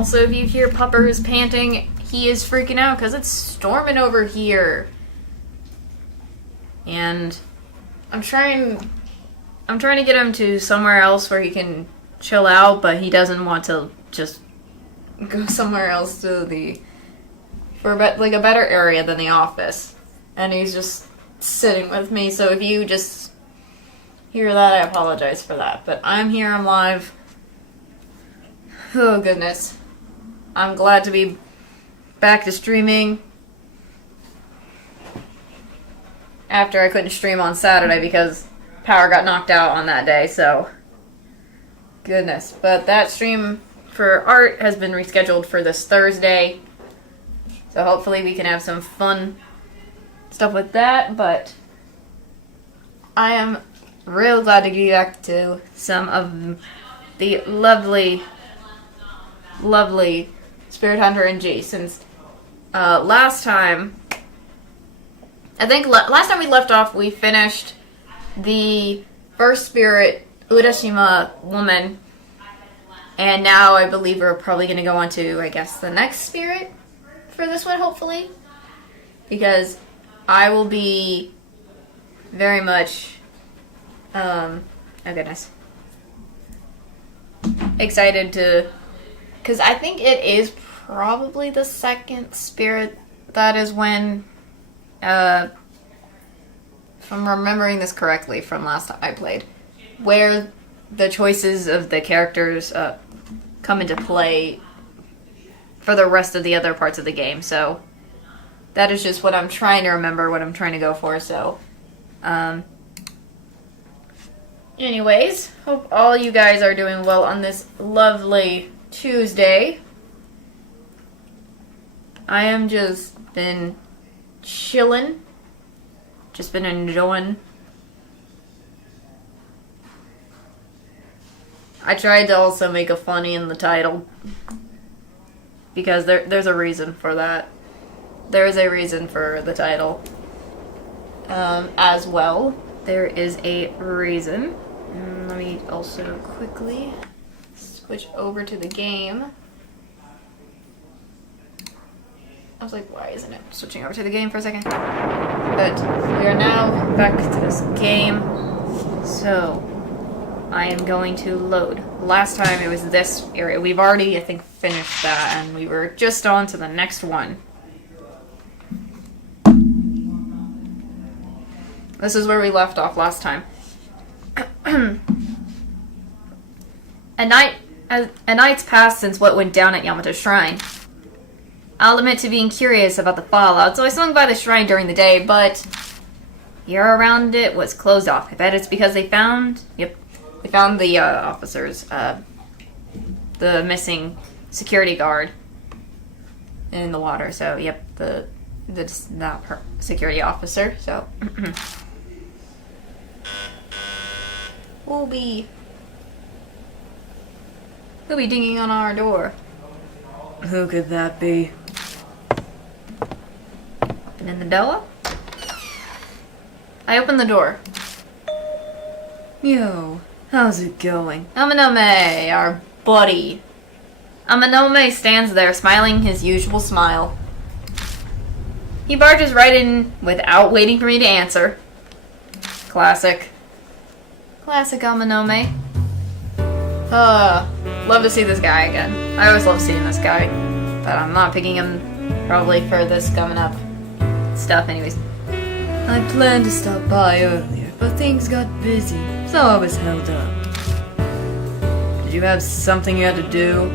Also, if you hear Puppers panting, he is freaking out because it's storming over here. And I'm trying to get him to somewhere else where he can chill out, but he doesn't want to just go somewhere else to a better area than the office. And he's just sitting with me, so if you just hear that, I apologize for that. But I'm here, I'm live. Oh goodness. I'm glad to be back to streaming after I couldn't stream on Saturday because power got knocked out on that day, so goodness. But that stream for art has been rescheduled for this Thursday, so hopefully we can have some fun stuff with that. But I am real glad to be back to some of the lovely Spirit Hunter NG, since last time we left off, we finished the first spirit, Urashima woman, and now I believe we're probably going to go on to, I guess, the next spirit for this one, hopefully, because I will be very much, oh goodness, excited to, because I think it is probably the second spirit that is when, if I'm remembering this correctly from last time I played, where the choices of the characters come into play for the rest of the other parts of the game. So that is just what I'm trying to remember, what I'm trying to go for. So, anyways, hope all you guys are doing well on this lovely Tuesday. I am just been chilling, just been enjoying. I tried to also make a funny in the title because there's a reason for that. There is a reason for the title as well. There is a reason. Let me also quickly switch over to the game. I was like, why isn't it switching over to the game for a second? But we are now back to this game. So I am going to load. Last time it was this area. We've already, I think, finished that, and we were just on to the next one. This is where we left off last time. A night's passed since what went down at Yamato's shrine. I'll admit to being curious about the fallout, so I swung by the shrine during the day, but the air around it was closed off. I bet it's because they found the officers, the missing security guard in the water. So, yep, the security officer. So, he'll be dinging on our door. Who could that be? And in the door? I opened the door. Yo, how's it going? Amanome, our buddy. Amanome stands there, smiling his usual smile. He barges right in without waiting for me to answer. Classic. Classic Amanome. Love to see this guy again. I always love seeing this guy. But I'm not picking him probably for this coming up stuff anyways. I planned to stop by earlier, but things got busy, so I was held up. Did you have something you had to do?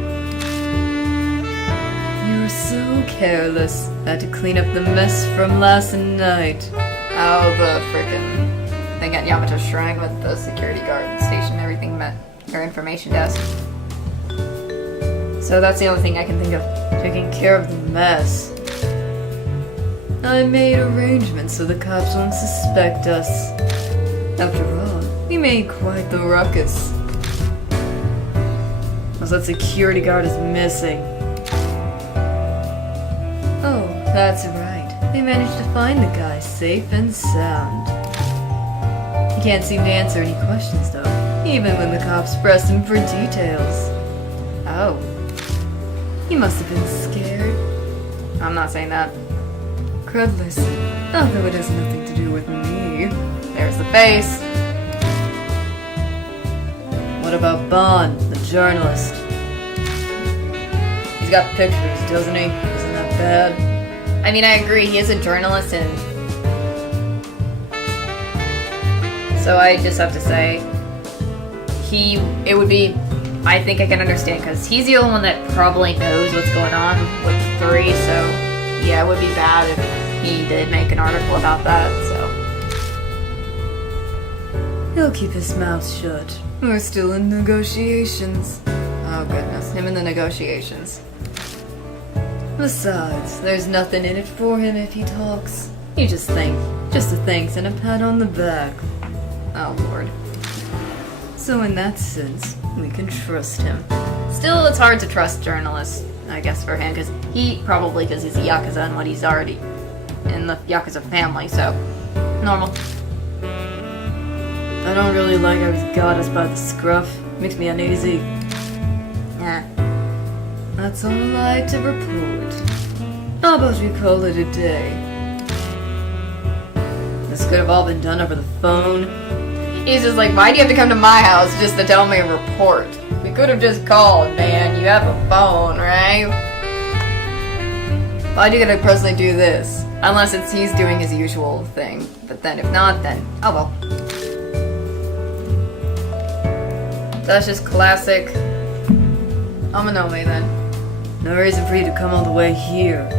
You were so careless. I had to clean up the mess from last night. Oh, the frickin' thing at Yamato's shrine with the security guard station, everything met her information desk. So that's the only thing I can think of. Taking care of the mess. I made arrangements so the cops won't suspect us. After all, we made quite the ruckus. Because that security guard is missing. Oh, that's right. They managed to find the guy safe and sound. He can't seem to answer any questions though, even when the cops pressed him for details. Oh. He must have been scared. I'm not saying that. Crudless. Although it has nothing to do with me. There's the face. What about Bond, the journalist? He's got pictures, doesn't he? Isn't that bad? I mean, I agree, he is a journalist, and so I just have to say, it would be, I think I can understand, because he's the only one that probably knows what's going on with the 3, so yeah, it would be bad if he did make an article about that, so. He'll keep his mouth shut. We're still in negotiations. Oh goodness, him and the negotiations. Besides, there's nothing in it for him if he talks. You just think. Just a thanks and a pat on the back. Oh lord. So in that sense, we can trust him. Still, it's hard to trust journalists, I guess, for him, because he's a Yakuza and what he's already in the Yakuza family, so normal. I don't really like how he's got us by the scruff. Makes me uneasy. Yeah. That's all I had to report. How about we call it a day? This could have all been done over the phone. He's just like, why do you have to come to my house just to tell me a report? We could have just called, man. You have a phone, right? Why do you gotta personally do this? Unless he's doing his usual thing. But then if not, then, oh well. That's just classic Amanome then. No reason for you to come all the way here.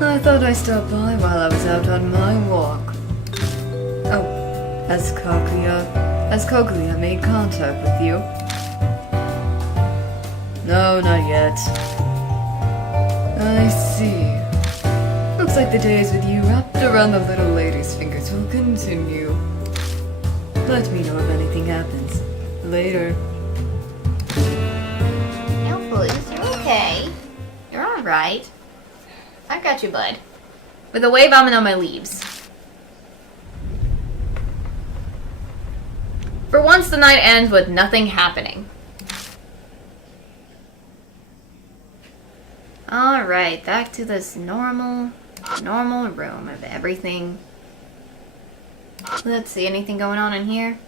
I thought I'd stop by while I was out on my walk. Oh, has Kaguya made contact with you? No, not yet. I see. Looks like the days with you wrapped around the little lady's fingers will continue. Let me know if anything happens. Later. No, please. You're okay. You're alright. I got you, bud. With a wave, Amanome leaves. For once, the night ends with nothing happening. Alright, back to this normal room of everything. Let's see, anything going on in here?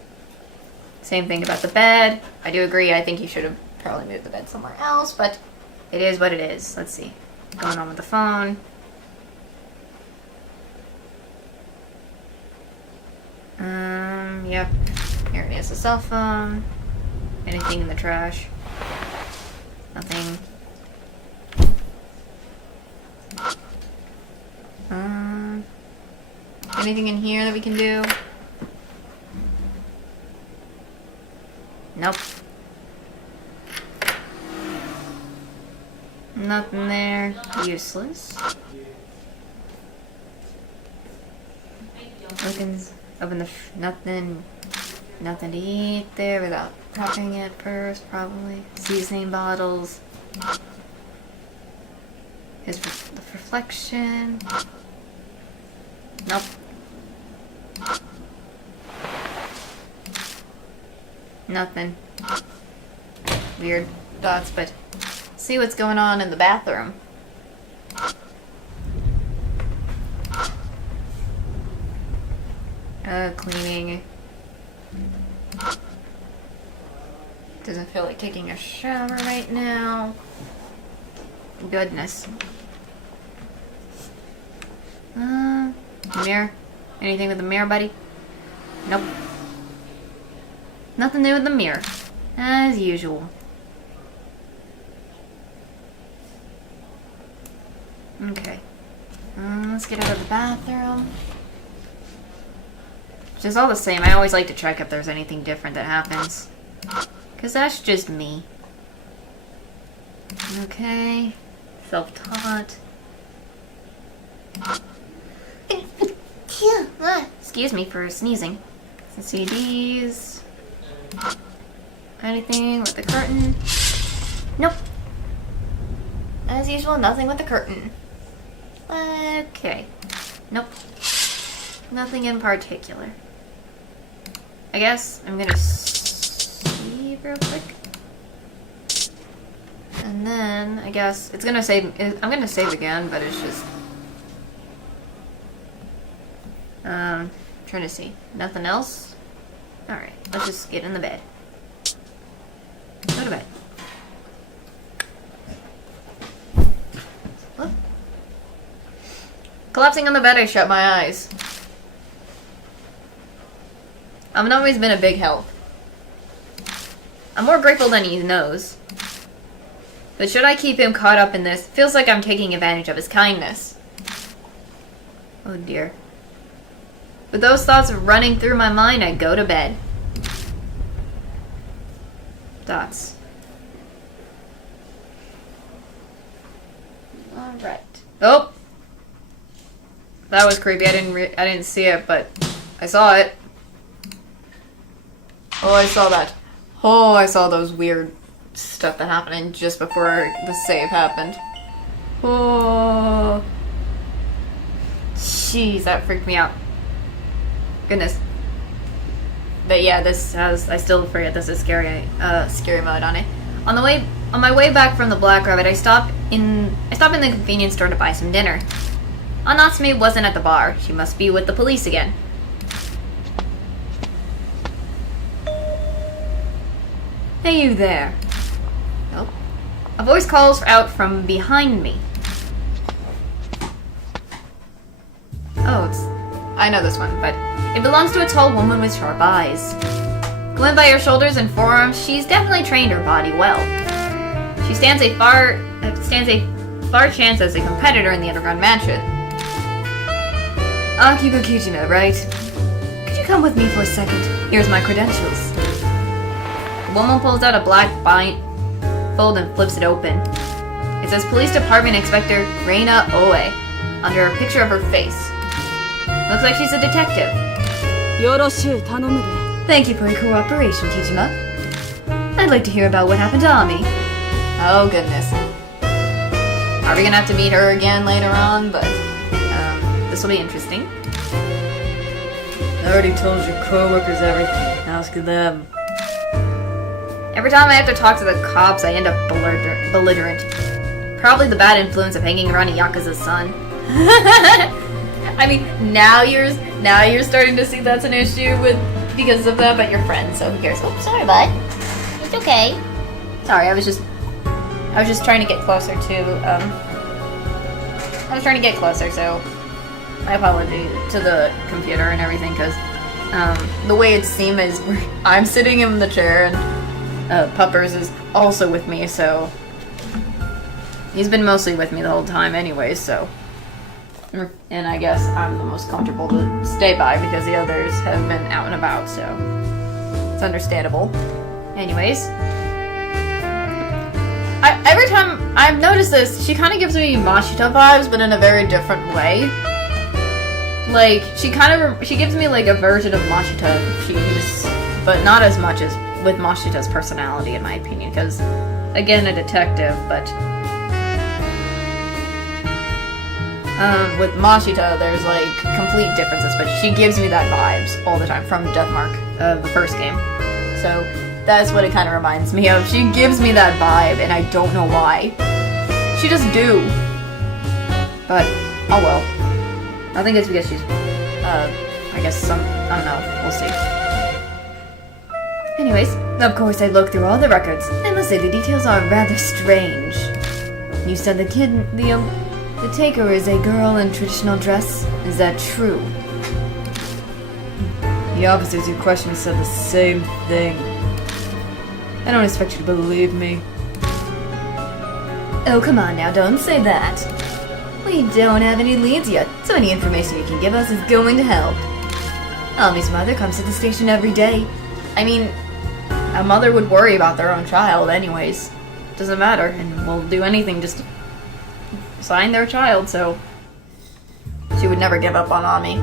Same thing about the bed. I do agree, I think you should have probably moved the bed somewhere else, but it is what it is. Let's see. What's going on with the phone? Yep. Here it is, the cell phone. Anything in the trash? Nothing. Anything in here that we can do? Nope. Nothing there. Useless. Open the nothing to eat there without propping it first, probably. Seasoning bottles. Here's the reflection. Nope. Nothing. Weird thoughts, but see what's going on in the bathroom. Cleaning. Doesn't feel like taking a shower right now. Goodness. Mirror? Anything with the mirror, buddy? Nope. Nothing new with the mirror. As usual. Okay. Let's get out of the bathroom. Just all the same, I always like to check if there's anything different that happens. Because that's just me. Okay. Self-taught. Excuse me for sneezing. Some CDs. Anything with the curtain? Nope. As usual, nothing with the curtain. Okay. Nope. Nothing in particular. I guess I'm gonna see real quick. And then, I guess, it's gonna save... I'm gonna save again, but it's just... trying to see. Nothing else? Alright, let's just get in the bed. Go to bed. What? Collapsing on the bed, I shut my eyes. I've always been a big help. I'm more grateful than he knows. But should I keep him caught up in this? Feels like I'm taking advantage of his kindness. Oh dear. With those thoughts running through my mind, I go to bed. Dots. Alright. Oh! That was creepy. I didn't see it, but I saw it. Oh, I saw that. Oh, I saw those weird stuff that happened just before the save happened. Oh. Jeez, that freaked me out. Goodness. But yeah, this has, I still forget this is scary mode on it. On my way back from the Black Rabbit, I stop in the convenience store to buy some dinner. Natsume wasn't at the bar. She must be with the police again. Hey, you there. Nope. A voice calls out from behind me. Oh, I know this one, but it belongs to a tall woman with sharp eyes. Going by her shoulders and forearms, she's definitely trained her body well. She stands a far chance as a competitor in the underground mansion. Akiba Kijina, right? Could you come with me for a second? Here's my credentials. The woman pulls out a black fold and flips it open. It says Police Department Inspector Reina Oe under a picture of her face. Looks like she's a detective. Thank you for your cooperation, Kijima. I'd like to hear about what happened to Ami. Oh goodness. Are we gonna have to meet her again later on? But this will be interesting. I already told your coworkers everything. Ask them. Every time I have to talk to the cops, I end up belligerent. Probably the bad influence of hanging around a Yakuza's son. I mean, now you're starting to see that's an issue because of that, but you're friends, so who cares? Oh, sorry, bud. It's okay. Sorry, I was just trying to get closer to so my apology to the computer and everything, because the way it seemed is I'm sitting in the chair and Puppers is also with me, so he's been mostly with me the whole time anyways, so. And I guess I'm the most comfortable to stay by because the others have been out and about, so it's understandable. Anyways. Every time I've noticed this, she kind of gives me Mashita vibes, but in a very different way. Like, she gives me like a version of Mashita if she used, but not as much as with Mashita's personality, in my opinion, because, again, a detective, but with Mashita, there's like complete differences, but she gives me that vibes all the time from Deathmark, the first game. So that's what it kind of reminds me of. She gives me that vibe, and I don't know why. She just do. But oh well. I think it's because she's, I guess I don't know. We'll see. Anyways, of course I looked through all the records. I must say the details are rather strange. You said the taker is a girl in traditional dress. Is that true? The officers who questioned me said the same thing. I don't expect you to believe me. Oh, come on now, don't say that. We don't have any leads yet, so any information you can give us is going to help. Ami's mother comes to the station every day. I mean, a mother would worry about their own child anyways. Doesn't matter, and will do anything just to sign their child, so she would never give up on Ami.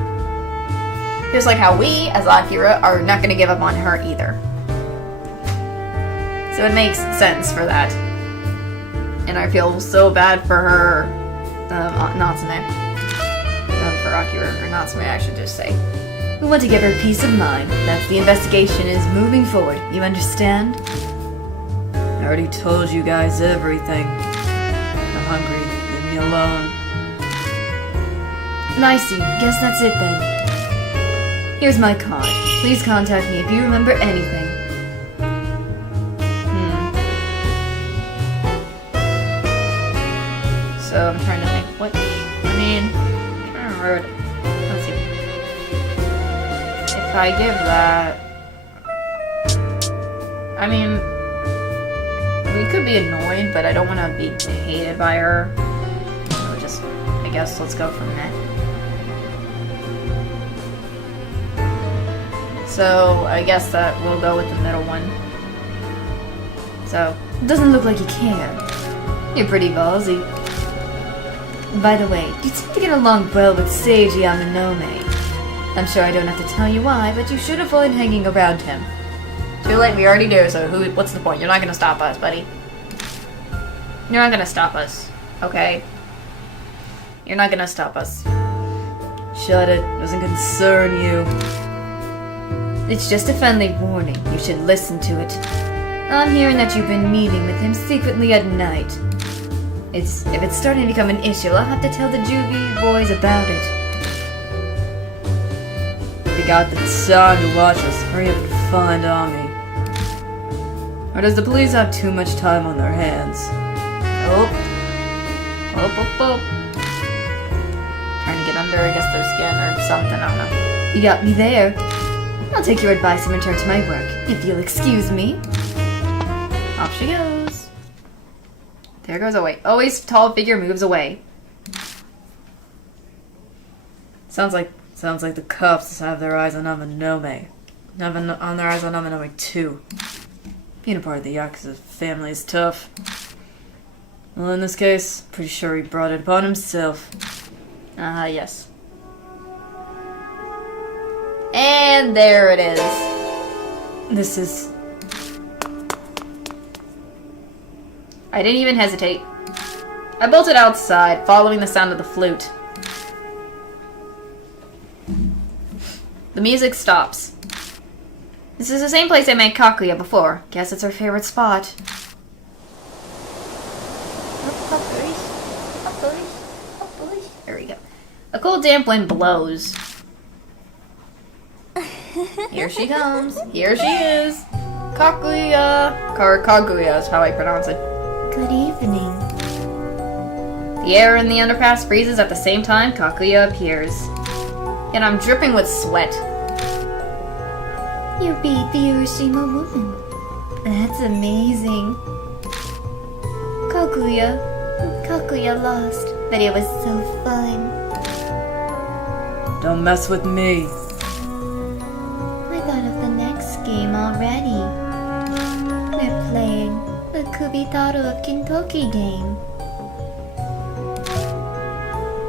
Just like how we, as Akira, are not going to give up on her either. So it makes sense for that. And I feel so bad for her, Natsume. For Akira, or Natsume, I should just say. We want to give her peace of mind. That's the investigation is moving forward. You understand? I already told you guys everything. I'm hungry. Leave me alone. I see. Guess that's it then. Here's my card. Please contact me if you remember anything. So I'm trying to think what. I mean, I'm trying to remember. Let's see. If I give that. I mean, we could be annoyed, but I don't want to be hated by her. So just, I guess, let's go from that. So I guess that we'll go with the middle one. So, Doesn't look like you care. You're pretty ballsy. By the way, you seem to get along well with Sage Yamanome. I'm sure I don't have to tell you why, but you should avoid hanging around him. too late, we already do, so what's the point? You're not gonna stop us, buddy. You're not gonna stop us, okay? You're not gonna stop us. Shut it. Doesn't concern you. It's just a friendly warning. You should listen to it. I'm hearing that you've been meeting with him secretly at night. If it's starting to become an issue, I'll have to tell the juvie boys about it. They got the time to watch us. Hurry up and find Ami. Or does the police have too much time on their hands? Oh. Trying to get under, I guess, their skin or something, I don't know. You got me there. I'll take your advice and return to my work, if you'll excuse me. Off she goes. There goes away. Always tall figure moves away. Sounds like the cops have their eyes on Amanome. On their eyes on Amanome too. Being a part of the Yakuza family is tough. Well, in this case, pretty sure he brought it upon himself. Yes. And there it is. This is... I didn't even hesitate. I bolted outside, following the sound of the flute. The music stops. This is the same place I made Kakuya before. Guess it's her favorite spot. There we go. A cool damp wind blows. Here she comes. Here she is. Kakuya. Kaguya is how I pronounce it. Good evening. The air in the underpass freezes at the same time Kakuya appears. And I'm dripping with sweat. You beat the Hiroshima woman. That's amazing. Kakuya lost, but it was so fun. Don't mess with me. I thought of the next game already. We're playing the Kubitarou.4 game.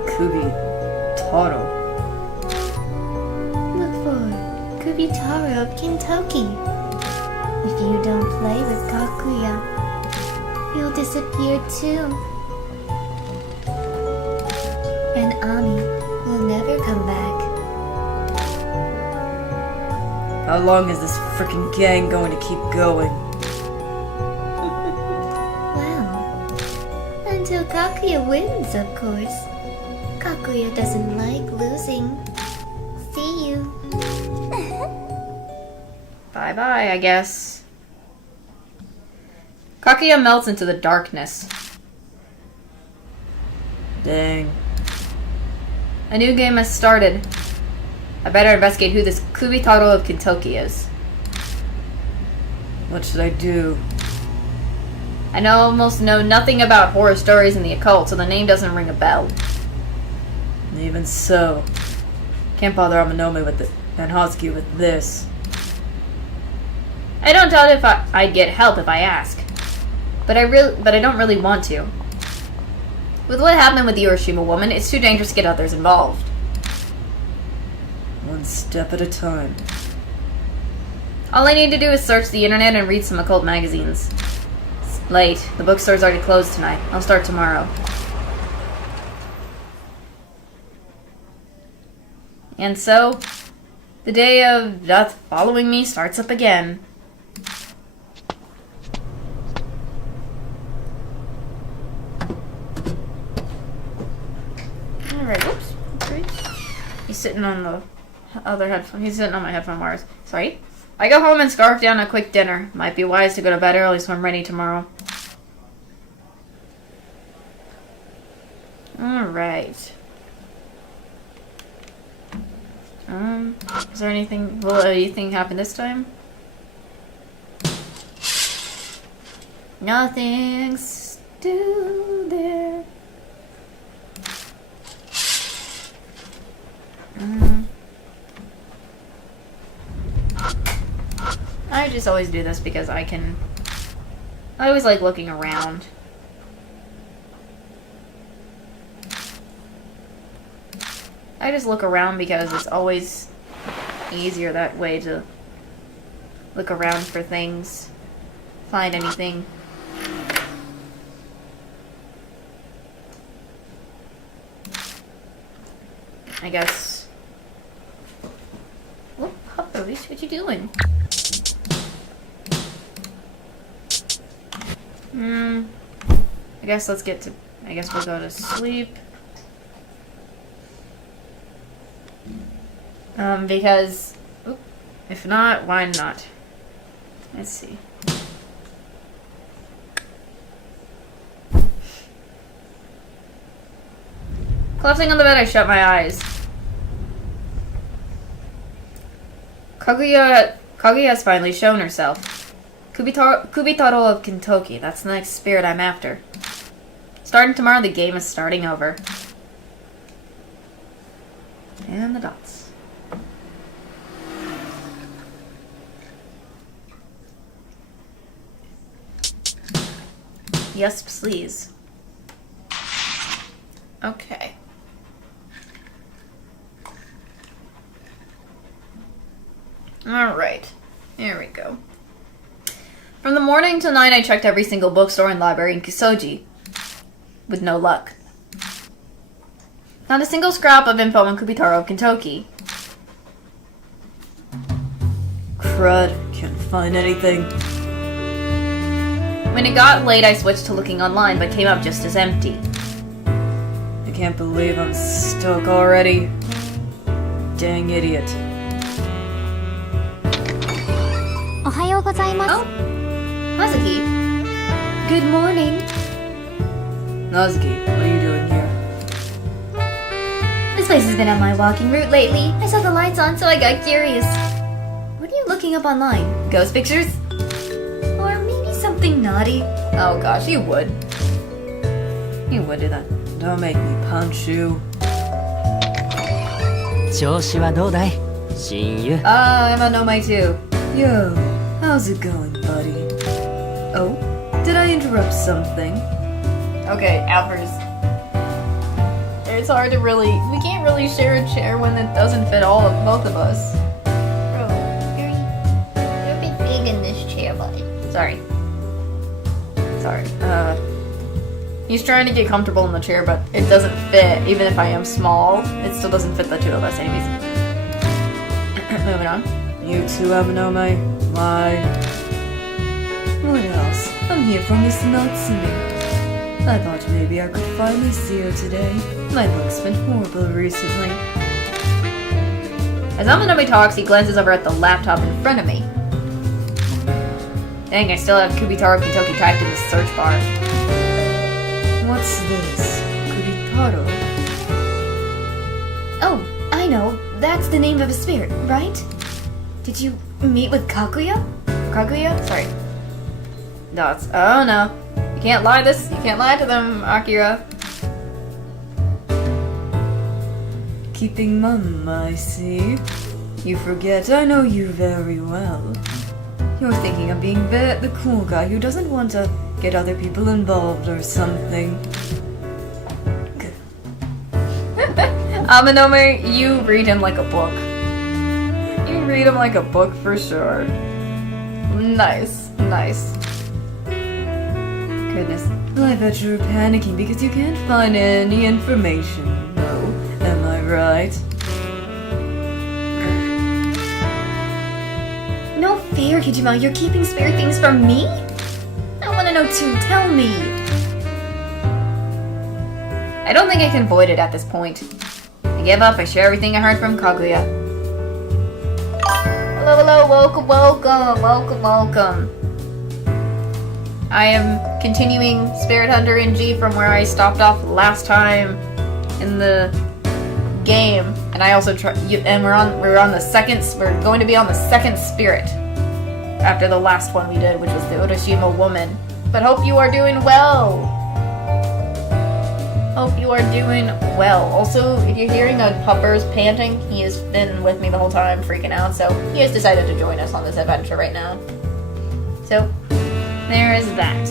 Kubitarou. Look for Kubitarou.4. If you don't play with Kakuya, you'll disappear too. And Ami will never come back. How long is this frickin' gang going to keep going? Well, until Kakuya wins, of course. Kakuya doesn't like losing. See you. Bye-bye, I guess. Kakuya melts into the darkness. Dang. A new game has started. I better investigate who this Kubitarou.4 is. What should I do? I almost know nothing about horror stories and the occult, so the name doesn't ring a bell. Even so, can't bother Amanome with it and Hosky with this. I don't doubt if I'd get help if I ask. But I don't really want to. With what happened with the Hiroshima woman, it's too dangerous to get others involved. One step at a time. All I need to do is search the internet and read some occult magazines. It's late. The bookstore's already closed tonight. I'll start tomorrow. And so, the day of death following me starts up again. Alright, whoops. Okay. He's sitting on the other headphone. He's sitting on my headphone wires. Sorry. I go home and scarf down a quick dinner. Might be wise to go to bed early so I'm ready tomorrow. Alright. Is there anything... Will anything happen this time? Nothing's still there. I just always do this because I always like looking around. I just look around because it's always easier that way to look around for things, find anything. I guess. Whoop, Puppies, what you doing? I guess let's get to. I guess we'll go to sleep. Because. Oop, if not, why not? Let's see. Collapsing on the bed, I shut my eyes. Kaguya has finally shown herself. Kubitarou of Kentucky, that's the next spirit I'm after. Starting tomorrow, the game is starting over. And the dots. Yes, please. Okay. Alright. Here we go. From the morning till night, I checked every single bookstore and library in Kisoji. With no luck. Not a single scrap of info on Kubitarou of Kentucky. Crud. Can't find anything. When it got late, I switched to looking online, but came up just as empty. I can't believe I'm stuck already. Dang idiot. Oh, Hazuki. Good morning. Nazuki, what are you doing here? This place has been on my walking route lately. I saw the lights on, so I got curious. What are you looking up online? Ghost pictures? Or maybe something naughty? Oh gosh, you would. You would do that. Don't make me punch you. 調子はどうだい親友 I'm a nomai too. Yo, how's it going, buddy? Oh, did I interrupt something? Okay, Alpers. It's hard to really... We can't really share a chair when it doesn't fit all of both of us. Bro, you're a bit big in this chair, buddy. Sorry. Sorry. He's trying to get comfortable in the chair, but it doesn't fit. Even if I am small, it still doesn't fit the two of us anyways. Moving on. You too, Amanome? Why? What else? I'm here for Miss Natsumi. I thought maybe I could finally see her today. My luck's been horrible recently. As Amanome talks, he glances over at the laptop in front of me. Dang, I still have Kubitarou Kentucky typed in the search bar. What's this? Kubitarou? Oh, I know. That's the name of a spirit, right? Did you meet with Kaguya? Kaguya? Sorry. Dots. Oh no. You can't lie this. You can't lie to them, Akira. Keeping mum, I see. You forget I know you very well. You're thinking of being the cool guy who doesn't want to get other people involved or something. Amanome, you read him like a book. You read him like a book for sure. Nice. Nice. Goodness, I bet you're panicking because you can't find any information. No, am I right? No fair, Kijima. You're keeping spirit things from me? I want to know too. Tell me. I don't think I can avoid it at this point. I give up, I share everything I heard from Kaguya. Hello, hello, welcome, welcome, welcome, welcome. I am continuing Spirit Hunter NG from where I stopped off last time in the game. And I also we're going to be on the second spirit after the last one we did, which was the Urashima woman. But hope you are doing well. Hope you are doing well. Also, if you're hearing a pupper's panting, he has been with me the whole time, freaking out, so he has decided to join us on this adventure right now. So, there is that.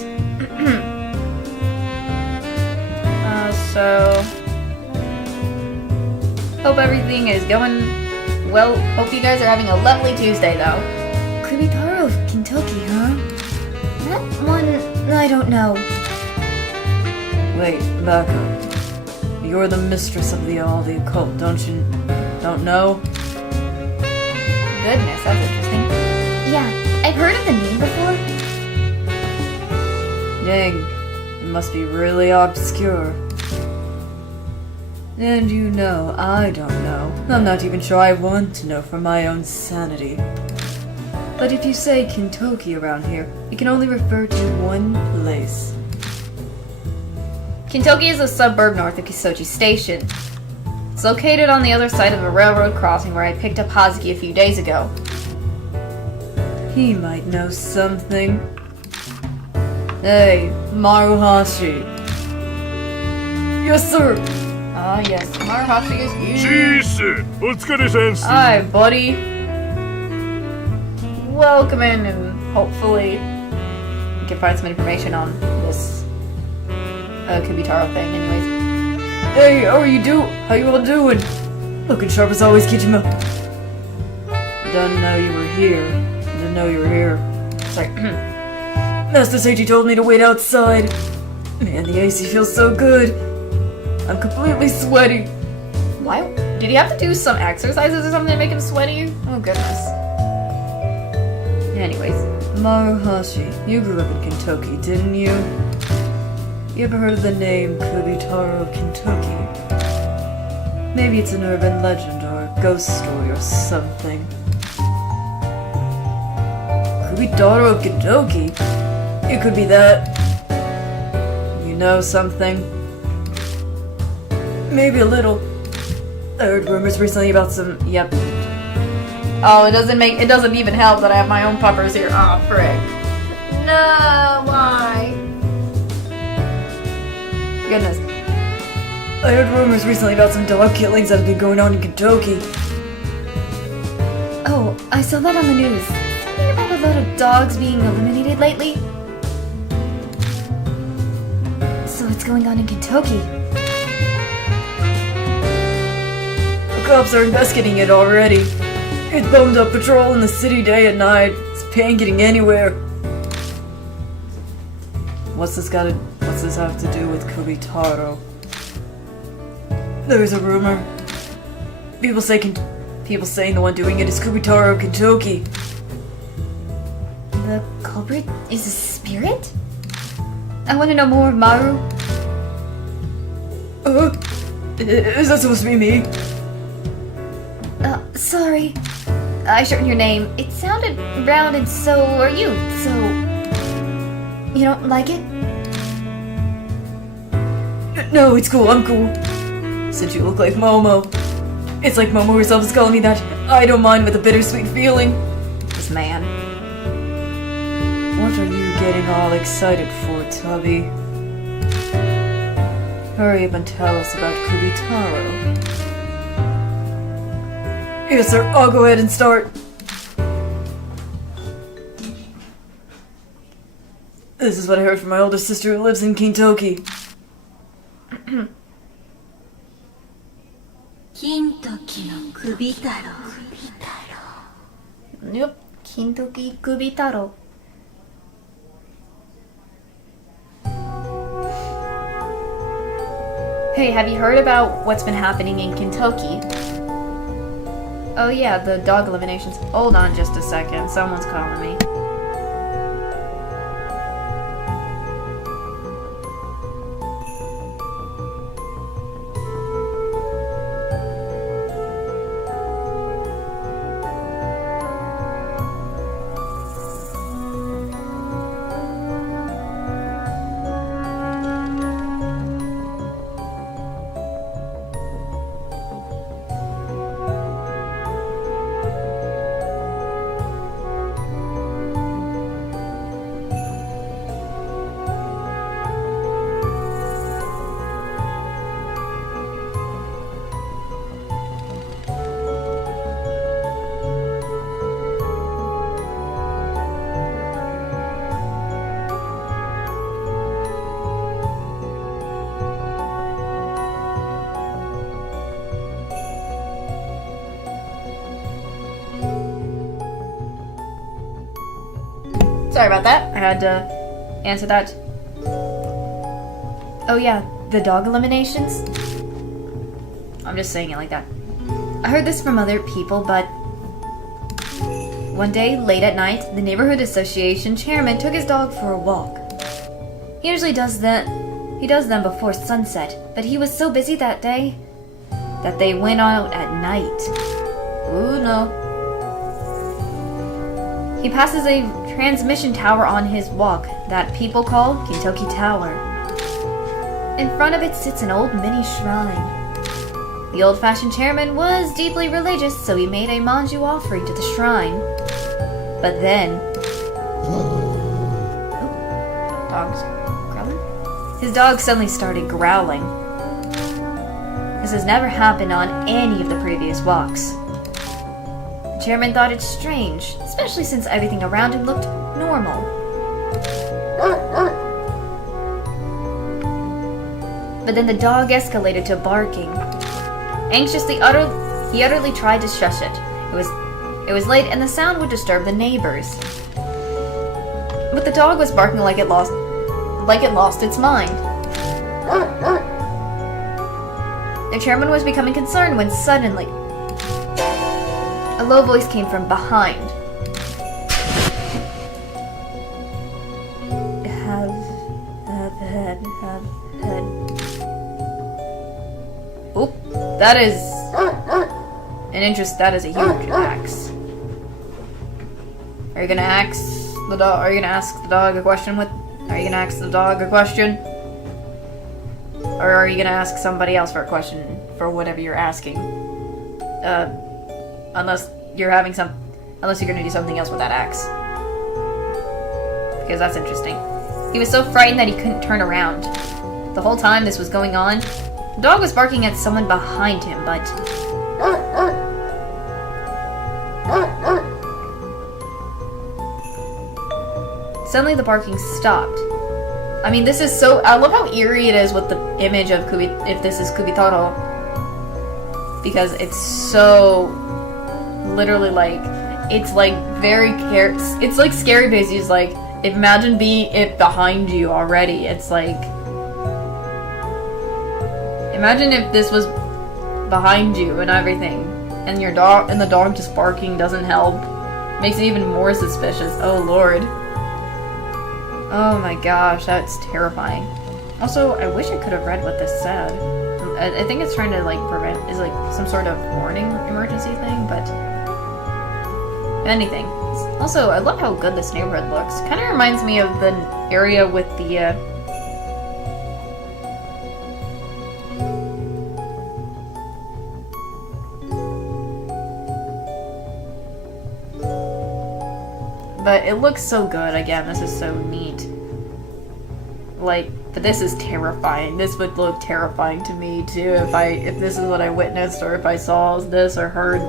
So... hope everything is going well. Hope you guys are having a lovely Tuesday, though. Kubitarou of Kentucky, huh? That one, I don't know. Wait, back up. You're the mistress of the occult, don't know? Goodness, that's interesting. Yeah, I've heard of the name before. Dang, it must be really obscure. And you know, I don't know. I'm not even sure I want to know for my own sanity. But if you say Kentucky around here, it can only refer to one place. Kentucky is a suburb north of Kisoji Station. It's located on the other side of a railroad crossing where I picked up Hazuki a few days ago. He might know something. Hey, Maruhashi. Yes, sir. Ah, yes, Maruhashi is you. Hi, buddy. Welcome in, and hopefully we can find some information on this Kubitarou thing, anyways. Hey, how you all doing? Looking sharp as always, Kijima. Didn't know you were here. Sorry. Master Seiji told me to wait outside. Man, the AC feels so good. I'm completely sweaty. Why? Did he have to do some exercises or something to make him sweaty? Oh, goodness. Anyways. Maruhashi, you grew up in Kentucky, didn't you? You ever heard of the name Kubitarou of Kentucky? Maybe it's an urban legend or a ghost story or something. Kubitarou of Kentucky? It could be that. You know something? Maybe a little. I heard rumors recently about some. Yep. Oh, it doesn't even help that I have my own puppers here. Oh, frick. No, why? Goodness. I heard rumors recently about some dog killings that have been going on in Kentucky. Oh, I saw that on the news. Something about a lot of dogs being eliminated lately. So it's going on in Kentucky. The cops are investigating it already. It's bummed up patrol in the city day and night. It's a pain getting anywhere. What's this have to do with Kubitarou? There's a rumor. People saying the one doing it is Kubitarou of Kentucky. The culprit is a spirit? I want to know more, Maru. Is that supposed to be me? Sorry. I shortened your name. It sounded round and so are you, so... You don't like it? No, it's cool, I'm cool. Since you look like Momo. It's like Momo herself is calling me that. I don't mind with a bittersweet feeling. This man. What are you getting all excited for, Tubby? Hurry up and tell us about Kubitarou. Yes, sir. I'll go ahead and start. This is what I heard from my older sister who lives in Kentucky. Yep. Kentucky Kubitarou. Hey, have you heard about what's been happening in Kentucky? Oh yeah, the dog eliminations. Hold on just a second. Someone's calling me. Sorry about that. I had to answer that. Oh yeah, the dog eliminations? I'm just saying it like that. I heard this from other people, but one day, late at night, the neighborhood association chairman took his dog for a walk. He usually does them before sunset, but he was so busy that day that they went out at night. Ooh, no. He passes a transmission tower on his walk that people call Kentucky Tower. In front of it sits an old mini shrine. The old-fashioned chairman was deeply religious, so he made a manju offering to the shrine. But then... Dogs growling? his dog suddenly started growling. This has never happened on any of the previous walks. The chairman thought it strange, especially since everything around him looked normal. But then the dog escalated to barking. Anxiously, he utterly tried to shush it. It was late and the sound would disturb the neighbors. But the dog was barking like it lost its mind. The chairman was becoming concerned when suddenly a low voice came from behind. Have head. Oop, that is that is a huge axe. Are you gonna ask the dog? Are you gonna ask the dog a question? Or are you gonna ask somebody else for a question for whatever you're asking? Unless you're gonna do something else with that axe. Because that's interesting. He was so frightened that he couldn't turn around. The whole time this was going on, the dog was barking at someone behind him, but... Suddenly the barking stopped. I mean, this is so... I love how eerie it is with the image of if this is Kubitarou. Because it's so... literally like... It's like very... It's like scary because he's like... Imagine being it behind you already. It's like... Imagine if this was behind you and everything. And the dog just barking doesn't help. Makes it even more suspicious. Oh lord. Oh my gosh, that's terrifying. Also, I wish I could have read what this said. I think it's trying to like prevent, is like some sort of warning emergency thing, but anything. Also, I love how good this neighborhood looks. Kind of reminds me of the area with the but it looks so good. Again, this is so neat. Like, but this is terrifying. This would look terrifying to me too if this is what I witnessed, or if I saw this or heard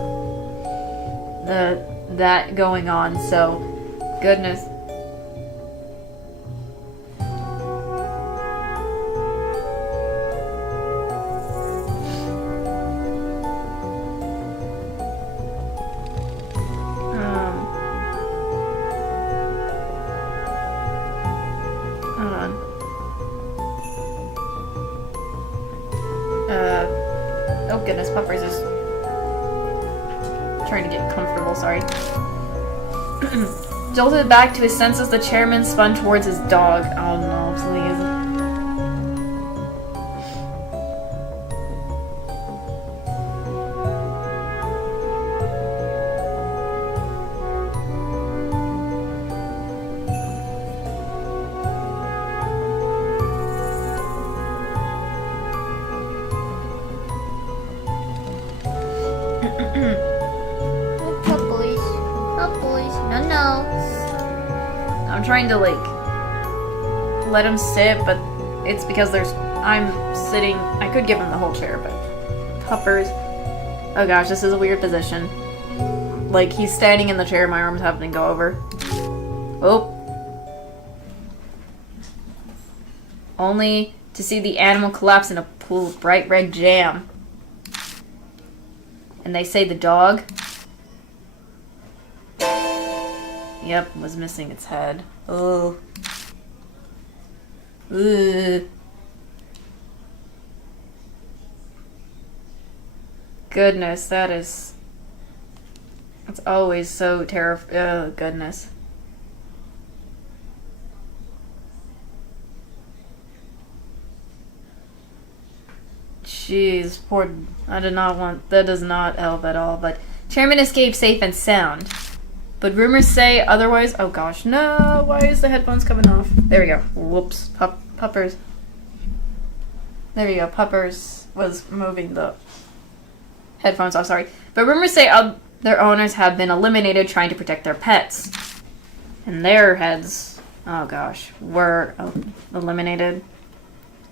that going on. So, goodness. Oh goodness, Puppers is trying to get comfortable, sorry. Jolted back to his senses, the chairman spun towards his dog. Oh no, please. I'm trying to like let him sit, but it's because I'm sitting. I could give him the whole chair, but Puppers. Oh gosh, this is a weird position. Like he's standing in the chair, my arms have to go over. Oh. Only to see the animal collapse in a pool of bright red jam. And they say the dog Yep, was missing its head. Oh. Ugh. Goodness, that's always so terrifying. Oh, goodness. Jeez, poor. I did not want. That does not help at all. But Chairman escaped safe and sound. But rumors say otherwise. Oh gosh, no! Why is the headphones coming off? There we go. Whoops. Puppers. There we go. Puppers was moving the headphones off. Sorry. But rumors say their owners have been eliminated trying to protect their pets. And their heads, oh gosh, were eliminated.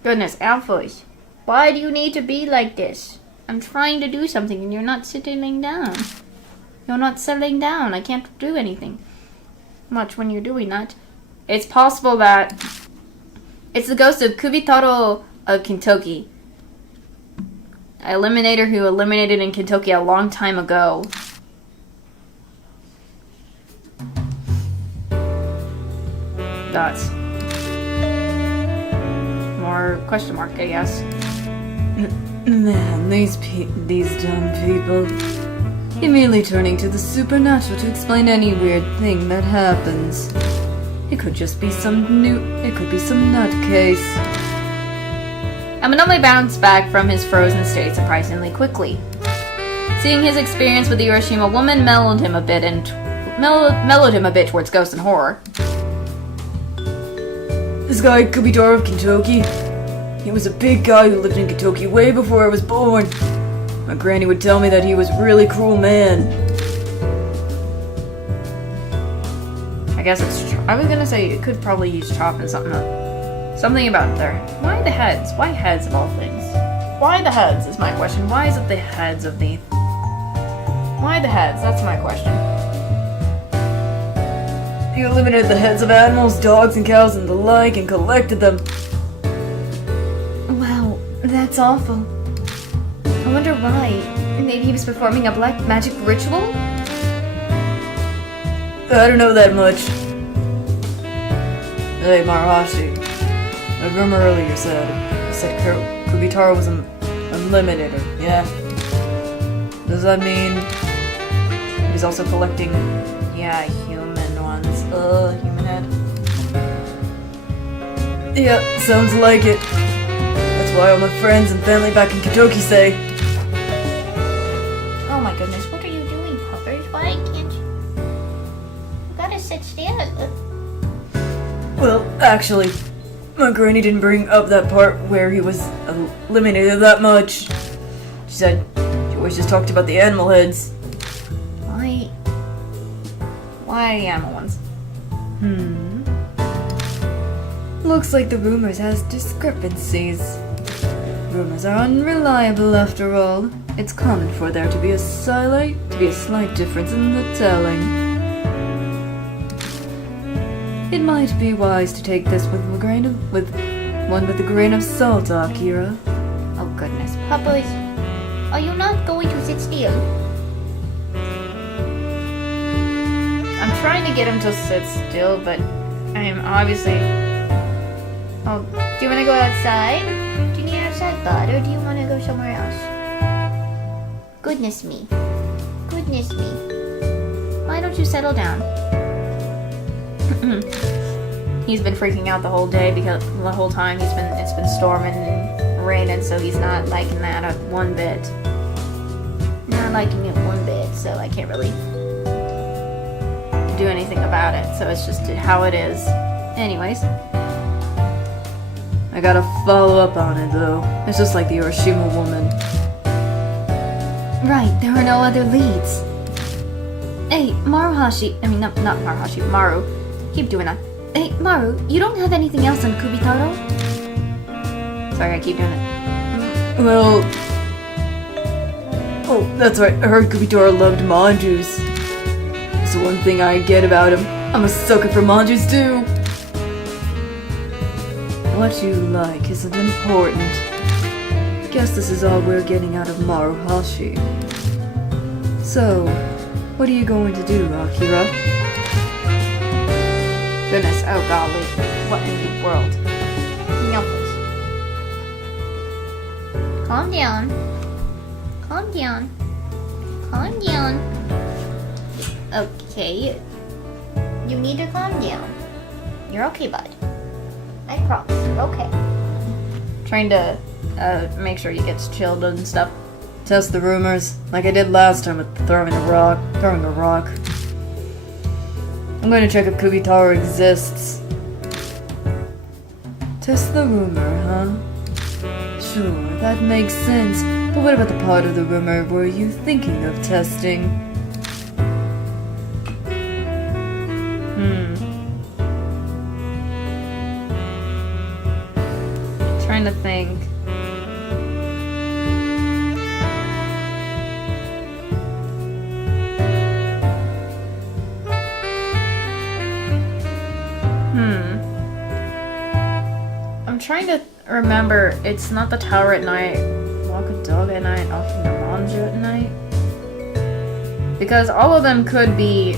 Goodness, Alphys. Why do you need to be like this? I'm trying to do something and you're not settling down. You're not settling down. I can't do anything much when you're doing that. It's possible that it's the ghost of Kubitarou of Kentucky. An eliminator who eliminated in Kentucky a long time ago. That's more question mark, I guess. Man, these dumb people. Immediately turning to the supernatural to explain any weird thing that happens. It could just be some nutcase. Amanome bounced back from his frozen state surprisingly quickly. Seeing his experience with the Hiroshima woman mellowed him a bit towards ghosts and horror. This guy, Kubitarou of Kentucky, he was a big guy who lived in Kentucky way before I was born. My granny would tell me that he was a really cruel man. I guess it's. I was gonna say it could probably use chopping something up. Something about there. Why the heads? Why heads of all things? Why the heads is my question. Why is it the heads of the. Why the heads? That's my question. You eliminated the heads of animals, dogs and cows and the like, and collected them. Wow, that's awful. I wonder why. Maybe he was performing a black magic ritual? I don't know that much. Hey, Maruhashi. A rumor earlier said Kubitarou was unlimited, yeah? Does that mean He's also collecting, yeah, human ones. Human head. Yeah, sounds like it. That's why all my friends and family back in Kentucky say. Oh my goodness, what are you doing, Puppers? Why can't you? You gotta sit still. Well, actually, my granny didn't bring up that part where he was eliminated that much. She said she always just talked about the animal heads. Why animal ones? Looks like the rumors has discrepancies. Rumors are unreliable after all. It's common for there to be a slight difference in the telling. It might be wise to take this with a grain of salt, Akira. Oh goodness, Puppers. Are you not going to sit still? I'm trying to get him to sit still, but I am obviously. Oh, do you want to go outside? Do you need outside bud, or do you want to go somewhere else? Goodness me. Goodness me. Why don't you settle down? He's been freaking out the whole day because the whole time it's been storming and raining, so he's not liking that one bit. Not liking it one bit, so I can't really do anything about it. So it's just how it is. Anyways. I gotta follow up on it though. It's just like the Hiroshima woman. Right, there are no other leads. Hey, Maruhashi. I mean, not Maruhashi. Maru. Keep doing that. Hey, Maru, you don't have anything else on Kubitarou? Sorry, I keep doing it. Well... Oh, that's right. I heard Kubitarou loved manjus. That's the one thing I get about him. I'm a sucker for manjus too. What you like isn't important. Guess this is all we're getting out of Maruhashi. So, what are you going to do, Akira? Goodness, oh golly. What in the world? Yumpus. Calm down. Calm down. Calm down. Okay. You need to calm down. You're okay, bud. I promise. You're okay. Trying to make sure he gets chilled and stuff. Test the rumors, like I did last time with throwing a rock. I'm going to check if Kubitarou exists. Test the rumor, huh? Sure, that makes sense. But what about the part of the rumor were you thinking of testing? Trying to think. I'm trying to remember. It's not the tower at night. Walk a dog at night. Often the manja at night. Because all of them could be.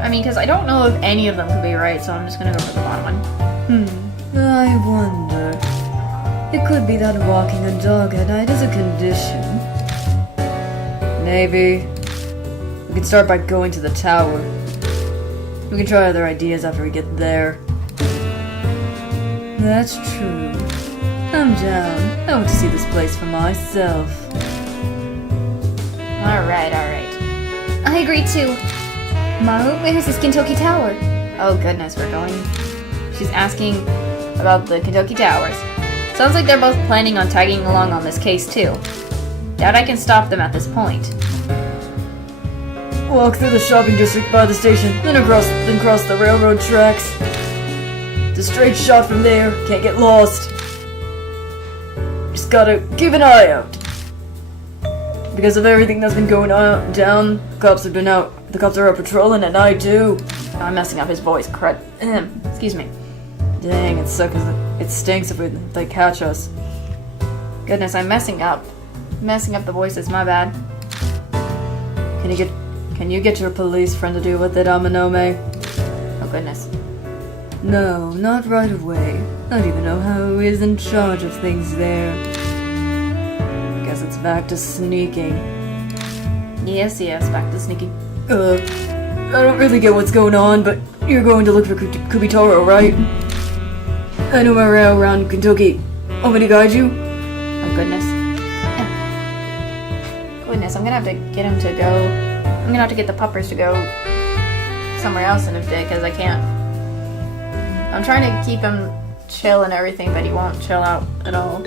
I mean, because I don't know if any of them could be right, so I'm just gonna go for the bottom one. I wonder. It could be that walking a dog at night is a condition. Maybe. We can start by going to the tower. We can try other ideas after we get there. That's true. I'm down. I want to see this place for myself. Alright. I agree too. Maru, where's this Kentucky Tower? Oh goodness, we're going. She's asking about the Kentucky Towers. Sounds like they're both planning on tagging along on this case too. Doubt I can stop them at this point. Walk through the shopping district by the station, then cross the railroad tracks. It's a straight shot from there. Can't get lost. Just gotta keep an eye out. Because of everything that's been going on down, the cops are out patrolling at night too. I'm messing up his voice. Crud. Excuse me. Dang, it sucks. It stinks if they catch us. Goodness, I'm messing up. Messing up the voices, my bad. Can you get your police friend to deal with it, Amanome? Oh goodness. No, not right away. I don't even know who is in charge of things there. Guess it's back to sneaking. Yes, back to sneaking. I don't really get what's going on, but you're going to look for Kubitarou, right? I know my way around Kentucky. Want me to guide you? Oh goodness. Goodness, I'm gonna have to get him to go. I'm gonna have to get the puppers to go somewhere else in a bit because I can't. I'm trying to keep him chill and everything, but he won't chill out at all.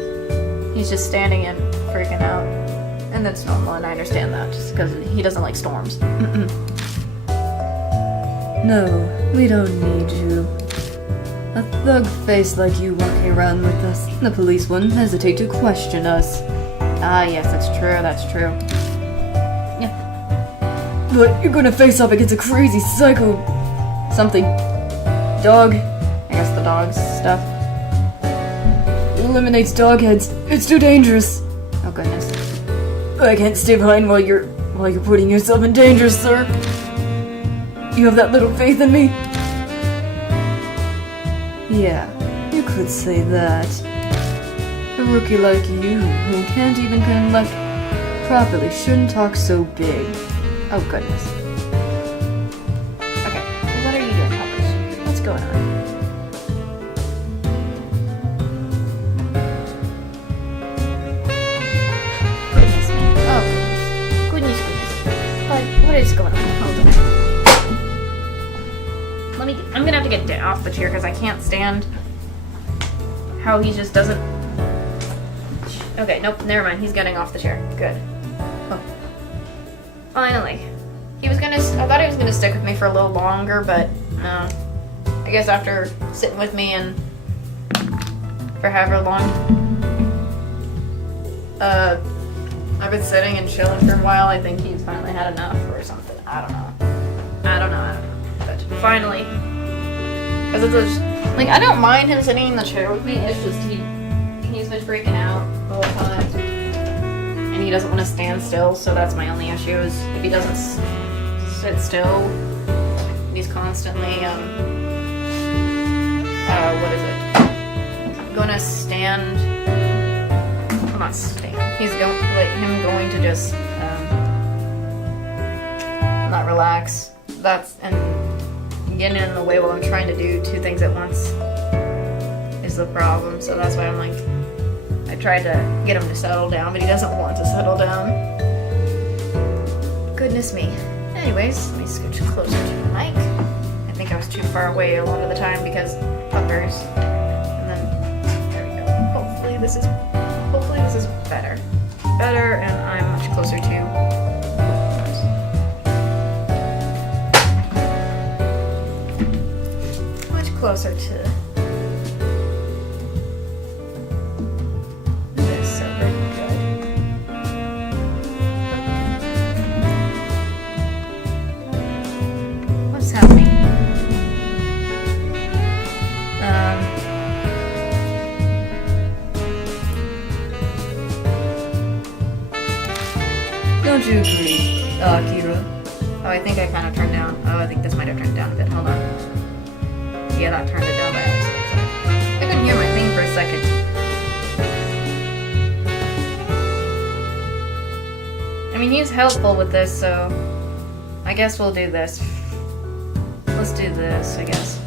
He's just standing and freaking out. And that's normal, and I understand that just because he doesn't like storms. No, we don't need you. A thug face like you walking around with us, the police wouldn't hesitate to question us. Ah, yes, that's true. Yeah. But you're gonna face up against a crazy psycho... something. Dog. I guess the dog's stuff. Eliminates dog heads. It's too dangerous. Oh goodness. I can't stay behind while you're putting yourself in danger, sir. You have that little faith in me? Yeah, you could say that. A rookie like you, who can't even collect properly, shouldn't talk so big. Oh goodness. Okay, so what are you doing, Puppers? What's going on? Goodness me. Oh goodness. But what is going on? Hold on. I'm gonna have to get off the chair because I can't stand how he just doesn't. Okay, nope, never mind. He's getting off the chair. Good. Oh. Finally. I thought he was gonna stick with me for a little longer, but no. I guess after sitting with me and for however long, I've been sitting and chilling for a while. I think he's finally had enough or something. I don't know. But finally, because it's I don't mind him sitting in the chair with me. It's just he's He's been freaking out the whole time. And he doesn't want to stand still, so that's my only issue is if he doesn't sit still, he's constantly, what is it? I'm gonna stand, well, not stand, he's going to just, not relax. And getting in the way while I'm trying to do two things at once is the problem, so that's why I'm like, I tried to get him to settle down, but he doesn't want to settle down. Goodness me. Anyways, let me scooch closer to the mic. I think I was too far away a lot of the time because bumpers. And then, there we go. Hopefully this is better. Better, and I'm much closer to... closer to this, so we're good. What's happening? Don't you agree, Akira? Oh, I think I kind of turned down. Oh, I think this might have turned down a bit. Hold on. Yeah, that turned it down by accident. I couldn't hear my thing for a second. I mean, he's helpful with this, so I guess we'll do this. Let's do this, I guess.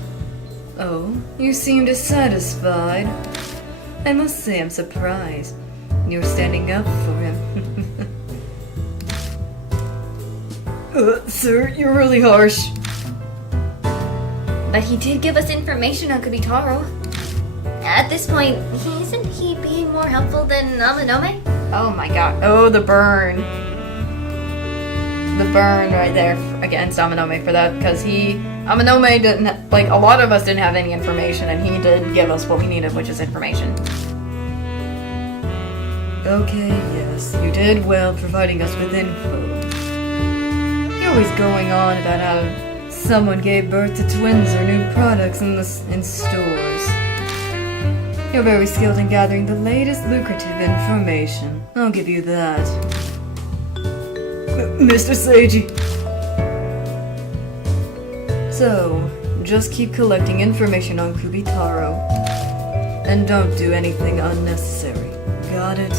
Oh, you seem dissatisfied. I must say I'm surprised. You're standing up for him. Sir, you're really harsh. But he did give us information on Kubitarou. At this point, isn't he being more helpful than Amanome? Oh my god. Oh, the burn. The burn right there against Amanome for that, because Amanome didn't, like, a lot of us didn't have any information, and he did give us what we needed, which is information. Okay, yes, you did well providing us with info. You're always going on about how someone gave birth to twins or new products in stores. You're very skilled in gathering the latest lucrative information. I'll give you that. Mr. Seiji. So, just keep collecting information on Kubitarou. And don't do anything unnecessary. Got it?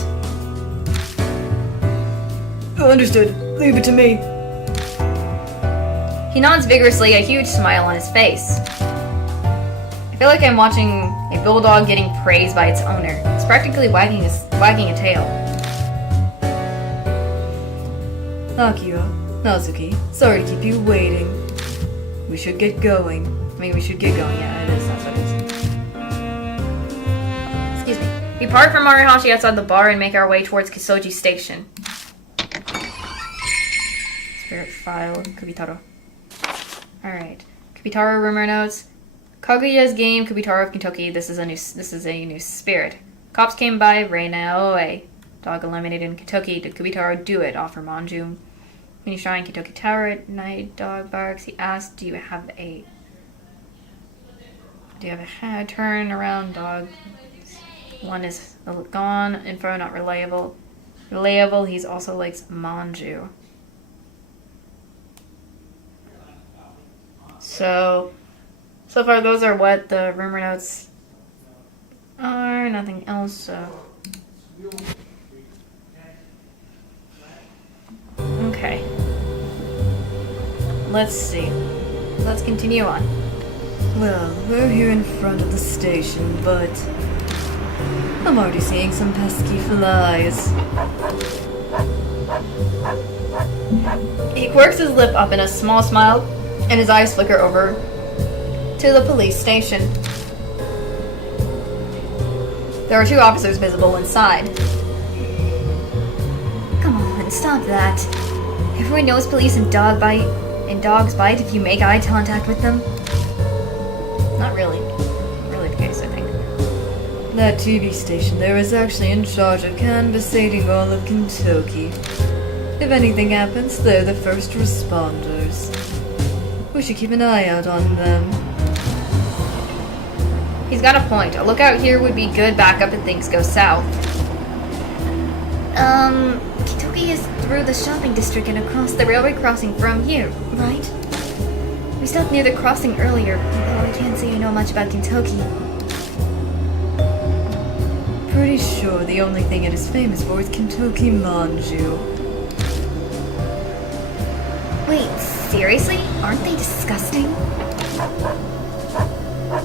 Understood. Leave it to me. He nods vigorously, a huge smile on his face. I feel like I'm watching a bulldog getting praised by its owner. It's practically wagging a tail. Akira, Nazuki, sorry to keep you waiting. We should get going. Yeah, it is, that's what it is. Excuse me. We part from Marihashi outside the bar and make our way towards Kisoji Station. Spirit file, Kubitarou. Alright. Kubitarou rumor notes. Kaguya's game, Kubitarou of Kentucky. This is a new spirit. Cops came by, Reina Oe. Dog eliminated in Kentucky. Did Kubitarou do it? Offer Manju. Mini Shrine, Kentucky Tower at night. Dog barks. He asked, do you have a turn around dog? One is gone. Info not reliable. Reliable, he's also likes Manju. So far those are what the rumor notes are. Nothing else, so. Okay. Let's see. Let's continue on. Well, we're here in front of the station, but I'm already seeing some pesky flies. He quirks his lip up in a small smile, and his eyes flicker over to the police station. There are two officers visible inside. Come on, stop that. Everyone knows police and dogs bite if you make eye contact with them. Not really. Not really the case, I think. That TV station there is actually in charge of canvassing all of Kentucky. If anything happens, they're the first responders. We should keep an eye out on them. He's got a point. A lookout here would be good backup if things go south. Kentucky is through the shopping district and across the railway crossing from here, right? We stopped near the crossing earlier, although I can't say I know much about Kentucky. Pretty sure the only thing it is famous for is Kentucky manju. Wait, seriously? Aren't they disgusting?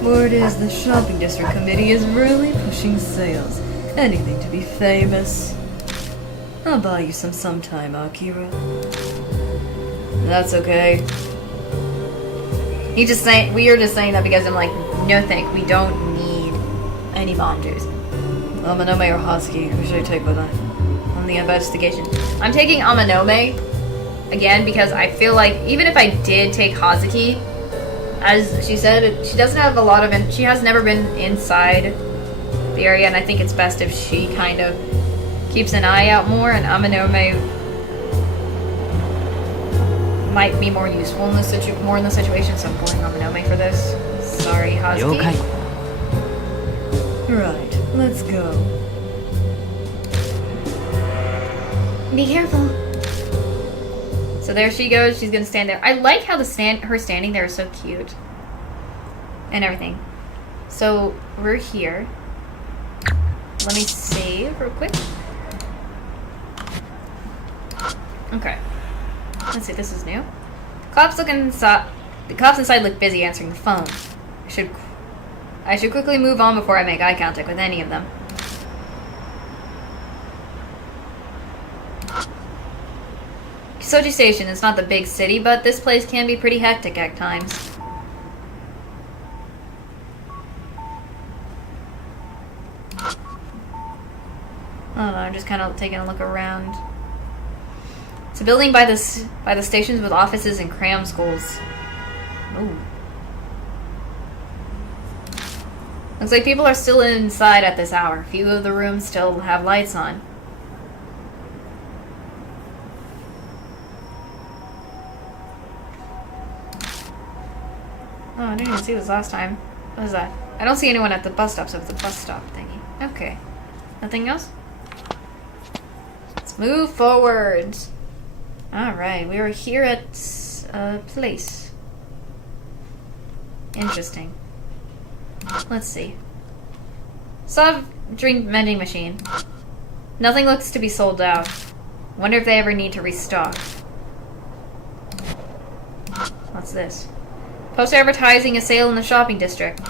Word is the shopping district committee is really pushing sales. Anything to be famous. I'll buy you some sometime, Akira. That's okay. We are just saying that because I'm like, no thank, we don't need any manjus. Amanome or Husky, who should I take with that? On the investigation. I'm taking Amanome again because I feel like even if I did take Hazuki, as she said, she doesn't have a lot of she has never been inside the area, and I think it's best if she kind of keeps an eye out more, and Amanome might be more useful in the situation, so I'm going Amanome for this. Sorry, Hazuki. 了解 Right, let's go. Be careful. So there she goes. She's gonna stand there. I like how her standing there is so cute and everything. So we're here. Let me save real quick. Okay. Let's see. This is new. Cops looking inside. The cops inside look busy answering the phone. I should quickly move on before I make eye contact with any of them. Soji Station is not the big city, but this place can be pretty hectic at times. I don't know, I'm just kind of taking a look around. It's a building by the stations with offices and cram schools. Ooh. Looks like people are still inside at this hour. Few of the rooms still have lights on. Oh, I didn't even see this last time. What is that? I don't see anyone at the bus stop, so it's a bus stop thingy. Okay. Nothing else? Let's move forward. Alright, we are here at a place. Interesting. Let's see. Soft drink vending machine. Nothing looks to be sold out. Wonder if they ever need to restock. What's this? Poster advertising a sale in the shopping district.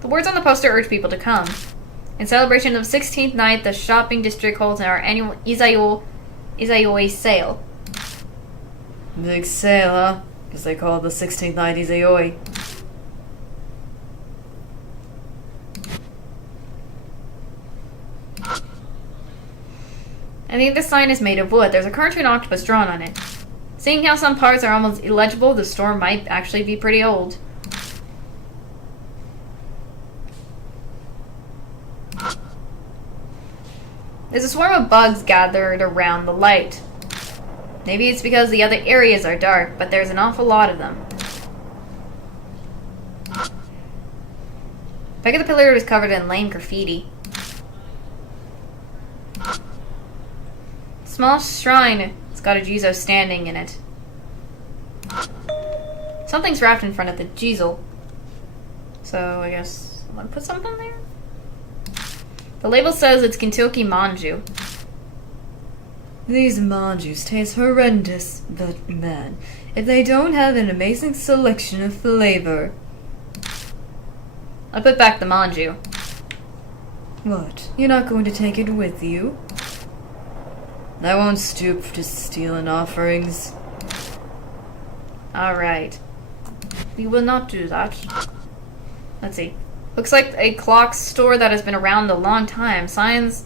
The words on the poster urge people to come. In celebration of the 16th night, the shopping district holds our annual Izayoi sale. Big sale, huh? Because they call it the 16th night Izayoi. I think this sign is made of wood. There's a cartoon octopus drawn on it. Seeing how some parts are almost illegible, the store might actually be pretty old. There's a swarm of bugs gathered around the light. Maybe it's because the other areas are dark, but there's an awful lot of them. Back of the pillar is covered in lame graffiti. Small shrine. It's got a Jizo standing in it. Something's wrapped in front of the Jizo. So I guess I'm gonna put something there. The label says it's Kentucky manju. These manjus taste horrendous, but man, if they don't have an amazing selection of flavor. I put back the manju. What? You're not going to take it with you? I won't stoop to stealing offerings. Alright. We will not do that. Let's see. Looks like a clock store that has been around a long time. Signs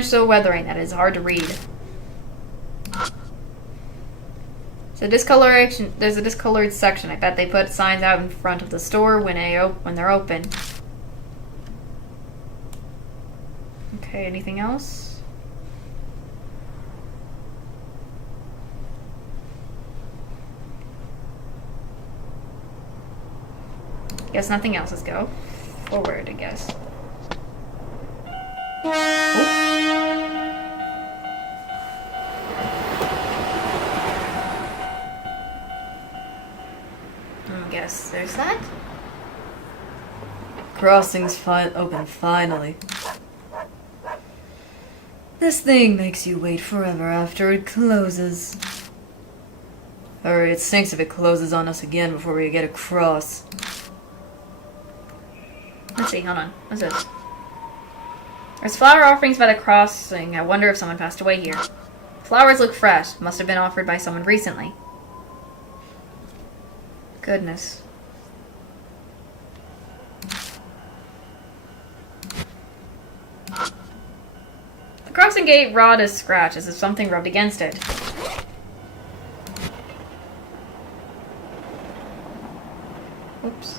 so weathering that it's hard to read. So discoloration. There's a discolored section. I bet they put signs out in front of the store when they're open. Okay, anything else? Guess nothing else. Let's go forward, I guess. I guess there's that. Crossing's open finally. This thing makes you wait forever after it closes. Or it stinks if it closes on us again before we get across. Let's see, hold on. What's this? There's flower offerings by the crossing. I wonder if someone passed away here. Flowers look fresh. Must have been offered by someone recently. Goodness. The crossing gate rod is scratched as if something rubbed against it. Oops.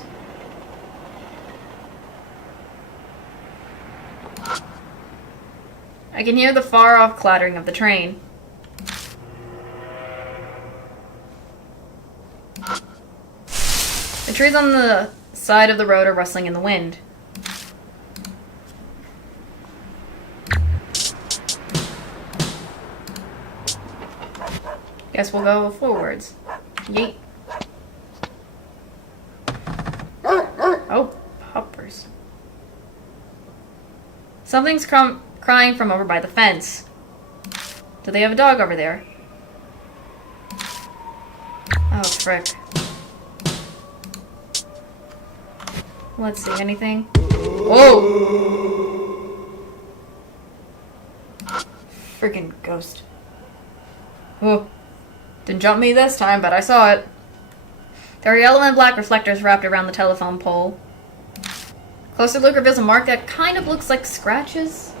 I can hear the far-off clattering of the train. The trees on the side of the road are rustling in the wind. Guess we'll go forwards. Yeet. Oh, hoppers. Something's crying from over by the fence. Do they have a dog over there? Oh, frick. Let's see, anything? Whoa! Freaking ghost. Oh. Didn't jump me this time, but I saw it. There are yellow and black reflectors wrapped around the telephone pole. Closer look reveals a mark that kind of looks like scratches.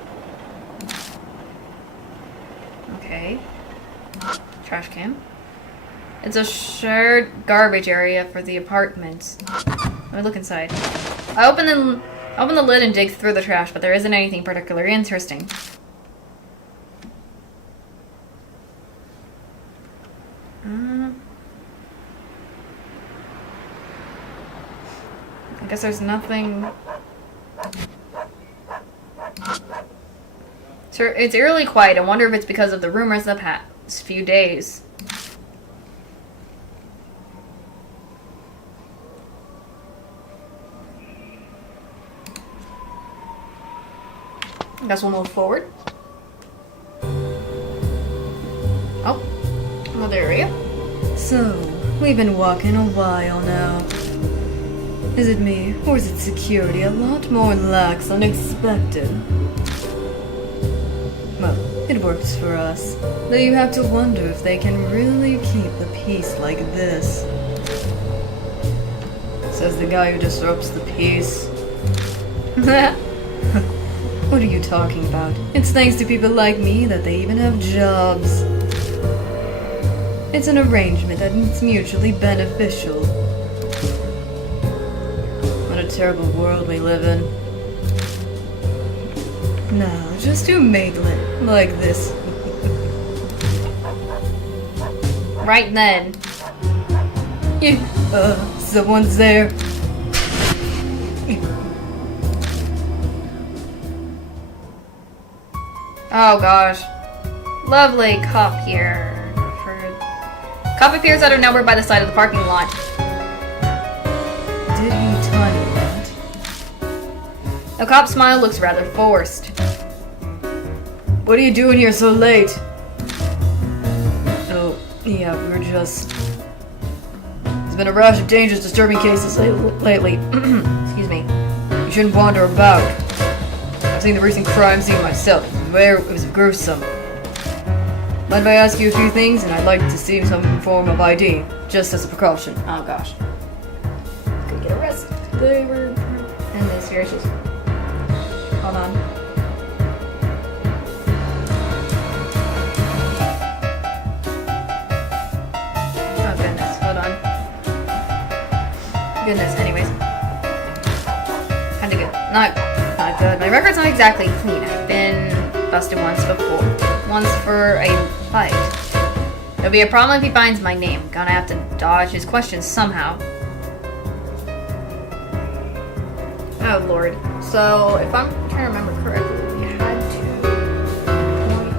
Okay. Trash can. It's a shared garbage area for the apartments. Let me look inside. I open the lid and dig through the trash, but there isn't anything particularly interesting. I guess there's nothing. So it's eerily quiet. I wonder if it's because of the rumors the past few days. I guess we'll move forward. Oh, another area. So, we've been walking a while now. Is it me, or is it security a lot more lax than expected? Well, it works for us. Though you have to wonder if they can really keep the peace like this. Says the guy who disrupts the peace. What are you talking about? It's thanks to people like me that they even have jobs. It's an arrangement that's mutually beneficial. What a terrible world we live in. Now, just to make it like this. Right then. Someone's there. Oh gosh. Lovely cop here. Cop appears out of nowhere by the side of the parking lot. Did he time that? The cop's smile looks rather forced. What are you doing here so late? Oh, yeah, we're just... There's been a rash of dangerous, disturbing cases lately. Excuse me. You shouldn't wander about. I've seen the recent crime scene myself. It was gruesome. Mind if I ask you a few things, and I'd like to see some form of ID, just as a precaution. Oh gosh. Could get arrested. They were in this here. Just hold on. Oh goodness, hold on. Goodness, anyways. Kinda good. Not good. My record's not exactly clean. I've been busted once before. Once for a fight. It'll be a problem if he finds my name. Gonna have to dodge his questions somehow. Oh lord. So, if I'm trying to remember correctly, we had to point.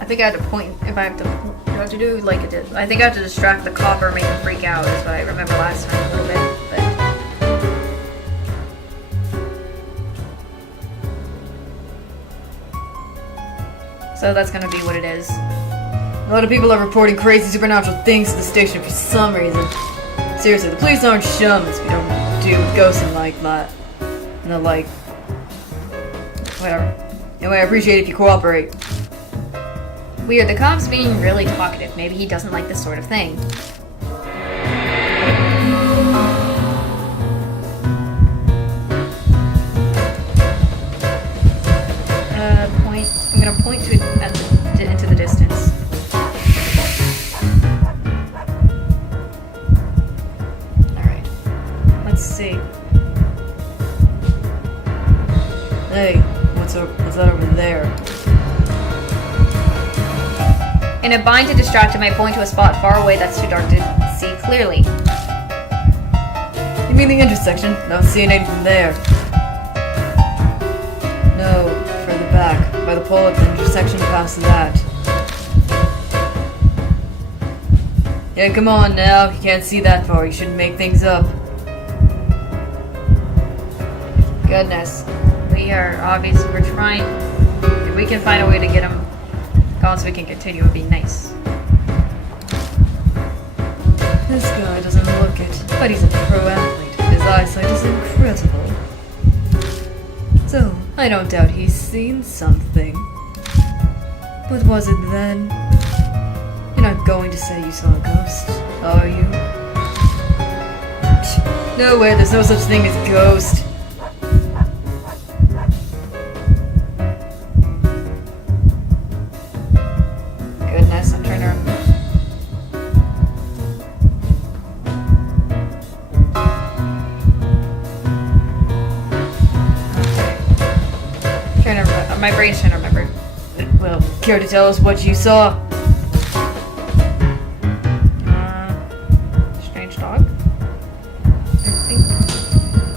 I think I had to point. If I have to, do I have to do like it did? I think I have to distract the cop or make him freak out. Is what I remember last time a little bit. But so that's gonna be what it is. A lot of people are reporting crazy supernatural things to the station for some reason. Seriously, the police aren't chums. We don't do ghosting like that. No, like... whatever. Anyway, I appreciate it if you cooperate. weird. The cop's being really talkative. Maybe he doesn't like this sort of thing. Point. I'm gonna point to it into the distance. Alright. Let's see. Hey, what's that over there? In a bind to distract him, I point to a spot far away that's too dark to see clearly. You mean the intersection? Not seeing anything there. No, further back, by the pole at the intersection past that. Yeah, come on now. You can't see that far. You shouldn't make things up. Goodness. We're trying. If we can find a way to get him gone so we can continue, it would be nice. This guy doesn't look it, but he's a pro athlete. His eyesight is incredible. So, I don't doubt he's seen something. What was it then? You're not going to say you saw a ghost, are you? No way, there's no such thing as ghost. Goodness, I'm trying to remember. My brain's trying to remember. Well, care to tell us what you saw? Strange dog? I think.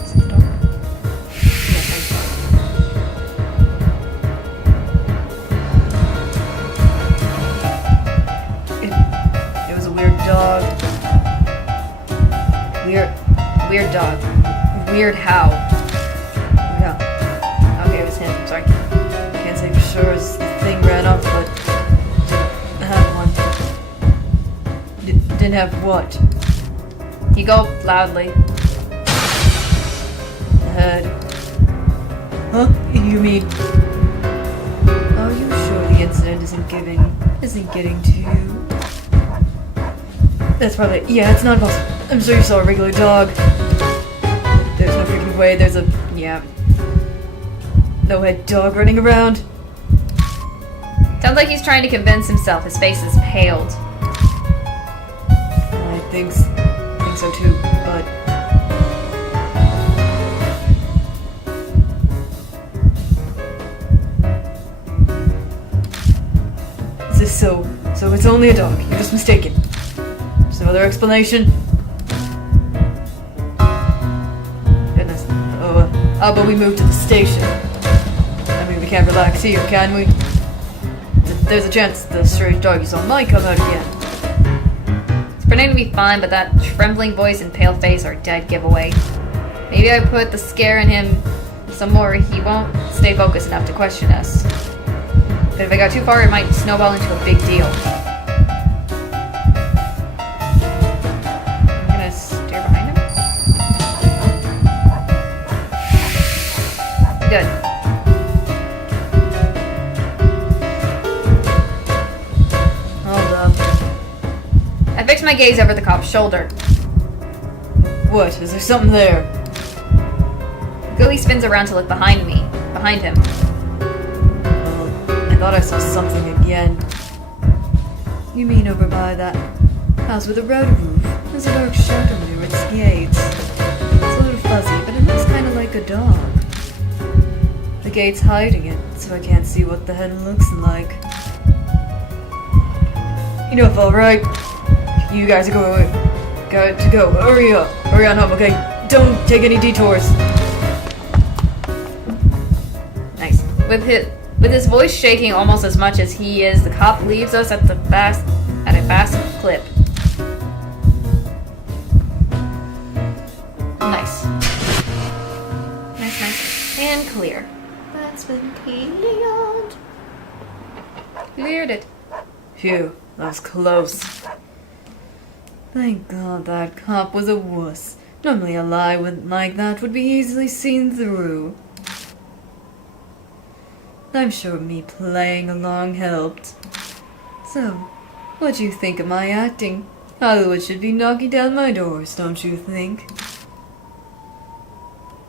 Is it a dog? Yeah, strange dog. It was a weird dog. Weird dog. Weird how? Yeah, Okay, it was him. Sorry. can't say for sure as the thing ran up, but didn't have one. Didn't have what? He gulped loudly. The head. Huh? You mean? Are you sure the incident isn't getting to you? That's probably. Yeah, it's not possible. I'm sure you saw a regular dog. There's no freaking way. There's a. Yeah. No head dog running around. Sounds like he's trying to convince himself. His face is paled. I think so too, but. Is this so? So it's only a dog. You're just mistaken. There's no other explanation. Goodness. Oh, how about we move to the station? I mean, we can't relax here, can we? There's a chance the strange dog you saw might come out again. It's pretending to be fine, but that trembling voice and pale face are a dead giveaway. Maybe I put the scare in him some more, he won't stay focused enough to question us. But if I go too far, it might snowball into a big deal. I'm gonna steer behind him. Good. Hold up. I fixed my gaze over the cop's shoulder. What? Is there something there? Ghoulie spins around to look behind him. Well, I thought I saw something again. You mean over by that house with a red roof? There's a dark shadow near its gates. It's a little fuzzy, but it looks kind of like a dog. The gate's hiding it, so I can't see what the head looks like. You know, if alright, you guys are got to go. Hurry up. Hurry on home, okay? Don't take any detours. With his voice shaking almost as much as he is, the cop leaves us at a fast clip. Nice. Nice. And clear. That's been cleared. Cleared it. Phew, that was close. Thank God that cop was a wuss. Normally a lie like that would be easily seen through. I'm sure me playing along helped. So, what do you think of my acting? Hollywood should be knocking down my doors, don't you think?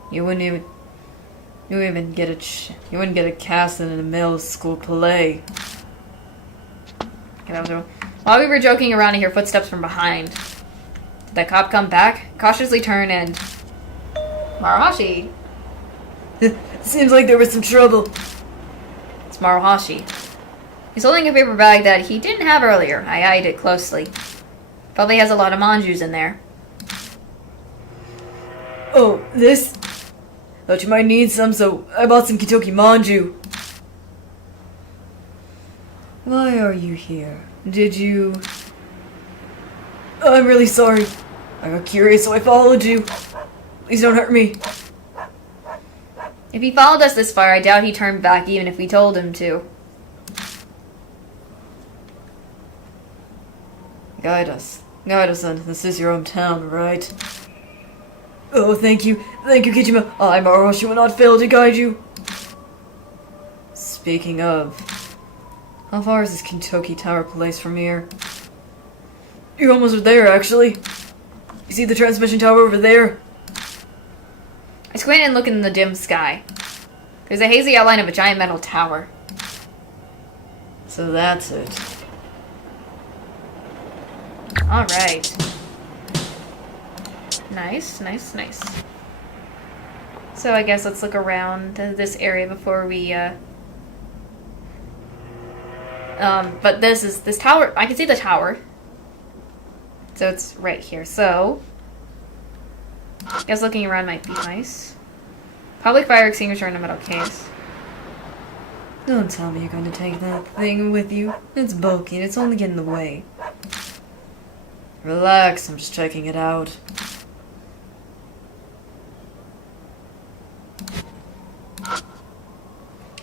You wouldn't get a cast in a middle school play. While we were joking around, I hear footsteps from behind. Did that cop come back? Cautiously turn and... Maruhashi. Seems like there was some trouble. It's Maruhashi. He's holding a paper bag that he didn't have earlier. I eyed it closely. Probably has a lot of manjus in there. Oh, this? Thought you might need some, so I bought some Kentucky manju. Why are you here? Did you... I'm really sorry. I got curious, so I followed you. Please don't hurt me. If he followed us this far, I doubt he turned back even if we told him to. Guide us, son. This is your hometown, right? Oh, thank you. Thank you, Kijima. I, Maruhashi, will not fail to guide you. Speaking of... How far is this Kentucky Tower place from here? You're almost there, actually. You see the transmission tower over there? I squint and look in the dim sky. There's a hazy outline of a giant metal tower. So that's it. Alright. Nice. So I guess let's look around this area before we, but this tower, I can see the tower. So it's right here, so... I guess looking around might be nice. Public fire extinguisher in a metal case. Don't tell me you're going to take that thing with you. It's bulky and it's only getting in the way. Relax, I'm just checking it out.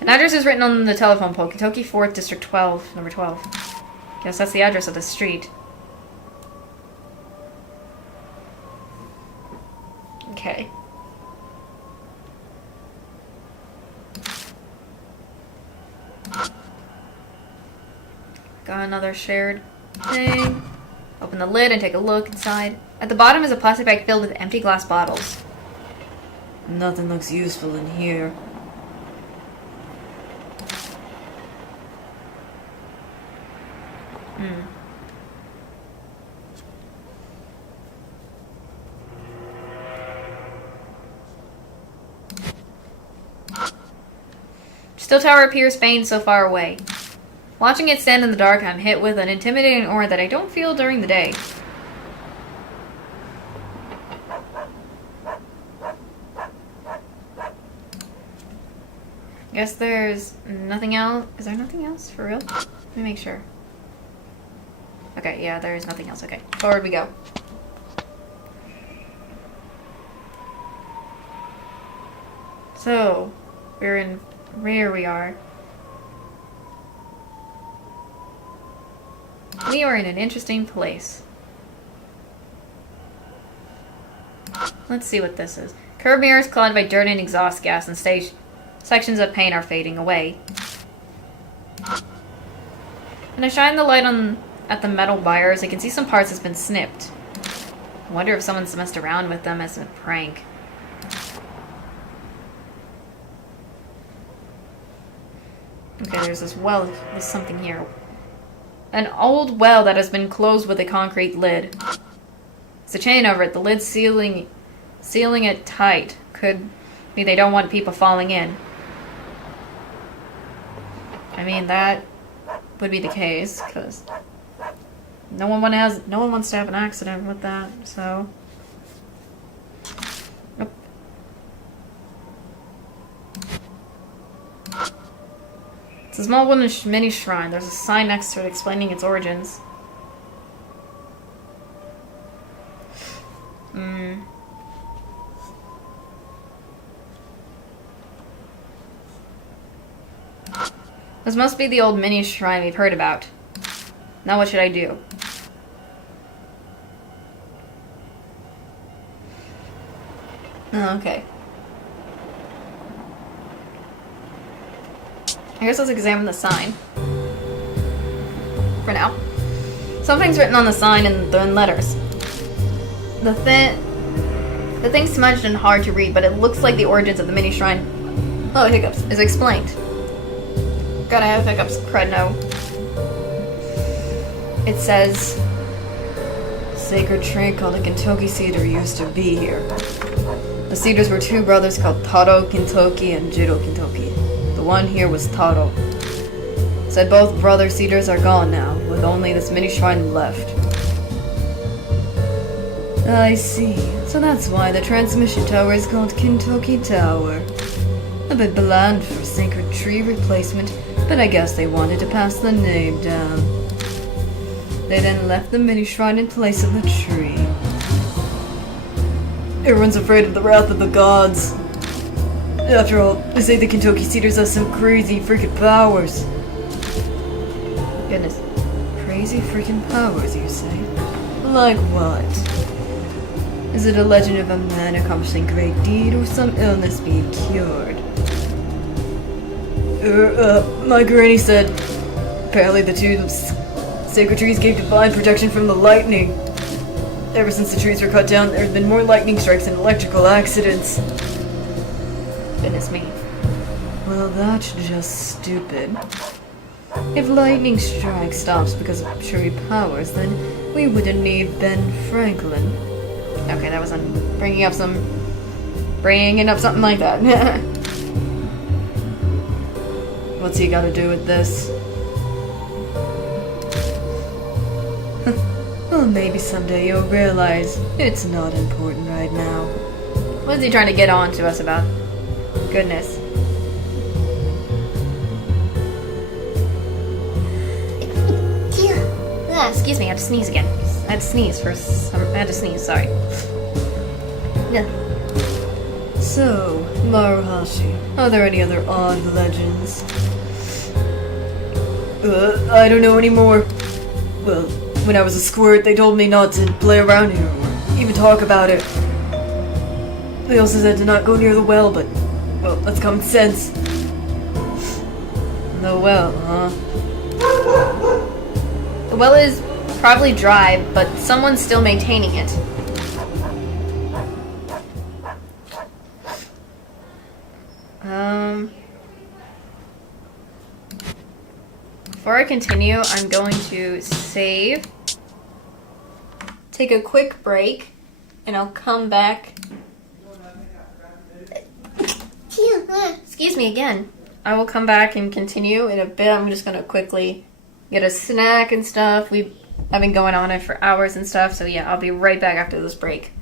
An address is written on the telephone pole. Kubitarou.4, District 12, number 12. Guess that's the address of the street. Okay. Got another shared thing. Open the lid and take a look inside. At the bottom is a plastic bag filled with empty glass bottles. Nothing looks useful in here. Still tower appears faint so far away. Watching it stand in the dark, I'm hit with an intimidating aura that I don't feel during the day. Guess there's nothing else. Is there nothing else? For real? Let me make sure. Okay, yeah, there is nothing else. Okay, forward we go. So, we're in where we are. We are in an interesting place. Let's see what this is. Curb mirrors clogged by dirt and exhaust gas, and sections of paint are fading away. When I shine the light at the metal wires, I can see some parts has been snipped. I wonder if someone's messed around with them as a prank. Okay, there's this well. There's something here. An old well that has been closed with a concrete lid. There's a chain over it. The lid's sealing it tight. Could be they don't want people falling in. I mean, that would be the case, because no one wants to have an accident with that, so... Nope. It's a small wooden mini shrine. There's a sign next to it explaining its origins. This must be the old mini shrine we've heard about. Now what should I do? Oh, okay. I guess let's examine the sign. For now. Something's written on the sign in letters. The thing's smudged and hard to read, but it looks like the origins of the mini shrine. Oh, hiccups. Is explained. Gotta have hiccups, Credno. It says, Sacred tree called a Kintoki cedar used to be here. The cedars were two brothers called Taro Kintoki and Jiro Kintoki. The one here was Taro. Said both brother cedars are gone now, with only this mini shrine left. I see. So that's why the transmission tower is called Kintoki Tower. A bit bland for sacred tree replacement, but I guess they wanted to pass the name down. They then left the mini shrine in place of the tree. Everyone's afraid of the wrath of the gods. After all, they say the Kintoki Cedars have some crazy freaking powers. goodness. Crazy freaking powers, you say? Like what? Is it a legend of a man accomplishing great deed or some illness being cured? My granny said apparently the two sacred trees gave divine protection from the lightning. Ever since the trees were cut down, there have been more lightning strikes and electrical accidents. Goodness me. Well, that's just stupid. If lightning strike stops because of tree powers, then we wouldn't need Ben Franklin. Okay, that was bringing up something like that. What's he got to do with this? Well, maybe someday you'll realize it's not important right now. What is he trying to get on to us about? Goodness. Excuse me, I had to sneeze again. I had to sneeze, sorry. Yeah. So, Maruhashi, are there any other odd legends? I don't know anymore. Well, when I was a squirt, they told me not to play around here or even talk about it. They also said to not go near the well, but, well, that's common sense. The well, huh? The well is probably dry, but someone's still maintaining it. Before I continue, I'm going to save, take a quick break, and I'll come back. Excuse me again. I will come back and continue in a bit. I'm just going to quickly get a snack and stuff. I've been going on it for hours and stuff, so yeah, I'll be right back after this break.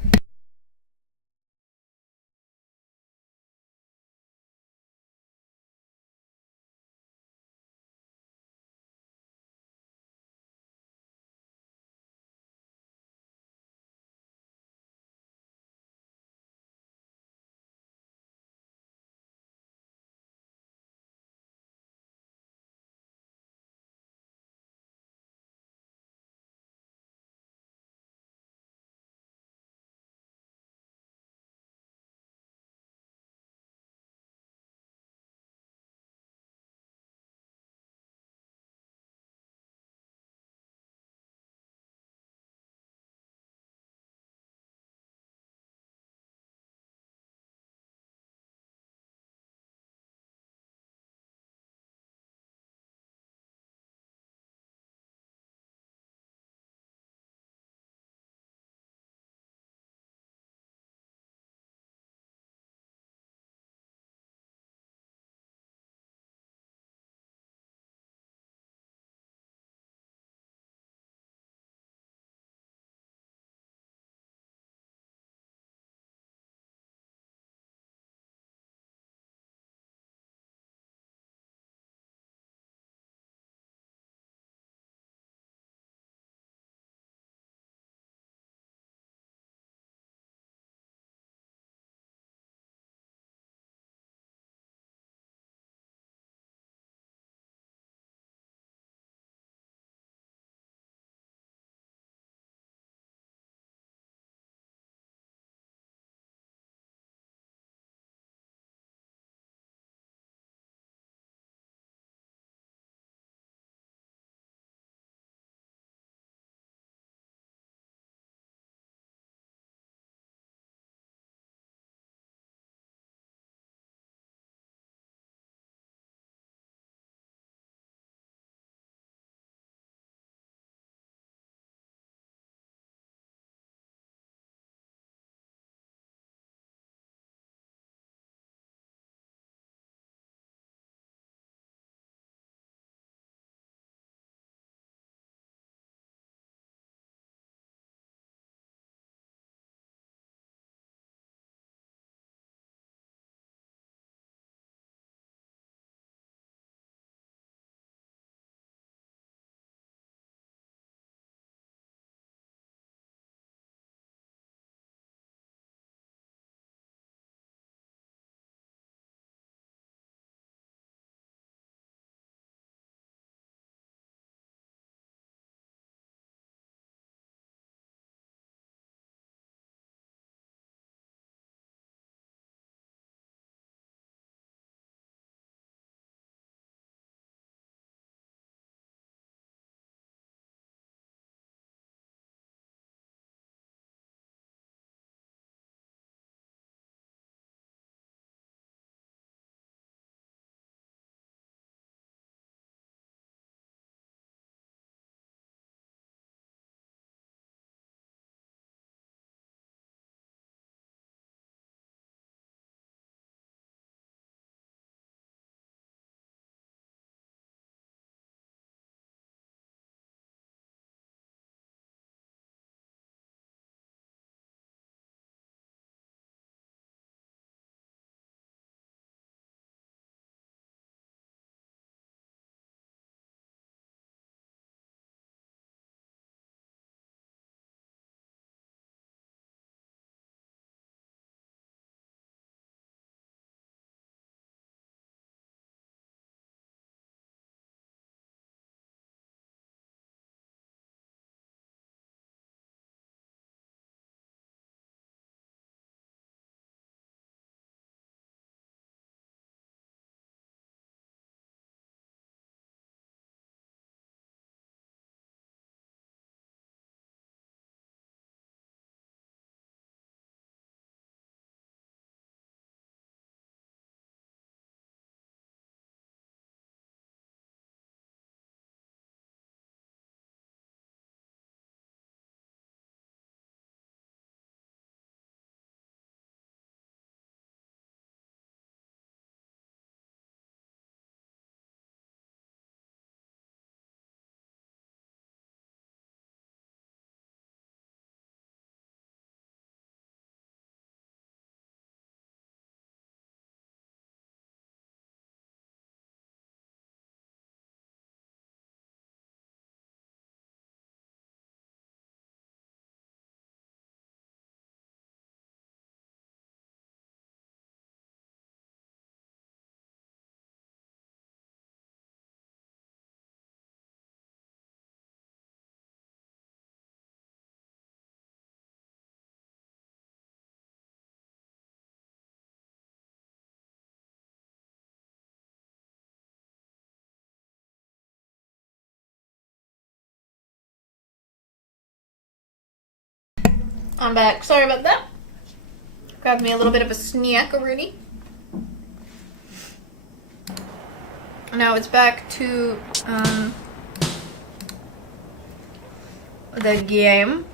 I'm back. Sorry about that. Grabbed me a little bit of a snack already. Now it's back to the game.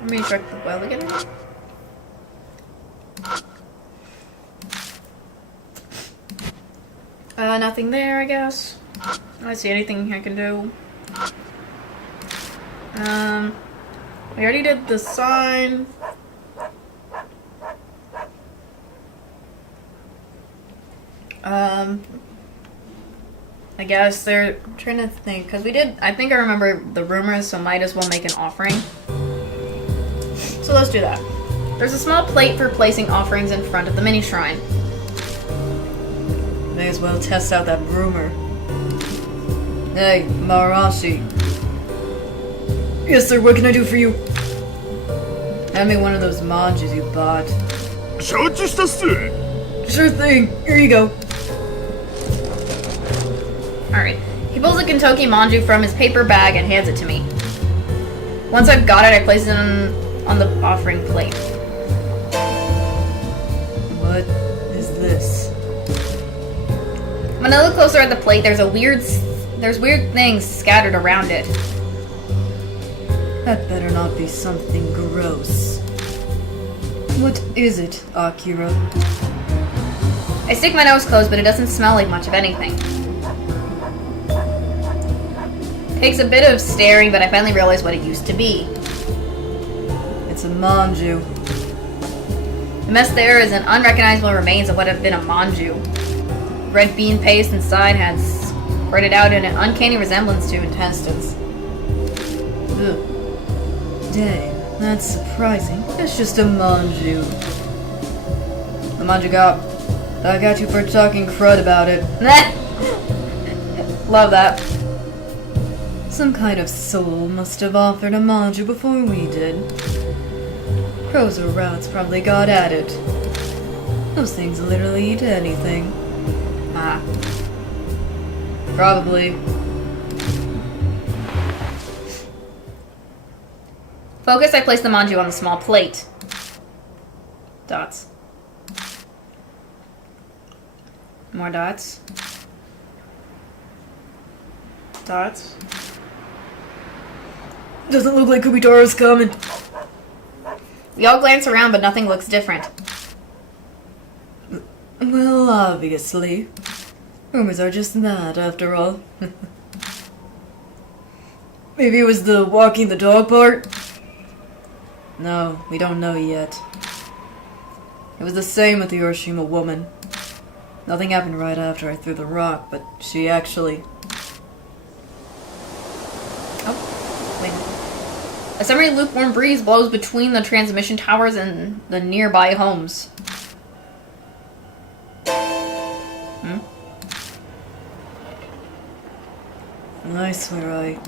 Let me check the well again. Nothing there, I guess. I don't see anything I can do. We already did the sign. I guess they're I'm trying to think, because we did, I think I remember the rumors, so might as well make an offering. So let's do that. There's a small plate for placing offerings in front of the mini shrine. May as well test out that rumor. Hey, Marashi. Yes, sir, what can I do for you? Hand me one of those manjas you bought. Sure thing. Here you go. Alright. He pulls a Kentucky manju from his paper bag and hands it to me. Once I've got it, I place it on the offering plate. What is this? When I look closer at the plate, there's weird things scattered around it. That better not be something gross. What is it, Akira? I stick my nose closed, but it doesn't smell like much of anything. Takes a bit of staring, but I finally realize what it used to be. It's a manju. The mess there is an unrecognizable remains of what had been a manju. Red bean paste inside had spread out in an uncanny resemblance to intestines. Ugh. Dang, that's surprising. It's just a manju. The manju I got you for talking crud about it. Love that. Some kind of soul must have offered a manju before we did. Crows or rats probably got at it. Those things literally eat anything. Ah. Probably. Focus, I place the manju on the small plate. Dots. More dots. Dots. Doesn't look like Kubitarou's coming. We all glance around, but nothing looks different. Well, obviously. Rumors are just that, after all. Maybe it was the walking the dog part? No, we don't know yet. It was the same with the Hiroshima woman. Nothing happened right after I threw the rock, but she actually... Oh, wait. A summery lukewarm breeze blows between the transmission towers and the nearby homes. I swear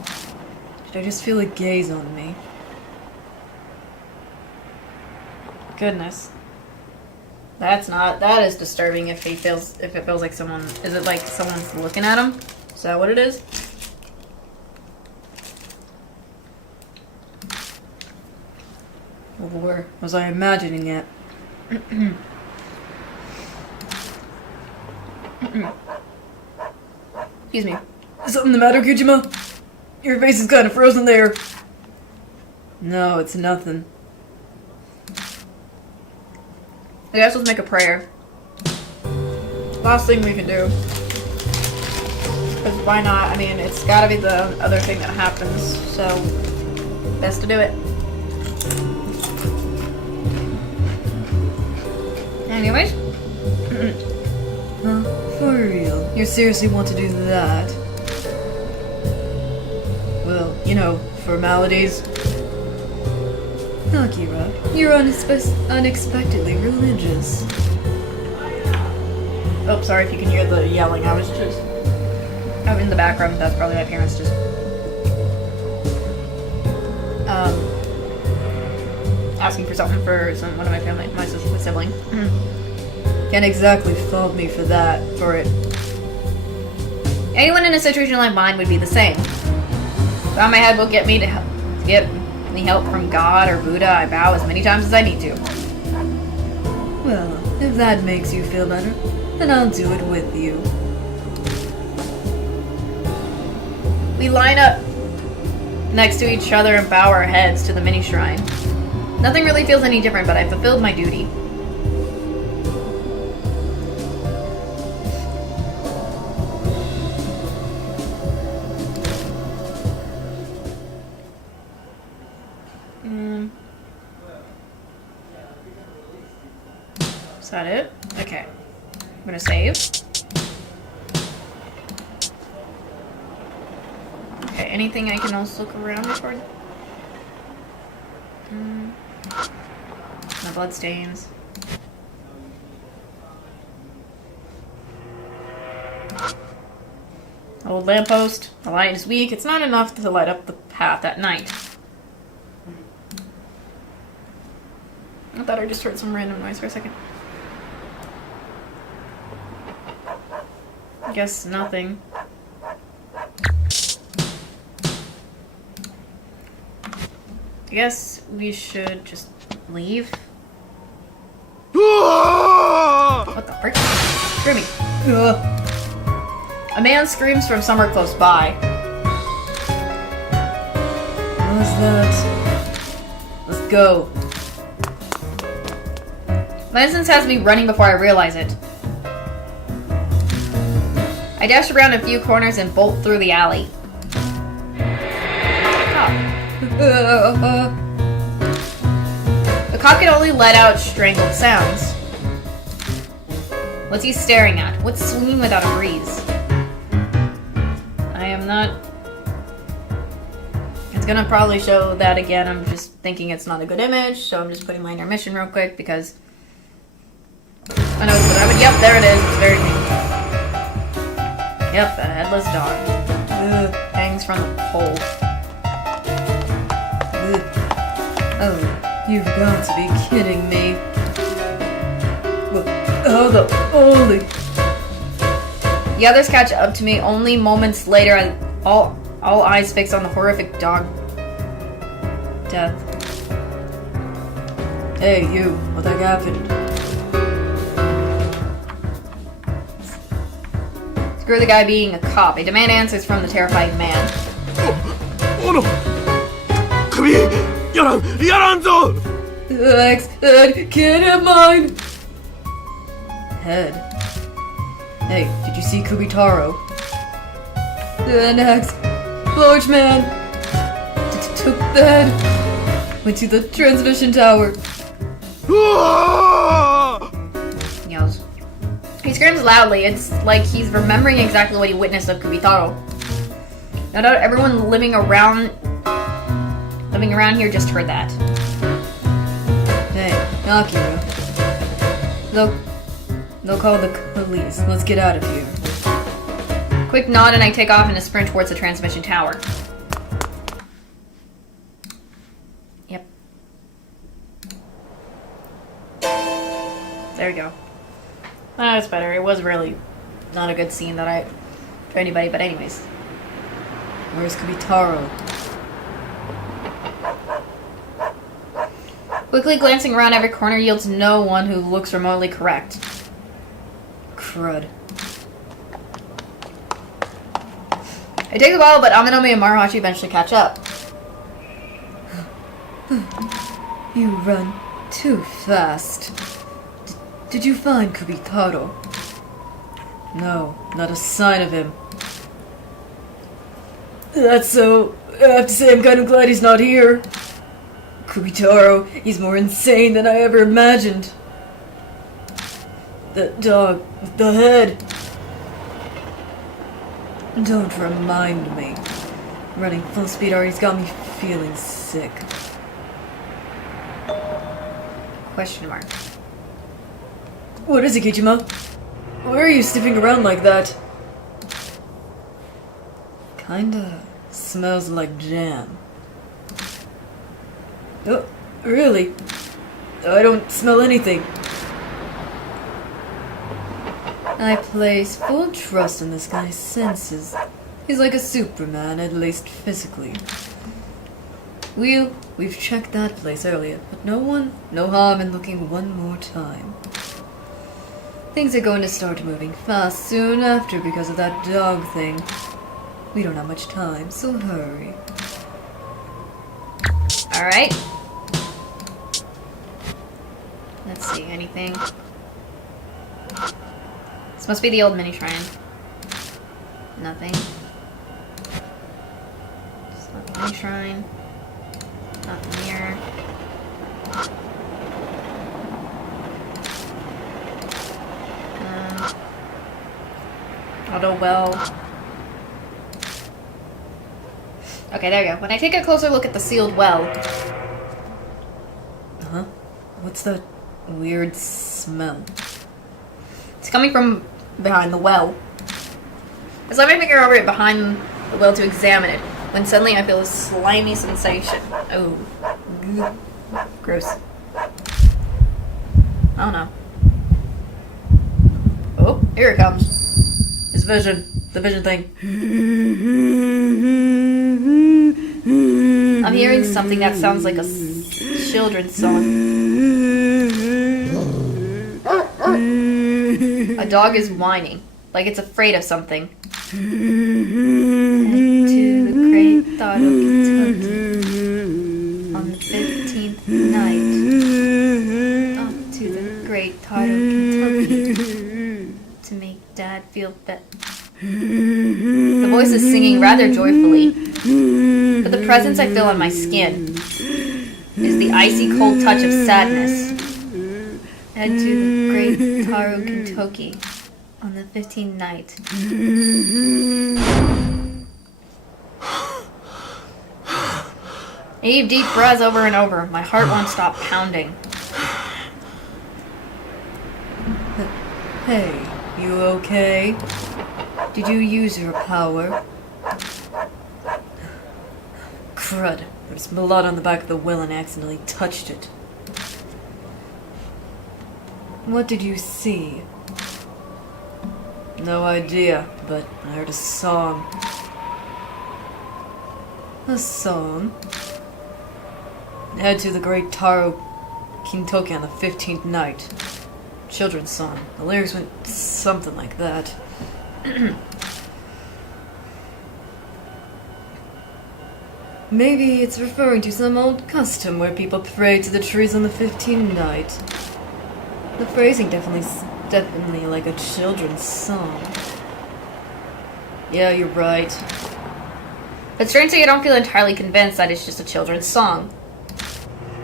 Did I just feel a gaze on me? Goodness. That is disturbing if it feels like someone, is it like someone's looking at him? Is that what it is? Or was I imagining it? Excuse me. Something the matter, Kujima? Your face is kind of frozen there. No, it's nothing. I guess let's make a prayer. Last thing we can do. Because why not? I mean, it's gotta be the other thing that happens, so best to do it. Anyways. Huh? For real? You seriously want to do that? Well, you know, formalities. Akira, you're unexpectedly religious. Oh, sorry if you can hear the yelling. I'm in the background. That's probably my parents just asking for something for one of my family, my sibling. Can't exactly fault me for it. Anyone in a situation like mine would be the same. Bow my head will get me to Any help from God or Buddha, I bow as many times as I need to. Well, if that makes you feel better, then I'll do it with you. We line up next to each other and bow our heads to the mini shrine. Nothing really feels any different, but I fulfilled my duty. Is that it? Okay. I'm gonna save. Okay, anything I can also look around before? My blood stains. Old lamppost. The light is weak. It's not enough to light up the path at night. I thought I just heard some random noise for a second. I guess nothing. I guess we should just leave. What the frick? Screw me. A man screams from somewhere close by. What was that? Let's go. My instance has me running before I realize it. I dash around a few corners and bolt through the alley. The cop can only let out strangled sounds. What's he staring at? What's swinging without a breeze? I am not... It's gonna probably show that again. I'm just thinking it's not a good image, so I'm just putting my intermission real quick because... I know it's what I would... Yep, there it is. It's very neat. Yep, a headless dog. Hangs from the pole. Oh, you've got to be kidding me. Oh, the only... The others catch up to me only moments later. All eyes fixed on the horrific dog death. Hey, you. What the heck happened? Screw the guy being a cop. I demand answers from the terrified man. Oh no! Kubi! Yaran Legs, head, can't have mine! Head. Hey, did you see Kubitarou? Next. Large man. Took the head. Went to the transmission tower. He yells. He screams loudly. It's like he's remembering exactly what he witnessed of Kubitarou. No doubt everyone living around here just heard that. Hey, Akira. They'll call the police. Let's get out of here. Quick nod and I take off in a sprint towards the transmission tower. Yep. There we go. That's better. It was really not a good scene that for anybody, but anyways. Where's Kubitarou? Quickly glancing around every corner yields no one who looks remotely correct. Crud. It takes a while, but Aminomi and Maruhashi eventually catch up. You run too fast. Did you find Kubitarou? No, not a sign of him. That's so... I have to say I'm kind of glad he's not here. Kubitarou, he's more insane than I ever imagined. That dog with the head. Don't remind me. Running full speed already's got me feeling sick. Question mark. What is it, Kijima? Why are you sniffing around like that? Kinda smells like jam. Oh, really? I don't smell anything. I place full trust in this guy's senses. He's like a Superman, at least physically. We've checked that place earlier, but no harm in looking one more time. Things are going to start moving fast soon after because of that dog thing. We don't have much time, so hurry. Alright. Let's see, anything? This must be the old mini shrine. Nothing. It's not the mini shrine. Nothing here. Auto well. Okay, there you go. When I take a closer look at the sealed well. Huh? What's that weird smell? It's coming from behind the well. I slide my finger over it behind the well to examine it, when suddenly I feel a slimy sensation. Oh. Gross. Oh no. Oh, here it comes. It's vision. The vision thing. I'm hearing something that sounds like a children's song. A dog is whining, like it's afraid of something. Head to the great thought of Kentucky on the 15th night. Up to the great thought of Kentucky to make Dad feel better. The voice is singing rather joyfully, but the presence I feel on my skin is the icy cold touch of sadness. Head to the great Taro, Kentucky on the 15th night. I heave deep breaths over and over. My heart won't stop pounding. Hey, you okay? Did you use your power? Crud. There's blood on the back of the well and I accidentally touched it. What did you see? No idea, but I heard a song. A song? Head to the great Taro, Kentucky on the 15th night. Children's song. The lyrics went something like that. Maybe it's referring to some old custom where people pray to the trees on the 15th night. The phrasing definitely like a children's song. Yeah, you're right. But strangely, I don't feel entirely convinced that it's just a children's song.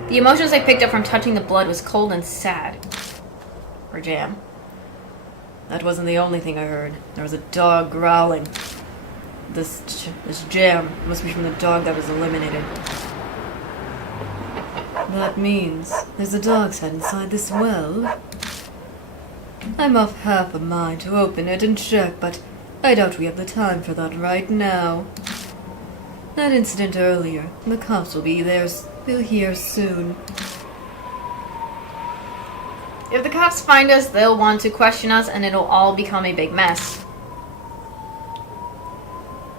The emotions I picked up from touching the blood was cold and sad. Or jam. That wasn't the only thing I heard. There was a dog growling. This jam must be from the dog that was eliminated. That means there's a dog's head inside this well. I'm off half a mind to open it and check, but I doubt we have the time for that right now. That incident earlier, the cops will be here soon. If the cops find us, they'll want to question us and it'll all become a big mess.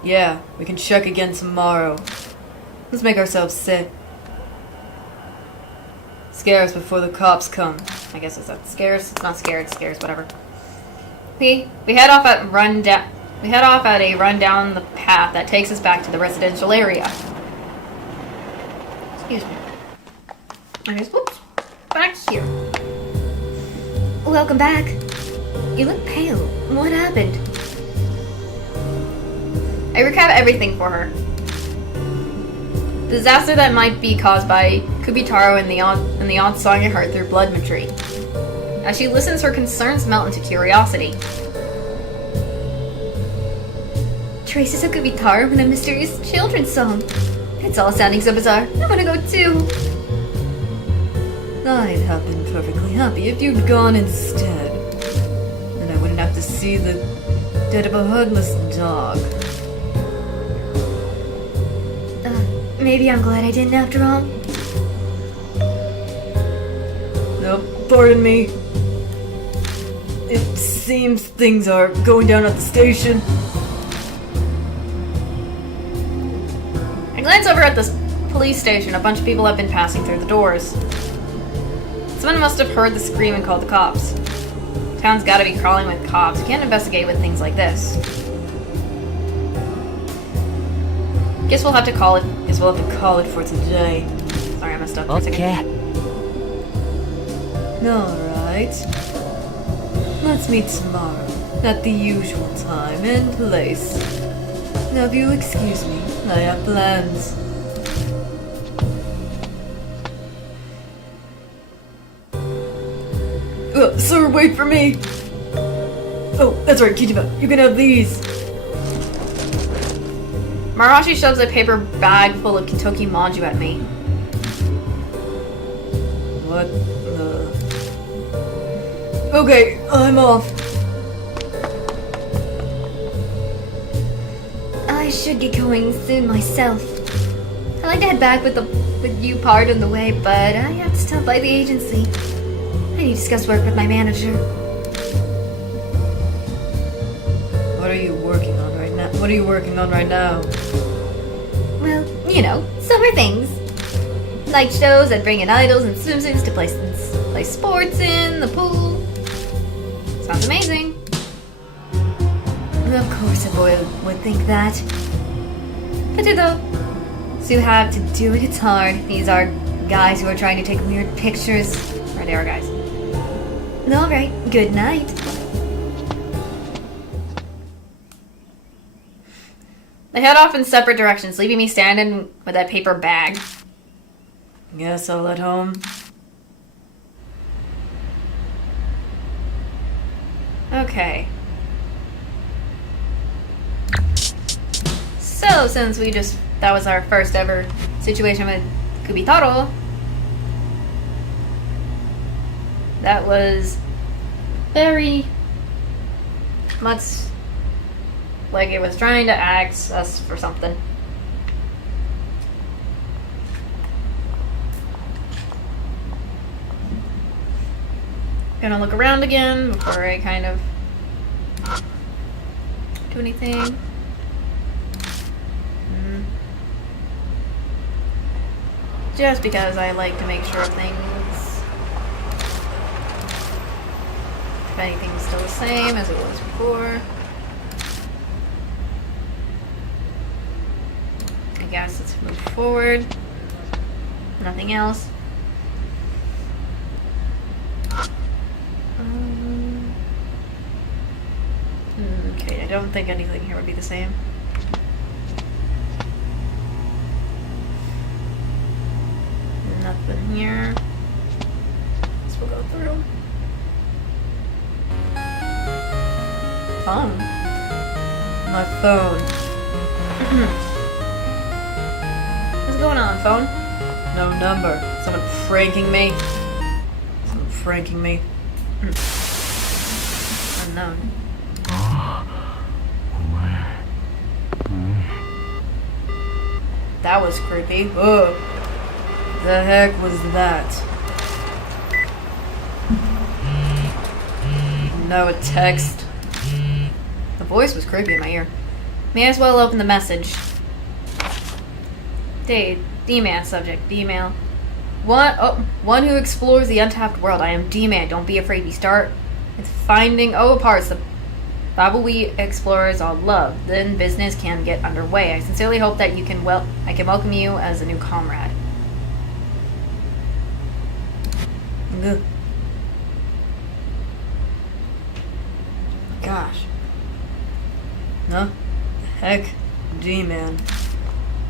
Yeah, we can check again tomorrow. Let's make ourselves sick. Scare us before the cops come. I guess it's not scares. It's not scared. Scares. Whatever. We head off at a run down the path that takes us back to the residential area. Excuse me. I guess whoops. Back here. Welcome back. You look pale. What happened? I recap everything for her. Disaster that might be caused by Kubitarou and the odd song I heard through blood imagery. As she listens, her concerns melt into curiosity. Traces of Kubitarou and a mysterious children's song. It's all sounding so bizarre. I want to go too. I'd have been perfectly happy if you'd gone instead. Then I wouldn't have to see the dead of a headless dog. Maybe I'm glad I didn't after all. Nope, pardon me. It seems things are going down at the station. I glance over at the police station. A bunch of people have been passing through the doors. Someone must have heard the scream and called the cops. Town's gotta be crawling with cops. You can't investigate with things like this. Guess we'll have to call it for today. Sorry, I messed up for a second. Alright. Let's meet tomorrow, at the usual time and place. Now if you'll excuse me, I have plans. Sir, wait for me! Oh, that's right, Kijima, you can have these! Marashi shoves a paper bag full of Kentucky Maju at me. What the... Okay, I'm off. I should get going soon myself. I'd like to head back with you part on the way, but I have to stop by the agency. I need to discuss work with my manager. What are you working on right now? What are you working on right now? Well, you know, summer things. Night shows that bring in idols and swimsuits to play sports in the pool. Sounds amazing. Of course a boy would think that. But to have to do it, it's hard. These are guys who are trying to take weird pictures. Right, they are guys. Alright, good night. They head off in separate directions, leaving me standing with that paper bag. Guess I'll head home. Okay. So, since that was our first ever situation with Kubitarou, that was very much like it was trying to ask us for something. Gonna look around again before I kind of do anything. Just because I like to make sure of things. If anything's still the same as it was before. I guess let's move forward. Nothing else. Okay, I don't think anything here would be the same. Nothing here. Guess we'll go through. Phone. My phone. What's going on, phone? No number. Someone pranking me. Someone pranking me. Unknown. That was creepy. Ugh. The heck was that? No, a text. The voice was creepy in my ear. May as well open the message. D-Man subject. D-mail. One who explores the untapped world. I am D-Man. Don't be afraid. We start with finding parts the Babui explorers all love. Then business can get underway. I sincerely hope that I can welcome you as a new comrade. Ugh. Gosh. Huh? The heck? D-Man.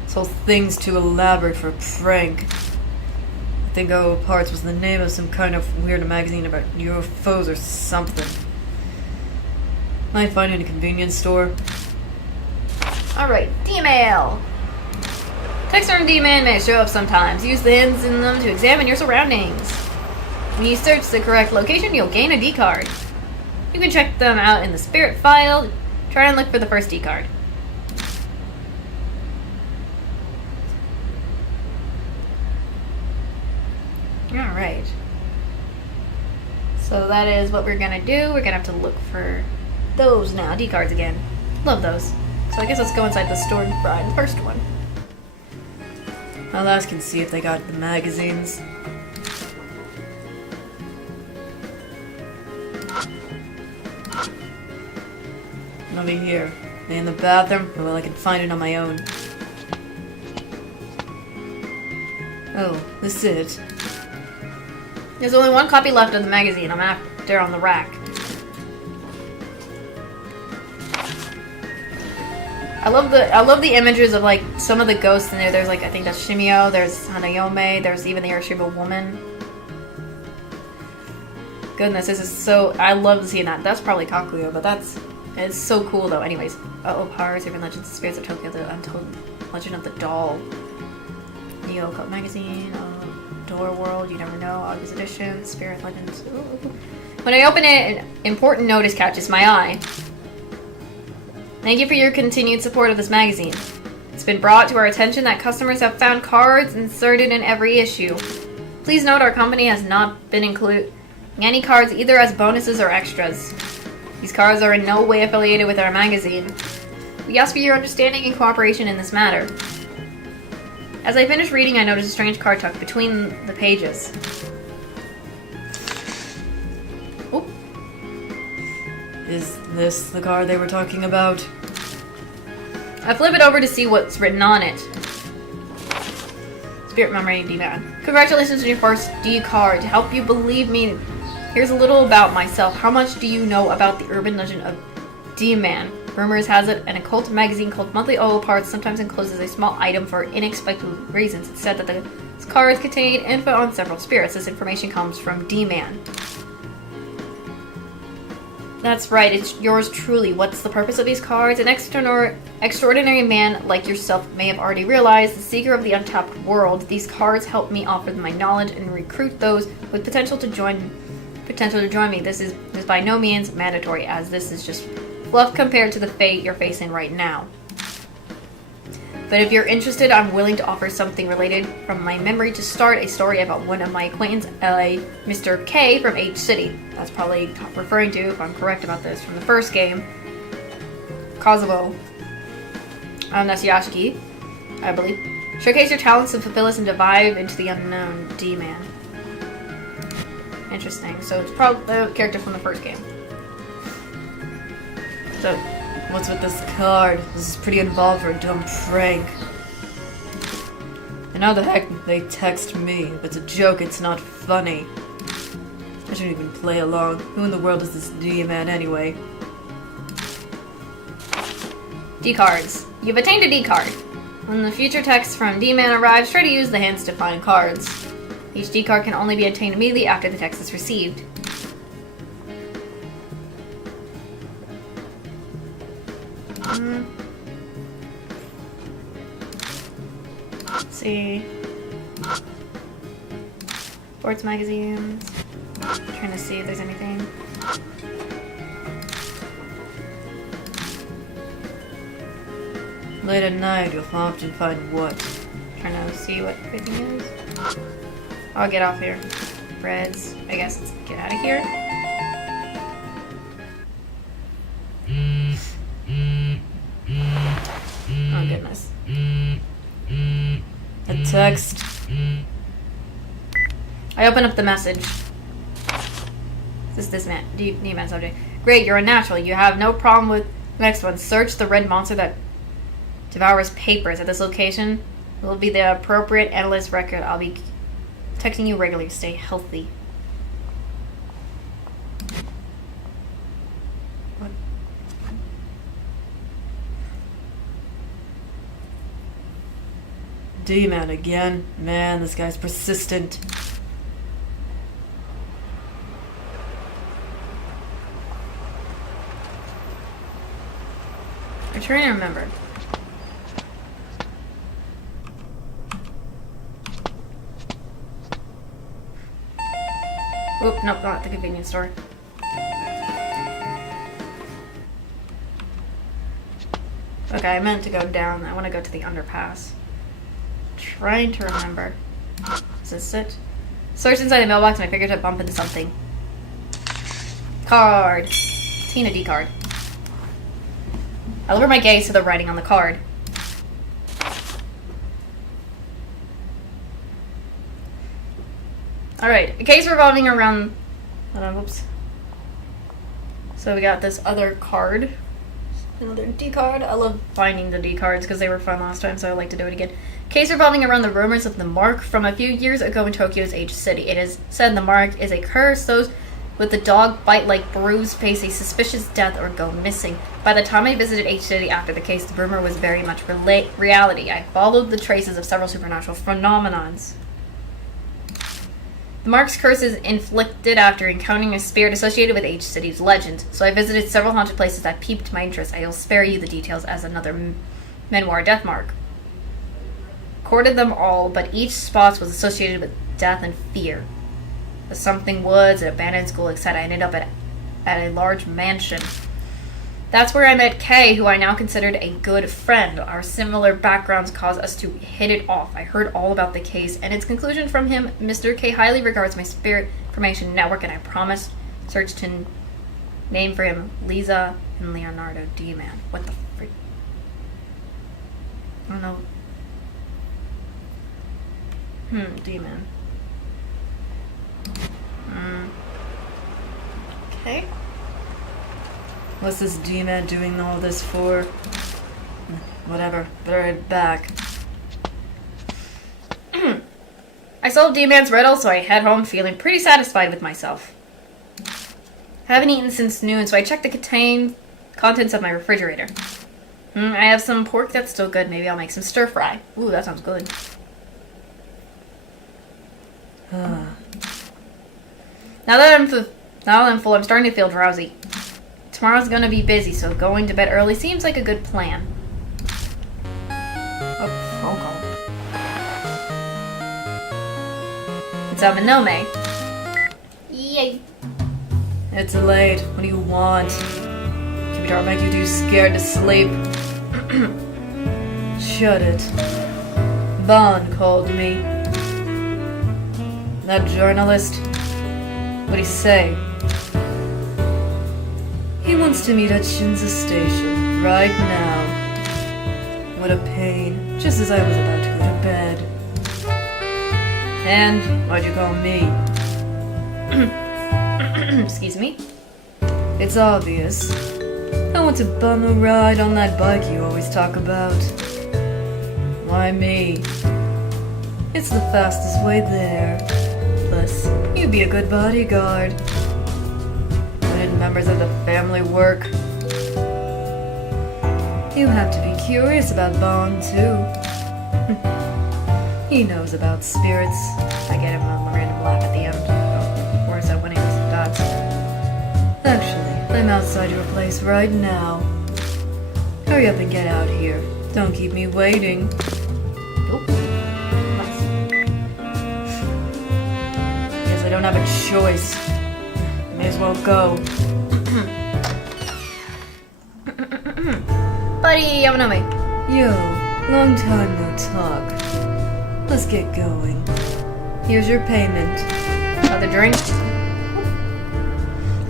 This whole thing's too elaborate for a prank. I think Parts was the name of some kind of weird magazine about UFOs or something. Might find it in a convenience store. Alright, D-mail! Texter and D-man may show up sometimes. Use the hints in them to examine your surroundings. When you search the correct location, you'll gain a D-card. You can check them out in the spirit file. Try and look for the first D-card. Alright. So that is what we're gonna do. We're gonna have to look for those now. D-cards again. Love those. So I guess let's go inside the store and buy the first one. I'll ask and see if they got the magazines. And I'll be here. Are they in the bathroom? Or will I can find it on my own? Oh, this is it. There's only one copy left of the magazine. I'm after on the rack. I love the images of like some of the ghosts in there. There's like I think that's Shimio, there's Hanayome, there's even the Airship woman. Goodness, this is so I love seeing that. That's probably Kakuyo, but it's so cool though. Anyways. Pirates, even Legends of Spirits of Tokyo, the Untold Legend of the Doll. Neo Cult Magazine, Door World, You Never Know, August Edition, Spirit Legends. Ooh. When I open it, an important notice catches my eye. Thank you for your continued support of this magazine. It's been brought to our attention that customers have found cards inserted in every issue. Please note our company has not been including any cards either as bonuses or extras. These cards are in no way affiliated with our magazine. We ask for your understanding and cooperation in this matter. As I finished reading, I noticed a strange card tucked between the pages. Oop. Is this the card they were talking about? I flip it over to see what's written on it. Spirit Memory D-Man. Congratulations on your first D card. To help you believe me, here's a little about myself. How much do you know about the urban legend of D-Man? Rumors has it an occult magazine called Monthly Oil Parts sometimes encloses a small item for inexplicable reasons. It's said that the cards contain info on several spirits. This information comes from D-Man. That's right, it's yours truly. What's the purpose of these cards? An extraordinary man like yourself may have already realized, the seeker of the untapped world. These cards help me offer my knowledge and recruit those with potential to join me. This is by no means mandatory, as this is just fluff compared to the fate you're facing right now. But if you're interested, I'm willing to offer something related from my memory to start a story about one of my acquaintance, Mr. K from H City. That's probably referring to, if I'm correct about this, from the first game. Kazuo. That's Yashiki, I believe. Showcase your talents and fulfill us and dive into the unknown, D-Man. Interesting. So it's probably the character from the first game. So, what's with this card? This is pretty involved for a dumb prank. And how the heck they text me? If it's a joke, it's not funny. I shouldn't even play along. Who in the world is this D-Man anyway? D-cards. You've attained a D-card. When the future text from D-Man arrives, try to use the hands to find cards. Each D-card can only be obtained immediately after the text is received. Let's see. Sports magazines. Trying to see if there's anything. Late at night, you'll often find what? Trying to see what everything is. I'll get off here. Reds. I guess let's get out of here. Oh goodness. A text. I open up the message. This man, D-Man subject. Great, you're a natural. You have no problem with the next one. Search the red monster that devours papers at this location. It will be the appropriate analyst record. I'll be texting you regularly. Stay healthy. What? D-Man again? Man, this guy's persistent. I'm trying to remember. Oop, nope, not the convenience store. Okay, I meant to go down. I want to go to the underpass. Trying to remember. Is this it? Search inside the mailbox and I figured I'd bump into something. Card. Tina D card. I lower my gaze to the writing on the card. Alright, a case revolving around... Hold on, whoops. So we got this other card. Another D card. I love finding the D cards because they were fun last time, so I like to do it again. Case revolving around the rumors of the mark from a few years ago in Tokyo's H City. It is said the mark is a curse. Those with the dog bite-like bruise face a suspicious death or go missing. By the time I visited H City after the case, the rumor was very much reality. I followed the traces of several supernatural phenomenons. The mark's curse is inflicted after encountering a spirit associated with H City's legend, so I visited several haunted places that piqued my interest. I will spare you the details as another memoir death mark. Recorded them all, but each spot was associated with death and fear. The something woods, an abandoned school, etc. I ended up at a large mansion. That's where I met Kay, who I now considered a good friend. Our similar backgrounds caused us to hit it off. I heard all about the case and its conclusion from him. Mr. K highly regards my spirit information network, and I promised search to name for him Lisa and Leonardo D-Man. What the freak? I don't know. D-Man. Okay. What's this D-Man doing all this for? Whatever, better head back. I solved D-Man's riddle, so I head home feeling pretty satisfied with myself. Haven't eaten since noon, so I checked the contents of my refrigerator. I have some pork that's still good. Maybe I'll make some stir fry. Ooh, that sounds good. Now that I'm full, I'm starting to feel drowsy. Tomorrow's gonna be busy, so going to bed early seems like a good plan. Oh, phone call. It's Amanome. Yay. It's late. What do you want? Kubitarou make you too scared to sleep? Shut it. Bond called me. That journalist. What'd he say? He wants to meet at Shinza Station right now. What a pain. Just as I was about to go to bed. And why'd you call me? Excuse me? It's obvious. I want to bum a ride on that bike you always talk about. Why me? It's the fastest way there. Plus, you'd be a good bodyguard. Why did members of the family work? You have to be curious about Bond, too. He knows about spirits. I get him a random laugh at the end. Oh, or is that when he was dots? Actually, I'm outside your place right now. Hurry up and get out here. Don't keep me waiting. Nope. Nice. Guess I don't have a choice. May as well go. Buddy, Yamanome. Yo, long time no talk. Let's get going. Here's your payment. Another drink?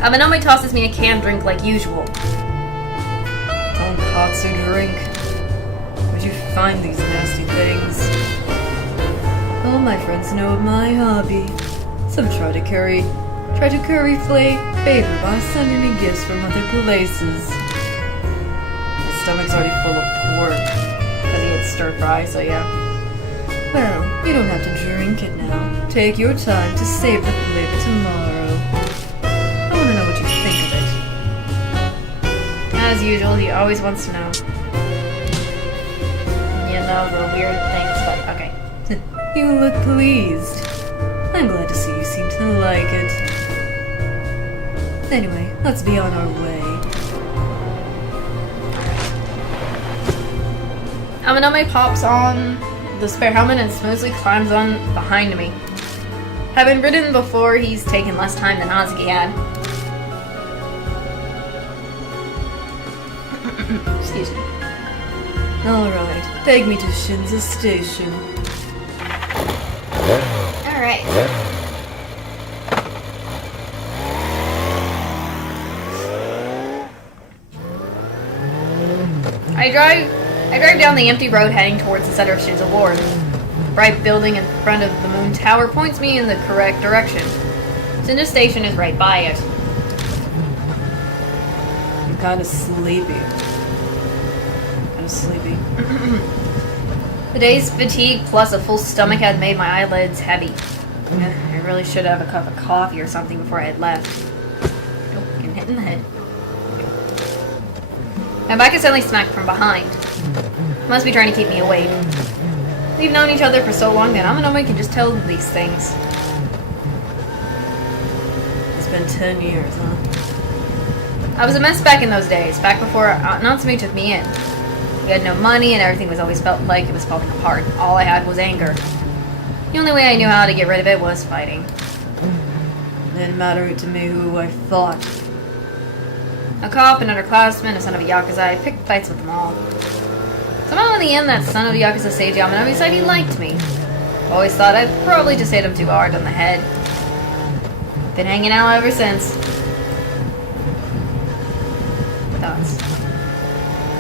Amanome tosses me a canned drink like usual. Tonkatsu drink. Where'd you find these nasty things? All my friends know of my hobby. Some try to curry favor by sending me gifts from other places. My stomach's already full of pork. Because he had stir fry, so yeah. Well, you don't have to drink it now. Take your time to save the flavor tomorrow. I want to know what you think of it. As usual, he always wants to know. You know, the weird things, but okay. You look pleased. I'm glad to see you seem to like it. Anyway, let's be on our way. Amanome pops on the spare helmet and smoothly climbs on behind me. Having ridden before, he's taken less time than Ozzy had. Excuse me. Alright, take me to Shinza Station. Alright. I drive down the empty road heading towards the center of Shinza Ward. bright building in front of the moon tower points me in the correct direction. Shinja Station is right by it. I'm kind of sleepy. The day's fatigue plus a full stomach had made my eyelids heavy. I really should have a cup of coffee or something before I had left. Nope, getting hit in the head. My back is suddenly smacked from behind. Must be trying to keep me awake. We've known each other for so long that Amanome can just tell these things. It's been 10 years, huh? I was a mess back in those days, back before Natsume took me in. We had no money and everything was always felt like it was falling apart. All I had was anger. The only way I knew how to get rid of it was fighting. It didn't matter to me who I fought. A cop, an underclassman, a son of a Yakuza, I picked fights with them all. Somehow in the end, that son of the Yakuza saved Yamanami decided he liked me. Always thought I'd probably just hit him too hard on the head. Been hanging out ever since. Thoughts.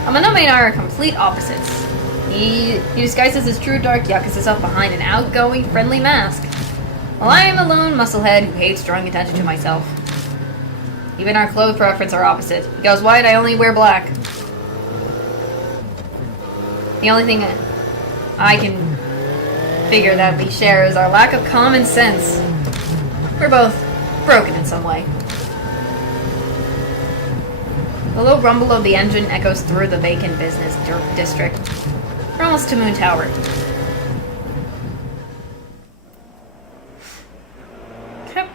Amanami and I are complete opposites. He disguises his true dark Yakuza self behind an outgoing, friendly mask, while I am a lone musclehead who hates drawing attention to myself. Even our clothes preference are opposite. He goes white, I only wear black. The only thing I can figure that we share is our lack of common sense. We're both broken in some way. The low rumble of the engine echoes through the vacant business district. We're almost to Moon Tower. Okay.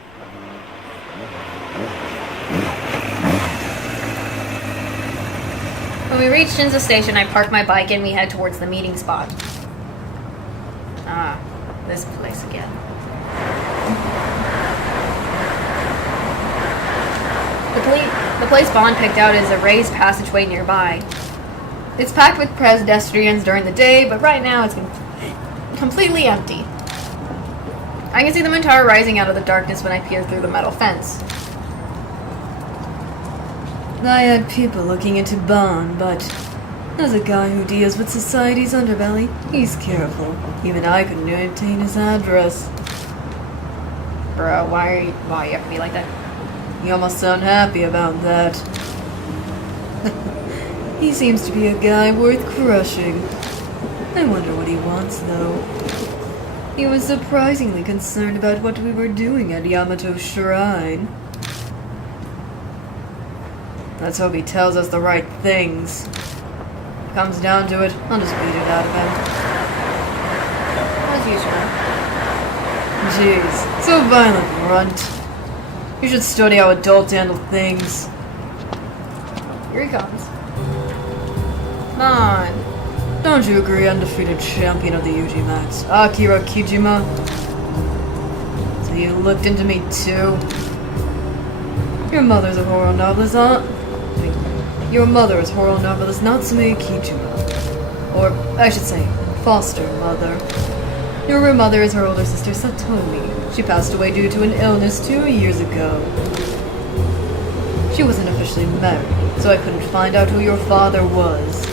When we reach Shinzo Station, I park my bike and we head towards the meeting spot. Ah, this place again. The place Bond picked out is a raised passageway nearby. It's packed with pedestrians during the day, but right now it's completely empty. I can see the moon tower rising out of the darkness when I peer through the metal fence. I had people looking into Bond, but as a guy who deals with society's underbelly, he's careful. Even I couldn't obtain his address. Bro, why you have to be like that? You almost sound happy about that. He seems to be a guy worth crushing. I wonder what he wants, though. He was surprisingly concerned about what we were doing at Yamato Shrine. Let's hope he tells us the right things. If it comes down to it, I'll just beat it out of him. As usual. Jeez, so violent, runt. You should study how adults handle things. Here he comes. Come on. Don't you agree, undefeated champion of the Yuji Max, Akira Kijima? So you looked into me too? Your mother's a horror novelist, huh? Your mother is horror novelist Natsume Kijima. Or, I should say, foster mother. Your real mother is her older sister Satomi. She passed away due to an illness 2 years ago. She wasn't officially married, so I couldn't find out who your father was.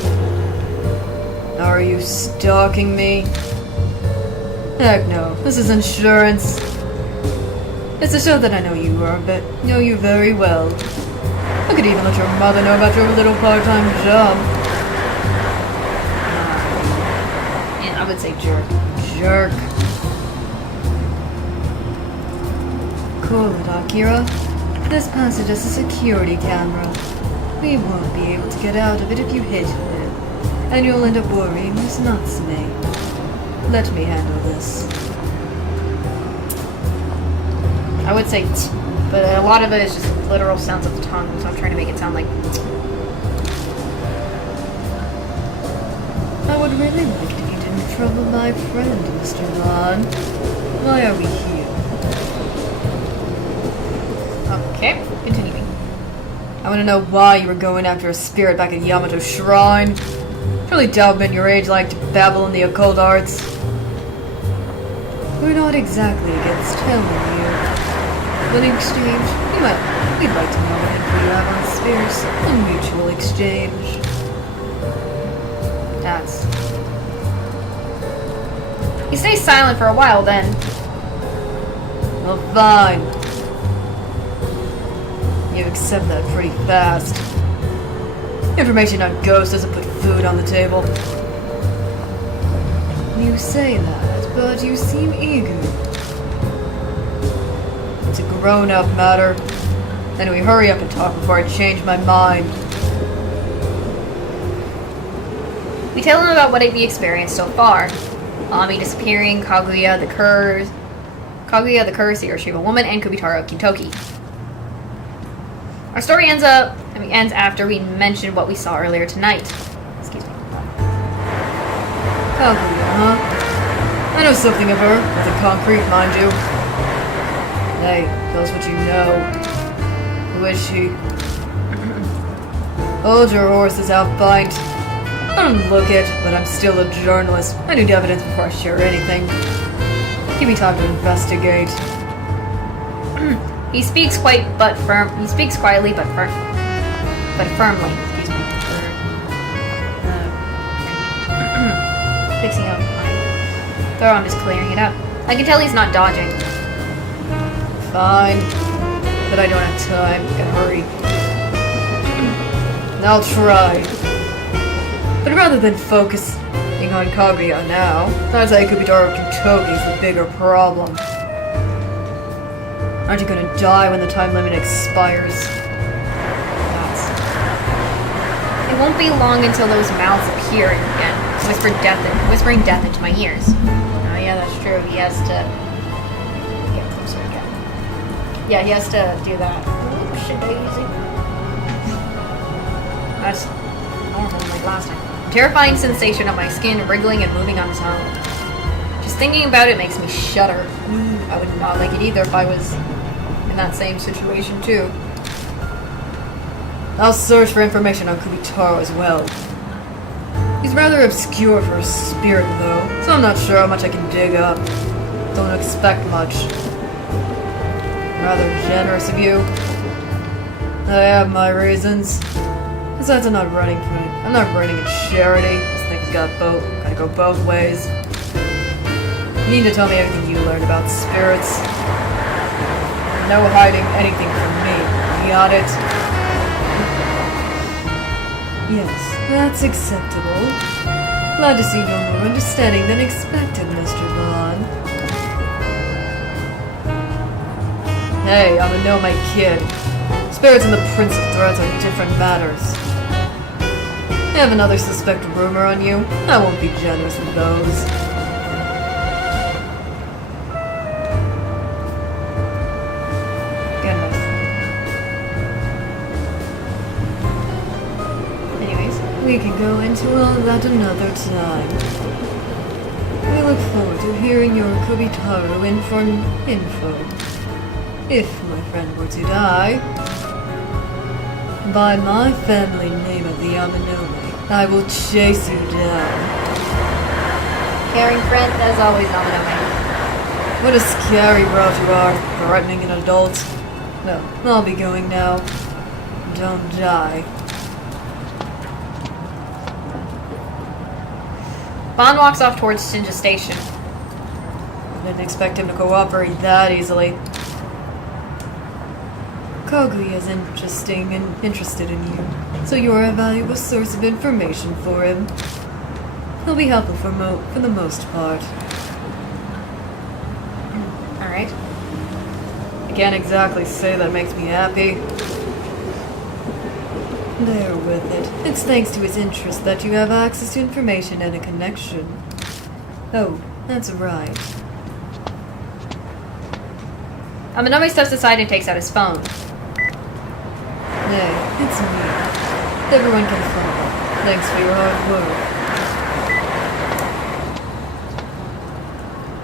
Are you stalking me? Heck no, this is insurance. It's to show that I know you very well. I could even let your mother know about your little part-time job. And I would say jerk. Jerk. Cool it, Akira. This passage has a security camera. We won't be able to get out of it if you hit it. And you'll end up worrying Miss Natsume. Let me handle this. I would say t, but a lot of it is just literal sounds of the tongue, so I'm trying to make it sound like t. I would really like it if you didn't trouble my friend, Mr. Lon. Why are we here? Okay, continuing. I want to know why you were going after a spirit back at Yamato Shrine. Surely doubt men your age like to babble in the occult arts. We're not exactly against telling you. But in exchange, we'd like to know what info you have on spirits. A mutual exchange. That's... He stays silent for a while then. Well, fine. You accept that pretty fast. Information on ghosts doesn't put food on the table. You say that, but you seem eager. It's a grown-up matter. Anyway, hurry up and talk before I change my mind. We tell him about what we experienced so far. Ami disappearing, Kaguya the curse, the Hiroshima woman, and Kubitarou.4. Our story ends after we mention what we saw earlier tonight. Excuse me. Kaguya, huh? I know something of her. Nothing concrete, mind you. Hey, tell us what you know. Who is she? Hold your horses, Alpine. I don't look it, but I'm still a journalist. I need evidence before I share anything. Give me time to investigate. He speaks quietly but firmly. Excuse me. Fixing up my throat. I'm just clearing it up. I can tell he's not dodging. Fine. But I don't have time. Gotta hurry. I'll try. But rather than focusing on Kaguya now, I'd say Kubitarou.4 is the bigger problem. Aren't you gonna die when the time limit expires? It won't be long until those mouths appear again, whispering death into my ears. Oh yeah, that's true. He has to get closer again. Yeah, he has to do that. Oh, shit, easy. That's normal, like last time. Terrifying sensation of my skin wriggling and moving on its own. Just thinking about it makes me shudder. I would not like it either if I was in that same situation too. I'll search for information on Kubitarou as well. He's rather obscure for a spirit though, so I'm not sure how much I can dig up. Don't expect much. Rather generous of you. I have my reasons. Besides, I'm not running in charity. This thing's gotta go both ways. You need to tell me everything you learned about spirits. No hiding anything from me. Got it? Yes, that's acceptable. Glad to see you're more understanding than expected, Mr. Bond. Hey, I'm a nomad kid. Spirits and the Prince of Threats are different matters. I have another suspect rumor on you. I won't be generous with those. Goodness. Anyways, we can go into all that another time. We look forward to hearing your Kubitarou info. If my friend were to die, by my family name of the Yamanome, I will chase you down. Caring friend, as always, Namanome. What a scary brat you are, threatening an adult. No, I'll be going now. Don't die. Bond walks off towards Shinja Station. Didn't expect him to cooperate that easily. Kaguya is interested in you, so you are a valuable source of information for him. He'll be helpful for the most part. Alright. I can't exactly say that makes me happy. Bear with it. It's thanks to his interest that you have access to information and a connection. Oh, that's right. Amanome steps aside and takes out his phone. Hey, it's me. Everyone can follow. Thanks for your hard work.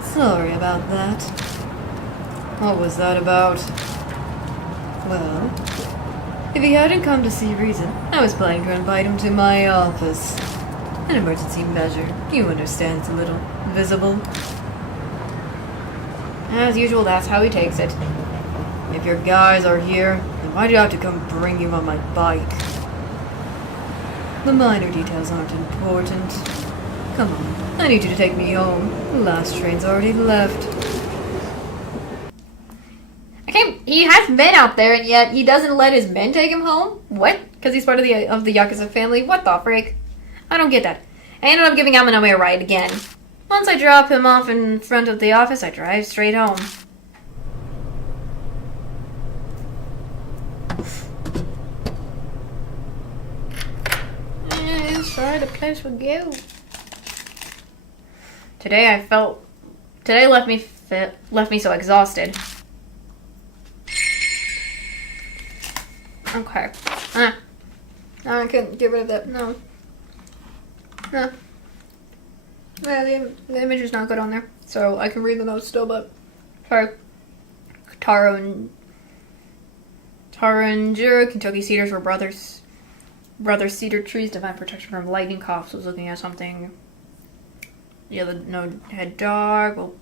Sorry about that. What was that about? Well, if he hadn't come to see reason, I was planning to invite him to my office. An emergency measure. You understand it's a little visible. As usual, that's how he takes it. If your guys are here, then why do I have to come bring you on my bike? The minor details aren't important. Come on, I need you to take me home. The last train's already left. He has men out there, and yet he doesn't let his men take him home? What? Because he's part of the Yakuza family? What the frick? I don't get that. I ended up giving Amanome a ride again. Once I drop him off in front of the office, I drive straight home. Sorry, the place will go. Today left me so exhausted. Okay. No, I couldn't get rid of that. No. No. Yeah, the image is not good on there. So I can read the notes still, but sorry. Taro and Jiro, Kentucky cedars were brothers. Cedar trees, divine protection from lightning. Cops was looking at something. The other node had dog. Well,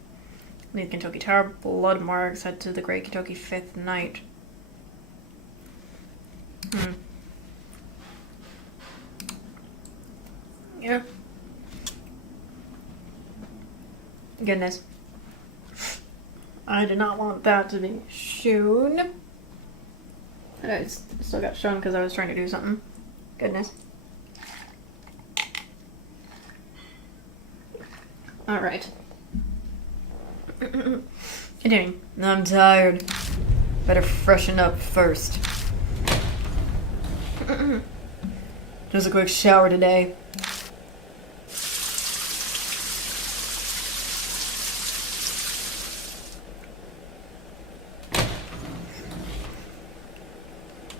the Kentucky Tower. Blood marks head to the Great Kentucky Fifth Night. Yeah. Goodness. I did not want that to be shown. And I still got shown because I was trying to do something. Goodness. Alright. Continuing. I'm tired. Better freshen up first. Just a quick shower today.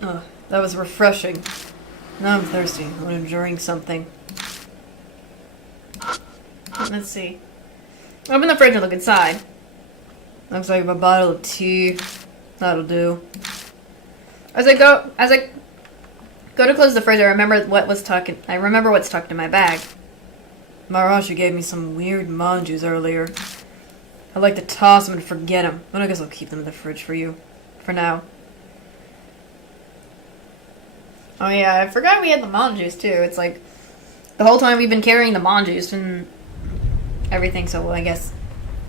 That was refreshing. Now I'm thirsty. I want to drink something. Let's see. Open the fridge and look inside. Looks like a bottle of tea. That'll do. As I go to close the fridge, I remember what's tucked in my bag. Marashi gave me some weird manjus earlier. I'd like to toss them and forget them, but I guess I'll keep them in the fridge for you. For now. Oh yeah, I forgot we had the manjus too. It's like the whole time we've been carrying the manjus and everything, so I guess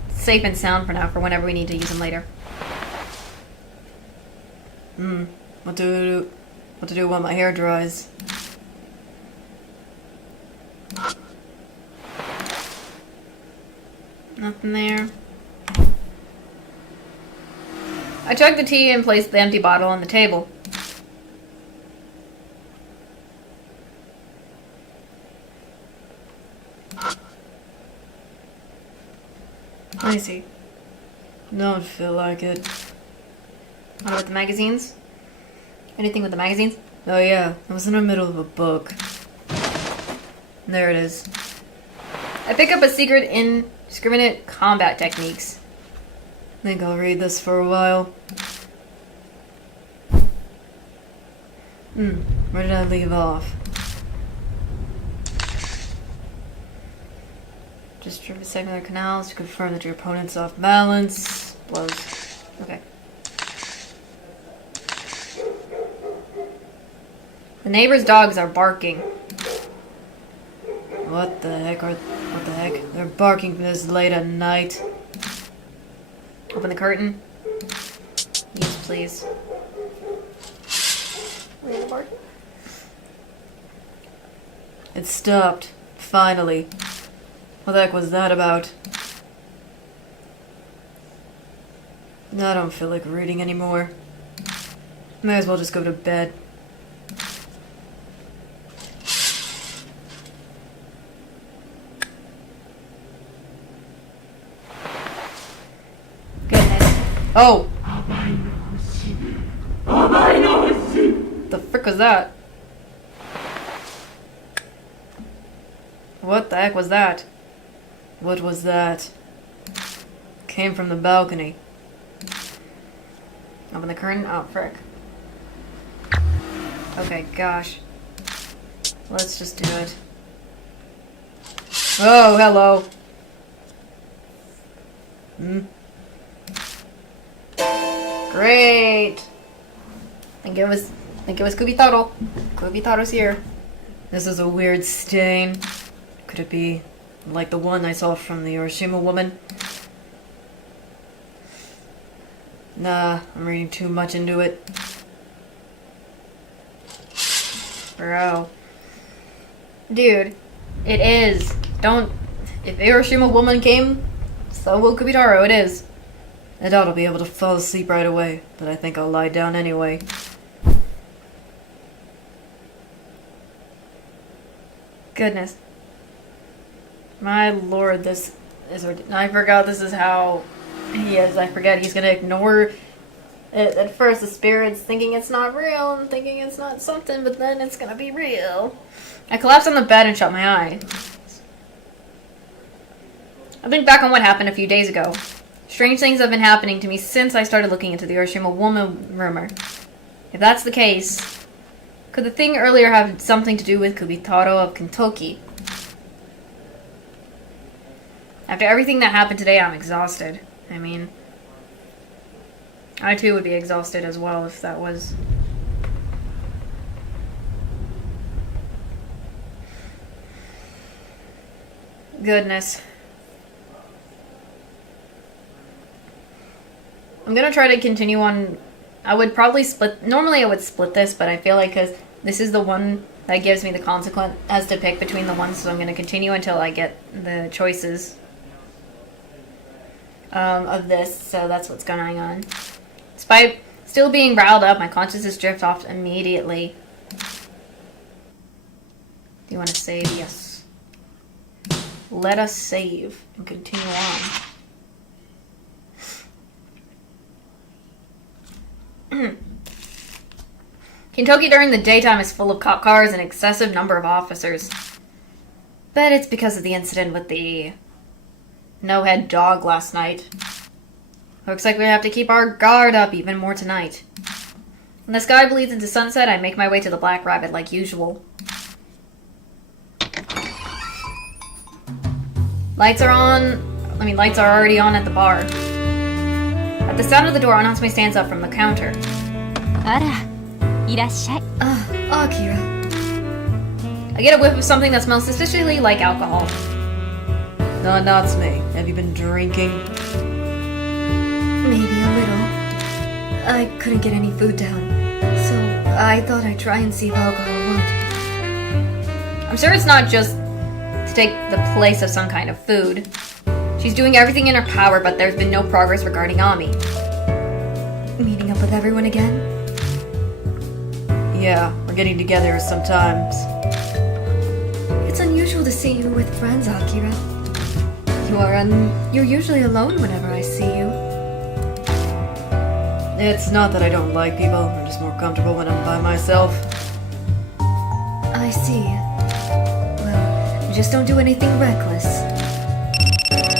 safe and sound for now for whenever we need to use them later. What to do when my hair dries? Nothing there. I chugged the tea and placed the empty bottle on the table. I see. Don't feel like it. What about the magazines? Anything with the magazines? Oh yeah, I was in the middle of a book. There it is. I pick up a secret indiscriminate combat techniques. Think I'll read this for a while. Where did I leave off? Distribute segmental canals to confirm that your opponent's off balance. Blows. Okay. The neighbor's dogs are barking. What the heck? They're barking this late at night. Open the curtain. Yes, please. Where's the barking? It stopped. Finally. What the heck was that about? I don't feel like reading anymore. May as well just go to bed. Goodness. Oh! The frick was that? What the heck was that? What was that? Came from the balcony. Open the curtain? Oh, frick. Okay, gosh. Let's just do it. Oh, hello. Great. Think it was Kubitarou. Kubitarou's here. This is a weird stain. Could it be Like the one I saw from the Hiroshima woman? Nah, I'm reading too much into it. Bro. Dude, it is. Don't... If Hiroshima woman came, so will Kubitarou, it is. I doubt I'll be able to fall asleep right away, but I think I'll lie down anyway. Goodness. My lord, this is... I forgot this is how he is. I forget he's gonna ignore it at first, the spirits, thinking it's not real and thinking it's not something, but then it's gonna be real. I collapsed on the bed and shut my eye. I think back on what happened a few days ago. Strange things have been happening to me since I started looking into the Hiroshima woman rumor. If that's the case, could the thing earlier have something to do with Kubitarou of Kentucky? After everything that happened today, I'm exhausted. I mean, I too would be exhausted as well if that was... Goodness. I'm gonna try to continue on. I would probably split. Normally I would split this, but I feel like because this is the one that gives me the consequence as to pick between the ones, so I'm gonna continue until I get the choices of this. So that's what's going on. Despite still being riled up, my consciousness drifts off immediately. Do you want to save? Yes. Let us save and continue on. Kentucky during the daytime is full of cop cars and an excessive number of officers. Bet it's because of the incident with the no-head dog last night. Looks like we have to keep our guard up even more tonight. When the sky bleeds into sunset, I make my way to the Black Rabbit like usual. Lights are already on at the bar. At the sound of the door, Anatsumi stands up from the counter. あら、いらっしゃい。 Akira. I get a whiff of something that smells suspiciously like alcohol. No, Natsume, have you been drinking? Maybe a little. I couldn't get any food down, so I thought I'd try and see if alcohol would. I'm sure it's not just to take the place of some kind of food. She's doing everything in her power, but there's been no progress regarding Ami. Meeting up with everyone again? Yeah, we're getting together sometimes. It's unusual to see you with friends, Akira. You're usually alone whenever I see you. It's not that I don't like people, I'm just more comfortable when I'm by myself. I see. Well, just don't do anything reckless.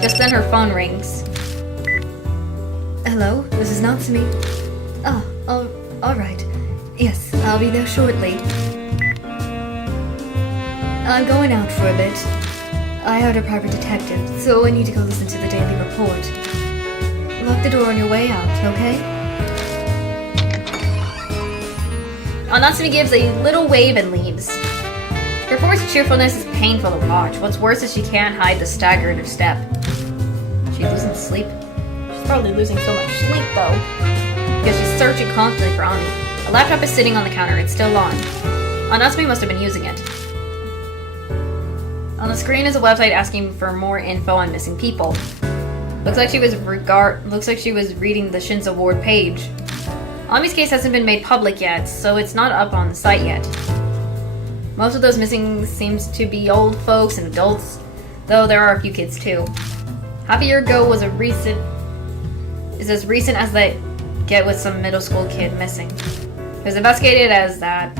Just then her phone rings. Hello, this is Natsumi. Oh, alright. Yes, I'll be there shortly. I'm going out for a bit. I hired a private detective, so I need to go listen to the daily report. Lock the door on your way out, okay? Anatsumi gives a little wave and leaves. Her forced cheerfulness is painful to watch. What's worse is she can't hide the stagger in her step. She's losing sleep. She's probably losing so much sleep, though, because she's searching constantly for Ami. A laptop is sitting on the counter. It's still on. Anatsumi must have been using it. On the screen is a website asking for more info on missing people. Looks like she was reading the Shinzo Ward page. Ami's case hasn't been made public yet, so it's not up on the site yet. Most of those missing seems to be old folks and adults, though there are a few kids too. Half a year ago is as recent as they get with some middle school kid missing. It was investigated as a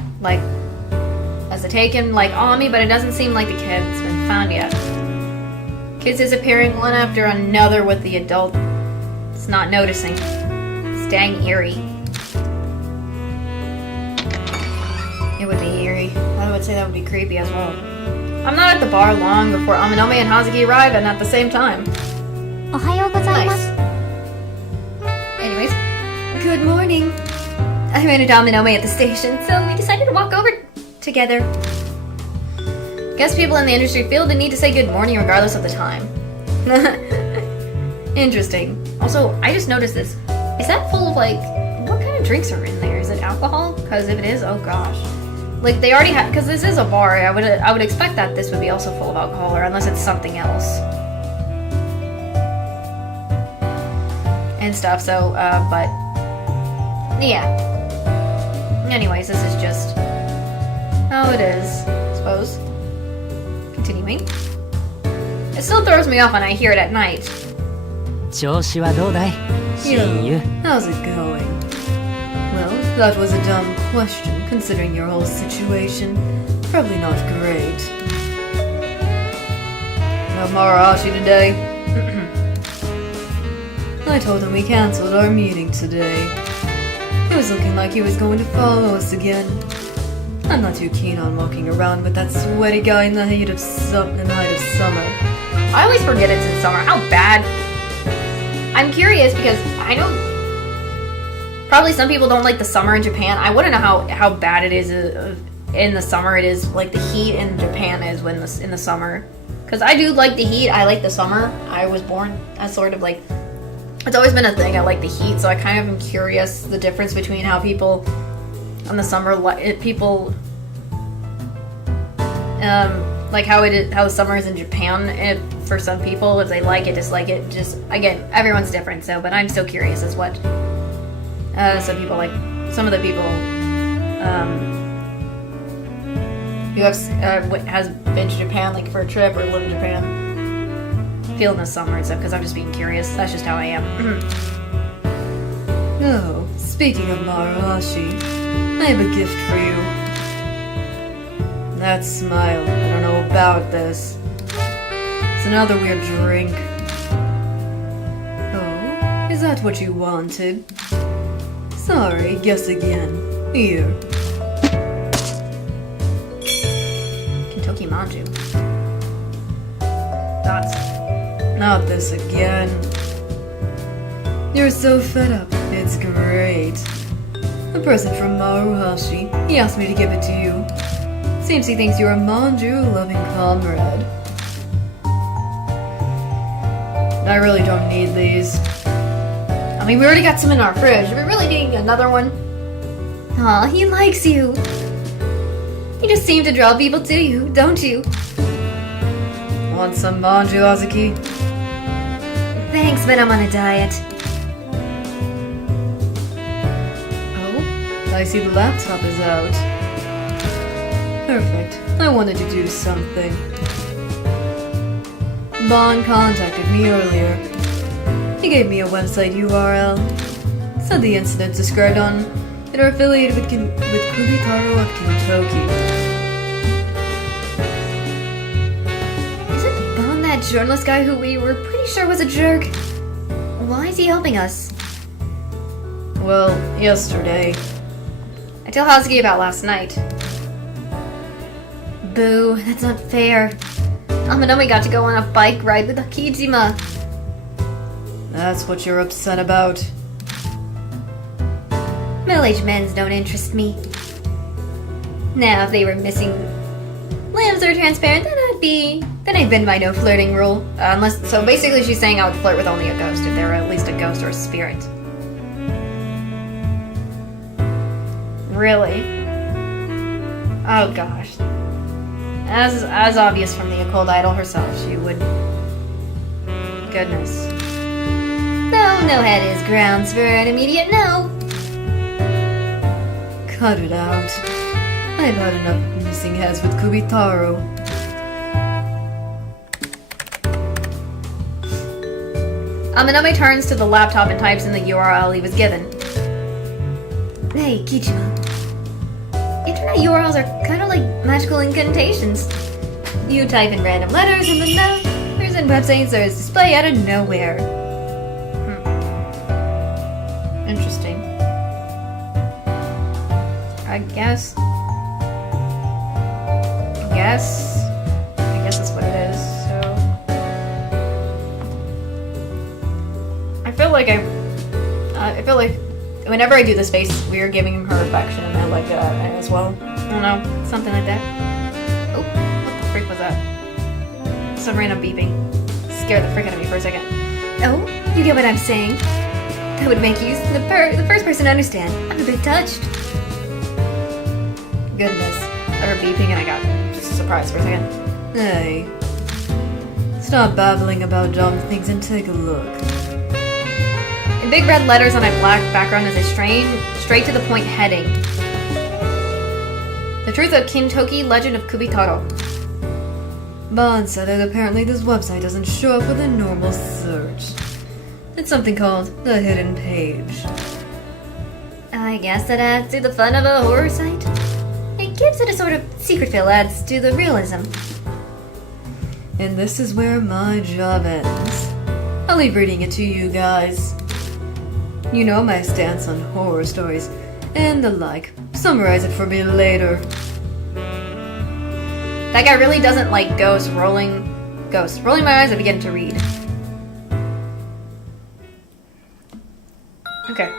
taken like Ami, but it doesn't seem like the kid's been found yet. Kids disappearing one after another with the adult. It's not noticing. It's dang eerie. It would be eerie. I would say that would be creepy as well. I'm not at the bar long before Aminome and Hazuki arrive, and at the same time. おはようございます。 Anyways, Good morning. I ran into Aminome at the station, so we decided to walk over together. Guess people in the industry feel the need to say good morning regardless of the time. Interesting. Also, I just noticed this. Is that full of, like, what kind of drinks are in there? Is it alcohol? Because if it is, oh gosh. Like, they already have, because this is a bar, I would expect that this would be also full of alcohol, or unless it's something else. And stuff, so, but, yeah. Anyways, this is just how it is, I suppose. Continuing. It still throws me off when I hear it at night. 調子はどうだい親友 How's it going? Well, that was a dumb question, considering your whole situation. Probably not great. No Marahashi today? I told him we cancelled our meeting today. It was looking like he was going to follow us again. I'm not too keen on walking around with that sweaty guy in the height of summer. I always forget it's in summer. How bad? I'm curious because I know probably some people don't like the summer in Japan. I want to know how bad it is in the summer. It is like the heat in Japan is in the summer. Because I do like the heat. I like the summer. I was born as sort of like, it's always been a thing. I like the heat, so I kind of am curious the difference between how people in the summer people like how the summer is in Japan. For some people, if they like it, dislike it. Just again, everyone's different. So, but I'm still curious as what some people like. Some of the people who has been to Japan like for a trip or lived in Japan feel in the summer and stuff. Because I'm just being curious. That's just how I am. Oh, speaking of Marahashi, I have a gift for you. That smile. I don't know about this. It's another weird drink. Oh, is that what you wanted? Sorry, guess again. Here. Kentucky Manju. Thoughts? Not this again. You're so fed up. It's great. A present from Maruhashi. He asked me to give it to you. Seems he thinks you're a manju-loving comrade. I really don't need these. I mean, we already got some in our fridge. Are we really needing another one? Aw, he likes you. You just seem to draw people to you, don't you? Want some manju, Azuki? Thanks, but I'm on a diet. Oh, I see the laptop is out. Perfect. I wanted to do something. Bon contacted me earlier. He gave me a website URL. Said the incidents described on it are affiliated with Kubitarou.4. Isn't Bon that journalist guy who we were pretty sure was a jerk? Why is he helping us? Well, yesterday. I tell Hazuki about last night. Boo, that's not fair. Amanomi got to go on a bike ride with Akijima. That's what you're upset about. Middle-aged men's don't interest me. Now, if they were missing limbs or transparent, then I'd bend by no flirting rule. So basically she's saying I would flirt with only a ghost if they were at least a ghost or a spirit. Really? Oh gosh. As obvious from the occult idol herself, she would... Goodness. No head is grounds for an immediate no. Cut it out. I've had enough missing heads with Kubitarou. Amanomi turns to the laptop and types in the URL he was given. Hey, Kijima. Internet URLs are kind of like magical incantations. You type in random letters and then there's a website that is display out of nowhere. Interesting. I guess that's what it is. So I feel like whenever I do the space, we are giving her affection, and I like that as well. I don't know, something like that. Oh, what the freak was Some random beeping. Scared the frick out of me for a second. Oh, you get what I'm saying? That would make you the first person to understand. I'm a bit touched. Goodness. I heard beeping and I got just surprised for a second. Hey. Stop babbling about dumb things and take a look. In big red letters on a black background is a straight to the point heading. The Truth of Kintoki Legend of Kubitarou. Bond said that apparently this website doesn't show up with a normal search. It's something called the hidden page. I guess that adds to the fun of a horror site. It gives it a sort of secret feel, adds to the realism. And this is where my job ends. I'll leave reading it to you guys. You know my stance on horror stories and the like. Summarize it for me later. That guy really doesn't like ghosts. Rolling my eyes, I begin to read. Okay.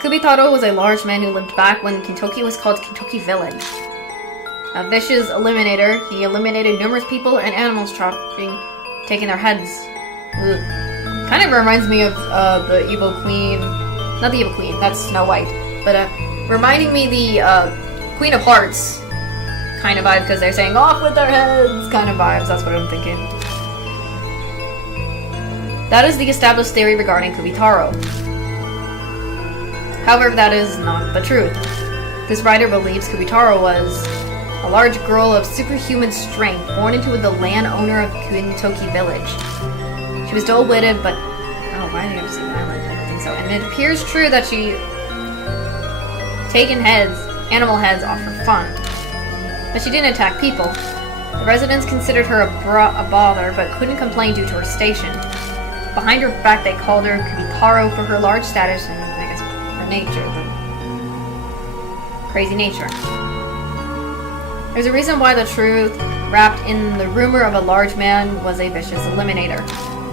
Kubitarou was a large man who lived back when Kintoki was called Kintoki Village. A vicious eliminator, he eliminated numerous people and animals, taking their heads. Ugh. Kind of reminds me of the evil queen. Not the evil queen, that's Snow White. But reminding me the Queen of Hearts kind of vibe, because they're saying off with their heads kind of vibes. That's what I'm thinking. That is the established theory regarding Kubitarou. However, that is not the truth. This writer believes Kubitarou was a large girl of superhuman strength born into the landowner of Kintoki Village. She was dull-witted, but... Oh, why did I have to say violent? I don't think so. And it appears true that she taken animal heads off for fun. But she didn't attack people. The residents considered her a bother, but couldn't complain due to her station. Behind her back, they called her Kubitarou for her large status and, I guess, her nature. The crazy nature. There's a reason why the truth, wrapped in the rumor of a large man, was a vicious eliminator.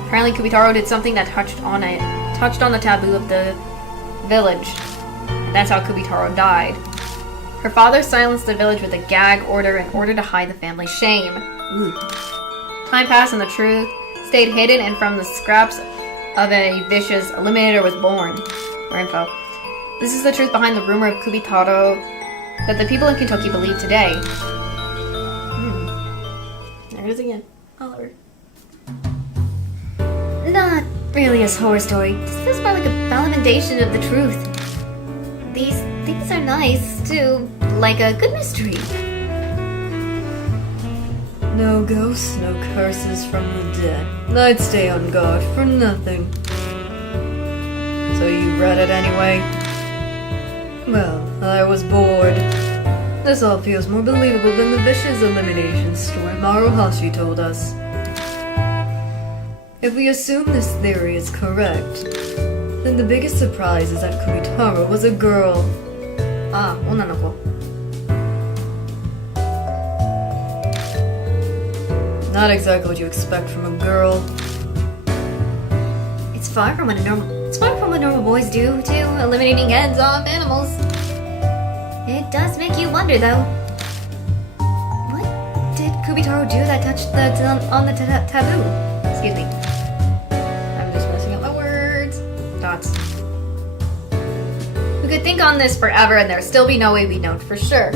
Apparently, Kubitarou did something that touched on the taboo of the village. And that's how Kubitarou died. Her father silenced the village with a gag order in order to hide the family's shame. Ooh. Time passed and the truth stayed hidden, and from the scraps of a vicious eliminator was born. More info. This is the truth behind the rumor of Kubitarou that the people in Kintoki believe today. There it is again. Oliver. Not really a horror story. This feels more like a validation of the truth. These things are nice, too. Like a good mystery. No ghosts, no curses from the dead. I'd stay on guard for nothing. So you read it anyway? Well, I was bored. This all feels more believable than the vicious elimination story Maruhashi told us. If we assume this theory is correct, then the biggest surprise is that Kubitarou was a girl. Ah, 女の子. Not exactly what you expect from a girl. It's far from what normal boys do, too, eliminating heads off animals. It does make you wonder, though. What did Kubitarou do that touched on the taboo? Excuse me. I'm just messing up my words. Dots. We could think on this forever and there'd still be no way we'd know for sure.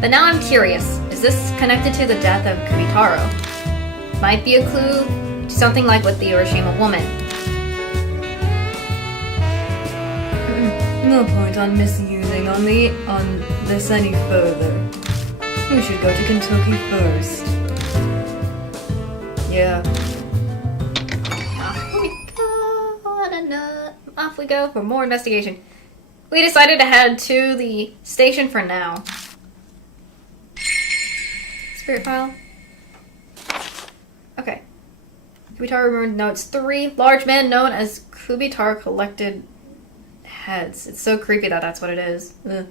But now I'm curious. Is this connected to the death of Kubitarou? Might be a clue to something like with the Hiroshima woman. No point on misusing on this any further. We should go to Kentucky first. Yeah. Off we go for more investigation. We decided to head to the station for now. Spirit file. Okay. Kubitarou rumor notes 3. Large man known as Kubitarou collected heads. It's so creepy that that's what it is. Ugh.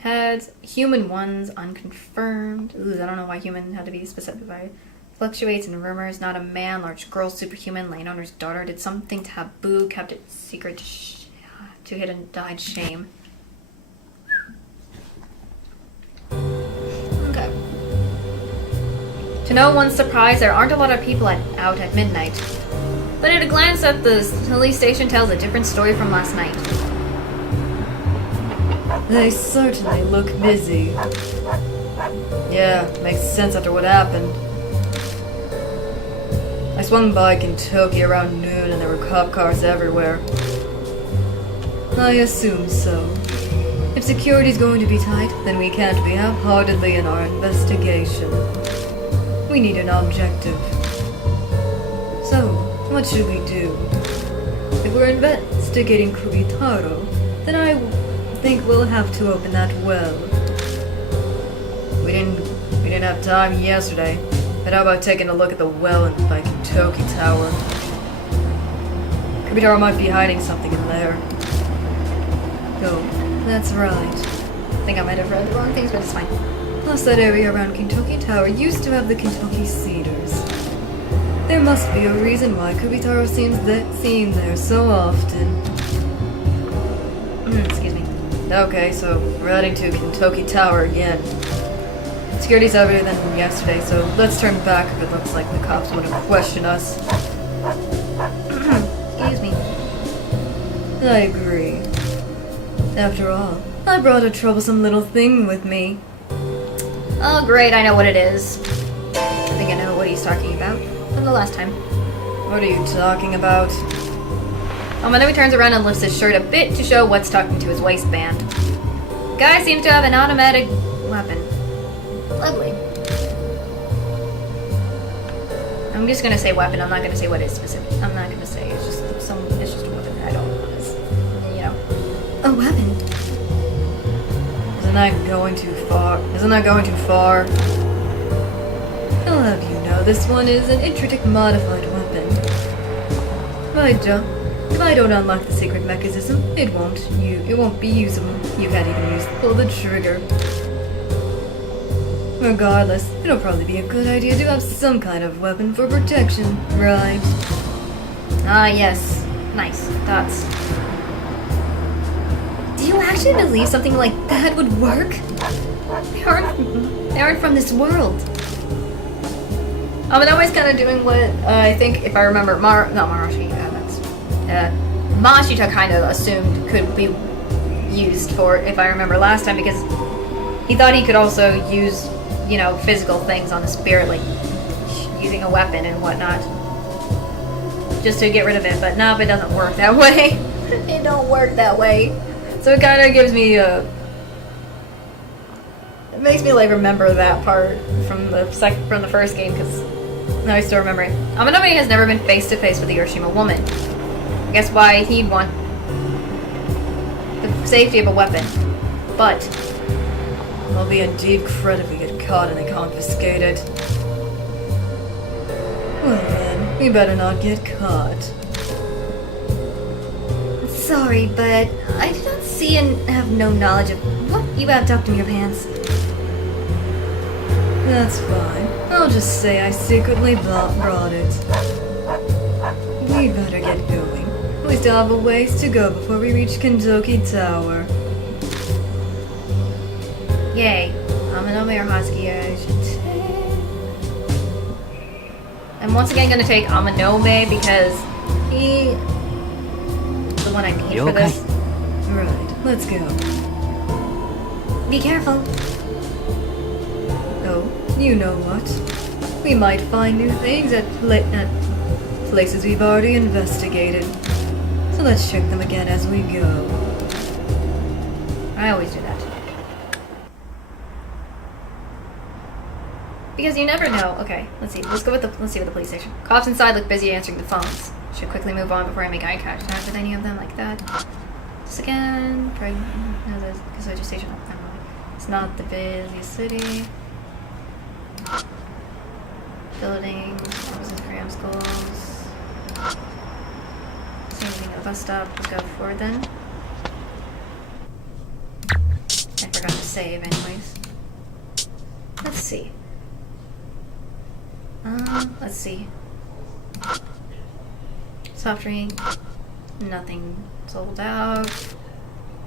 Heads. Human ones. Unconfirmed. Ooh, I don't know why human had to be specified. Fluctuates in rumors. Not a man. Large girl. Superhuman. Landowner's daughter. Did something taboo. Kept it secret. To hidden. Died shame. Okay. To no one's surprise, there aren't a lot of people out at midnight. But at a glance at the police station tells a different story from last night. They certainly look busy. Yeah, makes sense after what happened. I swung by Kentucky around noon and there were cop cars everywhere. I assume so. If security's going to be tight, then we can't be half-heartedly in our investigation. We need an objective. So, what should we do? If we're investigating Kubitarou, then I think we'll have to open that well. We didn't have time yesterday, but how about taking a look at the well by Kentucky Tower? Kubitarou might be hiding something in there. Oh, that's right. I think I might have read the wrong things, but it's fine. Plus that area around Kentucky Tower used to have the Kentucky Cedars. There must be a reason why Kubitarou seems seen there so often. Excuse me. Okay, so we're heading to Kentucky Tower again. Security's heavier than yesterday, so let's turn back if it looks like the cops want to question us. Excuse me. I agree. After all, I brought a troublesome little thing with me. Oh, great, I know what it is. I think I know what he's talking about from the last time. What are you talking about? Then he turns around and lifts his shirt a bit to show what's tucked into his waistband. Guy seems to have an automatic weapon. Lovely. I'm just gonna say weapon. I'm not gonna say what is specific. I'm not gonna say it's just a weapon. I don't know. It's, you know. A weapon? Isn't that going too far? I'll have you know, this one is an intricate modified weapon. If I don't unlock the secret mechanism, it won't be usable. You can't even pull the trigger. Regardless, it'll probably be a good idea to have some kind of weapon for protection, right? Ah, yes. Nice. Thoughts. Do you actually believe something like that would work? They aren't from this world. I'm always kind of doing what I think, if I remember, Mashita kind of assumed could be used for, if I remember last time, because he thought he could also use, you know, physical things on the spirit, like using a weapon and whatnot, just to get rid of it. But no, it doesn't work that way. It don't work that way. So it kind of gives me it makes me like remember that part from the first game, because now I still remember it. Amanome has never been face to face with the Hiroshima woman. I guess why he'd want the safety of a weapon, but I'll be in deep credit if we get caught and they confiscate it. Well then, we better not get caught. Sorry, but I do not see and have no knowledge of what you have tucked in your pants. That's fine. I'll just say I secretly brought it. We better get going. We still have a ways to go before we reach Kentucky Tower. yay. Amanome or Hasuki, I should take. I'm once again gonna take Amanome because he the one I need for this. Right, let's go. Be careful. Oh, you know what? We might find new things at places we've already investigated. So let's check them again as we go. I always do that. Because you never know. Okay, let's see. Let's see what the police station. Cops inside look busy answering the phones. Should quickly move on before I make eye contact with any of them like that. Just again, try. No, the Kubitarou station. I don't know. It's not the busiest city. Buildings, offices, cram schools. Same thing at the bus stop. Let's go forward then. I forgot to save anyways. Let's see. Let's see. Soft drink. Nothing sold out.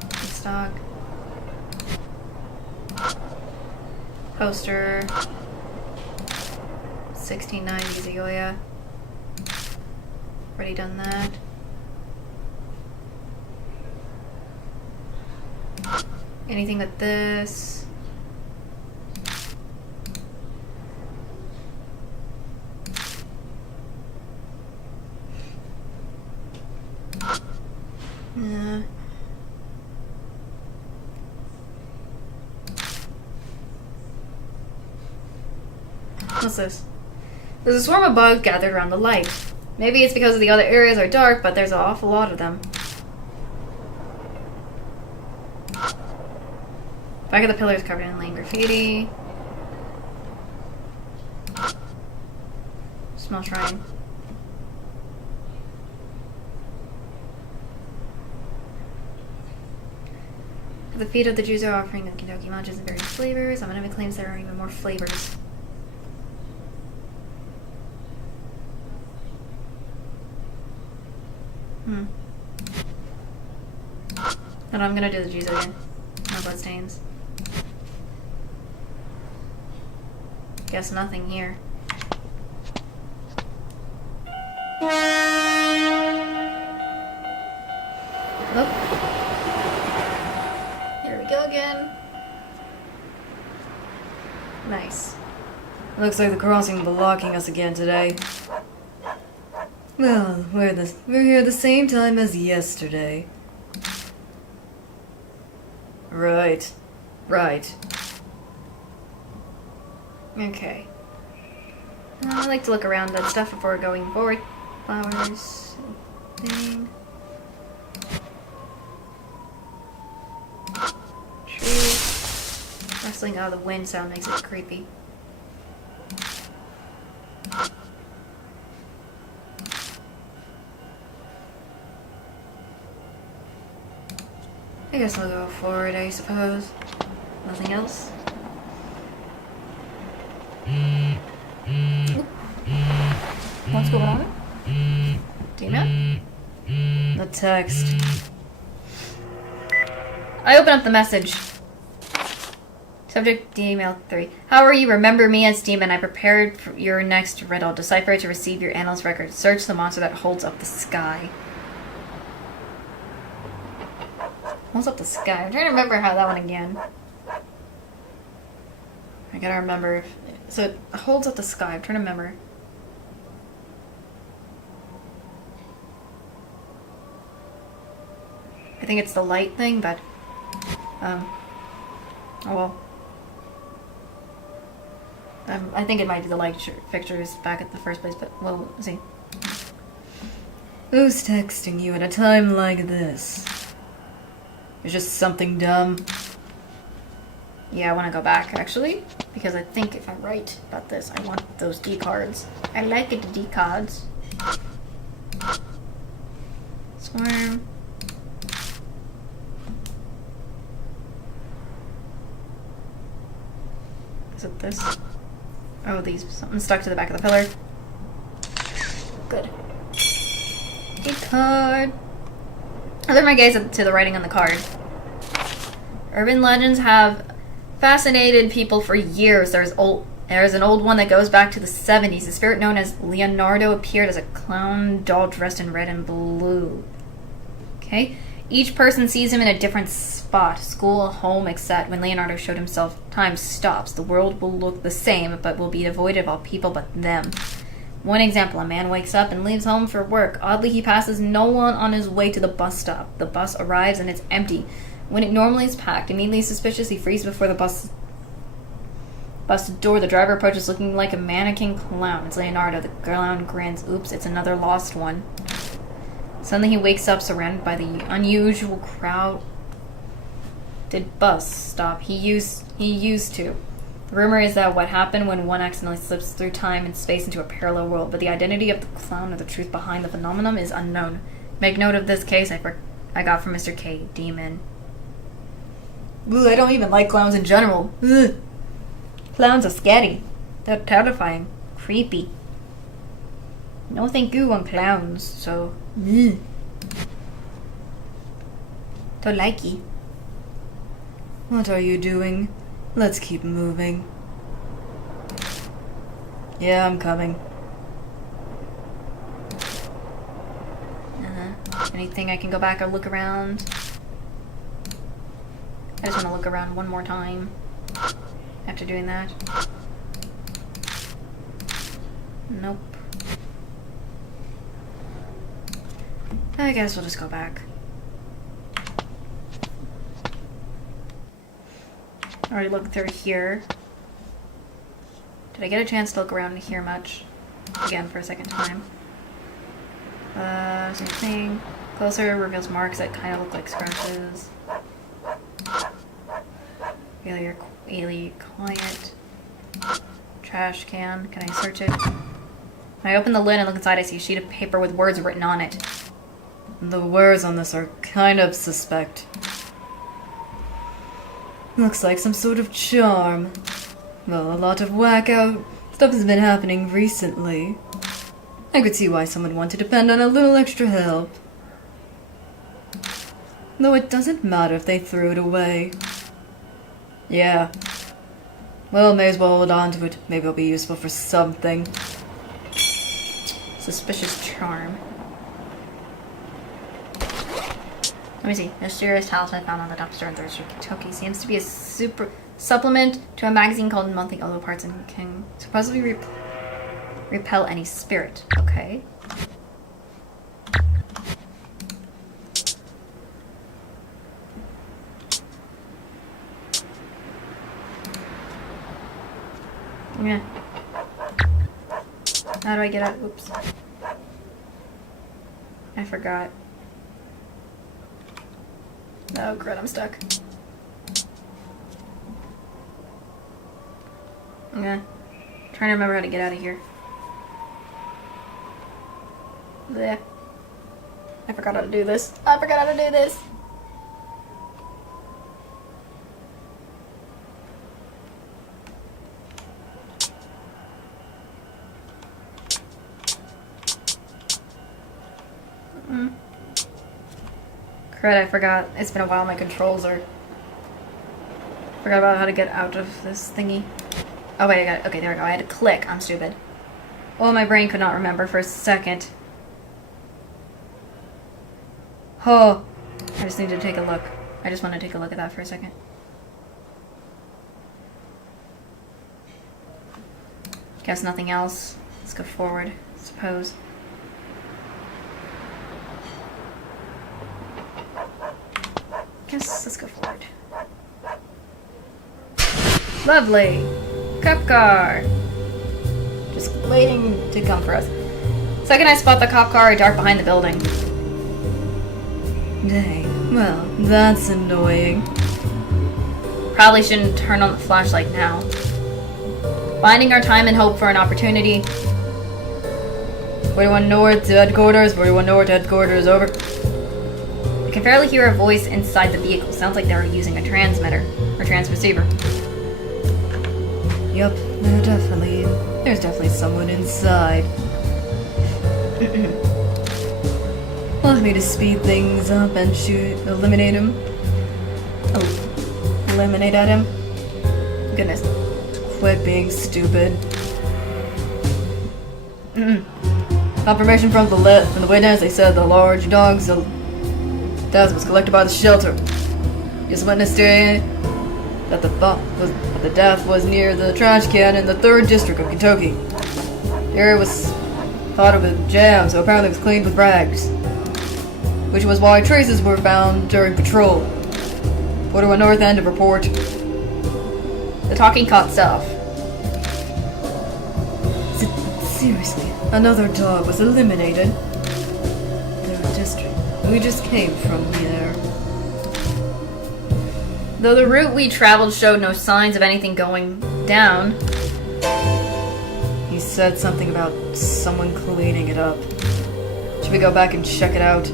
In stock. Poster. 1690s, oh yeah. Already done that. Anything with this? Yeah. What's this? There's a swarm of bugs gathered around the light. Maybe it's because the other areas are dark, but there's an awful lot of them. Back of the pillar is covered in lame graffiti. Small shrine. At the feet of the Jews are offering the Kentucky munches in various flavors. Some enemy claims there are even more flavors. And I'm gonna do the Jews again. No bloodstains. Guess nothing here. Nope. Here we go again. Nice. Looks like the crossing blocking us again today. Well, we're here the same time as yesterday. Right. Okay. I like to look around that stuff before going forward. Flowers. Thing. Trees. Rustling out of the wind sound makes it creepy. I guess I'll go forward, I suppose. Nothing else? What's going on? Demon? The text. I open up the message. Subject email 3. How are you? Remember me as Demon. I prepared for your next riddle. Decipher it to receive your analyst record. Search the monster that holds up the sky. Holds up the sky. I'm trying to remember how that one again. I gotta remember. So it holds up the sky. I'm trying to remember. I think it's the light thing, but oh well. I think it might be the light fixtures back at the first place, but we'll see. Who's texting you at a time like this? It's just something dumb. Yeah, I want to go back, actually, because I think if I'm right about this, I want those D cards. I like it, the D cards. Swarm. Is it this? Oh, these. Something stuck to the back of the pillar. Good. D card. I turn my gaze to the writing on the card. Urban legends have fascinated people for years. There's an old one that goes back to the 70s. The spirit known as Leonardo appeared as a clown doll dressed in red and blue. Okay? Each person sees him in a different spot. School, home, except when Leonardo showed himself, time stops. The world will look the same, but will be devoid of all people but them. One example, a man wakes up and leaves home for work. Oddly, he passes no one on his way to the bus stop. The bus arrives and it's empty. When it normally is packed, immediately suspicious, he freezes before the bus door. The driver approaches looking like a mannequin clown. It's Leonardo. The clown grins. Oops, it's another lost one. Suddenly he wakes up surrounded by the unusual crowd. Did bus stop? He used to. The rumor is that what happened when one accidentally slips through time and space into a parallel world, but the identity of the clown or the truth behind the phenomenon is unknown. Make note of this case I got from Mr. K. Demon. Ooh, I don't even like clowns in general. Ugh. Clowns are scary. They're terrifying. Creepy. No thank you on clowns, so... Don't likey. What are you doing? Let's keep moving. Yeah, I'm coming. Anything I can go back or look around? I just want to look around one more time after doing that. Nope. I guess we'll just go back. Already looked through here. Did I get a chance to look around here much? Again, for a second time. Same thing. Closer reveals marks that kind of look like scratches. Really quiet. Trash can. Can I search it? When I open the lid and look inside, I see a sheet of paper with words written on it. The words on this are kind of suspect. Looks like some sort of charm. Well, a lot of whack-out stuff has been happening recently. I could see why someone wanted to depend on a little extra help. Though it doesn't matter if they threw it away. Yeah. Well, may as well hold on to it. Maybe it'll be useful for something. Suspicious charm. Let me see. Mysterious talisman found on the dumpster in 3rd Street, Kentucky. Seems to be a supplement to a magazine called Monthly Auto Parts and can supposedly repel any spirit. Okay. Yeah. How do I get out? Oops. I forgot. Oh, crud, I'm stuck. Yeah. Trying to remember how to get out of here. Blech. I forgot how to do this. I forgot how to do this. Crud, I forgot. It's been a while, my controls are... Forgot about how to get out of this thingy. Oh wait, I got it. Okay, there we go. I had to click. I'm stupid. Oh, my brain could not remember for a second. Oh, I just need to take a look. I just want to take a look at that for a second. Guess nothing else. Let's go forward, I suppose. Guess let's go forward. Lovely! Cop car! Just waiting to come for us. Second I spot the cop car, I dart behind the building. Dang, well, that's annoying. Probably shouldn't turn on the flashlight now. Biding our time and hope for an opportunity. 41 North to headquarters, 41 North to headquarters, over. I can barely hear a voice inside the vehicle. Sounds like they were using a transmitter or transceiver. Yup, there's definitely someone inside. Want me to speed things up and eliminate him? Oh, eliminate at him? Goodness. Quit being stupid. Confirmation from the witness. They said the large dog's death was collected by the shelter. Just witnessed that the death was near the trash can in the 3rd District of Kentucky. The area was thought of with jam, so apparently it was cleaned with rags, which was why traces were found during patrol. 41 North End of report. The talking caught stuff. Seriously, another dog was eliminated. 3rd District. We just came from there. Though the route we traveled showed no signs of anything going down. He said something about someone cleaning it up. Should we go back and check it out?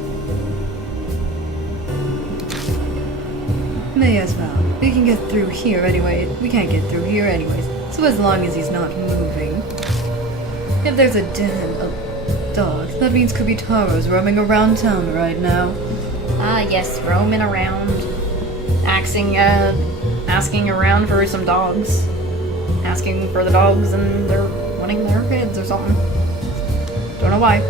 May as well. We can get through here anyway. We can't get through here anyways. So as long as he's not moving. If there's a den of dogs, that means Kubitarou's roaming around town right now. Ah, yes, roaming around. Asking around for some dogs. Asking for the dogs and their counting their kids or something. Don't know why.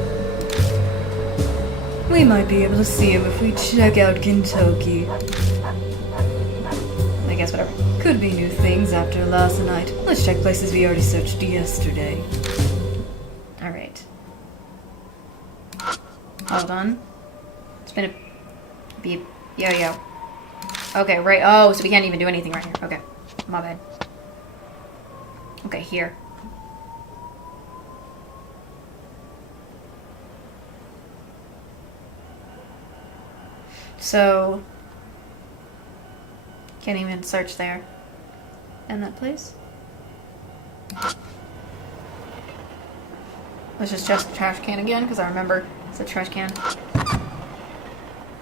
We might be able to see him if we check out Kentucky. I guess whatever. Could be new things after last night. Let's check places we already searched yesterday. Alright. Hold on. It's been a beep. Yo. Okay, right. Oh, so we can't even do anything right here. Okay. My bad. Okay, here. So, can't even search there. And that place? Let's just check the trash can again, because I remember it's a trash can.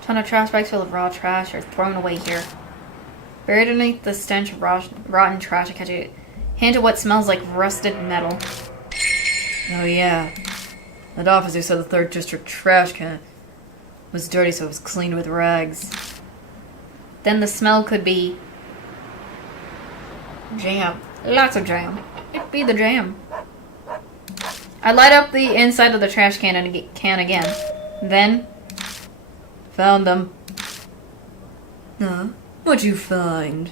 Ton of trash bags full of raw trash are thrown away here. Buried underneath the stench of rotten trash, I catch a hint of what smells like rusted metal. Oh yeah. That officer said the 3rd District trash can was dirty, so it was cleaned with rags. Then the smell could be jam. Lots of jam. It'd be the jam. I light up the inside of the trash can again. Then Found them. Huh? What'd you find?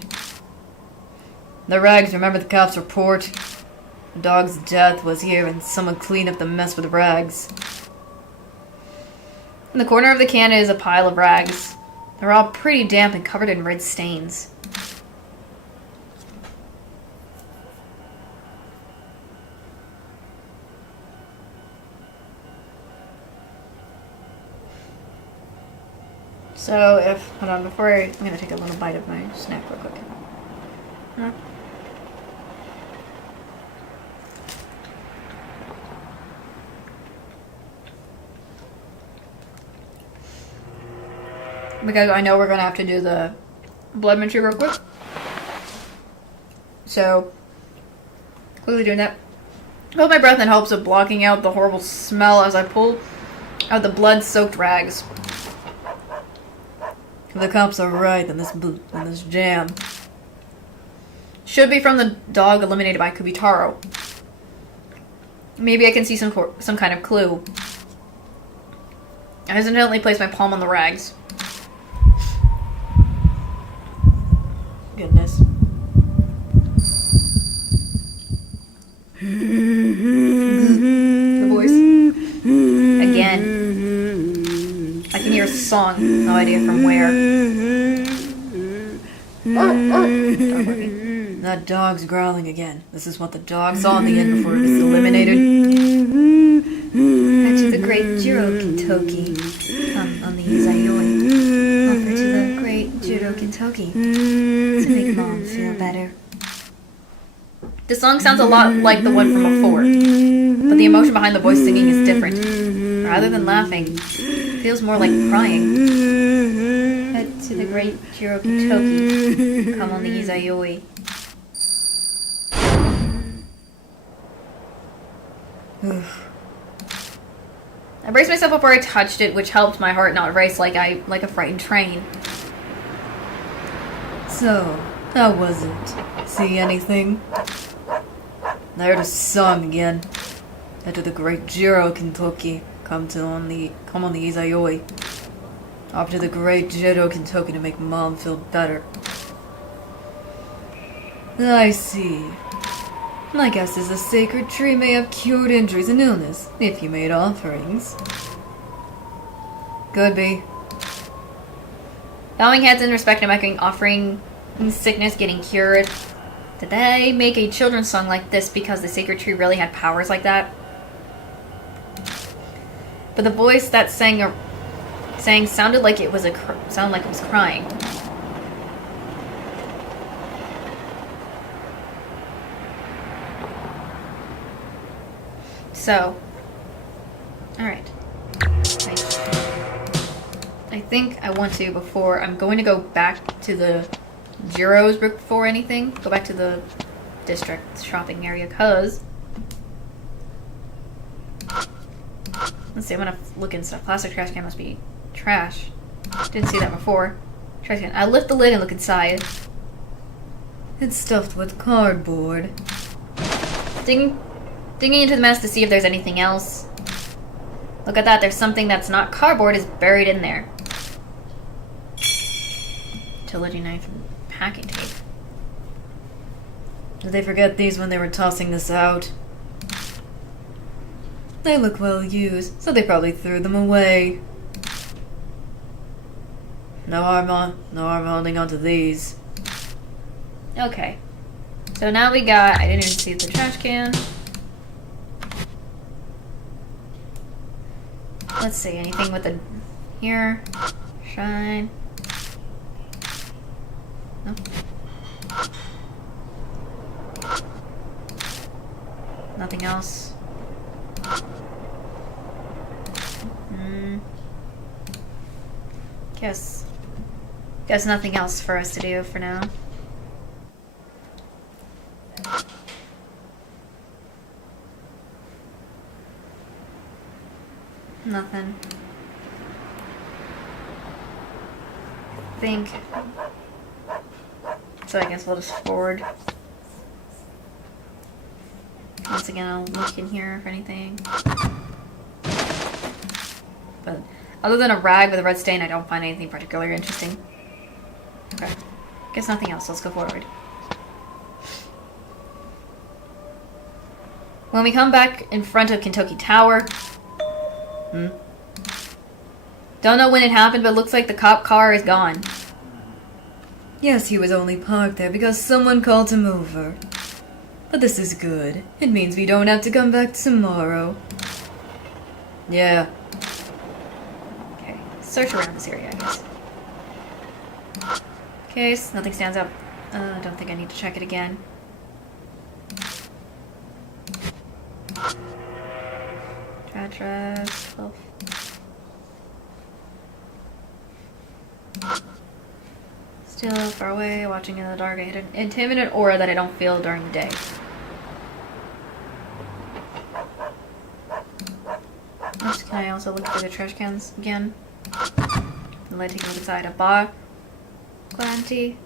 The rags. Remember the cop's report? The dog's death was here and someone cleaned up the mess with rags. in the corner of the can is a pile of rags. They're all pretty damp and covered in red stains. So hold on, I'm gonna take a little bite of my snack real quick. Huh? Because I know we're gonna have to do the blood mixture real quick. So, quickly doing that. Hold my breath in hopes of blocking out the horrible smell as I pull out the blood-soaked rags. If the cops are right, then this jam should be from the dog eliminated by Kubitarou. Maybe I can see some kind of clue. I hesitantly place my palm on the rags. Goodness. The voice. Again. I can hear a song. No idea from where. Dog barking. That dog's growling again. This is what the dog saw in the inn before it was eliminated. To the great Jiro Kintoki, come on the Izayoi. Offer to the great Jiro Kintoki to make Mom feel better. The song sounds a lot like the one from before, but the emotion behind the voice singing is different. Rather than laughing, it feels more like crying. Head to the great Jiro Kintoki, come on the Izayoi. I braced myself before I touched it, which helped my heart not race like a frightened train. So, how was it? See anything? I heard a song again. Head to the great Jiro Kintoki. Come on the Izayoi. Offer to the great Jiro Kintoki to make Mom feel better. I see. My guess is the sacred tree may have cured injuries and illness, if you made offerings. Could be. Bowing heads in respect to making offering sickness getting cured. Did they make a children's song like this because the sacred tree really had powers like that? But the voice that sang sounded like it was crying. So, alright. I think I want to before I'm going to go back to the Jiro's before anything. Go back to the district shopping area, cause let's see, I'm gonna look in stuff. Plastic trash can must be trash. Didn't see that before. Trash can. I lift the lid and look inside. It's stuffed with cardboard. Digging Digging into the mess to see if there's anything else. Look at that, there's something that's not cardboard is buried in there. Utility knife and packing tape. Did they forget these when they were tossing this out? They look well used, so they probably threw them away. No harm holding onto these. Okay. So now we got, I didn't even see the trash can. Let's see, anything with a, here, shrine. No. Nothing else. Guess nothing else for us to do for now. Nothing. Think. So I guess we'll just forward. Once again, I'll look in here for anything. But other than a rag with a red stain, I don't find anything particularly interesting. Okay. Guess nothing else. Let's go forward. When we come back in front of Kentucky Tower... Don't know when it happened, but looks like the cop car is gone. Yes, he was only parked there because someone called him over. But this is good. It means we don't have to come back tomorrow. Yeah. Okay, search around this area, I guess. Okay, so nothing stands out. I don't think I need to check it again. Address 12. Still far away, watching in the dark. I hit an intimidate aura that I don't feel during the day. Oops, can I also look for the trash cans again? And let take a look inside a bar. Quantity.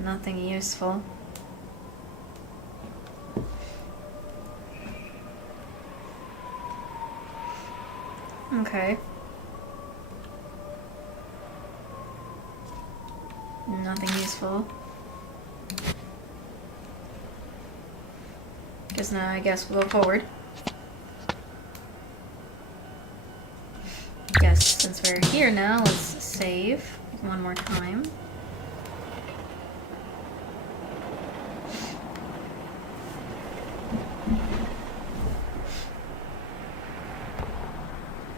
Nothing useful. Okay. Nothing useful. I guess we'll go forward. Guess since we're here now, let's save one more time.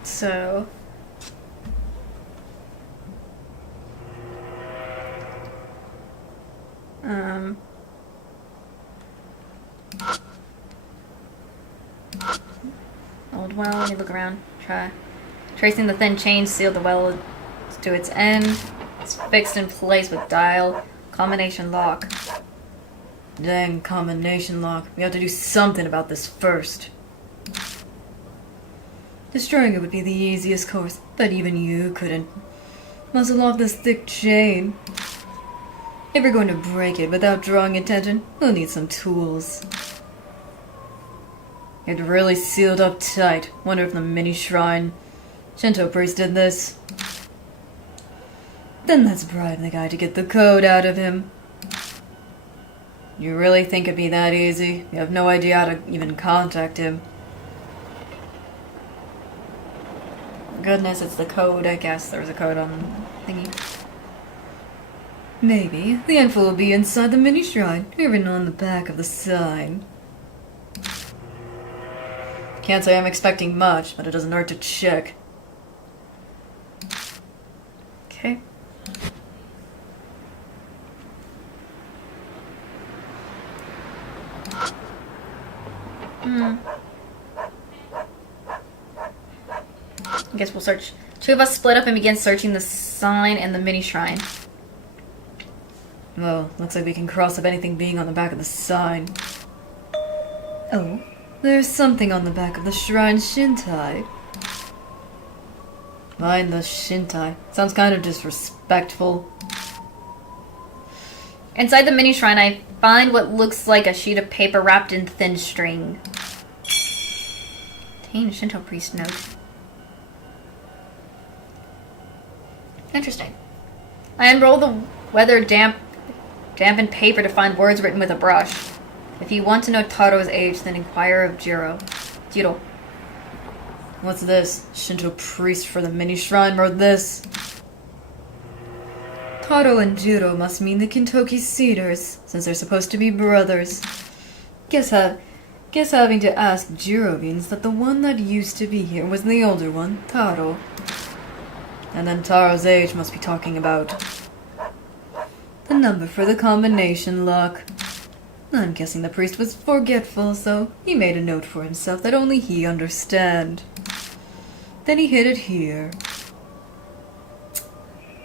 So old well, let me look around. Try tracing the thin chain sealed the well to its end. It's fixed in place with dial. Combination lock. Dang, combination lock. We have to do something about this first. Destroying it would be the easiest course, but even you couldn't. Must unlock this thick chain. If we're going to break it without drawing attention, we'll need some tools. It's really sealed up tight. Wonder if the mini shrine Shinto priest did this. Then let's bribe the guy to get the code out of him. You really think it'd be that easy? You have no idea how to even contact him. Goodness, it's the code, I guess. There's a code on thingy. Maybe. The info will be inside the mini shrine, even on the back of the sign. Can't say I'm expecting much, but it doesn't hurt to check. Okay. I guess we'll search. Two of us split up and begin searching the sign and the mini shrine. Well, looks like we can cross up anything being on the back of the sign. Oh, there's something on the back of the shrine Shintai. Mind the Shintai. Sounds kind of disrespectful. Inside the mini shrine, I find what looks like a sheet of paper wrapped in thin string. Contain Shinto priest note. Interesting. I unroll the weather dampened paper to find words written with a brush. If you want to know Taro's age, then inquire of Jiro. What's this? Shinto priest for the mini shrine wrote this. Taro and Jiro must mean the Kintoki Cedars, since they're supposed to be brothers. Guess having to ask Jiro means that the one that used to be here was the older one, Taro. And then Taro's age must be talking about the number for the combination lock. I'm guessing the priest was forgetful, so he made a note for himself that only he understand. Then he hid it here.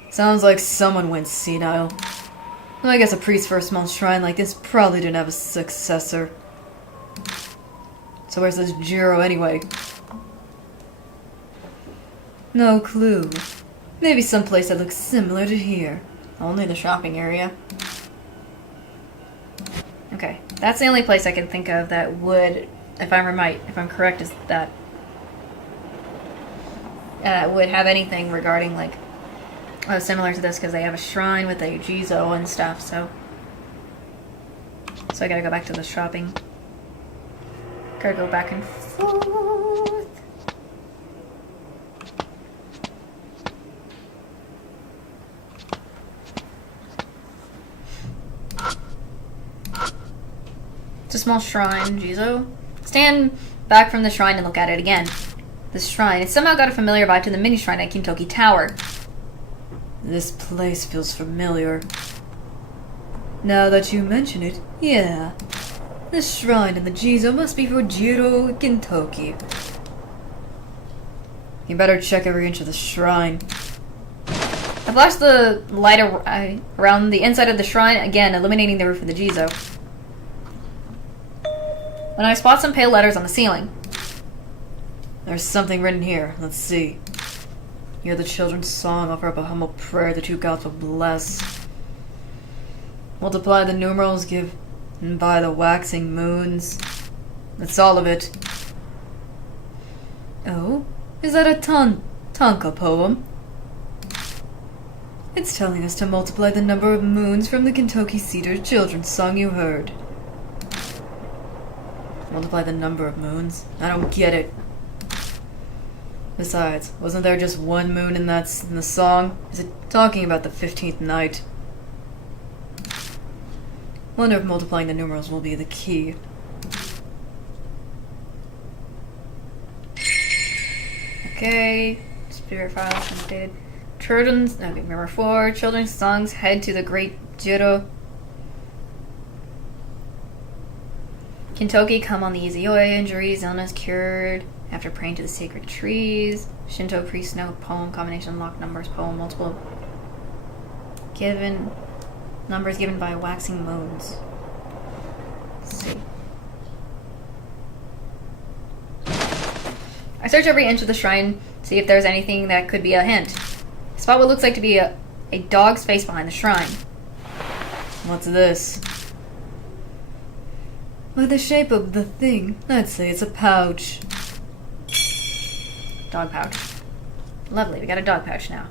Sounds like someone went senile. Well, I guess a priest for a small shrine like this probably didn't have a successor. So where's this Jiro anyway? No clue. Maybe someplace that looks similar to here. Only the shopping area. Okay, that's the only place I can think of that would, if I'm correct, is that would have anything regarding like similar to this, because they have a shrine with a Jizo and stuff. So I gotta go back to the shopping. Gotta go back and forth. It's a small shrine, Jizo. Stand back from the shrine and look at it again. This shrine, it's somehow got a familiar vibe to the mini shrine at Kintoki Tower. This place feels familiar. Now that you mention it, yeah. This shrine and the Jizo must be for Jiro Kintoki. You better check every inch of the shrine. I flashed the light around the inside of the shrine, again illuminating the roof of the Jizo. When I spot some pale letters on the ceiling. There's something written here. Let's see. Hear the children's song, offer up a humble prayer the two gods will bless. Multiply the numerals given by the waxing moons. That's all of it. Oh? Is that a Tanka poem? It's telling us to multiply the number of moons from the Kintoki Cedar children's song you heard. Multiply the number of moons? I don't get it. Besides, wasn't there just one moon in the song? Is it talking about the 15th night? Wonder if multiplying the numerals will be the key. Okay, spirit files updated. Children's, okay, number 4, children's songs head to the great Jiro. Kintoki come on the easy way, injuries, illness cured. After praying to the sacred trees. Shinto priest note, poem, combination lock numbers, poem, multiple numbers given by waxing moons. Let's see. I search every inch of the shrine, see if there's anything that could be a hint. I spot what looks like to be a dog's face behind the shrine. What's this? By the shape of the thing, I'd say it's a pouch. Dog pouch. Lovely, we got a dog pouch now.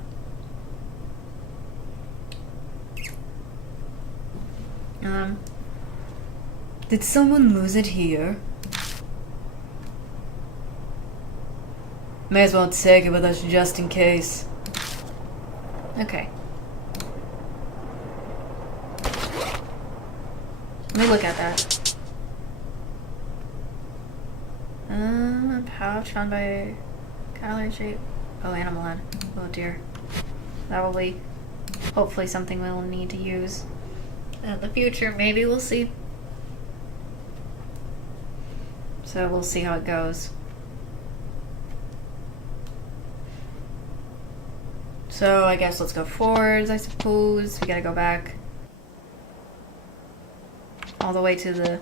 Did someone lose it here? May as well take it with us just in case. Okay. Let me look at that. Pouch found by calorie shape. Oh, animal head. Oh dear. That will be hopefully something we'll need to use in the future. Maybe we'll see. So we'll see how it goes. So I guess let's go forwards, I suppose. We gotta go back all the way to the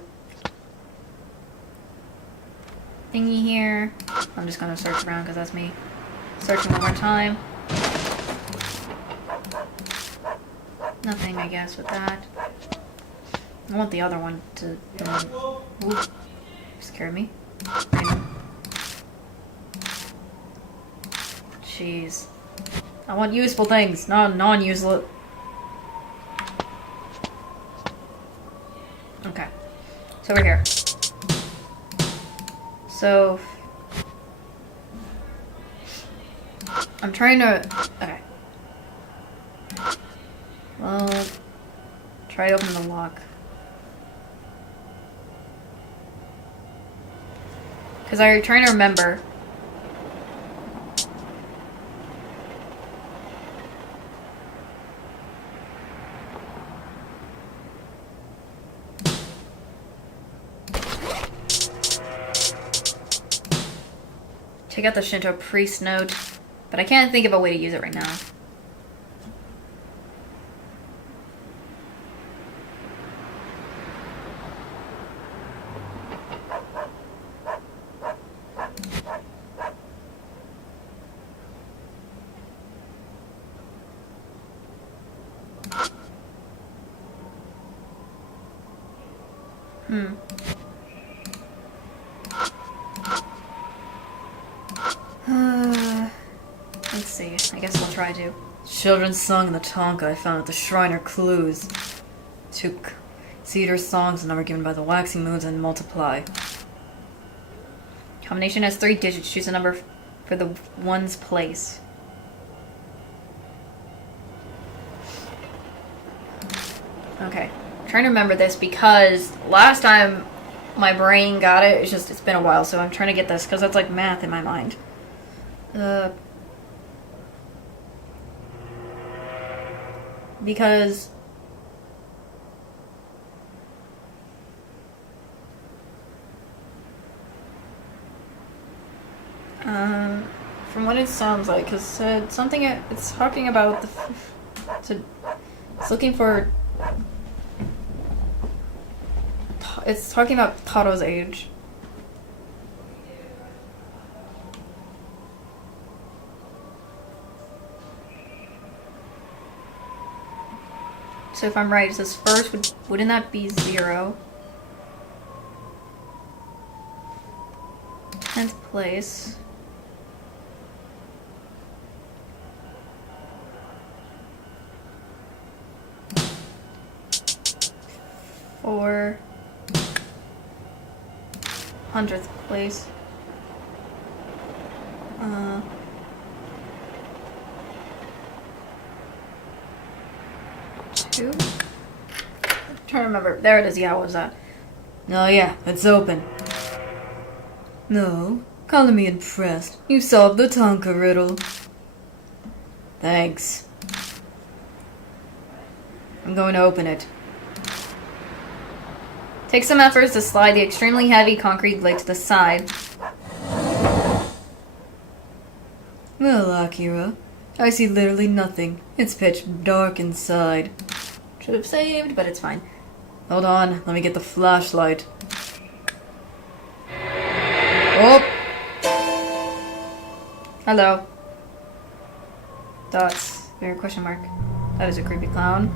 thingy here. I'm just gonna search around because that's me searching one more time. Nothing, I guess, with that. I want the other one to ooh, scare me. Jeez. I want useful things, not non-useless. Okay. It's over here. So... I'm trying to... Okay. Well... Try to open the lock. Because I'm trying to remember... Take out the Shinto priest note, but I can't think of a way to use it right now. Let's see. I guess I'll try to. Children's song in the Tonka I found at the Shriner Clues. Took cedar songs, a number given by the waxing moons, and multiply. Combination has 3 digits. Choose a number for the one's place. Okay. I'm trying to remember this because last time my brain got it, it's been a while, so I'm trying to get this because that's like math in my mind. Because from what it sounds like, because something it's talking about it's looking for, it's talking about Taro's age. So if I'm right, it says first, wouldn't that be 0? 10th place. For 100th place. 2? I'm trying to remember. There it is. Yeah, what was that? Oh yeah, it's open. No, calling me impressed. You solved the Tonka riddle. Thanks. I'm going to open it. Take some efforts to slide the extremely heavy concrete lid to the side. Well, Akira, I see literally nothing. It's pitch dark inside. Should have saved, but it's fine. Hold on, let me get the flashlight. Oh! Hello. Dots. Very question mark. That is a creepy clown.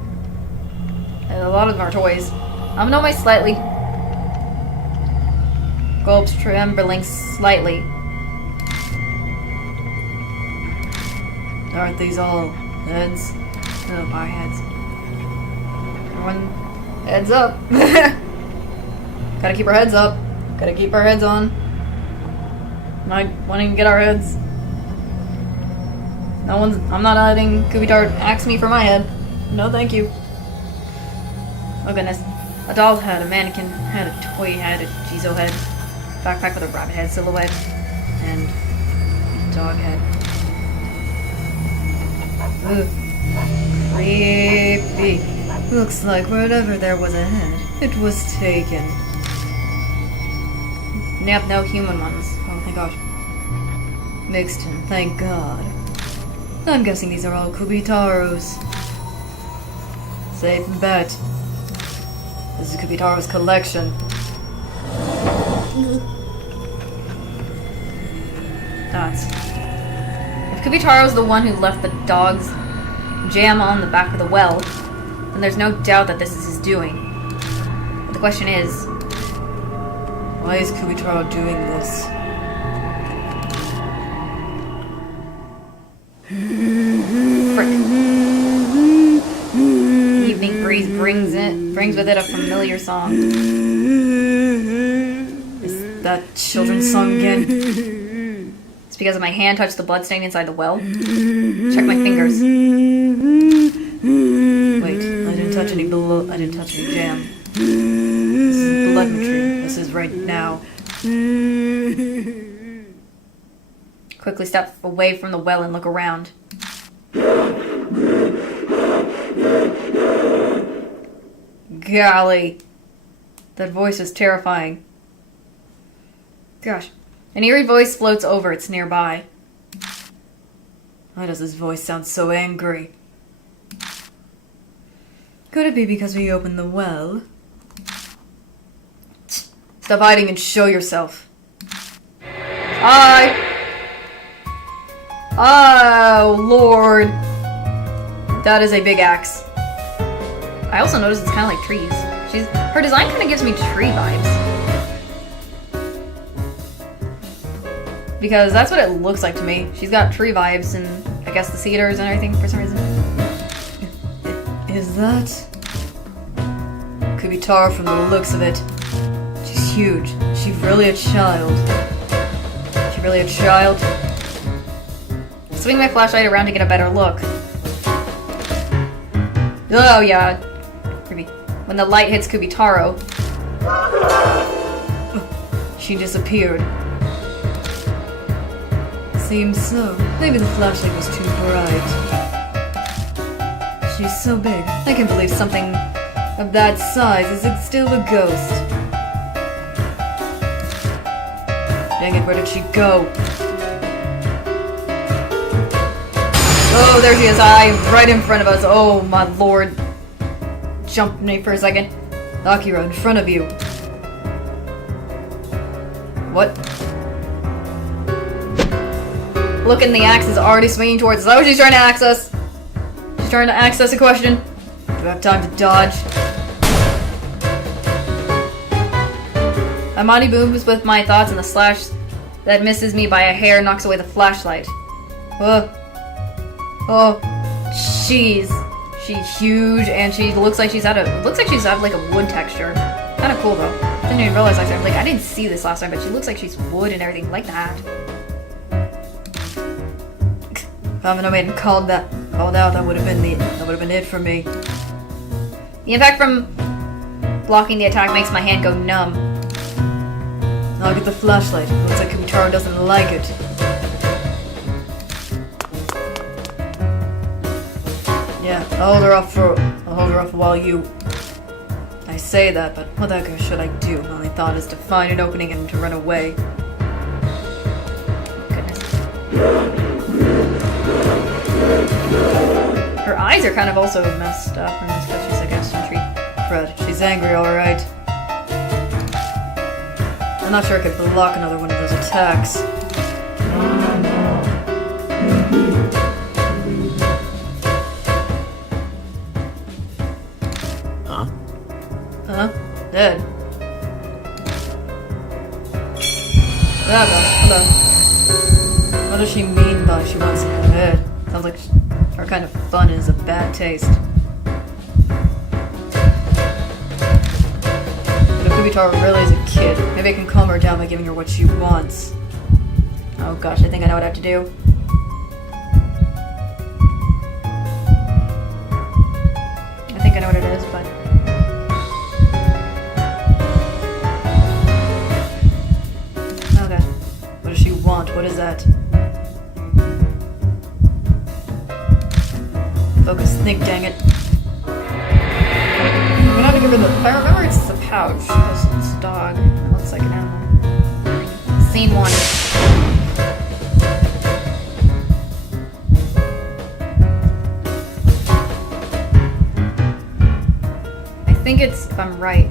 And a lot of them are toys. I'm gonna my slightly. Gulps trembling slightly. Aren't these all heads? Oh, our heads. Everyone, heads up. Gotta keep our heads up. Gotta keep our heads on. Not wanting to get our heads. I'm not letting Kubitarou axe me for my head. No, thank you. Oh goodness. A doll's head, a mannequin head, a toy head, a Jizo head, backpack with a rabbit head silhouette, and a dog head. Ugh. Creepy. Looks like wherever there was a head, it was taken. Yep, no human ones. Oh, thank God. Mixed in, thank God. I'm guessing these are all Kubitarou's. Safe bet. This is Kubitarou's collection. Dots. If Kubitarou's the one who left the dog's jam on the back of the well, then there's no doubt that this is his doing. But the question is, why is Kubitarou doing this? brings with it a familiar song. Is that children's song again? It's because my hand touched the bloodstain inside the well. Check my fingers. Wait, I didn't touch any jam. This is telemetry. This is right now. Quickly step away from the well and look around. Golly. That voice is terrifying. Gosh. An eerie voice floats over. It's nearby. Why does this voice sound so angry? Could it be because we opened the well? Stop hiding and show yourself. Hi! Oh, Lord. That is a big axe. I also noticed it's kind of like trees. Her design kind of gives me tree vibes. Because that's what it looks like to me. She's got tree vibes and I guess the cedars and everything for some reason. Is that... Kubitarou from the looks of it. She's huge. She's really a child. She really a child? Swing my flashlight around to get a better look. Oh yeah. Creepy. When the light hits Kubitarou. She disappeared. Seems so. Maybe the flashlight was too bright. She's so big. I can't believe something of that size is still a ghost. Dang it, where did she go? Oh, there she is. Right in front of us. Oh, my lord. Jumped me for a second. Akira, in front of you. What? Look, and the axe is already swinging towards us. Oh, she's trying to axe us. She's trying to axe us a question. Do I have time to dodge? My body moves with my thoughts, and the slash that misses me by a hair knocks away the flashlight. Oh, she's huge, and she looks like she's like a wood texture. Kind of cool though. Didn't even realize last time. Like I didn't see this last time, but she looks like she's wood and everything like that. If Amino Maiden called out, that would have been it for me. The impact from blocking the attack makes my hand go numb. I'll get the flashlight. Looks like Kubitarou doesn't like it. Yeah, I'll hold her off while you... I say that, but what the heck should I do? My only thought is to find an opening and to run away. Goodness. Her eyes are kind of also messed up, and that's because she's like a tree. Crud, she's angry, alright. I'm not sure I could block another one of those attacks. Huh? Dead. What does she mean by she wants her head? Sounds like her kind of fun is a bad taste. But if Kubitarou really is a kid, maybe I can calm her down by giving her what she wants. Oh gosh, I think I know what I have to do. I think I know what it is, but... Okay. What does she want? What is that? Focus, think, dang it. I'm gonna have to give her the... If I remember, it's the pouch. It's a dog. It looks like an animal. Scene 1. I think it's... if I'm right.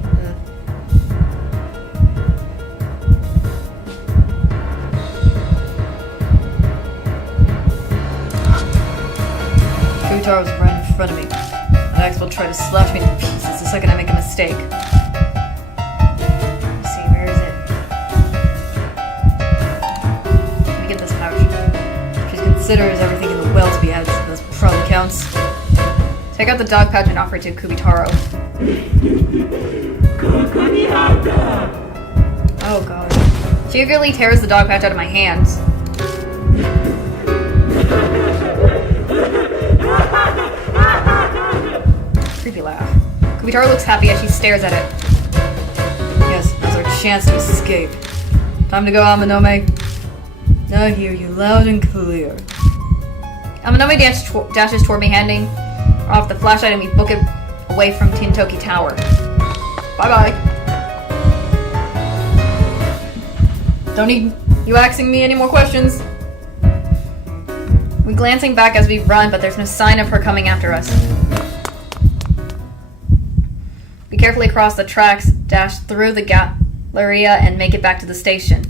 Kubitarou's right in front of me. An axe will try to slash me to pieces the second I make a mistake. Let's see, where is it? Let me get this pouch. She considers everything in the well to be added, so this probably counts. Take out the dog pouch and offer it to Kubitarou. Oh god. She eagerly tears the dog pouch out of my hands. Creepy laugh. Kubitarou looks happy as she stares at it. Yes, now's our chance to escape. Time to go, Amanome. I hear you loud and clear. Amanome dashes toward me, handing off the flashlight, and we book it away from Tintoki Tower. Bye-bye. Don't need you asking me any more questions. We're glancing back as we run, but there's no sign of her coming after us. We carefully cross the tracks, dash through the galleria, and make it back to the station.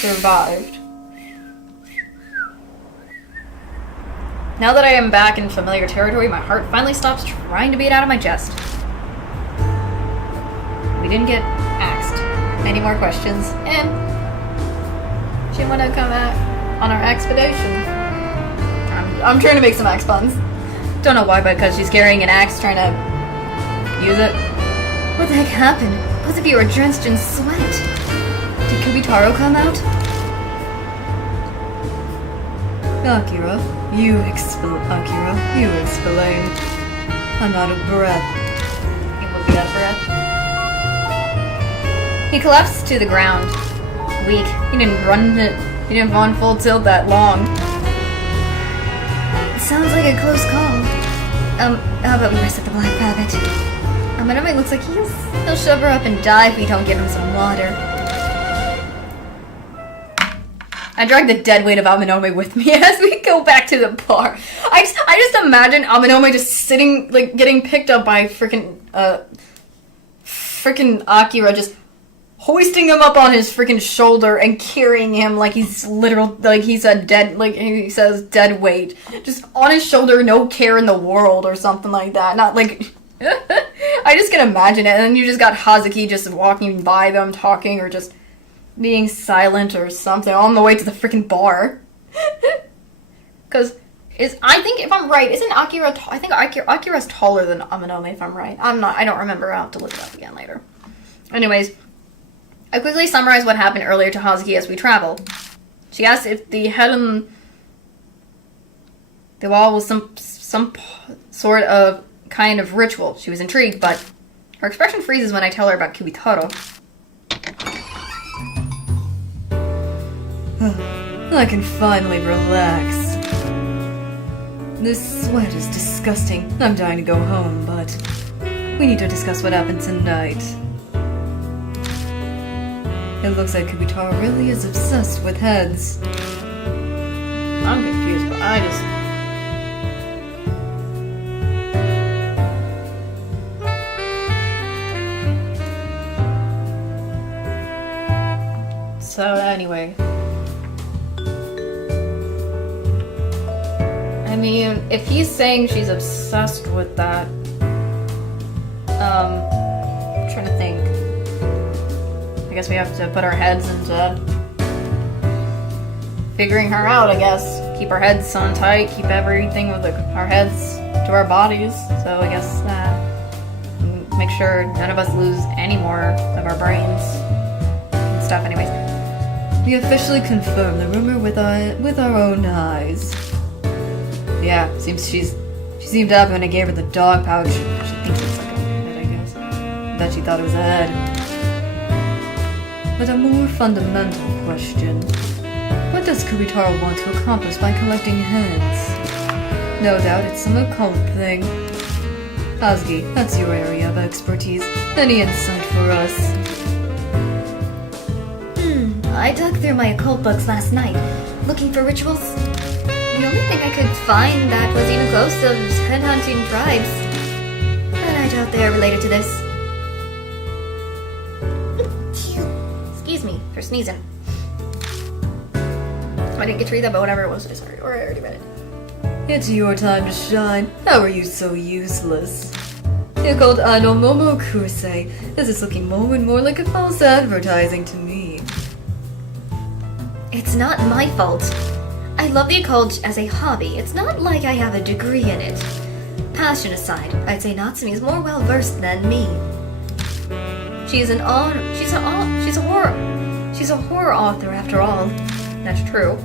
Survived. Now that I am back in familiar territory, my heart finally stops trying to beat out of my chest. We didn't get axed. Any more questions? And she wanna come out on our axe-pedition. I'm trying to make some axe puns. Don't know why, but because she's carrying an axe, trying to use it. What the heck happened? Both of you are drenched in sweat. Did Kubitarou come out? Akira, you explain. I'm out of breath. He will be out of breath. He collapsed to the ground, weak. He didn't run full tilt that long. Sounds like a close call. How about we rest at the Black Rabbit? Amanome looks like he'll shove her up and die if we don't give him some water. I drag the dead weight of Amanome with me as we go back to the bar. I just imagine Amanome just sitting, like, getting picked up by freaking Akira, just hoisting him up on his freaking shoulder and carrying him like he's he's a dead, like he says, dead weight. Just on his shoulder, no care in the world or something like that. Not like, I just can imagine it. And then you just got Hazuki just walking by them, talking, or just being silent or something on the way to the freaking bar. Because I think, if I'm right, isn't Akira, I think Akira's taller than Amanome, if I'm right. I don't remember. I'll have to look it up again later. Anyways, I quickly summarize what happened earlier to Hazuki as we travel. She asked if the head on the wall was some sort of kind of ritual. She was intrigued, but her expression freezes when I tell her about Kubitarou. I can finally relax. This sweat is disgusting. I'm dying to go home, but we need to discuss what happened tonight. It looks like Kubitarou really is obsessed with heads. I'm confused, but I just... So, anyway. I mean, if he's saying she's obsessed with that... I'm trying to think. I guess we have to put our heads into figuring her out, I guess. Keep our heads on tight, keep everything with our heads to our bodies. So I guess make sure none of us lose any more of our brains and stuff. Anyways, we officially confirmed the rumor with our own eyes. Yeah, seems she seemed up when I gave her the dog pouch. She thinks it's like a head, I guess. Bet she thought it was a head. But a more fundamental question. What does Kubitarou want to accomplish by collecting heads? No doubt it's some occult thing. Hazuki, that's your area of expertise. Any insight for us? I dug through my occult books last night, looking for rituals. The only thing I could find that was even close to was head-hunting tribes. But I doubt they are related to this. excuse me for sneezing. I didn't get to read that, but whatever it was, I already read it. It's your time to shine. How are you so useless? You're called idol Momokusei. This is looking more and more like a false advertising to me. It's not my fault. I love the occult as a hobby. It's not like I have a degree in it. Passion aside, I'd say Natsumi is more well versed than me. She's a horror author after all. That's true.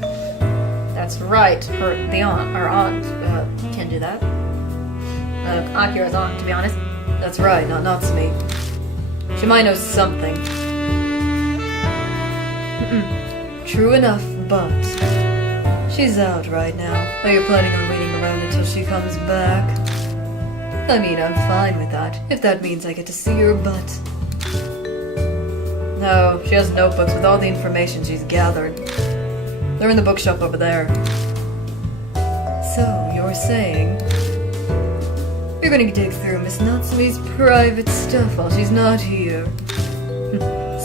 That's right. Our aunt can do that. Akira's aunt, to be honest. That's right, not Natsumi. She might know something. True enough, but she's out right now. Are you planning on waiting around until she comes back? I mean, I'm fine with that, if that means I get to see her, but... No, she has notebooks with all the information she's gathered. They're in the bookshelf over there. So, you're saying... You're gonna dig through Miss Natsumi's private stuff while she's not here.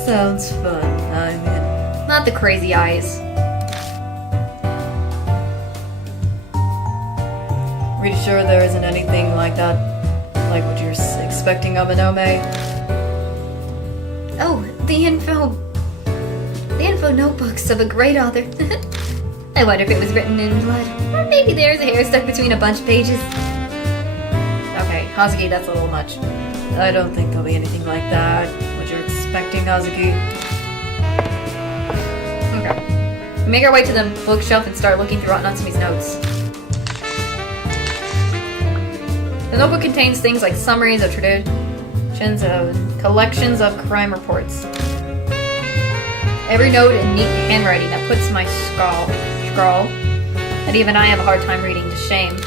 Sounds fun, I'm in. Not the crazy eyes. Are you sure there isn't anything like that? Like what you're expecting of an Ome? Oh, the info notebooks of a great author. I wonder if it was written in blood. Or maybe there's a hair stuck between a bunch of pages. Okay, Hazuki, that's a little much. I don't think there'll be anything like that. What you're expecting, Hazuki? Okay. We make our way to the bookshelf and start looking through Natsumi's notes. The notebook contains things like summaries of traditions of collections of crime reports. Every note in neat handwriting that puts my scrawl that even I have a hard time reading to shame.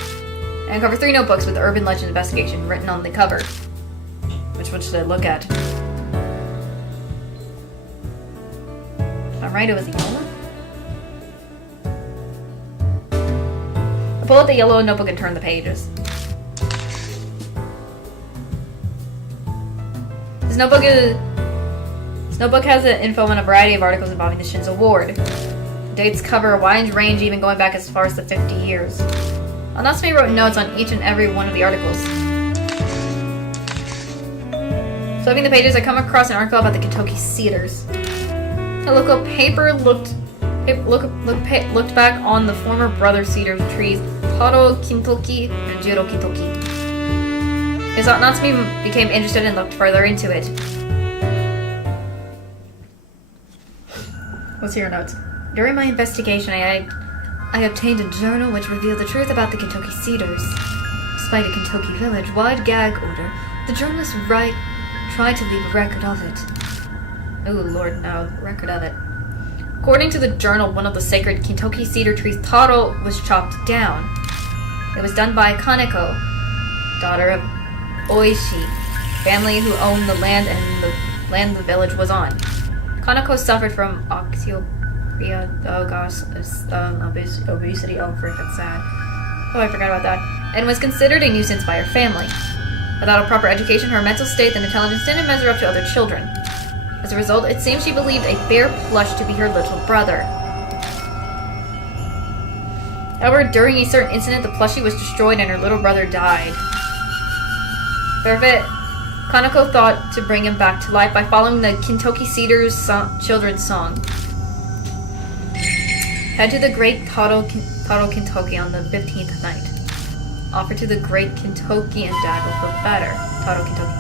And cover 3 notebooks with urban legend investigation written on the cover. Which one should I look at? If I'm right, it was the yellow one? I pull out the yellow notebook and turn the pages. This notebook has info on a variety of articles involving the Shinzo Ward. The dates cover a wide range, even going back as far as the 50 years. Natsumi wrote notes on each and every one of the articles. Flipping the pages, I come across an article about the Kintoki Cedars. A local paper looked back on the former brother cedar trees Taro Kintoki and Jiro Kintoki. His aunt Natsumi became interested and looked further into it. Let's hear your notes. During my investigation, I obtained a journal which revealed the truth about the Kintoki Cedars. Despite a Kintoki village-wide gag order, the journalist tried to leave a record of it. Oh lord, no, record of it. According to the journal, one of the sacred Kintoki cedar trees, Taro, was chopped down. It was done by Kaneko, daughter of Oishi, family who owned the land and the land the village was on. Kaneko suffered from obesity. Oh, frick, that's sad. Oh, I forgot about that. And was considered a nuisance by her family. Without a proper education, her mental state and intelligence didn't measure up to other children. As a result, it seems she believed a bear plush to be her little brother. However, during a certain incident, the plushie was destroyed and her little brother died. Therefore, Kaneko thought to bring him back to life by following the Kintoki Cedars children's song. Head to the great Taro Kintoki on the 15th night. Offer to the great Kintoki and Dad will feel better. Taro Kintoki.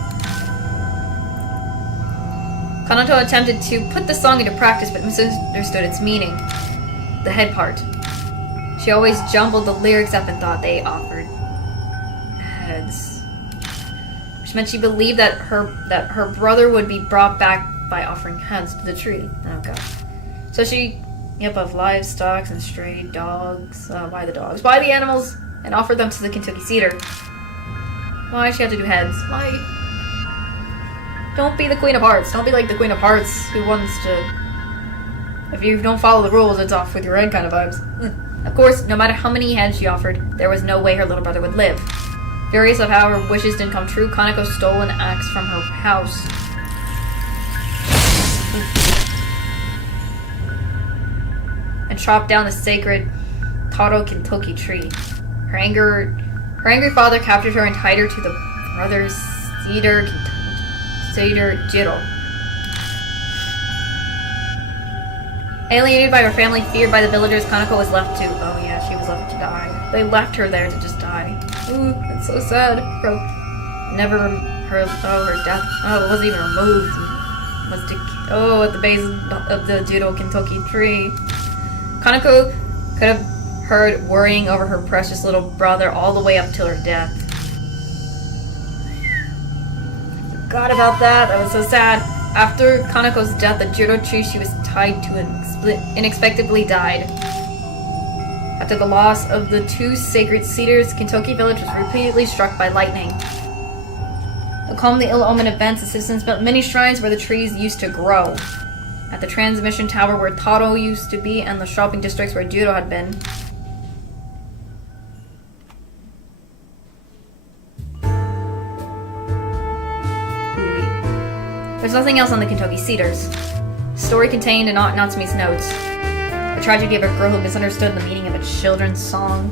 Kaneko attempted to put the song into practice but misunderstood its meaning. The head part. She always jumbled the lyrics up and thought they offered heads. Which meant she believed that her brother would be brought back by offering heads to the tree. Oh gosh. So she, of livestock and stray dogs. Why the dogs? Why the animals? And offered them to the Kintoki Cedar. Why does she have to do heads? Why? Don't be the Queen of Hearts. Don't be like the Queen of Hearts who wants to... If you don't follow the rules, it's off with your head kind of vibes. Of course, no matter how many heads she offered, there was no way her little brother would live. Furious of how her wishes didn't come true, Kaneko stole an axe from her house. And chopped down the sacred Taro Kintoki tree. Her angry father captured her and tied her to the brother's cedar Jiro. Alienated by her family, feared by the villagers, Kanako was left to... Oh yeah, she was left to die. They left her there to just die. Ooh, it's so sad. Bro, never heard... Oh, her death... Oh, it wasn't even removed. At the base of the Judo Kentucky tree. Kanako could have heard worrying over her precious little brother all the way up till her death. Forgot about that. That was so sad. After Kanako's death, the Judo tree she was tied to unexpectedly died. After the loss of the 2 sacred cedars, Kentucky village was repeatedly struck by lightning. To calm the ill-omened events, the citizens built many shrines where the trees used to grow. At the transmission tower where Taro used to be, and the shopping districts where Judo had been. There's nothing else on the Kentucky Cedars. Story contained in Aunt Natsumi's notes. The tragedy of a girl who misunderstood the meaning of a children's song.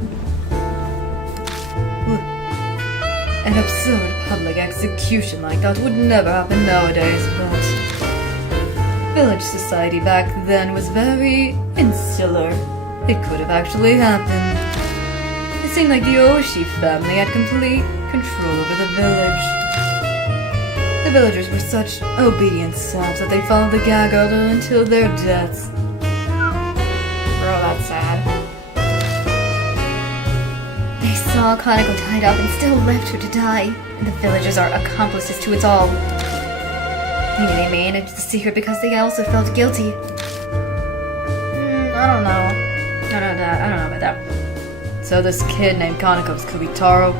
An absurd public execution like that would never happen nowadays, but... village society back then was very insular. It could have actually happened. It seemed like the Oshi family had complete control over the village. The villagers were such obedient subs that they followed the gag order until their deaths. Bro, that's sad. They saw Kanako tied up and still left her to die. And the villagers are accomplices to it all. Maybe they managed the secret because they also felt guilty. I don't know. I don't know about that. So this kid named Kanako's Kubitarou?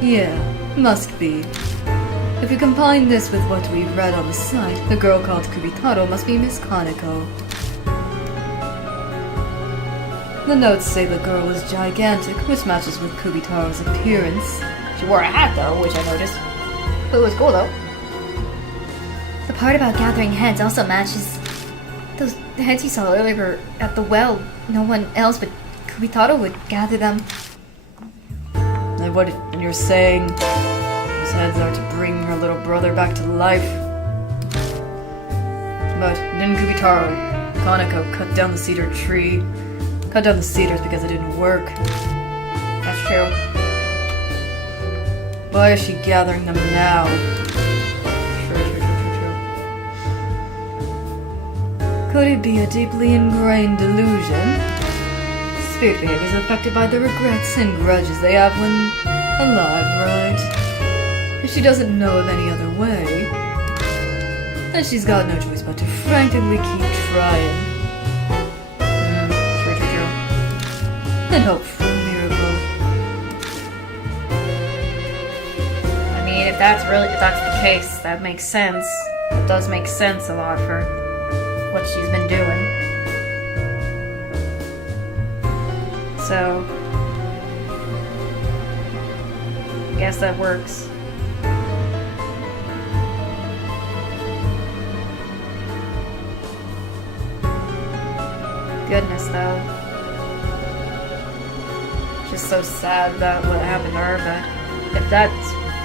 Yeah, must be. If we combine this with what we've read on the site, the girl called Kubitarou must be Miss Kanako. The notes say the girl was gigantic, which matches with Kubitarou's appearance. She wore a hat though, which I noticed. It was cool though. The part about gathering heads also matches. Those heads you saw earlier at the well, no one else but Kubitarou would gather them. And you're saying those heads are to bring her little brother back to life? But didn't Kanako cut down the cedar tree? Cut down the cedars because it didn't work. That's true. Why is she gathering them now? True. Could it be a deeply ingrained delusion? Spirit behavior is affected by the regrets and grudges they have when alive, right? If she doesn't know of any other way, then she's got no choice but to frantically keep trying. True. And hope for a miracle. I mean, if that's the case, that makes sense. It does make sense a lot for what she's been doing. So, I guess that works. Goodness, though. Just so sad about what happened to her, but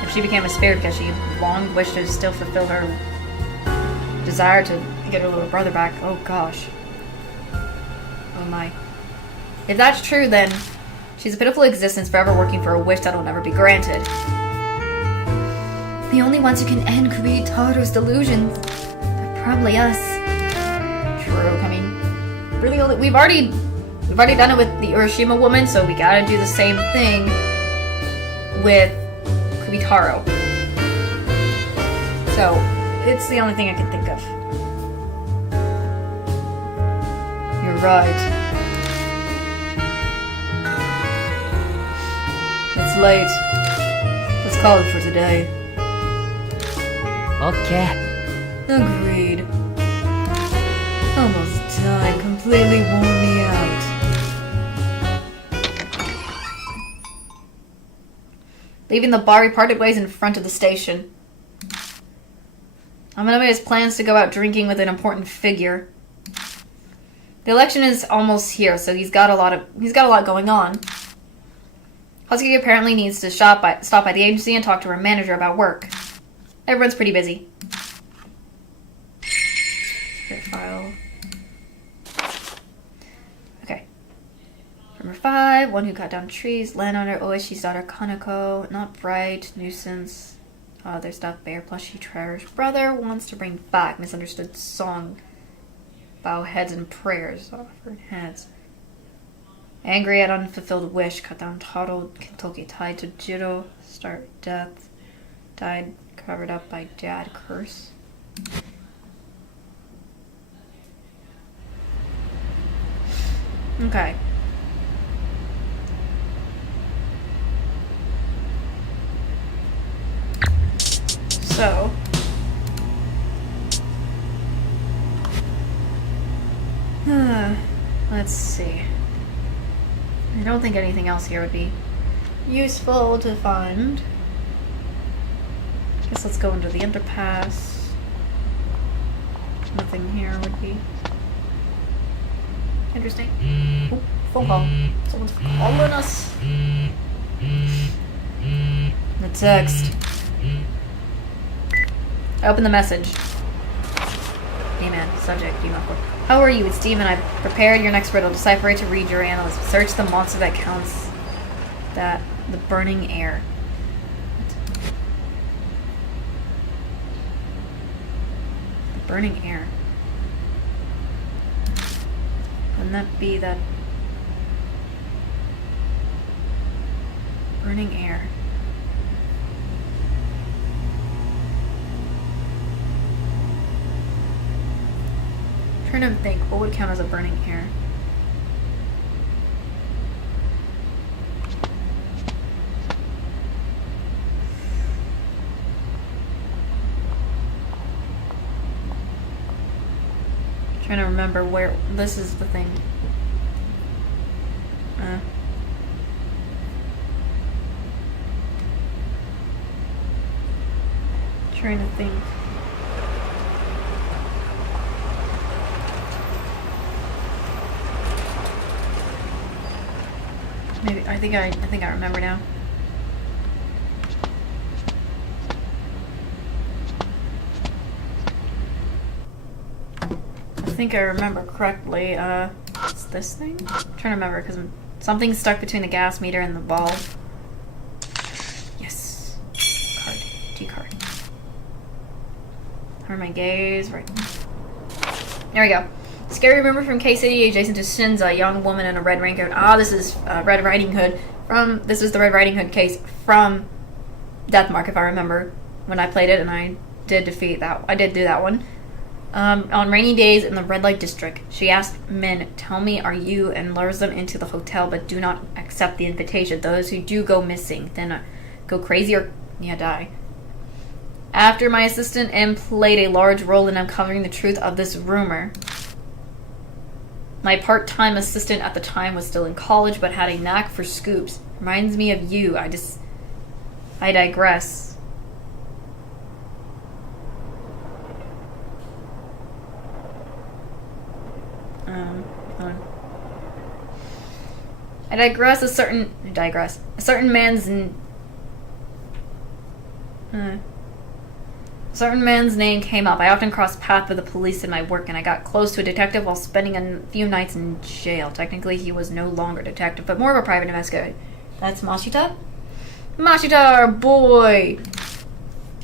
if she became a spirit because she long wished to still fulfill her desire to get her little brother back, oh gosh. Oh my. If that's true, then she's a pitiful existence forever working for a wish that will never be granted. The only ones who can end Kubitarou's delusions are probably us. True. I mean, really, we've already done it with the Urashima woman, so we gotta do the same thing with Kubitarou. So it's the only thing I can think of. You're right. It's late. Let's call it for today. オッケー。 Agreed. Almost time completely wore me out. Leaving the bar, we parted ways in front of the station. Amanome has plans to go out drinking with an important figure. The election is almost here, so he's got a lot going on. Husky apparently needs to stop by the agency and talk to her manager about work. Everyone's pretty busy. Spirit file. 5, one who cut down trees. Landowner Oishi's daughter Kaneko. Not bright. Nuisance. Other stuff. Bear plush she cherished. Brother wants to bring back. Misunderstood song. Bow heads and prayers. Offered heads. Angry at unfulfilled wish. Cut down toddled. Kentucky tied to Jiro. Start death. Died covered up by dad curse. Okay. So. Let's see. I don't think anything else here would be useful to find. Guess let's go into the underpass. Nothing here would be interesting. Oh, phone call. Someone's calling us. The text. I open the message. Hey man, subject, email. How are you? It's Demon. I prepared your next riddle. Decipher it to read your analyst. Search the monster that counts that the burning air. The burning air. Wouldn't that be that burning air? I'm trying to think, what would count as a burning air? I'm trying to remember where this is the thing. Trying to think. Maybe I think I remember now. I think I remember correctly. What's this thing? I'm trying to remember because something's stuck between the gas meter and the bulb. Yes. Card. G card. Turn my gaze right. There we go. Scary rumor from K-City adjacent to Shinza, a young woman in a red raincoat. Ah, this is Red Riding Hood this was the Red Riding Hood case from Deathmark, if I remember, when I played it, and I did defeat that. I did do that one. On rainy days in the red light district, she asked men, "Tell me, are you?" and lures them into the hotel, but do not accept the invitation. Those who do go missing, then go crazy or die. After my assistant M played a large role in uncovering the truth of this rumor. My part-time assistant at the time was still in college, but had a knack for scoops. Reminds me of you. I digress. I digress. A certain man's name came up. I often crossed paths with the police in my work, and I got close to a detective while spending a few nights in jail. Technically, he was no longer a detective, but more of a private investigator. That's Mashita? Mashita, our boy!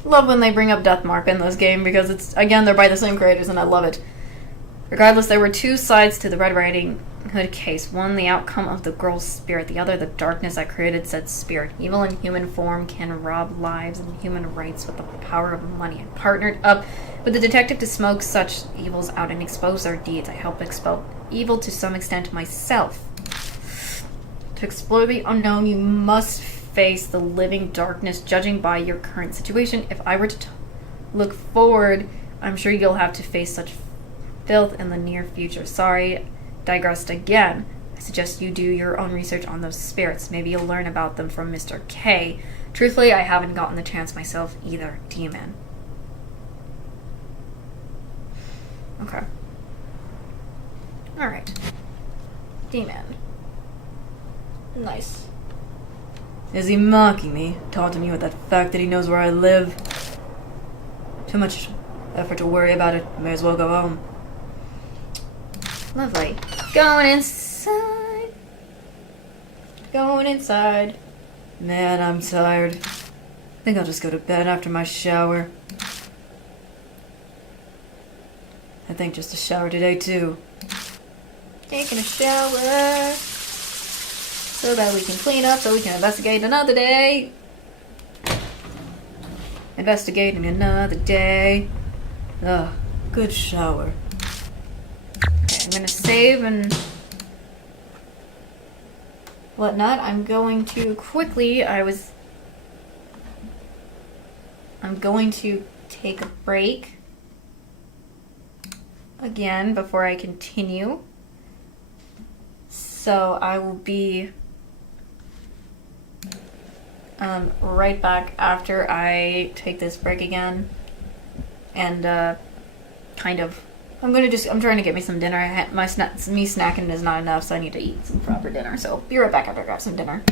Love when they bring up Deathmark in this game, because it's, again, they're by the same creators, and I love it. Regardless, there were two sides to the Red Riding Hood case. One, the outcome of the girl's spirit. The other, the darkness that created said spirit. Evil in human form can rob lives and human rights with the power of money. I partnered up with the detective to smoke such evils out and expose their deeds. I helped expel evil to some extent myself. To explore the unknown, you must face the living darkness, judging by your current situation. If I were to look forward, I'm sure you'll have to face such filth in the near future. Sorry, digressed again. I suggest you do your own research on those spirits. Maybe you'll learn about them from Mr. K. Truthfully, I haven't gotten the chance myself either. Demon. Okay. Alright. Demon. Nice. Is he mocking me? Taunting me with that fact that he knows where I live? Too much effort to worry about it. May as well go home. Lovely. Going inside. Going inside. Man, I'm tired. Think I'll just go to bed after my shower. I think just a shower today, too. Taking a shower. So that we can clean up, so we can investigate another day. Investigating another day. Ugh, good shower. Okay, I'm gonna save and whatnot. I'm going to quickly, I'm going to take a break again before I continue. So I will be right back after I take this break again. And I'm trying to get me some dinner. Me snacking is not enough, so I need to eat some proper dinner. So be right back after I grab some dinner.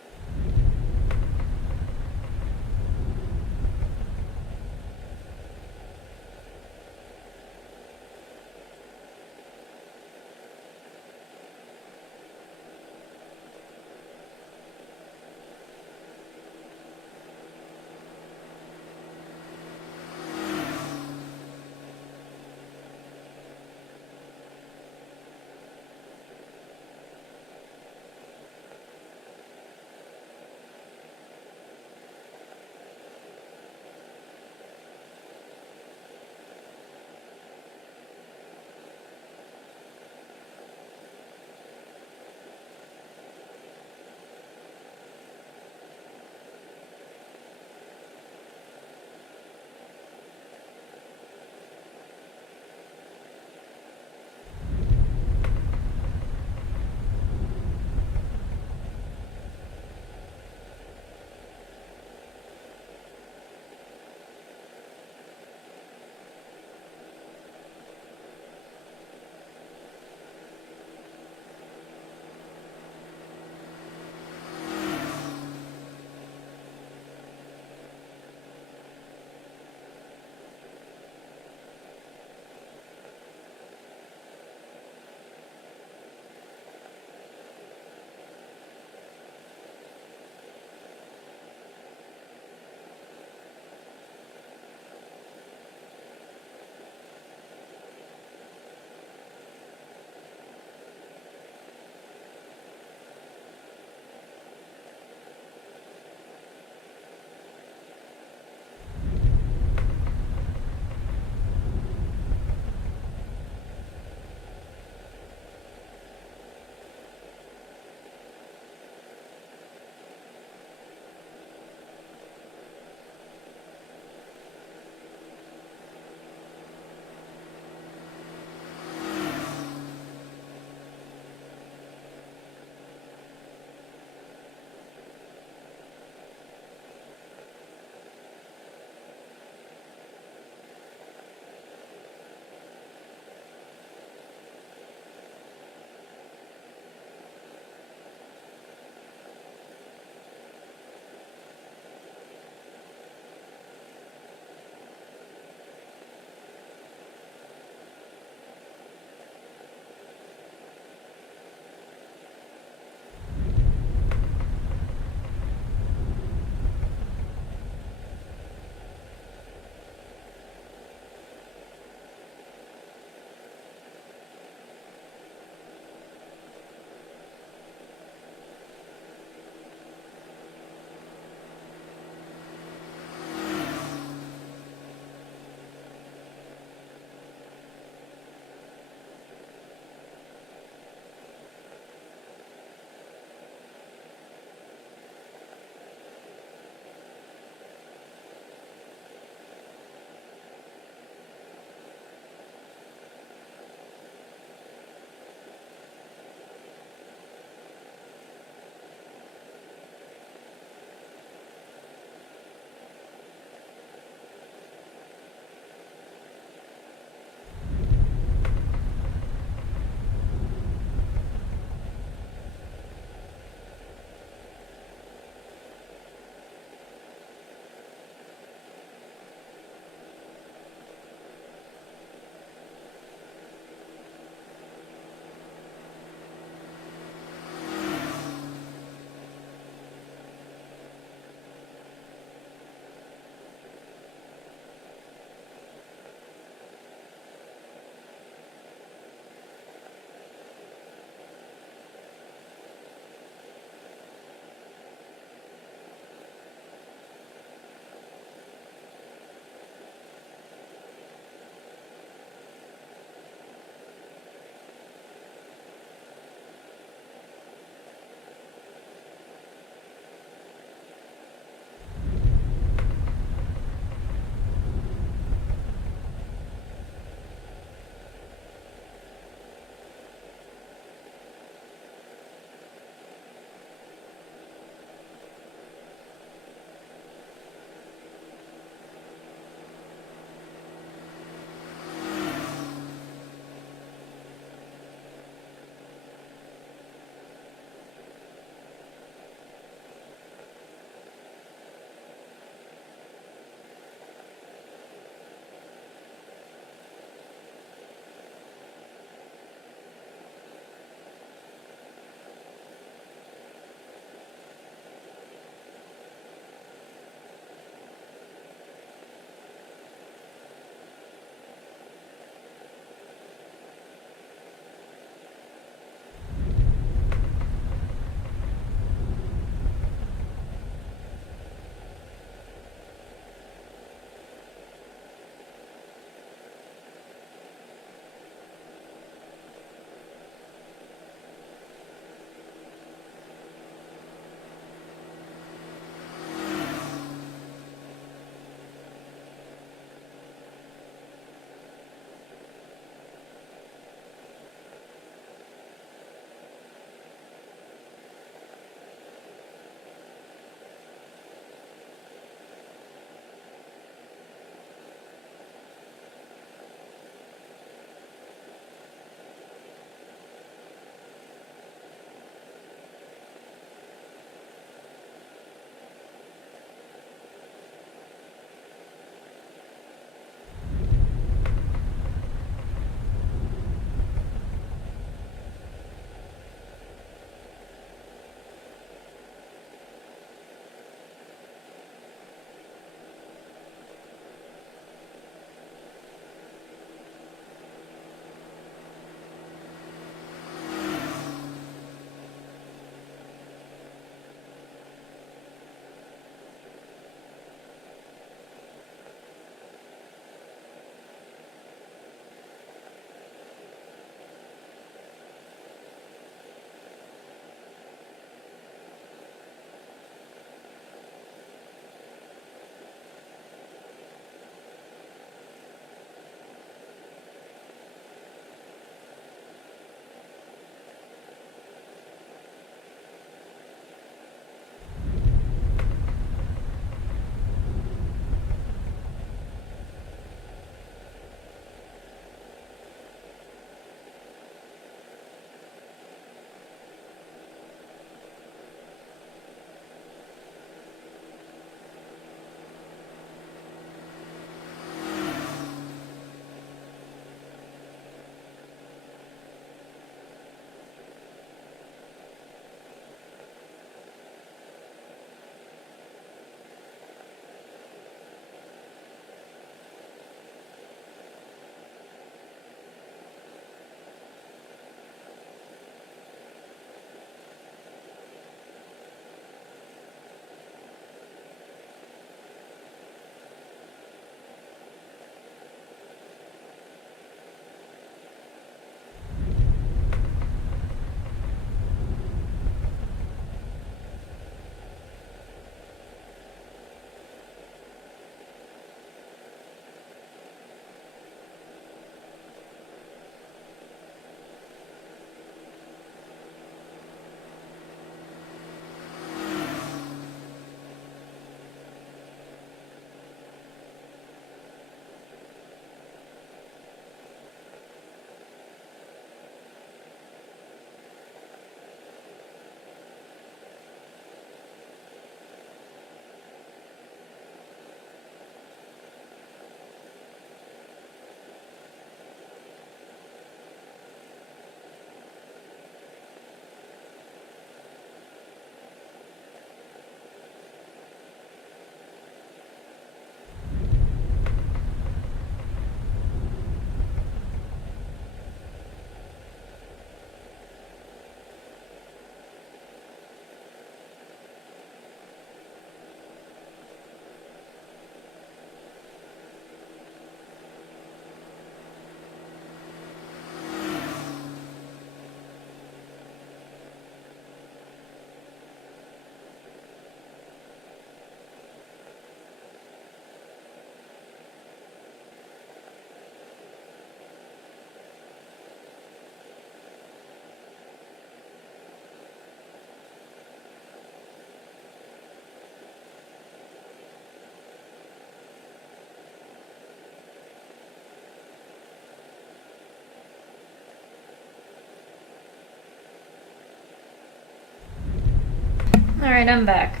Alright, I'm back.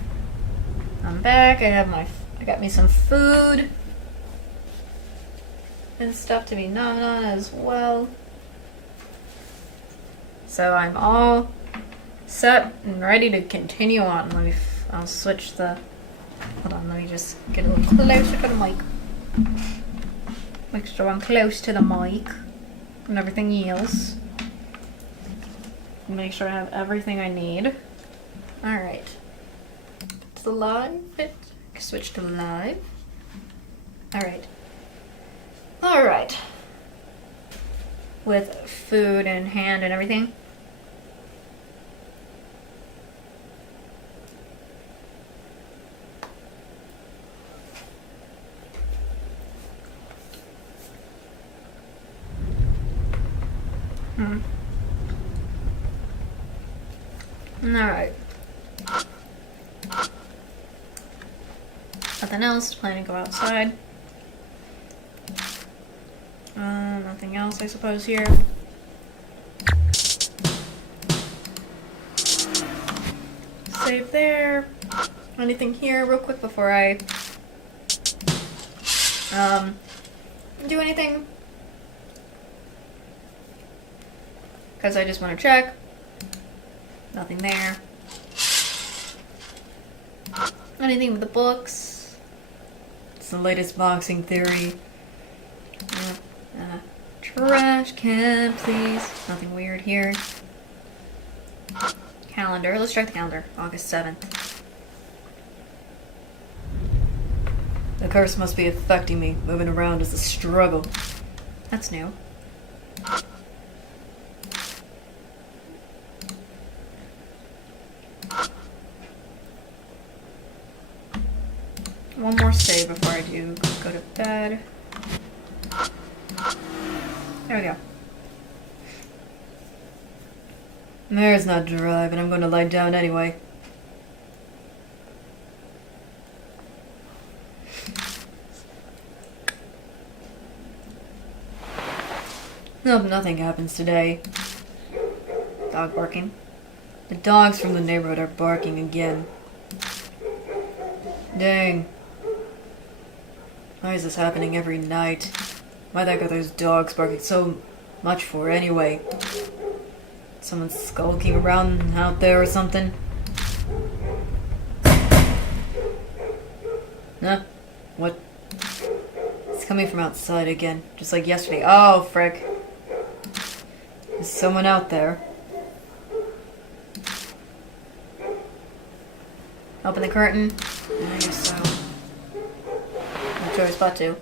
I'm back. I got me some food. And stuff to be gnawed on as well. So I'm all set and ready to continue on. I'll switch the... Hold on, let me just get a little closer to the mic. Make sure I'm close to the mic and everything else. Make sure I have everything I need. Alright. To the live bit. Switch to live. Alright. Alright. With food in hand and everything. Alright. Nothing else. Planning to go outside. Nothing else, I suppose, here. Save there. Anything here real quick before I do anything? Because I just want to check. Nothing there. Anything with the books? It's the latest boxing theory. Trash can, please. Nothing weird here. Calendar. Let's check the calendar. August 7th. The curse must be affecting me. Moving around is a struggle. That's new. One more save before I do go to bed. There we go. Mare's not dry, but I'm going to lie down anyway. Nope, nothing happens today. Dog barking. The dogs from the neighborhood are barking again. Dang. Why is this happening every night? Why the heck are those dogs barking so much for anyway? Someone skulking around out there or something? Nah. What? It's coming from outside again, just like yesterday. Oh, frick. There's someone out there. Open the curtain. I guess so. No choice but to.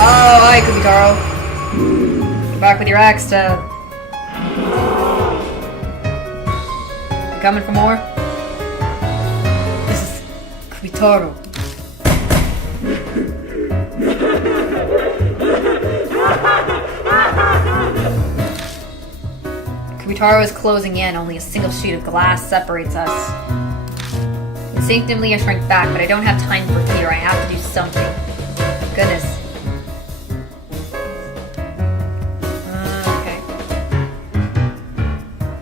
Oh, hi, Kubitarou. You're back with your axe to... You coming for more? This is Kubitarou. Kubitarou is closing in. Only a single sheet of glass separates us. Instinctively, I shrink back, but I don't have time for fear. I have to do something. Goodness. Okay.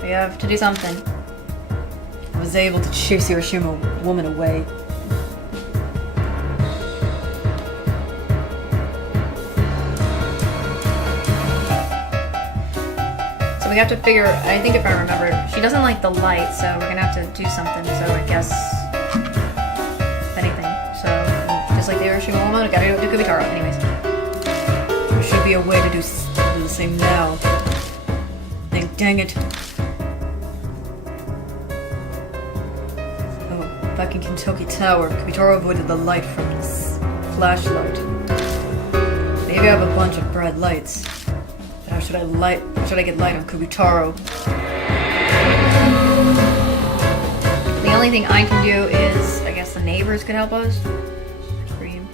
We have to do something. I was able to chase Hiroshima woman away. So we have to figure, I think if I remember, she doesn't like the light, so we're gonna have to do something, so I guess anything. So, just like the Hiroshima woman, I gotta do Kubitarou, anyways. There should be a way to do the same now. Dang it. Oh, back in Kentucky Tower, Kubitarou avoided the light from his flashlight. Maybe I have a bunch of bright lights. But how should I get light on Kubitarou? The only thing I can do is, I guess the neighbors could help us. Scream.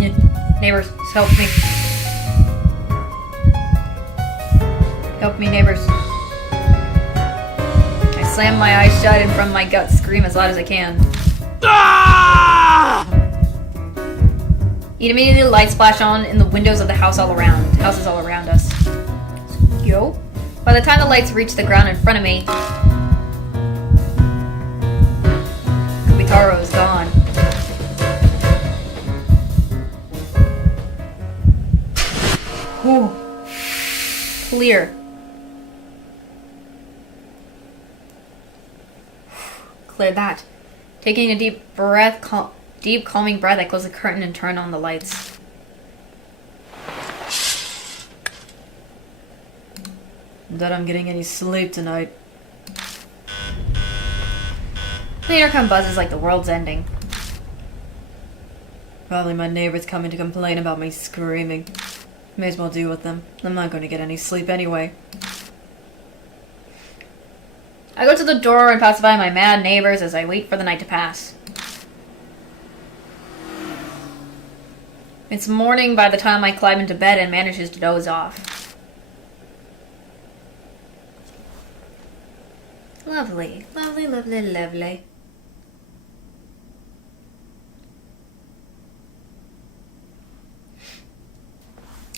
Yeah. Neighbors, help me. Help me, neighbors. I slam my eyes shut and from my gut scream as loud as I can. Ah! Immediately the lights flash on in the windows of the houses all around us. Yo. By the time the lights reach the ground in front of me, Kubitarou is gone. Whew. Clear. Clear that. Taking a deep breath, deep calming breath, I close the curtain and turn on the lights. That I'm getting any sleep tonight. The intercom buzzes like the world's ending. Probably my neighbors coming to complain about me screaming. May as well deal with them. I'm not going to get any sleep anyway. I go to the door and pacify my mad neighbors as I wait for the night to pass. It's morning by the time I climb into bed and manages to doze off. Lovely, lovely, lovely, lovely.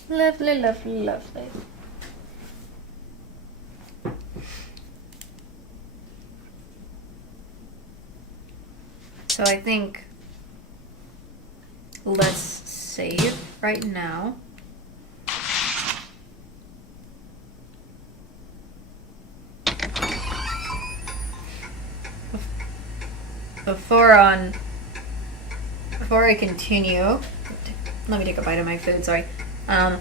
Lovely, lovely, lovely. So I think let's save right now. Before I continue, let me take a bite of my food, sorry. Ah.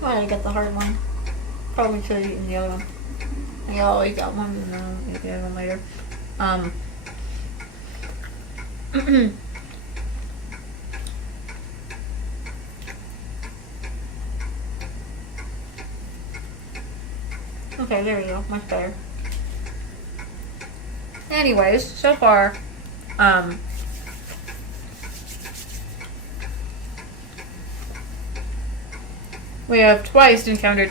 Why did I get the hard one? Probably should have eaten the other one. I always got one and then I'll eat the other one later. Okay, there we go. Much better. Anyways, so far, we have twice encountered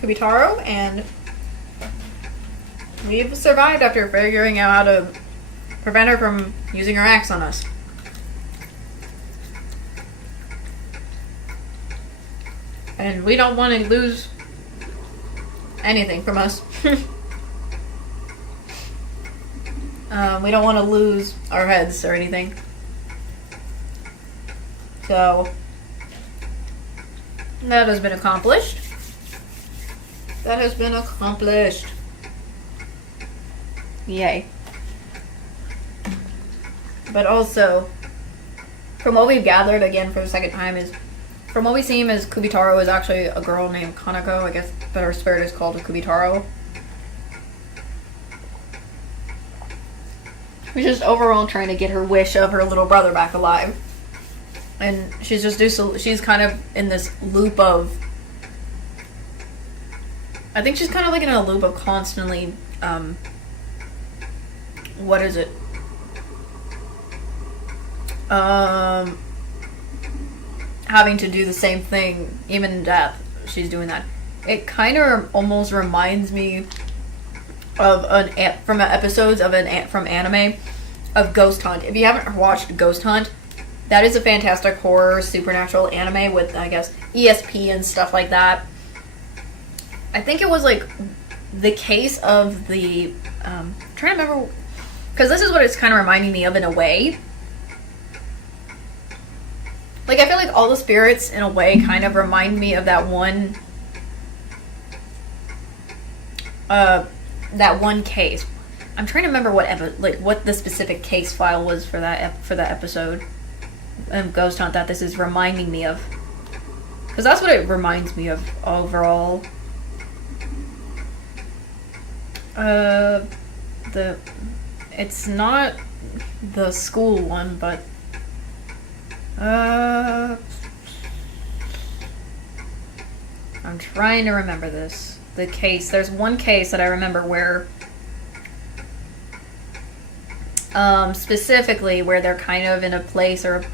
Kubitarou, and we've survived after figuring out how to prevent her from using her axe on us. And we don't want to lose anything from us. We don't want to lose our heads or anything. So, that has been accomplished. That has been accomplished. Yay. But also, from what we've gathered, again for the second time, is from what we seem is Kubitarou is actually a girl named Kanako, I guess, but her spirit is called Kubitarou. She's just overall trying to get her wish of her little brother back alive. And she's kind of in this loop of, I think she's kind of like in a loop of constantly, what is it? Having to do the same thing, even in death, she's doing that. It kind of almost reminds me of from episodes of from anime of Ghost Hunt. If you haven't watched Ghost Hunt, that is a fantastic horror supernatural anime with, I guess, ESP and stuff like that. I think it was like the case of the I'm trying to remember, because this is what it's kind of reminding me of in a way. Like, I feel like all the spirits, in a way, kind of remind me of that one case. I'm trying to remember what the specific case file was for that episode of Ghost Hunt that this is reminding me of. Because that's what it reminds me of overall. It's not the school one, but I'm trying to remember this. The case. There's one case that I remember where, specifically where they're kind of in a place or a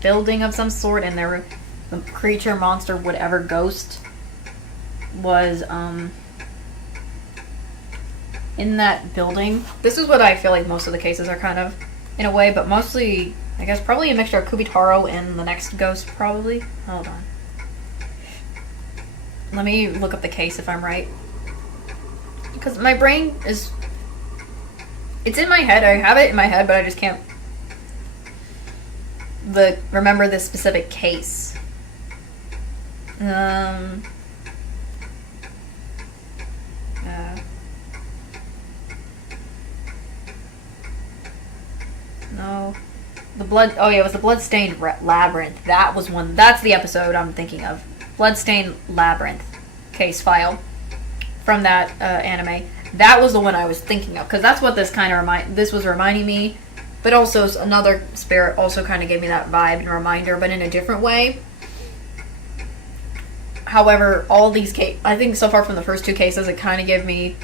building of some sort, and the creature, monster, whatever, ghost was, in that building. This is what I feel like most of the cases are kind of, in a way, but mostly, I guess, probably a mixture of Kubitarou and the next ghost, probably. Hold on. Let me look up the case if I'm right. Because my brain is... It's in my head. I have it in my head, but I just can't remember this specific case. No. The blood... Oh, yeah, it was the Bloodstained Labyrinth. That was one... That's the episode I'm thinking of. Bloodstained Labyrinth case file from that anime. That was the one I was thinking of, because that's what this kind of this was reminding me. But also, another spirit also kind of gave me that vibe and reminder, but in a different way. However, all these cases... I think so far from the first two cases, it kind of gave me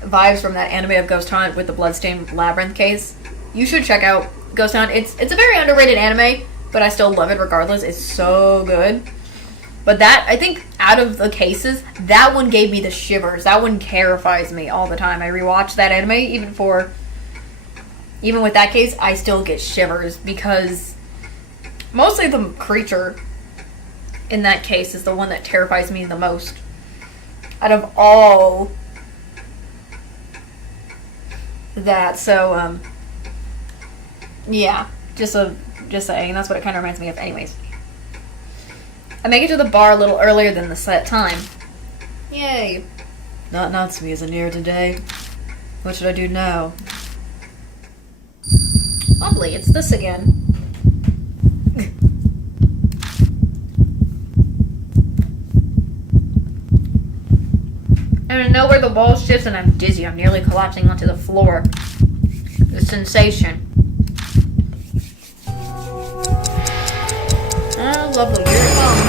vibes from that anime of Ghost Hunt with the Bloodstained Labyrinth case. You should check out Ghost Hunt. It's a very underrated anime, but I still love it regardless. It's so good. But that, I think, out of the cases, that one gave me the shivers. That one terrifies me all the time. I rewatch that anime, even with that case, I still get shivers, because mostly the creature in that case is the one that terrifies me the most. Out of all that, so, yeah, just saying, that's what it kind of reminds me of. Anyways, I make it to the bar a little earlier than the set time. Yay. Not Natsumi isn't here today. What should I do now? Lovely, it's this again. And I know where the wall shifts and I'm dizzy. I'm nearly collapsing onto the floor. The sensation. Oh, lovely. Here it comes.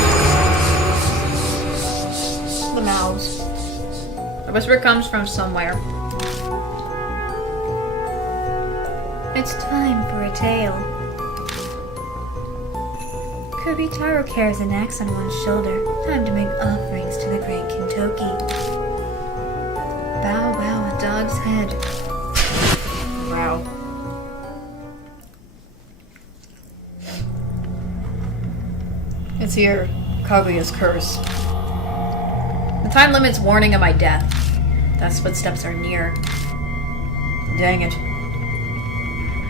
The mouths. The whisper comes from somewhere. It's time for a tale. Kubitarou carries an axe on one shoulder. Time to make offerings to the great Kintoki. Bow wow, a dog's head. Wow. It's here. Kaguya's curse. The time limit's warning of my death. Thus footsteps are near. Dang it.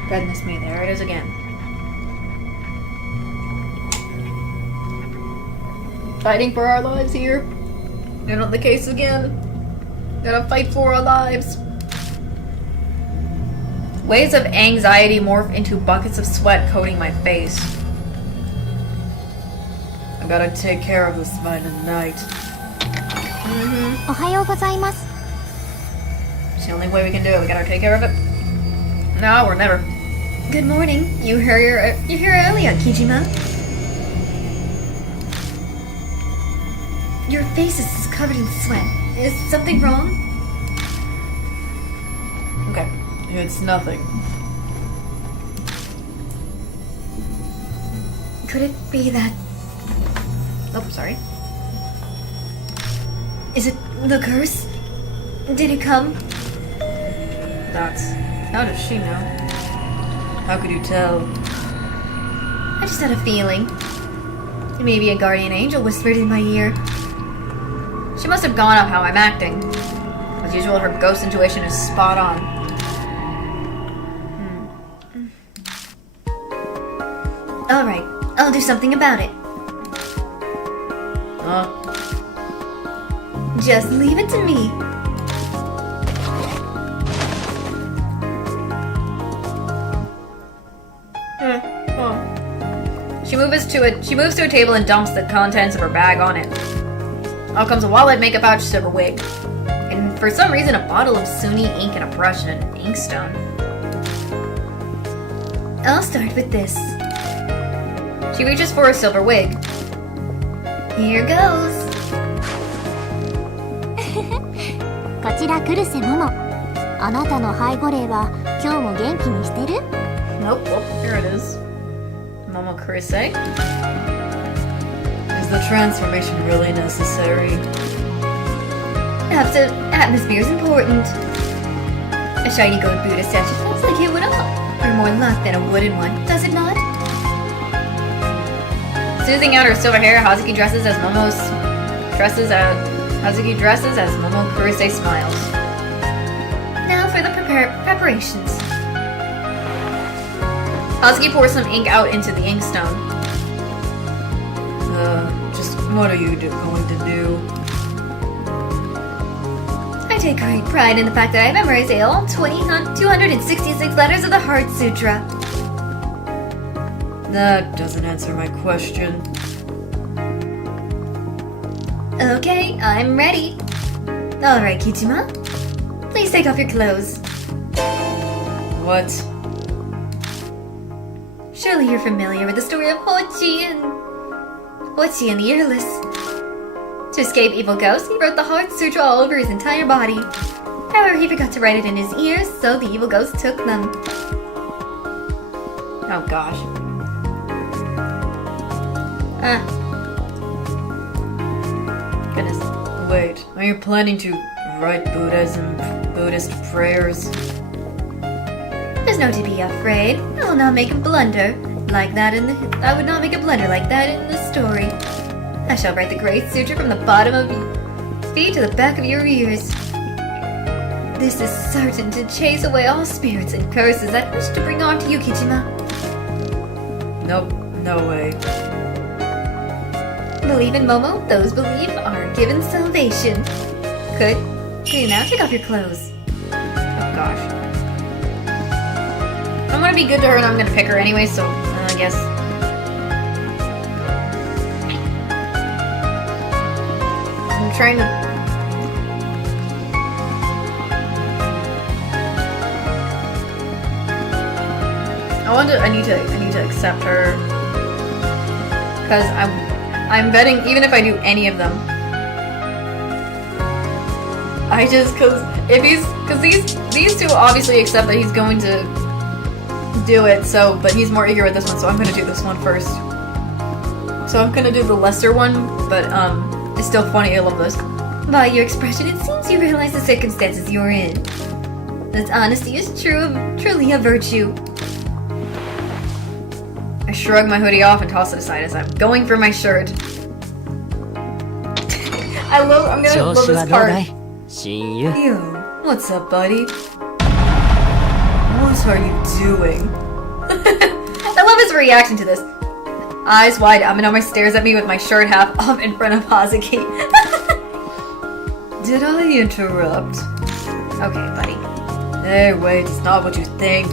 Goodness me, there it is again. Fighting for our lives here. And on the case again. Gotta fight for our lives. Waves of anxiety morph into buckets of sweat coating my face. I gotta take care of this by the night. It's the only way we can do it. We gotta take care of it. No, or never. Good morning. You here earlier, Kijima. Your face is covered in sweat. Is something wrong? Okay. It's nothing. Could it be that... Oh, sorry. Is it the curse? Did it come? That's... How does she know? How could you tell? I just had a feeling. Maybe a guardian angel whispered in my ear. She must have gone up how I'm acting. As usual, her ghost intuition is spot on. Alright, I'll do something about it. Huh? Just leave it to me. She moves to a table and dumps the contents of her bag on it. Out comes a wallet, makeup pouch, silver wig. And for some reason, a bottle of Sunni ink and a brush and an inkstone. I'll start with this. She reaches for a silver wig. Here goes. こちらクルセモモ。あなたの背後霊は今日も元気にしてる？ Nope, well, here it is. Momo Kurisei. Is the transformation really necessary? Atmosphere's important. A shiny gold Buddha statue looks like it would offer more luck than a wooden one, does it not? Smoothing out her silver hair, Hazuki dresses as Momo Kurisei smiles. Now for the preparations. Hazuki pours some ink out into the inkstone. Just what are you going to do? I take great pride in the fact that I memorized all 266 letters of the Heart Sutra. That doesn't answer my question. Okay, I'm ready. Alright, Kichima. Please take off your clothes. What? Surely you're familiar with the story of Hochi and the Earless. To escape evil ghosts, he wrote the Heart Sutra all over his entire body. However, he forgot to write it in his ears, so the evil ghosts took them. Oh gosh. Goodness. Wait, are you planning to write Buddhist prayers? There's no to be afraid. I will not make a blunder like that I would not make a blunder like that in the story. I shall write the Great Sutra from the bottom of your feet to the back of your ears. This is certain to chase away all spirits and curses that wish to bring harm to you, Kichima. Nope, no way. Believe in Momo, those believe are given salvation. Could you now take off your clothes? Oh gosh. I'm gonna be good to her and I'm gonna pick her anyway, so I guess. I'm trying to. I need to accept her. Because I'm betting even if I do any of them. These two obviously accept that he's going to do it, but he's more eager with this one, so I'm gonna do this one first. So I'm gonna do the lesser one, but it's still funny, I love this. By your expression, it seems you realize the circumstances you're in. That honesty is truly a virtue. I shrug my hoodie off and toss it aside as I'm going for my shirt. I'm gonna 調 love 子 this はどうだ part. い親友 Yo, what's up, buddy? What are you doing? I love his reaction to this. Eyes wide, Aminome stares at me with my shirt half up in front of Hazuki. Did I interrupt? Okay, buddy. Hey, wait, it's not what you think.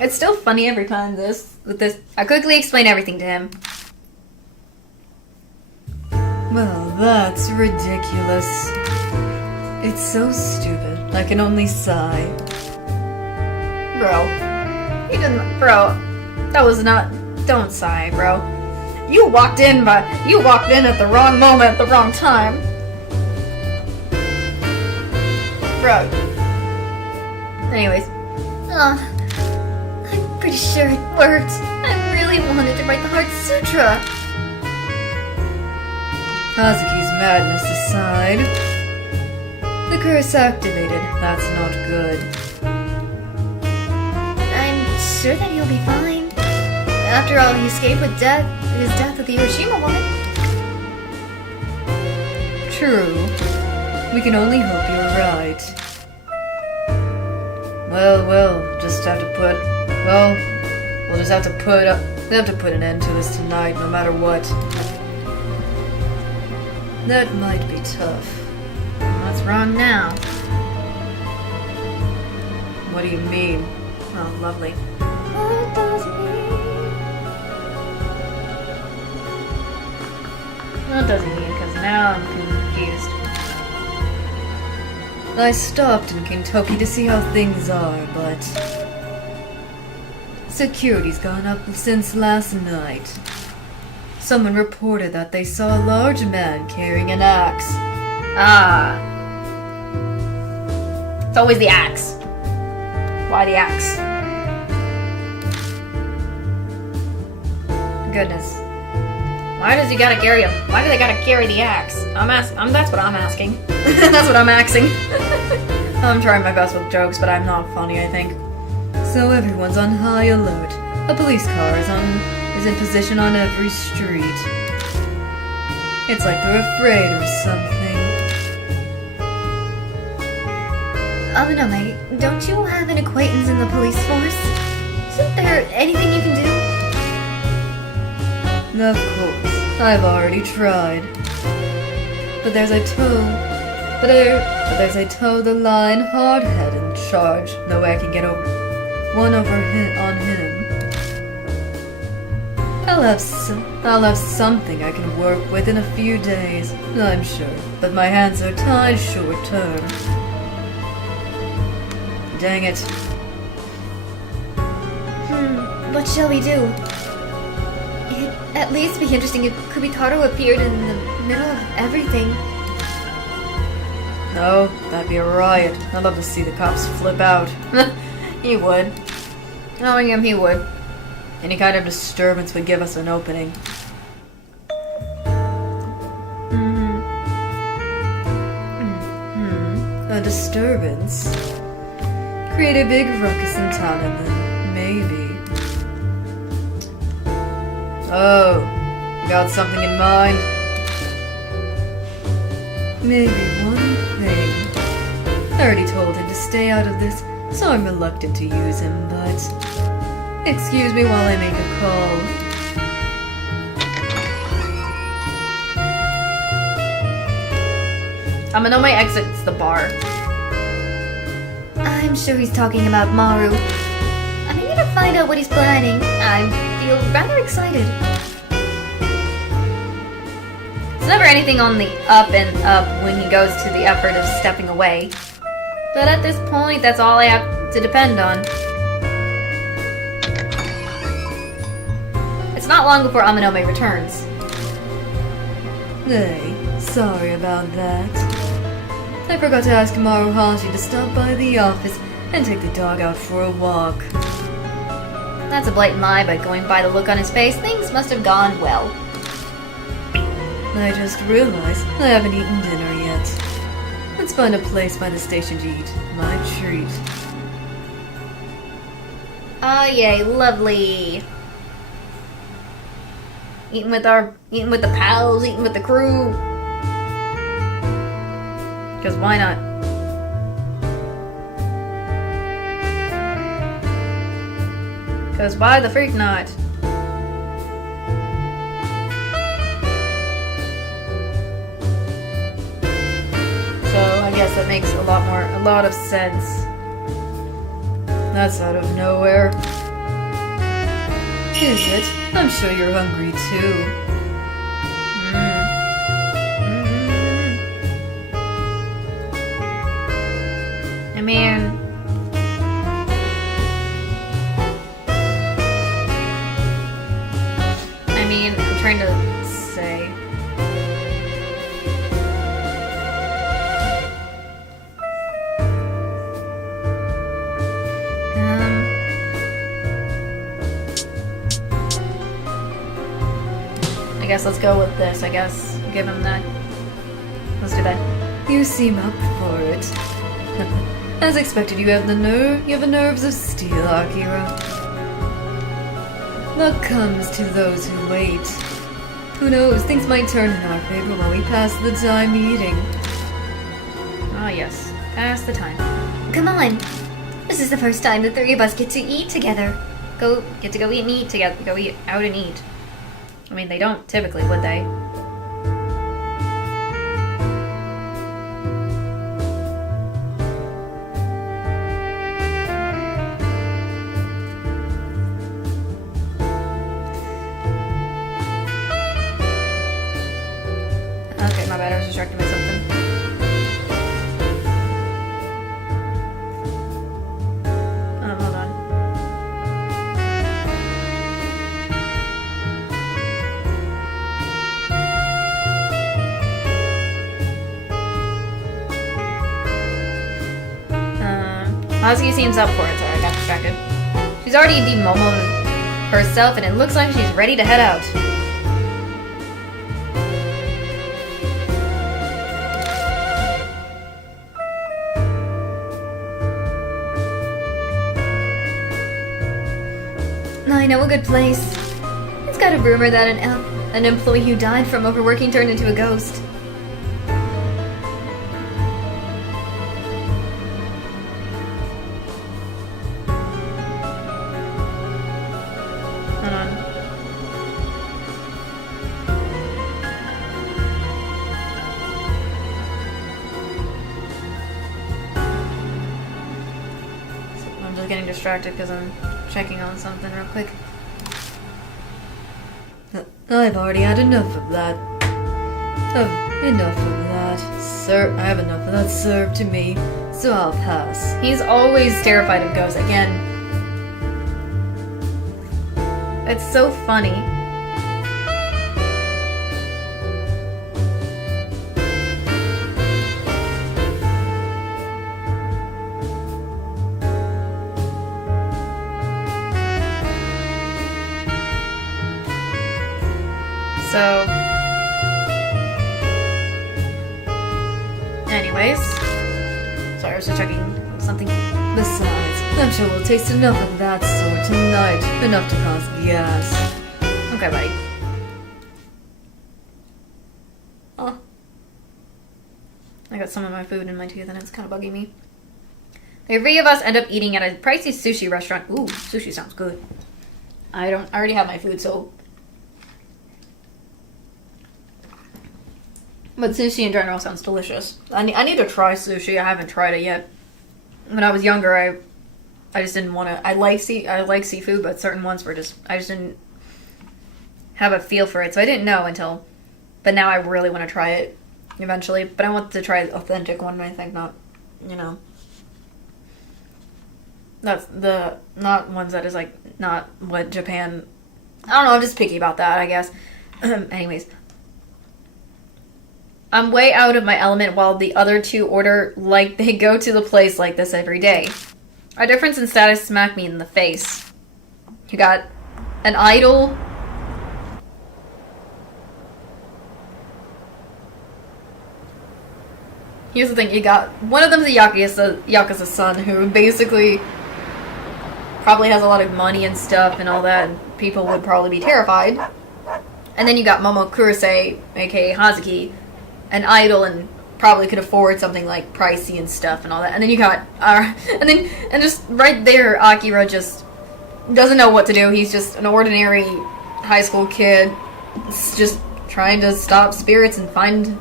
It's still funny every time with this. I quickly explain everything to him. Well, that's ridiculous. It's so stupid. I can only sigh. Bro. Bro. That was not... Don't sigh, bro. You walked in at the wrong moment at the wrong time. Bro. Anyways. I'm pretty sure it worked. I really wanted to write the Heart Sutra. Hazuki's madness aside. The curse activated. That's not good. I'm sure that he'll be fine. After all, he escaped with his death with the Hiroshima woman. True. We can only hope you're right. Well, we'll just have to put an end to this tonight, no matter what. That might be tough. What's wrong now? What do you mean? Oh, lovely. What does it mean? What does he mean? Because now I'm confused. I stopped in Kentucky to see how things are, but security's gone up since last night. Someone reported that they saw a large man carrying an axe. Ah. It's always the axe. Why the axe? Goodness. Why do they gotta carry the axe? That's what I'm asking. That's what I'm axing. I'm trying my best with jokes, but I'm not funny, I think. So everyone's on high alert. A police car is in position on every street. It's like they're afraid or something. Amanome, don't you have an acquaintance in the police force? Isn't there anything you can do? Of course, I've already tried. But there's a toe the line hardhead in charge. No way I can get on him. I'll have something I can work with in a few days, I'm sure. But my hands are tied short term. Dang it. What shall we do? It'd at least be interesting if Kubitarou appeared in the middle of everything. No, that'd be a riot. I'd love to see the cops flip out. He would. Knowing him, he would. Any kind of disturbance would give us an opening. A disturbance? Create a big ruckus in town and then maybe... Oh, got something in mind? Maybe one thing. I already told him to stay out of this, so I'm reluctant to use him, but... Excuse me while I make a call. Amanome exits the bar. I'm sure he's talking about Maru. I'm eager to find out what he's planning. I feel rather excited. It's never anything on the up and up when he goes to the effort of stepping away. But at this point, that's all I have to depend on. It's not long before Amanome returns. Hey, sorry about that. I forgot to ask Maruhashi to stop by the office and take the dog out for a walk. That's a blatant lie, but going by the look on his face, things must have gone well. I just realized I haven't eaten dinner yet. Let's find a place by the station to eat my treat. Ah, yay, lovely. Eating with the pals, eating with the crew. Because why not? Because why the freak not? So I guess that makes a lot of sense. That's out of nowhere. Is it? I'm sure you're hungry too. I mean, I'm trying to say. I guess let's go with this. I guess give him that. Let's do that. You seem up for it. As expected, you have the nerves of steel, Akira. Luck comes to those who wait. Who knows, things might turn in our favor while we pass the time eating. Ah, yes. Pass the time. Come on. This is the first time the three of us get to eat together. Get to go eat and eat together. Go eat out and eat. I mean, they don't typically, would they? Okay, my bad. I was distracted by something. Hold on. Hazuki seems up for it, so I got distracted. She's already demomoed herself, and it looks like she's ready to head out. I know a good place. It's got a rumor that an employee who died from overworking turned into a ghost. Hold on. I'm just getting distracted because I'm checking on something real quick. I've already had enough of that. Enough of that. Sir, I have enough of that served to me, so I'll pass. He's always terrified of ghosts. Again, it's so funny. So, anyways, sorry, I was just checking something. Besides, I'm sure we'll taste enough of that sort tonight. Enough to cause gas. Okay, buddy. Oh, I got some of my food in my teeth and it's kind of bugging me. The three of us end up eating at a pricey sushi restaurant. Ooh, sushi sounds good. I already have my food, so. But sushi in general sounds delicious. I need to try sushi. I haven't tried it yet. When I was younger, I just didn't want to. I like seafood, but certain ones were just. I just didn't have a feel for it, so I didn't know until. But now I really want to try it eventually. But I want to try the authentic one. I think not, that's the not ones that is like not what Japan. I don't know. I'm just picky about that, I guess. Anyways. I'm way out of my element while the other two order like they go to the place like this every day. Our difference in status smacked me in the face. You got an idol. Here's the thing, you got one of them's a Yakuza son who basically probably has a lot of money and stuff and all that, and people would probably be terrified. And then you got Momo Kurose, aka Hazuki, an idol and probably could afford something like pricey and stuff and all that. And then you got and just right there Akira just doesn't know what to do. He's just an ordinary high school kid just trying to stop spirits and find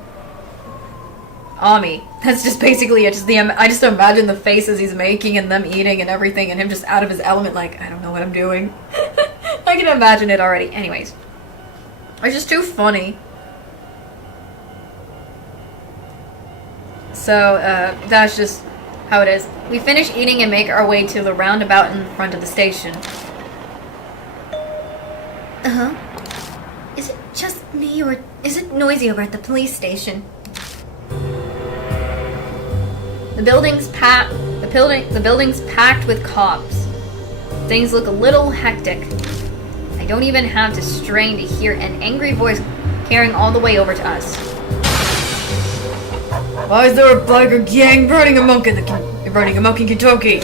Ami. That's just basically it. I just imagine the faces he's making and them eating and everything and him just out of his element like, I don't know what I'm doing. I can imagine it already. Anyways. It's just too funny. So, that's just how it is. We finish eating and make our way to the roundabout in front of the station. Uh-huh. Is it just me, or is it noisy over at the police station? The building's packed with cops. Things look a little hectic. I don't even have to strain to hear an angry voice carrying all the way over to us. Why is there a biker gang running amok in Kentucky?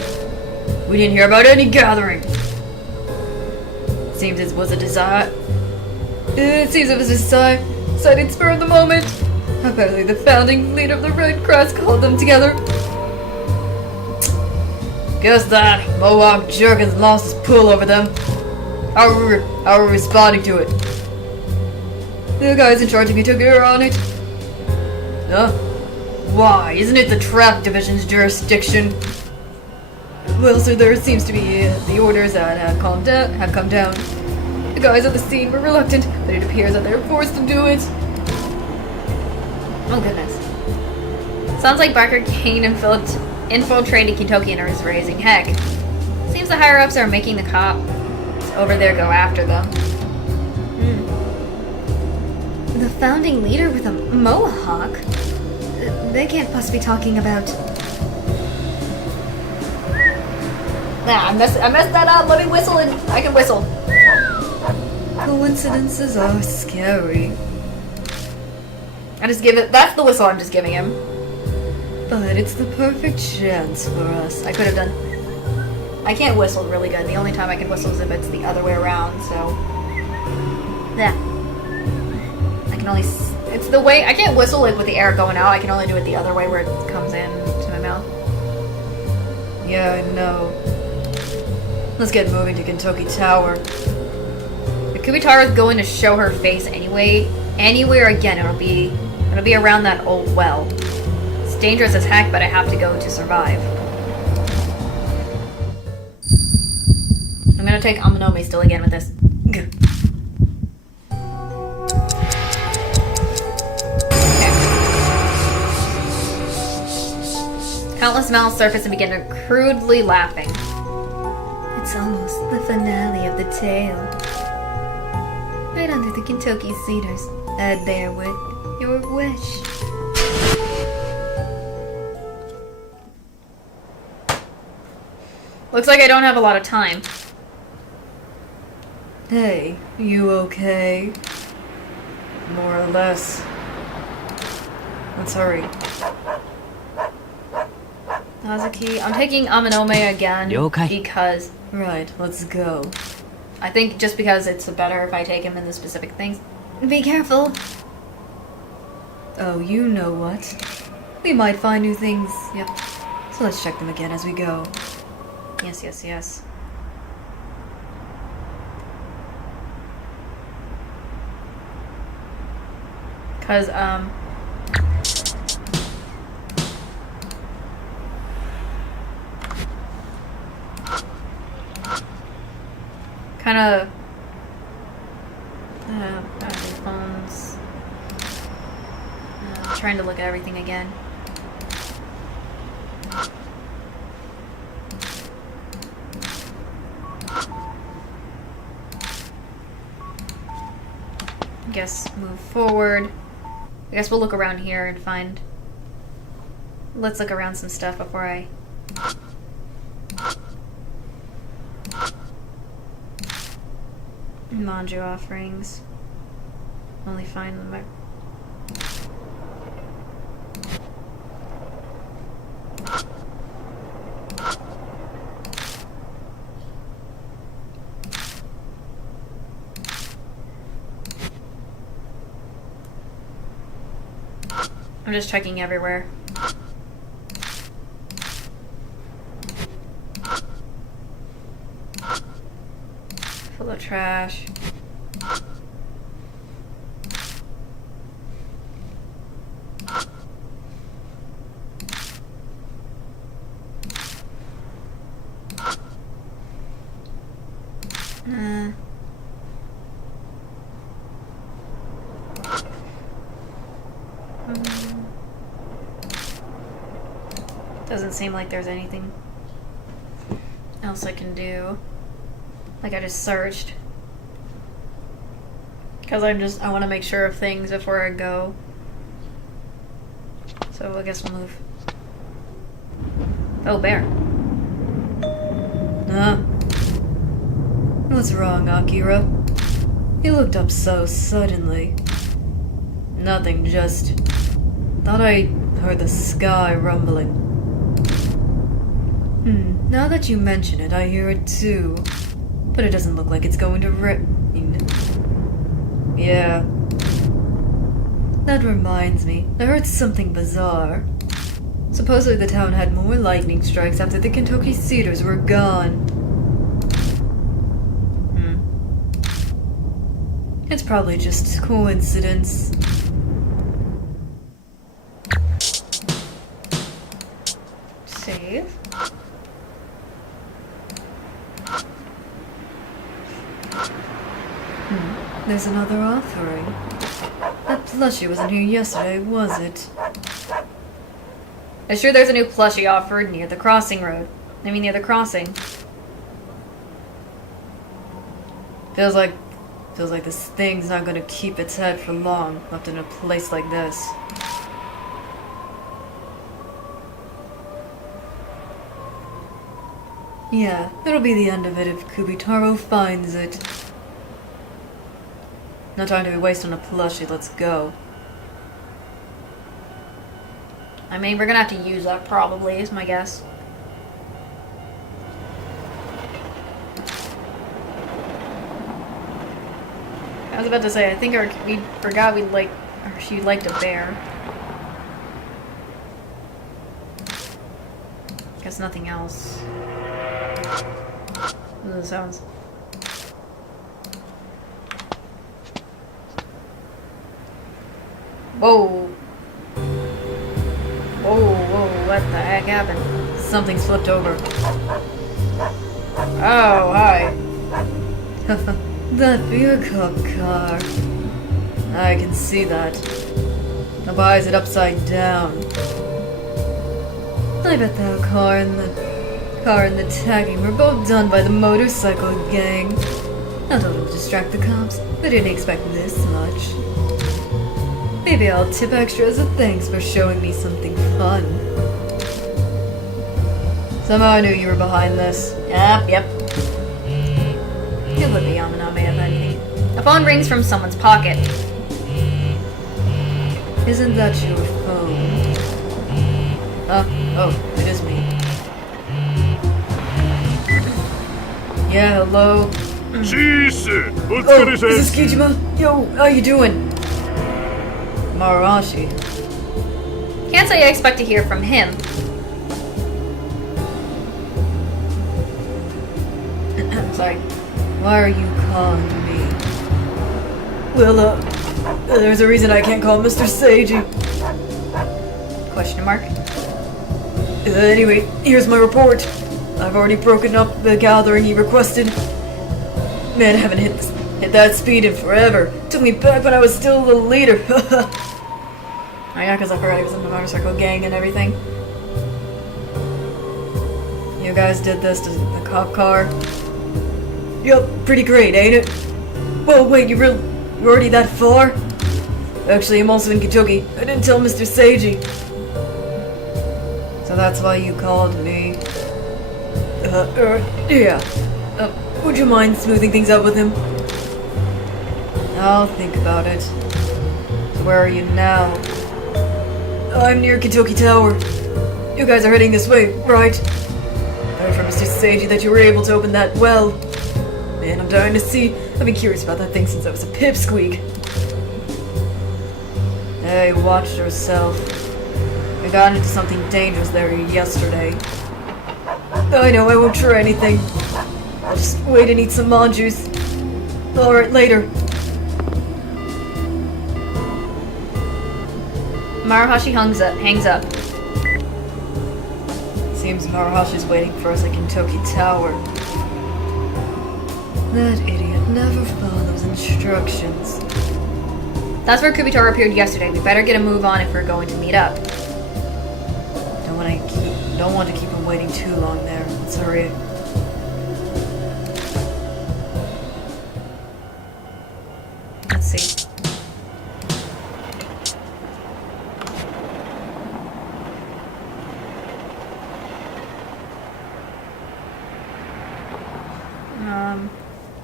We didn't hear about any gathering. Seems it was a desire. It seems it was a decided spur of the moment. Apparently the founding leader of the Red Cross called them together. Guess that Mohawk jerk has lost his pull over them. How are we responding to it? The guys in charge of Kentucky are on it. Huh? Why? Isn't it the traffic division's jurisdiction? Well, sir, there seems to be the orders that have come down. The guys at the scene were reluctant, but it appears that they were forced to do it. Oh goodness. Sounds like Barker Kane infiltrated Kentucky and is raising heck. Seems the higher-ups are making the cops over there go after them. The founding leader with a mohawk? They can't possibly be talking about... Nah, I messed that up. Let me whistle and I can whistle. Coincidences are scary. That's the whistle I'm just giving him. But it's the perfect chance for us. I could have done. I can't whistle really good. The only time I can whistle is if it's the other way around, so... Yeah. I can only... It's the way... I can't whistle like with the air going out. I can only do it the other way where it comes in to my mouth. Yeah, I know. Let's get moving to Kentucky Tower. The Kubitarou is going to show her face anyway. Anywhere again, it'll be around that old well. It's dangerous as heck, but I have to go to survive. I'm gonna take Amanome still again with this. Okay. Countless mouths surface and begin crudely laughing. It's almost the finale of the tale. Right under the Kentucky cedars, I'd bear with your wish. Looks like I don't have a lot of time. Hey, you okay? More or less. Let's hurry. Nazuki, I'm taking Amanome again 了解 because Right, let's go. I think just because it's better if I take him in the specific things. Be careful. Oh, you know what? We might find new things. Yep. So let's check them again as we go. Yes, yes, yes. Cause kind of phones. Trying to look at everything again. I guess move forward. I guess we'll look around here and find... Let's look around some stuff before I... Manju offerings. Only find them... I'm just checking everywhere. Full of trash. Doesn't seem like there's anything else I can do. Like I just searched. Because I want to make sure of things before I go. So I guess we'll move. Oh, bear. What's wrong, Akira? You looked up so suddenly. Nothing, just... Thought I heard the sky rumbling. Now that you mention it, I hear it too. But it doesn't look like it's going to rain. Yeah. That reminds me, I heard something bizarre. Supposedly the town had more lightning strikes after the Kentucky cedars were gone. It's probably just coincidence. Save. There's another offering. That plushie wasn't here yesterday, was it? I'm sure there's a new plushie offered near the crossing road. I mean, near the crossing. Feels like this thing's not gonna keep its head for long, left in a place like this. Yeah, it'll be the end of it if Kubitarou finds it. No time to be wasting on a plushie, let's go. I mean, we're gonna have to use that probably, is my guess. was about to say, I think we forgot she liked a bear. Guess nothing else. Those are the sounds. Whoa. Whoa, what the heck happened? Something's flipped over. Oh, hi. That beer cup car. I can see that. Now why is it upside down? I bet the car and the tagging were both done by the motorcycle gang. I thought it would distract the cops. I didn't expect this much. Maybe I'll tip extra as a thanks for showing me something fun. Somehow I knew you were behind this. Yep. Can't let the Yamana may have anything. A phone rings from someone's pocket. Isn't that your phone? Oh, it is me. Yeah, hello? Cheese! Oh, is this Kijima? Yo, how you doing? Marashi. Can't say I expect to hear from him. Sorry. Why are you calling me? Well, there's a reason I can't call Mr. Seiji. Question mark. Anyway, here's my report. I've already broken up the gathering he requested. Man, I haven't hit that speed in forever. Took me back when I was still the leader. Oh yeah, because I forgot he was in the motorcycle gang and everything. You guys did this to the cop car? Yup, pretty great, ain't it? Whoa, wait, you're already that far? Actually, I'm also in Kentucky. I didn't tell Mr. Seiji. So that's why you called me? Yeah. Would you mind smoothing things out with him? I'll think about it. Where are you now? I'm near Kentucky Tower. You guys are heading this way, right? I heard from Mr. Seiji that you were able to open that well. Man, I'm dying to see. I've been curious about that thing since I was a pipsqueak. Hey, watch yourself. We got into something dangerous there yesterday. I know, I won't try anything. I'll just wait and eat some mon juice. Alright, later. Maruhashi hangs up. Seems Maruhashi's waiting for us at Kentucky Tower. That idiot never follows instructions. That's where Kubitarou appeared yesterday. We better get a move on if we're going to meet up. Don't want to keep him waiting too long there. Let's hurry. Let's see.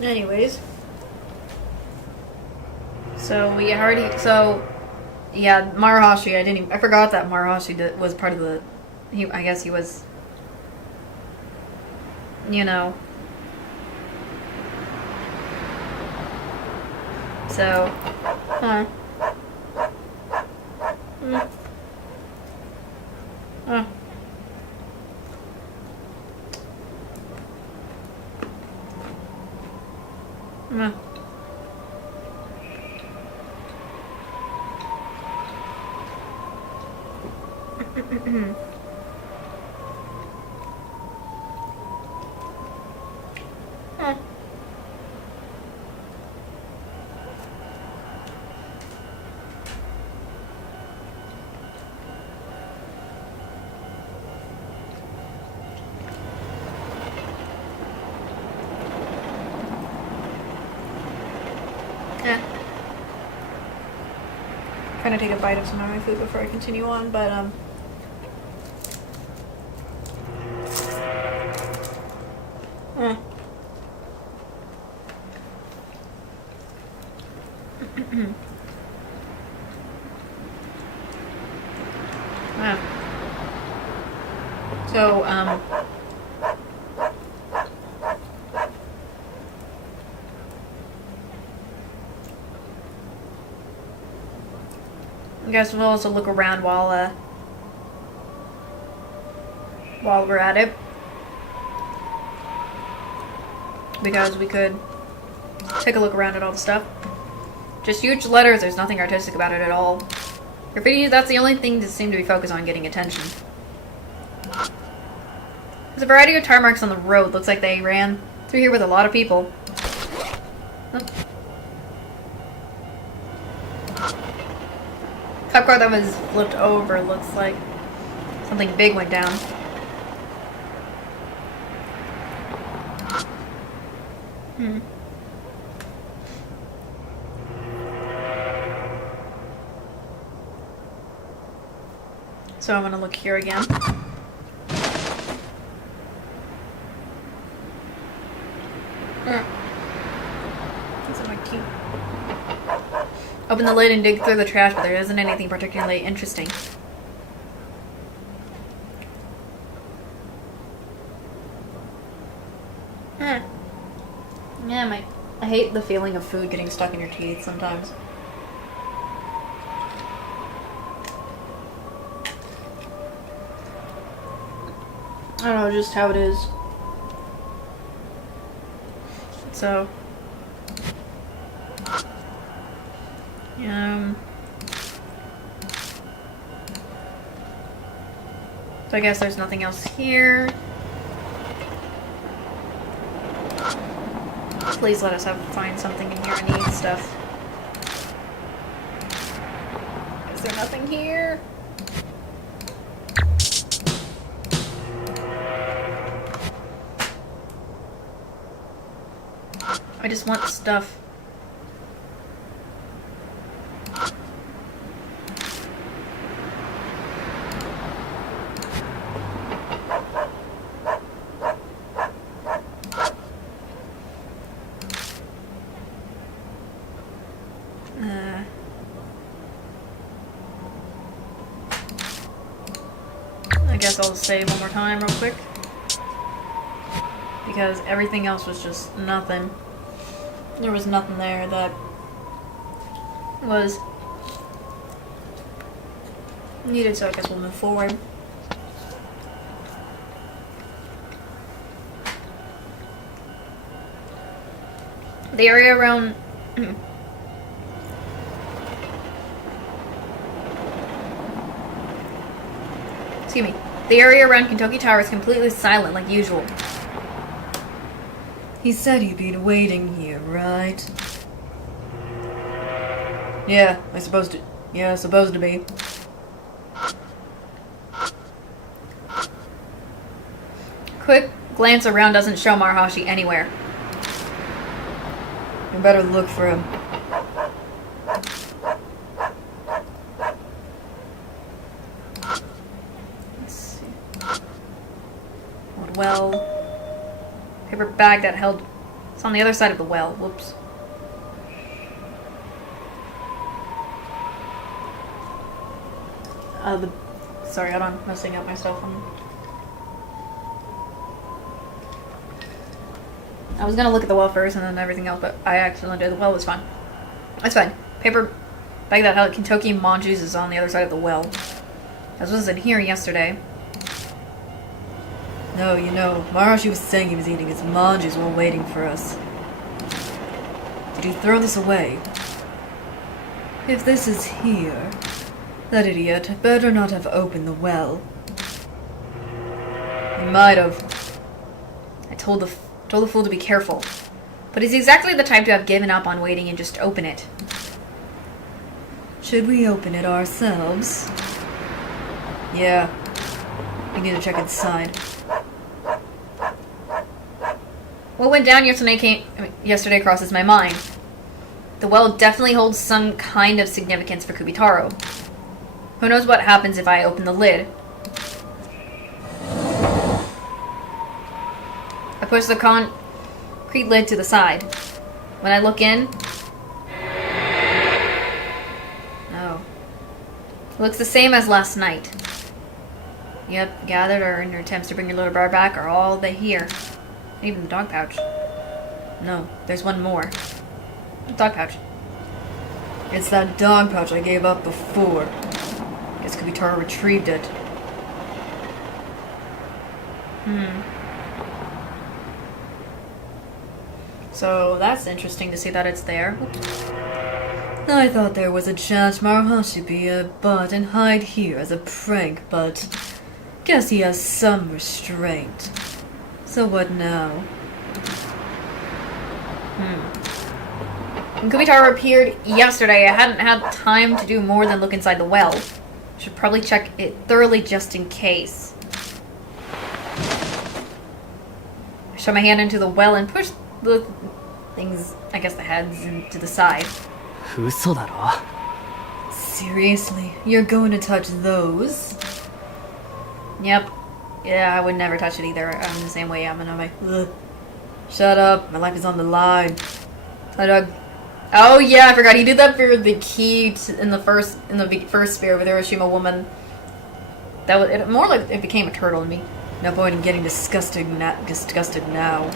Anyways. Yeah, Maruhashi, I forgot that Maruhashi was part of the, I guess he was, so, Trying to take a bite of some of my food before I continue on, but so I guess we'll also look around while we're at it. Because we could take a look around at all the stuff. Just huge letters, there's nothing artistic about it at all. Graffiti, that's the only thing that seemed to be focused on getting attention. There's a variety of tire marks on the road. Looks like they ran through here with a lot of people. Oh. Cop car that was flipped over. Looks like something big went down. So I'm gonna look here again. These are my cute. Open the lid and dig through the trash, but there isn't anything particularly interesting. Yeah, I hate the feeling of food getting stuck in your teeth sometimes. I don't know, just how it is. So, so I guess there's nothing else here. Please let us find something in here. I need stuff. Is there nothing here? I just want stuff. I guess I'll save one more time real quick. Because everything else was just nothing. There was nothing there that was needed, so I guess we'll move forward. The area around... Excuse me. The area around Kentucky Tower is completely silent, like usual. He said you'd be waiting here, right? Yeah, supposed to be. Quick glance around doesn't show Maruhashi anywhere. You better look for him. Let's see. Old well. Paper bag that held... It's on the other side of the well. Whoops. Sorry, hold on. Messing up myself. I was gonna look at the well first and then everything else, but I accidentally did. The well was fine. That's fine. Paper bag that held Kentucky Monjuice is on the other side of the well. This was in here yesterday. No, Maruhashi was saying he was eating his manjas while waiting for us. Did he throw this away? If this is here, that idiot better not have opened the well. He might have. I told the fool to be careful. But he's exactly the type to have given up on waiting and just open it. Should we open it ourselves? Yeah. We need to check inside. What went down yesterday crosses my mind. The well definitely holds some kind of significance for Kubitarou. Who knows what happens if I open the lid? I push the concrete lid to the side. When I look in... Oh. It looks the same as last night. Yep, gathered or in your attempts to bring your little brother back are all they hear. Even the dog pouch. No, there's one more. Dog pouch. It's that dog pouch I gave up before. Guess Kubitarou retrieved it. So that's interesting to see that it's there. I thought there was a chance Maruhashi be a butt and hide here as a prank, but guess he has some restraint. So what now? When Kubitarou appeared yesterday, I hadn't had time to do more than look inside the well. Should probably check it thoroughly just in case. I shove my hand into the well and push the things, I guess the heads, into the side. 嘘だろ Seriously? You're going to touch those? Yep. Yeah, I would never touch it either. I'm the same way. I'm gonna Ugh. Shut up. My life is on the line. Oh yeah, I forgot. He did that for the key in the first sphere with the Hiroshima woman. That was it, more like it became a turtle in me. No point in getting disgusted now.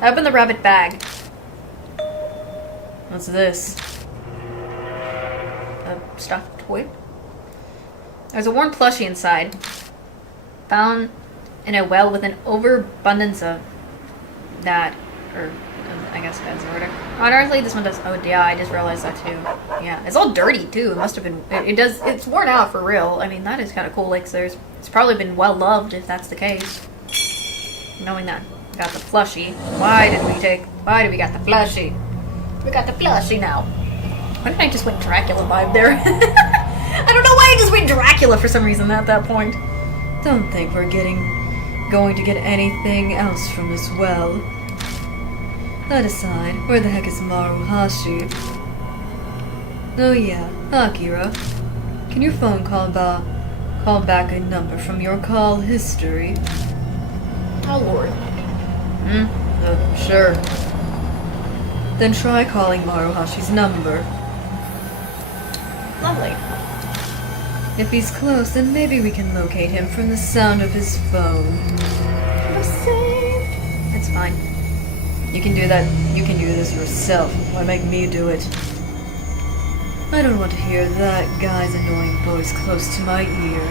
I opened the rabbit bag. What's this? A stuffed toy. There's a worn plushie inside. Found in a well with an overabundance of that, or I guess that's in order. Honestly, this one does. Oh yeah, I just realized that too. Yeah, it's all dirty too. It must have been. It does. It's worn out for real. I mean, that is kind of cool. Like, it's probably been well loved if that's the case. Knowing that, we got the plushie. Why did we got the plushie? We got the plushie now. Why did I just went Dracula vibe there? I don't know why I just went Dracula for some reason at that point. Don't think we're going to get anything else from this well. That aside, where the heck is Maruhashi? Oh yeah, Akira. Can your phone call back a number from your call history? Oh lord. Sure. Then try calling Maruhashi's number. Lovely. If he's close, then maybe we can locate him from the sound of his phone. It's fine. You can do that. You can do this yourself. Why make me do it? I don't want to hear that guy's annoying voice close to my ear.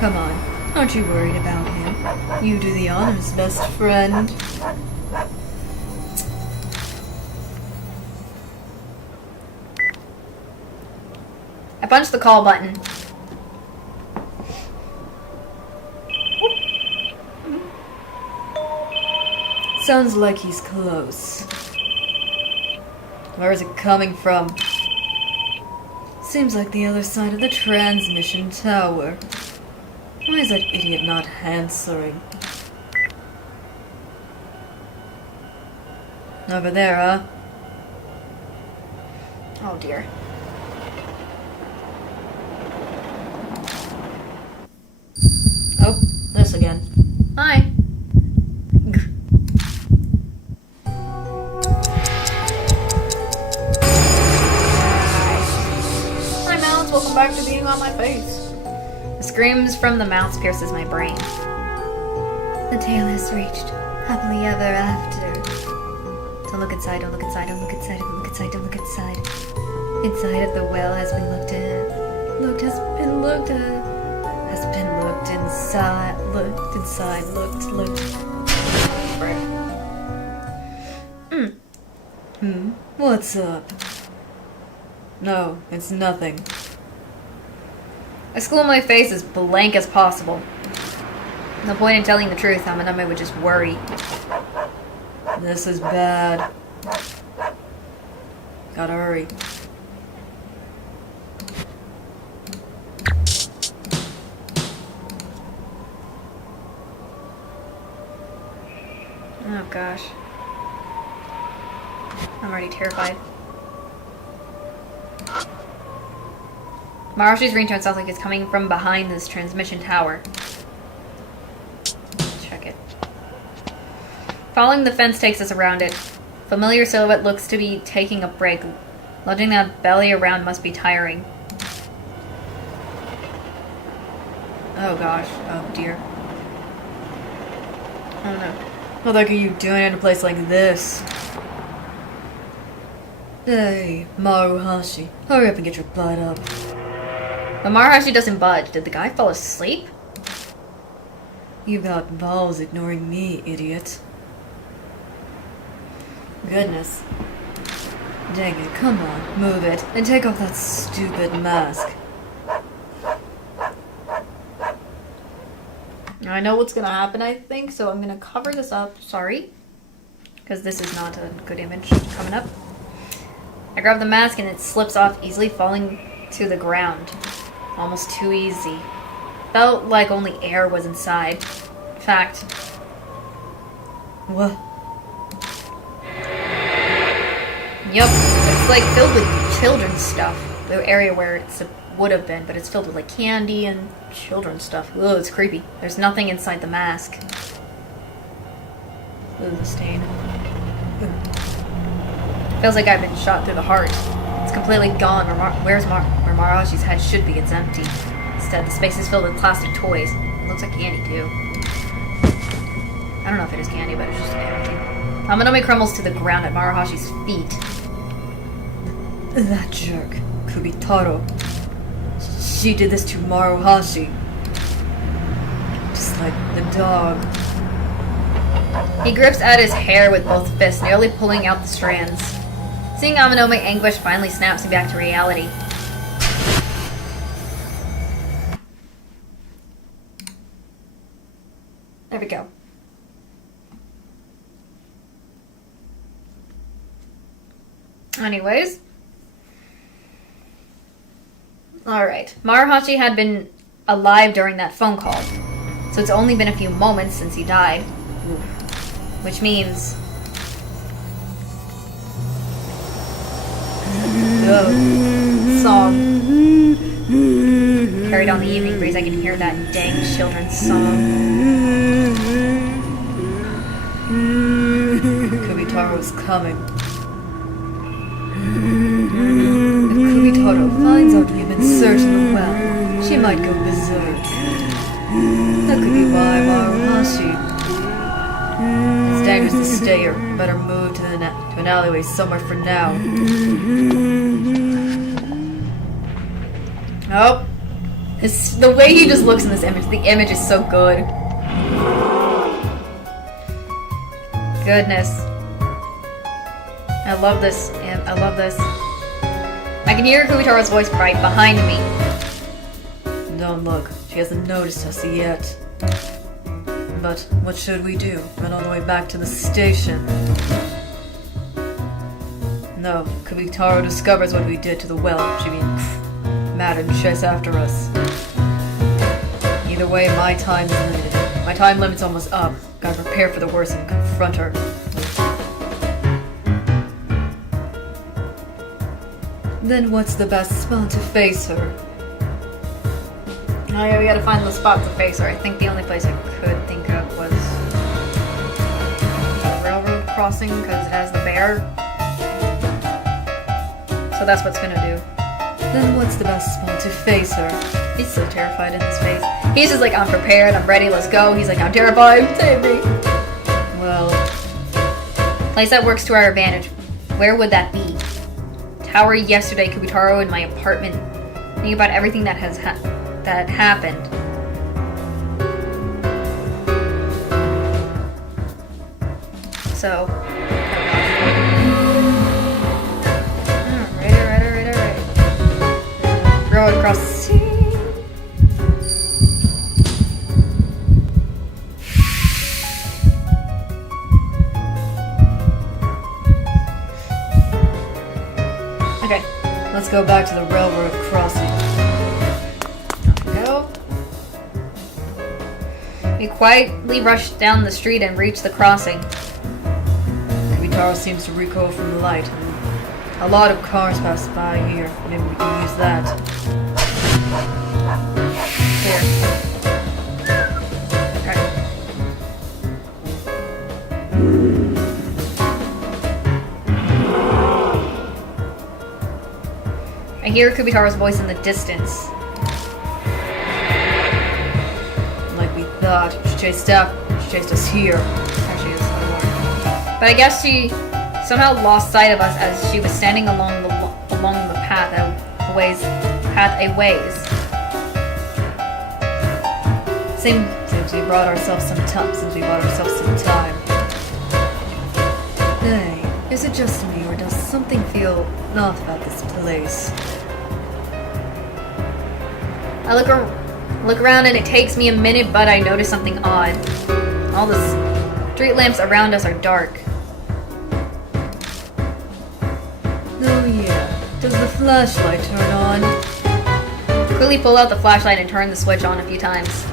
Come on. Aren't you worried about him? You do the honors, best friend. I punched the call button. Sounds like he's close. Where is it coming from? Seems like the other side of the transmission tower. Why is that idiot not answering? Over there, huh? Oh dear. Oh, this again. Hi. Hi, Mounts. Welcome back to being on my face. The screams from the mounts pierces my brain. The tale has reached. Happily ever after. Don't look inside, don't look inside, don't look inside, don't look inside, don't look inside. Inside of the well has been looked at. Has been looked inside. Looked inside. Looked. What's up? No, it's nothing. I school my face as blank as possible. No point in telling the truth, Amaname would just worry. This is bad. Gotta hurry. Oh gosh. I'm already terrified. Marushi's ringtone sounds like it's coming from behind this transmission tower. Check it. Following the fence takes us around it. Familiar silhouette looks to be taking a break. Lunging that belly around must be tiring. Oh gosh. Oh dear. Oh no. What the heck are you doing in a place like this? Hey, Maruhashi, hurry up and get your butt up. But Maruhashi doesn't budge. Did the guy fall asleep? You got balls ignoring me, idiot. Goodness. Dang it, come on, move it, and take off that stupid mask. I know what's gonna happen, I think, so I'm gonna cover this up. Sorry. Because this is not a good image coming up. I grab the mask and it slips off easily, falling to the ground. Almost too easy. Felt like only air was inside. In fact... What? Yup, it's like filled with children's stuff. The area where it would have been, but it's filled with like candy and children's stuff. Ugh, it's creepy. There's nothing inside the mask. Ooh, the stain. Feels like I've been shot through the heart. It's completely gone. Where Maruhashi's head should be, it's empty. Instead, the space is filled with plastic toys. It looks like candy, too. I don't know if it is candy, but it's just empty. Amanome crumbles to the ground at Maruhashi's feet. That jerk, Kubitarou. She did this to Maruhashi. Just like the dog. He grips at his hair with both fists, nearly pulling out the strands. Seeing Amanome anguish finally snaps me back to reality. There we go. Anyways. Alright. Maruhashi had been alive during that phone call. So it's only been a few moments since he died. Which means... song. Carried on the evening breeze, I can hear that dang children's song. Kubitarou is coming. If Kubitarou finds out we've been searching the well, she might go berserk. That could be why Maruhashi. It's dangerous to stay here. Better move to an alleyway somewhere for now. Oh. The way he just looks in this image, the image is so good. Goodness. I love this. I love this. I can hear Kubitarou's voice right behind me. Don't look. She hasn't noticed us yet. But what should we do? Run all the way back to the station? No, Kubitarou discovers what we did to the well. She'd be mad and chase after us. Either way, my time is limited. My time limit's almost up. Gotta prepare for the worst and confront her. Then what's the best spot to face her? Oh yeah, we gotta find the spot to face her. I think the only place I could think of was the railroad crossing because it has the bear. So that's what's gonna do. Then what's the best spot to face her? He's so terrified in his face. He's just like, I'm prepared, I'm ready, let's go. He's like, I'm terrified, save me. Well, place that works to our advantage. Where would that be? Tower yesterday, Kubitarou in my apartment. Think about everything that has that happened. So, alright. Road across the sea. Okay, let's go back to the railroad crossing. We quietly rush down the street and reach the crossing. Kubitarou seems to recoil from the light. A lot of cars pass by here. Maybe we can use that. Here. Okay. I hear Kubitarou's voice in the distance. Like we thought. She chased us here. There she is. But I guess she somehow lost sight of us as she was standing along the path a ways. Seems we brought ourselves some time. Hey, is it just me, or does something feel off about this place? I look around and it takes me a minute, but I notice something odd. All the street lamps around us are dark. Oh yeah, does the flashlight turn on? Quickly pull out the flashlight and turn the switch on a few times.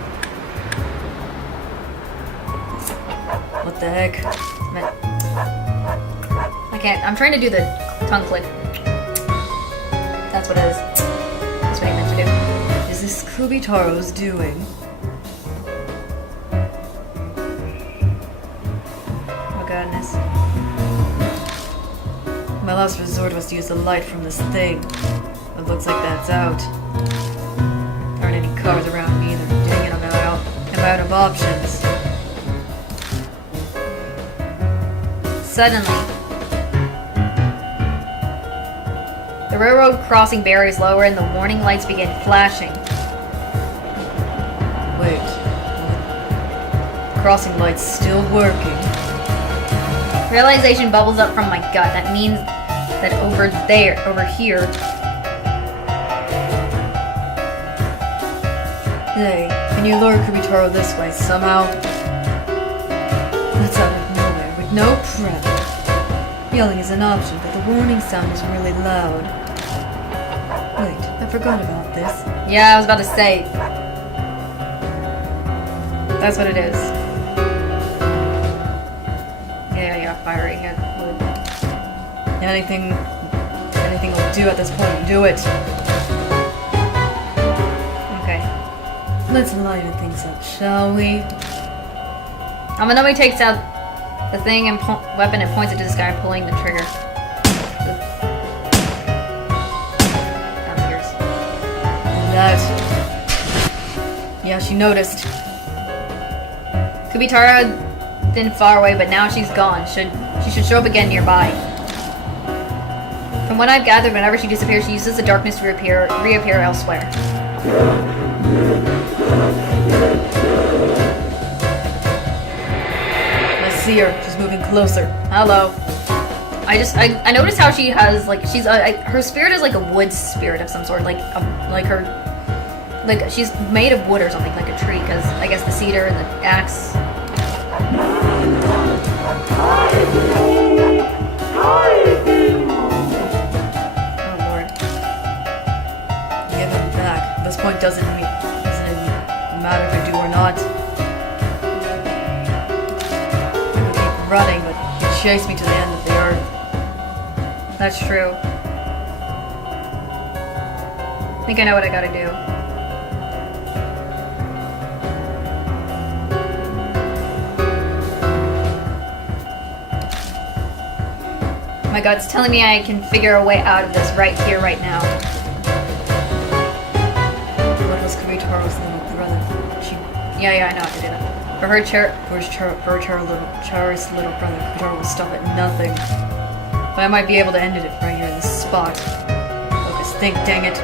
What the heck? I can't. I'm trying to do the tongue click. That's what it is. That's what I meant to do. Is this Kubitarou's doing? Oh goodness. My last resort was to use the light from this thing. It looks like that's out. There aren't any cars around me either. Dang it, I'm out of options. Suddenly, the railroad crossing barriers lower and the warning lights begin flashing. Wait. Crossing light's still working. Realization bubbles up from my gut. That means that over here. Hey, can you lure Kubitarou this way somehow? That's out of nowhere, with no prep. Yelling is an option, but the warning sound is really loud. Wait, I forgot about this. Yeah, I was about to say. That's what it is. Yeah, fiery head wood. Anything will do at this point. Do it. Okay. Let's liven things up, shall we? Amanomi takes out the thing and weapon and points it to this guy, pulling the trigger. That. Yeah, she noticed. Kubitarou didn't far away, but now she's gone. She should show up again nearby. From what I've gathered, whenever she disappears, she uses the darkness to reappear elsewhere. I see her. She's moving closer. Hello. I noticed how she has like her spirit is like a wood spirit of some sort, like she's made of wood or something, like a tree, because I guess the cedar and the axe. Oh lord. Give him back. At this point doesn't it matter if I do or not. I could keep running, but he'd chase me to the end of the earth. That's true. I think I know what I gotta do. My gut's telling me I can figure a way out of this right here, right now. What was Kubitarou's little brother? Yeah, I know how to do that. For her cherished little brother, Kubitarou will stop at nothing. But I might be able to end it right here in this spot. Focus, think, dang it.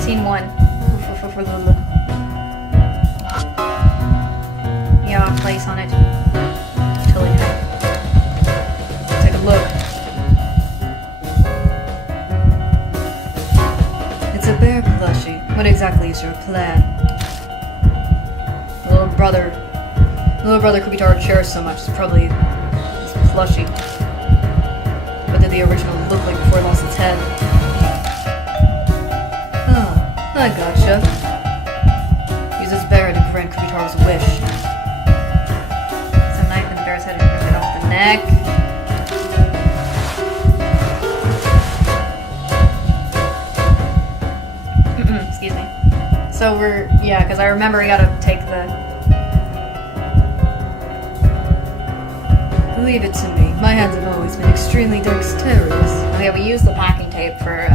Scene 1. Yeah, place on it. Totally did. Take a look. It's a bear plushie. What exactly is your plan? The little brother Kubitarou cherished so much is probably this plushie. What did the original look like before it lost its head? Ah, I gotcha. Use this bear to grant Kubitarou's wish. Some knife in the bear's head and rip it off the neck. Excuse me. So because I remember we gotta take the... Leave it to me. My hands have always been extremely dexterous. Oh yeah, we used the packing tape for,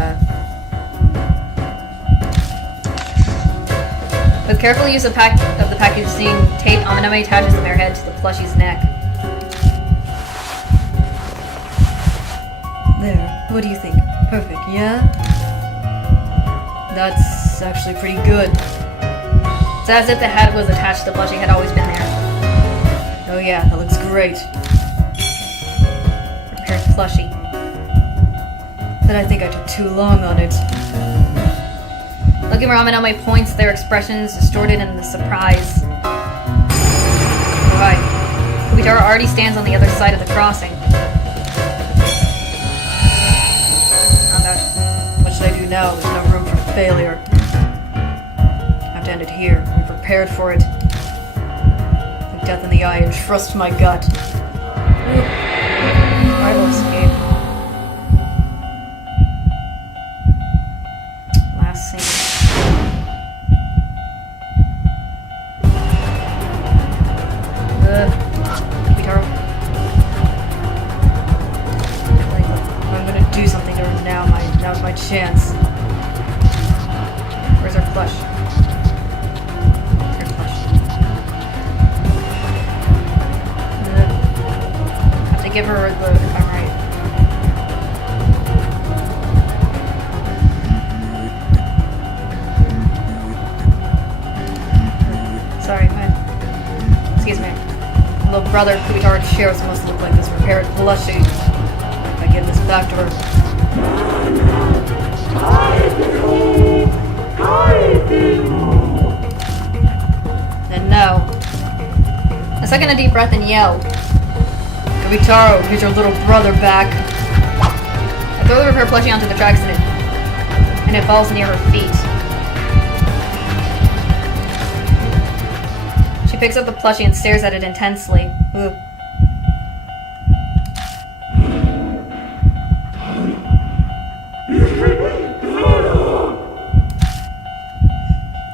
With careful use of the packaging tape, Amanami attaches the mare head to the plushie's neck. There. What do you think? Perfect, yeah? That's actually pretty good. It's as if the head was attached to the plushie had always been there. Oh yeah, that looks great. Prepared plushie. But I think I took too long on it. Looking where Amanami points, their expressions distorted in the surprise. Alright. Kubitarou already stands on the other side of the crossing. Oh gosh. What should I do now? There's no room for failure. I have to end it here. I'm prepared for it. Look death in the eye and trust my gut. Rival escape. Last scene. Kubitarou. I'm gonna do something to her now. Now's my chance. Where's our plush? Here's plush. Have to give her the. If I'm right. Sorry, excuse me. Little brother Kubitarou shares must look like this repaired plushie. If I give this back to her. And now, a second, a deep breath and yell. Kubitarou, here's your little brother back. I throw the repaired plushie onto the tracks and it falls near her feet. She picks up the plushie and stares at it intensely. Ooh.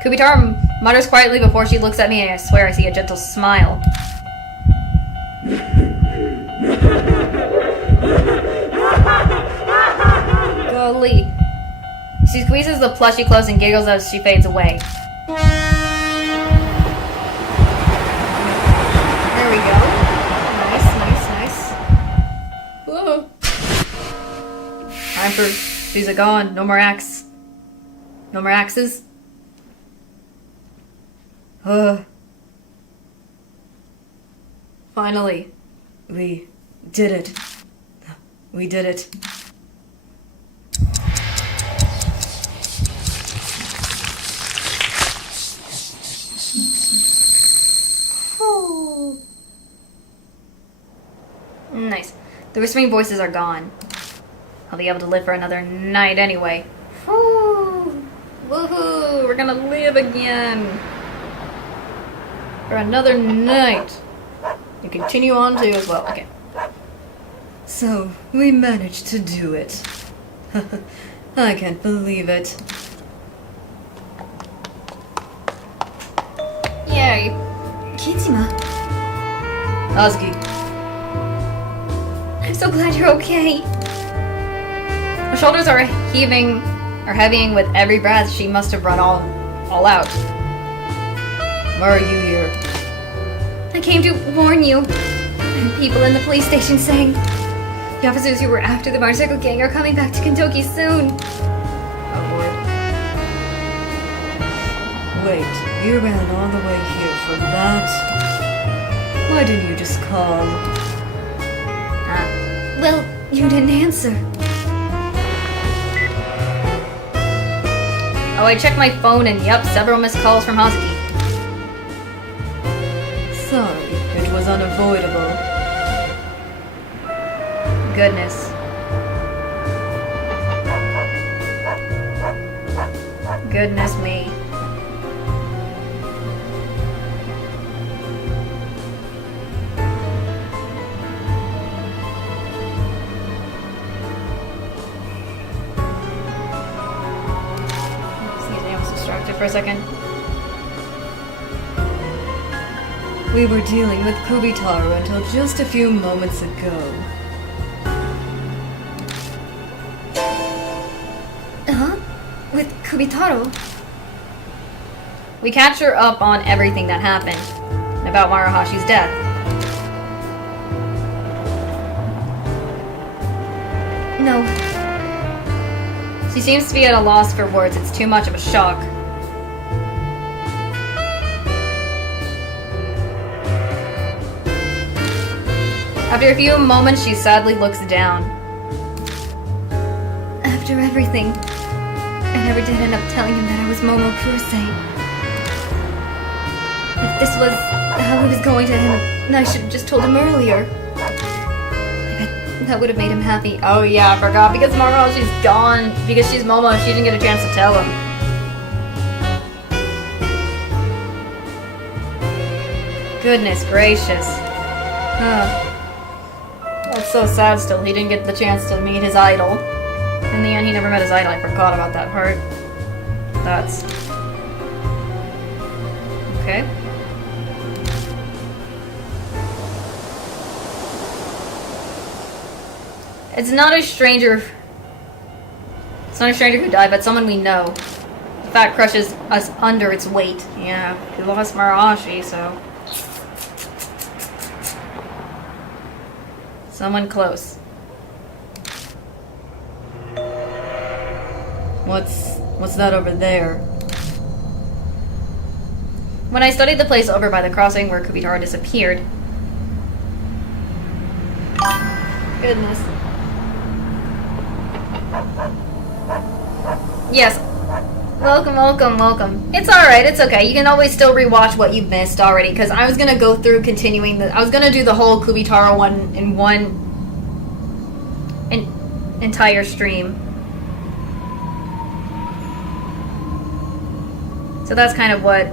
Kubitarou mutters quietly before she looks at me, and I swear I see a gentle smile. Golly. She squeezes the plushie close and giggles as she fades away. There we go. Nice. Whoa. Time for... She's gone. No more axe. No more axes. Finally. We did it. We did it. Nice. The whispering voices are gone. I'll be able to live for another night anyway. Woo! Woohoo! We're gonna live again! For another night! You continue on too as well. Okay. So, we managed to do it. I can't believe it. Yay! Kitsima, Ozzy, I'm so glad you're okay. Her shoulders are heavying with every breath. She must have run all out. why are you here? I came to warn you. There are people in the police station saying the officers who were after the motorcycle gang are coming back to Kentucky soon. Oh boy. Wait, you ran all the way here for that? Why didn't you just call? Well, you didn't answer. Oh, I checked my phone and yep, several missed calls from Hazuki. Sorry, it was unavoidable. Goodness. Goodness me. Excuse me, I was distracted for a second. We were dealing with Kubitarou until just a few moments ago. Huh? With Kubitarou? We catch her up on everything that happened, and about Marahashi's death. No. She seems to be at a loss for words. It's too much of a shock. After a few moments, she sadly looks down. After everything, I never did end up telling him that I was Momokuro-say. If this was how he was going to end, I should have just told him earlier. I bet that would have made him happy. Oh yeah, I forgot. Because Marahashi's gone. Because she's Momo, she didn't get a chance to tell him. Goodness gracious. Huh. That's so sad still. He didn't get the chance to meet his idol. In the end, he never met his idol. I forgot about that part. That's... okay. It's not a stranger... It's not a stranger who died, but someone we know. The fact crushes us under its weight. Yeah, we lost Marahashi, so... someone close. What's that over there? When I studied the place over by the crossing where Kubitarou disappeared... goodness. Yes. Welcome, welcome, welcome. It's alright, it's okay. You can always still rewatch what you've missed already, because I was gonna go through continuing the... I was gonna do the whole Kubitarou one in one... entire stream. So that's kind of what...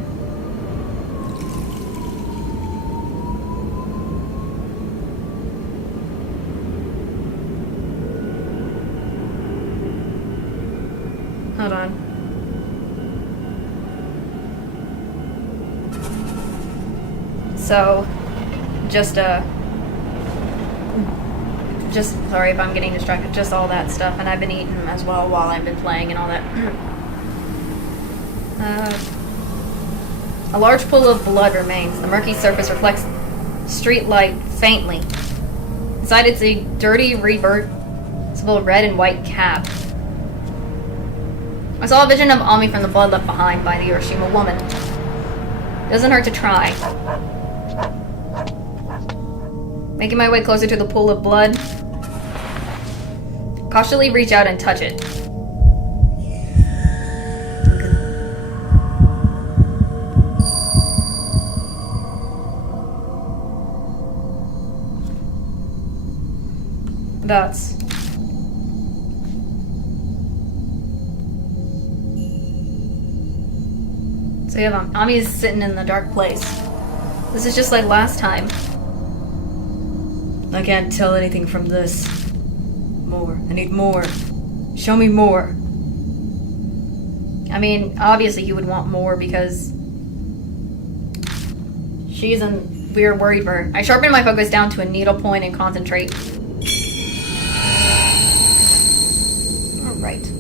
hold on. So, just sorry if I'm getting distracted, just all that stuff, and I've been eating as well while I've been playing and all that. A large pool of blood remains. The murky surface reflects street light faintly. Inside it's a dirty reversible red and white cap. I saw a vision of Ami from the blood left behind by the Hiroshima woman. Doesn't hurt to try. Making my way closer to the pool of blood. Cautiously reach out and touch it. That's... so yeah, Ami's sitting in the dark place. This is just like last time. I can't tell anything from this. More. I need more. Show me more. I mean, obviously you would want more because she's in... we're worried for her. I sharpen my focus down to a needle point and concentrate. Alright.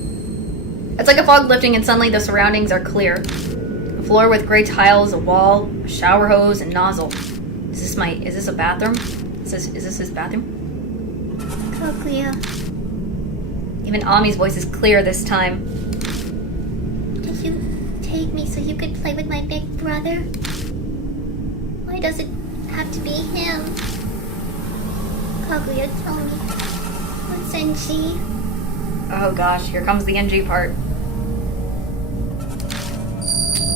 It's like a fog lifting and suddenly the surroundings are clear. A floor with gray tiles, a wall, a shower hose, and nozzle. Is this a bathroom? Is this his bathroom? Kaguya, Even Ami's voice is clear this time. did you take me so you could play with my big brother? Why does it have to be him? Kaguya, tell me. What's NG? Oh gosh, here comes the NG part.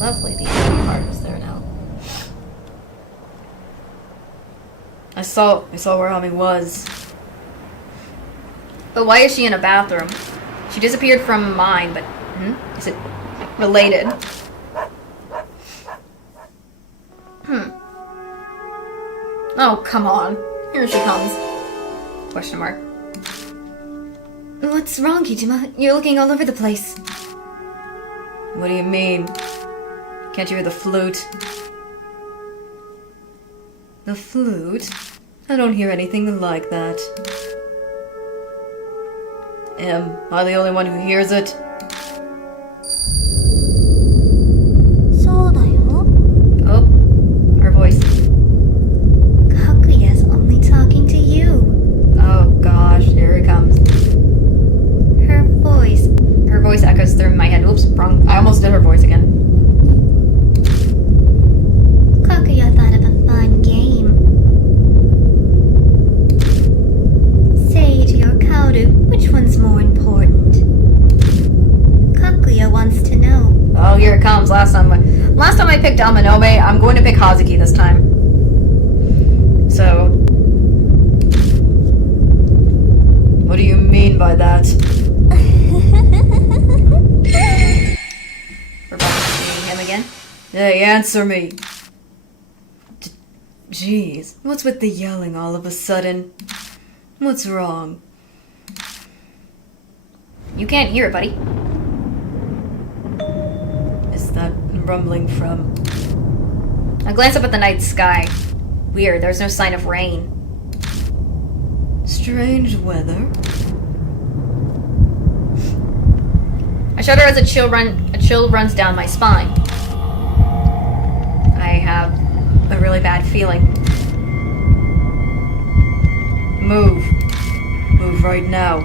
Lovely, the NG part is there now. I saw where Ami was. But why is she in a bathroom? She disappeared from mine, but... is it related? Oh, come on. Here she comes. Question mark. What's wrong, Kijima? You're looking all over the place. What do you mean? Can't you hear the flute? The flute? I don't hear anything like that. Am I the only one who hears it? そうだよ。 Oh, her voice. Kaguya's only talking to you. Oh gosh, here it comes. Her voice. Her voice echoes through my head. Oops, wrong. I almost did her voice again. Kaguya thought of a fun game. Sage or Kaoru, which one's more important? Kaguya wants to know. Oh, here it comes. Last time I picked Amanome, I'm going to pick Hazuki this time. So, what do you mean by that? We're back to seeing him again. Hey, answer me. Jeez, what's with the yelling all of a sudden? What's wrong? You can't hear it, buddy. Is that rumbling from... I glance up at the night sky. Weird, there's no sign of rain. strange weather? I shudder as a chill runs down my spine. I have a really bad feeling. Move. Move right now.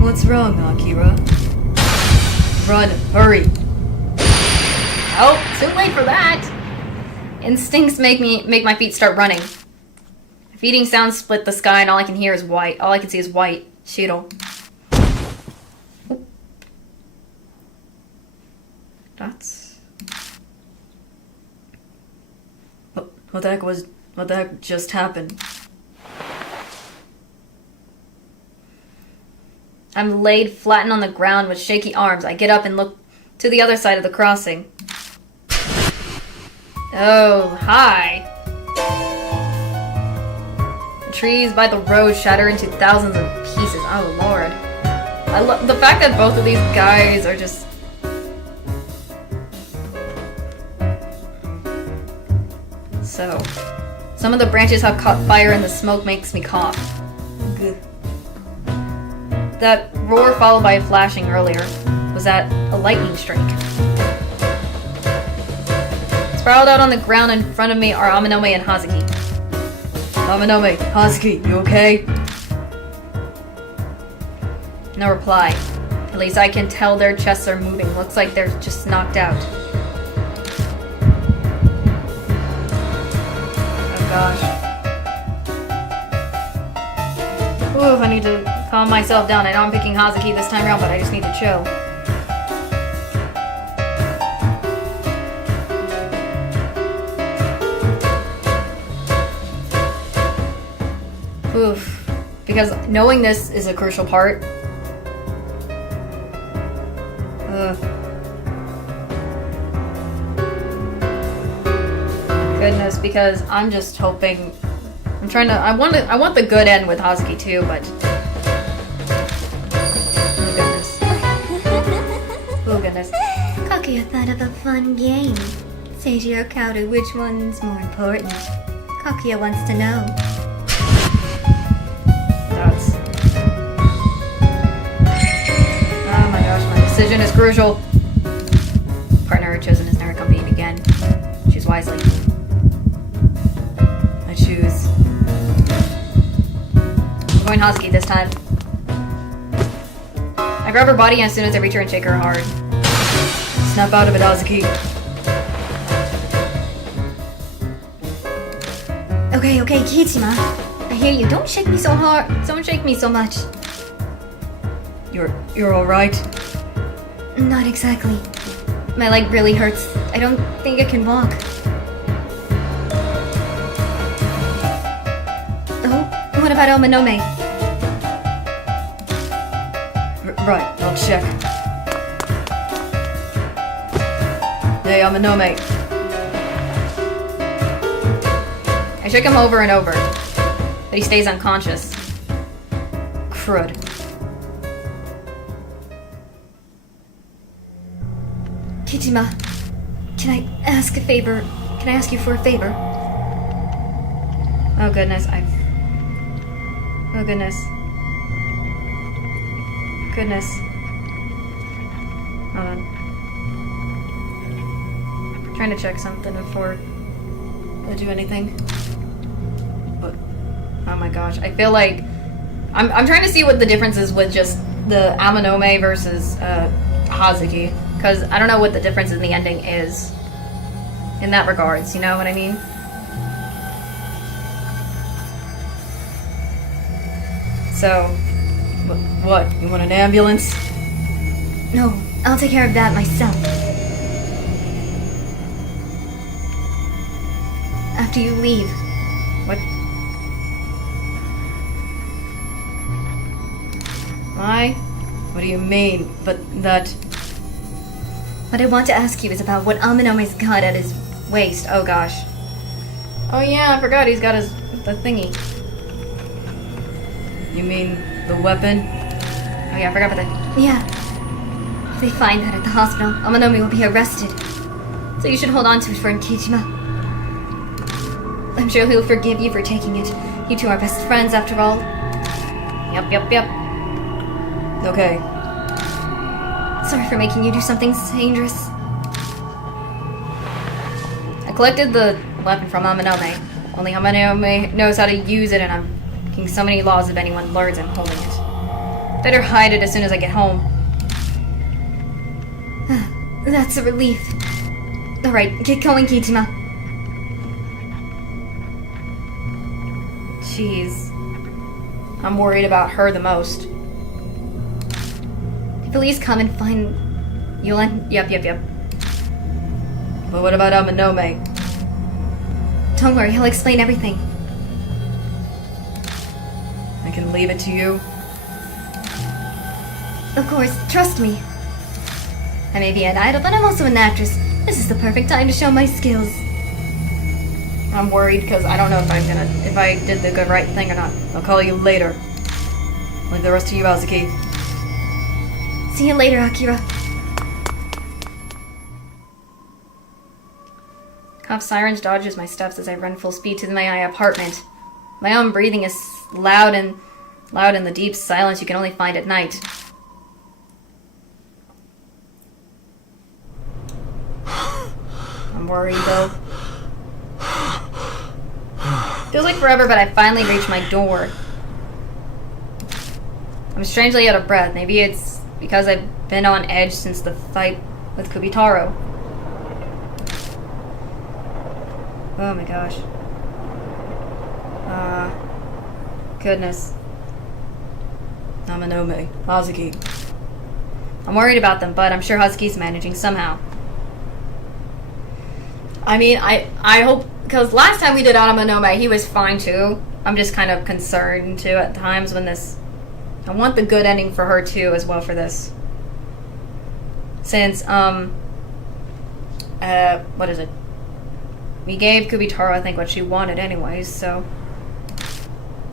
What's wrong, Akira? Run, hurry. Oh, too late for that. Instincts make my feet start running. Feeding sounds split the sky, and all I can hear is white. All I can see is white. Shiro. Dots. What the heck just happened? I'm laid flattened on the ground with shaky arms. I get up and look to the other side of the crossing. Oh, hi. The trees by the road shatter into thousands of pieces. Oh, Lord. I love the fact that both of these guys are just... So, some of the branches have caught fire and the smoke makes me cough. Good. That roar followed by a flashing earlier. Was that a lightning streak? Sprawled out on the ground in front of me are Amanome and Hazuki. Amanome, Hazuki, you okay? No reply. At least I can tell their chests are moving. Looks like they're just knocked out. Oh gosh. Ooh, I need to calm myself down. I know I'm picking Hazuki this time around, but I just need to chill. Oof. Because knowing this is a crucial part. Goodness, because I'm just hoping... I want the good end with Hazuki too, but... Oh goodness. Kaguya thought of a fun game. Seiji or Kaoru, which one's more important? Kaguya wants to know. That's... Oh my gosh, my decision is crucial. Partner chosen is never accompanied again. Choose wisely. I choose. I'm going Hazuki this time. I grab her body and as soon as I reach her and shake her hard. Snap out of it, Hazuki. Okay, Kichima. I hear you. Don't shake me so hard. Don't shake me so much. You're alright? Not exactly. My leg really hurts. I don't think I can walk. Oh, what about Omanome? Right, I'll check. Hey, Amanome. I shake him over and over, but he stays unconscious. Crud. Can I ask a favor? Can I ask you for a favor? Oh goodness, oh goodness. Goodness. Hold on. Trying to check something before I do anything. But, oh my gosh, I feel like I'm trying to see what the difference is with just the Amanome versus Hazuki, because I don't know what the difference in the ending is in that regards, you know what I mean? So, what? You want an ambulance? No, I'll take care of that myself. After you leave. What? Why? What do you mean? But that... What I want to ask you is about what Amanome's got at his waist. Oh gosh. Oh yeah, I forgot he's got the thingy. You mean the weapon? Oh yeah, I forgot about that. Yeah. If they find that at the hospital, Amanome will be arrested. So you should hold on to it for Nkijima. I'm sure he'll forgive you for taking it. You two are best friends after all. Yep. Okay. Sorry for making you do something dangerous. I collected the weapon from Amanome. Only Amanome knows how to use it, and I'm breaking so many laws if anyone learns I'm holding it. Better hide it as soon as I get home. That's a relief. Alright, get going, Kijima. Jeez. I'm worried about her the most. Police come and find Yulen. Yep. But what about Amanome? Don't worry, he'll explain everything. I can leave it to you. Of course, trust me. I may be an idol, but I'm also an actress. This is the perfect time to show my skills. I'm worried because I don't know if I did the good right thing or not. I'll call you later. Leave the rest to you, Azuki. See you later, Akira. Cop sirens dodges my steps as I run full speed to my apartment. My own breathing is loud in the deep silence you can only find at night. I'm worried though. Feels like forever, but I finally reached my door. I'm strangely out of breath. Maybe it's because I've been on edge since the fight with Kubitarou. Oh my gosh. Goodness. Amanome, Hazuki. I'm worried about them, but I'm sure Hazuki's managing somehow. I mean, I hope, because last time we did Amanome, he was fine too. I'm just kind of concerned too at times when this... I want the good ending for her too as well for this. Since, what is it? We gave Kubitarou, I think, what she wanted anyways, so...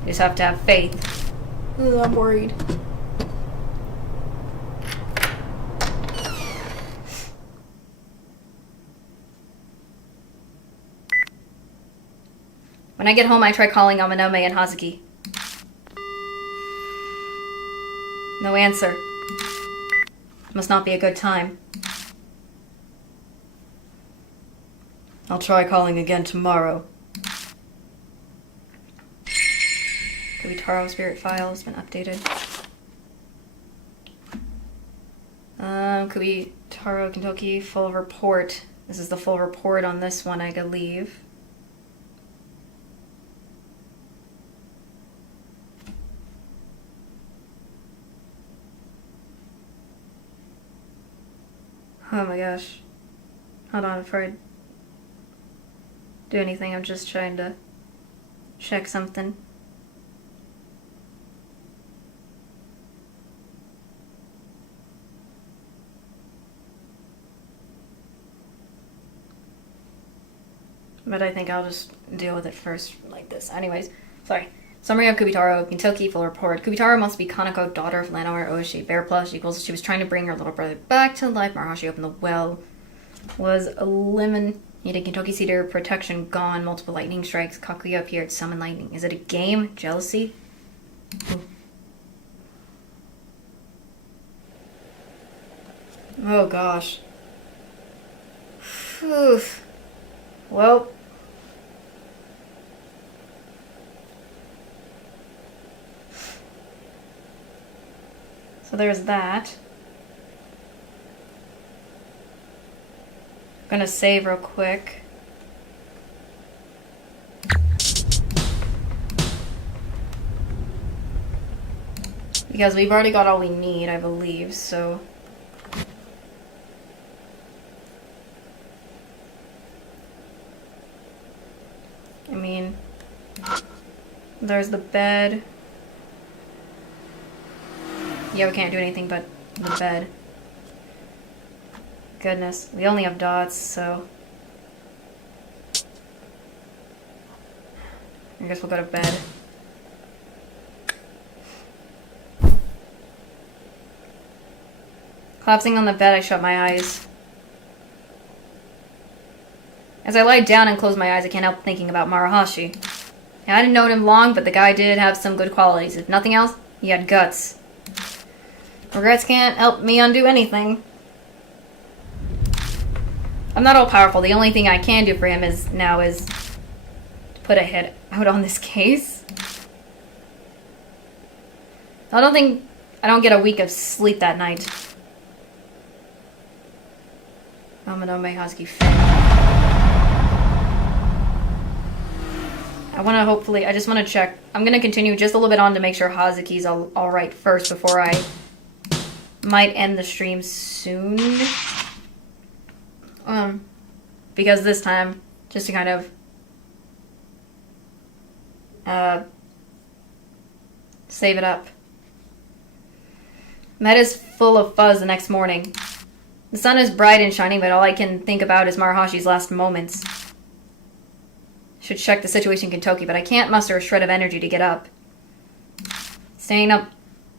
You just have to have faith. Ugh, I'm worried. When I get home, I try calling Amanome and Hazuki. No answer. Must not be a good time. I'll try calling again tomorrow. Kubitarou spirit file has been updated. Kubitarou Kentucky full report. This is the full report on this one, I believe. Oh my gosh. Hold on, before I do anything, I'm just trying to check something. But I think I'll just deal with it first like this. Anyways, sorry. Summary of Kubitarou, Kentucky, full report. Kubitarou must be Kanako, daughter of landowner Oishi. Bear Plus equals she was trying to bring her little brother back to life. Marahashi opened the well. was eliminated. Kentucky Cedar protection gone. Multiple lightning strikes. Kakuya appeared. Summon lightning. Is it a game? Jealousy? Ooh. Oh gosh. Whew. Well. So there's that. I'm gonna save real quick. Because we've already got all we need, I believe, so... I mean... There's the bed. Yeah, we can't do anything but the bed. Goodness, we only have dots, so... I guess we'll go to bed. Collapsing on the bed, I shut my eyes. As I lie down and close my eyes, I can't help thinking about Marahashi. I hadn't known him long, but the guy did have some good qualities. If nothing else, he had guts. Regrets can't help me undo anything. I'm not all powerful. The only thing I can do for him is to put a hit out on this case. I don't get a week of sleep that night. Amanome Hazuki. I just want to check. I'm going to continue just a little bit on to make sure Hazuki's alright first before I might end the stream soon. Because this time, just to kind of save it up. Med is full of fuzz the next morning. The sun is bright and shining, but all I can think about is Marahashi's last moments. Should check the situation in Kentucky, but I can't muster a shred of energy to get up. Staying up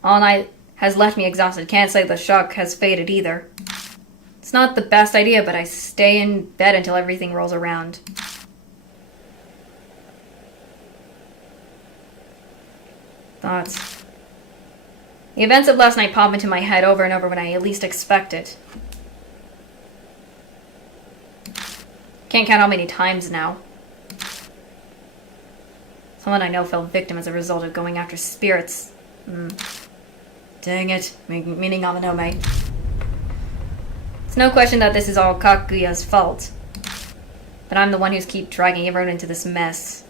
all night has left me exhausted. Can't say the shock has faded either. It's not the best idea, but I stay in bed until everything rolls around. Thoughts. The events of last night pop into my head over and over when I least expect it. Can't count how many times now. Someone I know fell victim as a result of going after spirits. Dang it. Meaning Amanome. It's no question that this is all Kakuya's fault. But I'm the one who's keep dragging everyone into this mess.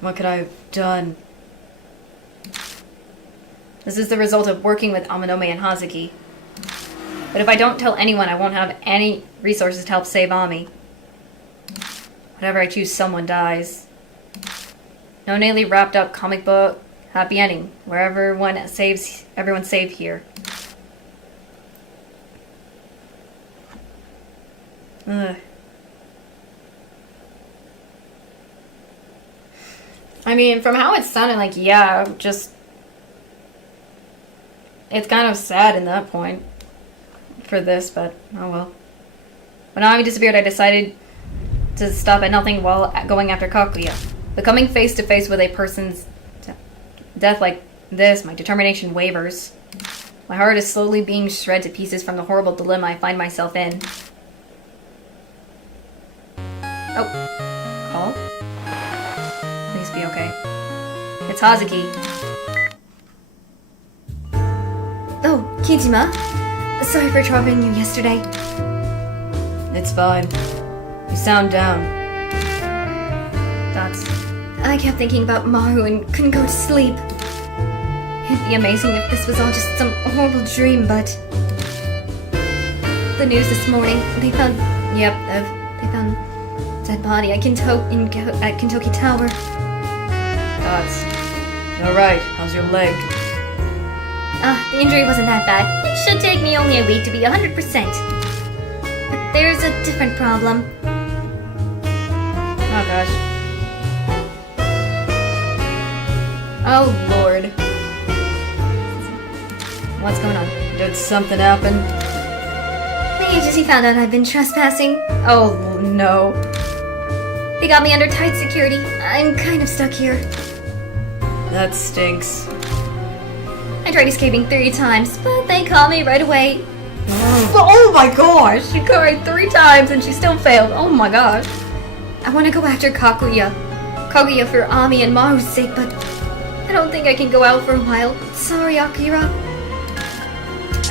What could I have done? This is the result of working with Amanome and Hazuki. But if I don't tell anyone, I won't have any resources to help save Ami. Whatever I choose, someone dies. No neatly wrapped up comic book happy ending, where everyone's saved here. Ugh. I mean, from how it sounded, like, yeah, just... It's kind of sad in that point for this, but oh well. When Ami disappeared, I decided to stop at nothing while going after Kakuya. Becoming face to face with a person's death like this, my determination wavers. My heart is slowly being shred to pieces from the horrible dilemma I find myself in. Oh. Call? Please be okay. It's Hazuki. Oh, Kijima. Sorry for troubling you yesterday. It's fine. You sound down. I kept thinking about Maru and couldn't go to sleep. It'd be amazing if this was all just some horrible dream, but... The news this morning, they found... Yep, they found dead body at Kentucky Tower. Alright, how's your leg? The injury wasn't that bad. It should take me only a week to be 100%. But there's a different problem. Oh gosh. Oh lord. What's going on? Did something happen? The agency found out I've been trespassing. Oh, no. They got me under tight security. I'm kind of stuck here. That stinks. I tried escaping 3 times, but they caught me right away. Oh my gosh! She cried 3 times and she still failed. Oh my gosh. I want to go after Kaguya. Kaguya for Ami and Maru's sake, but I don't think I can go out for a while. Sorry, Akira.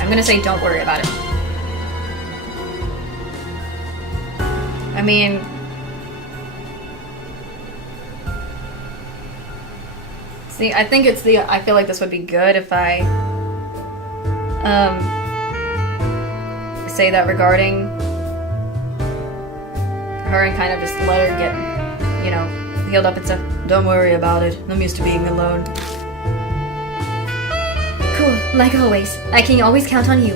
I'm gonna say don't worry about it. I mean... See, I think it's the... I feel like this would be good if I... say that regarding her and kind of just let her get, you know, healed up and stuff. Don't worry about it. I'm used to being alone. Cool, like always. I can always count on you.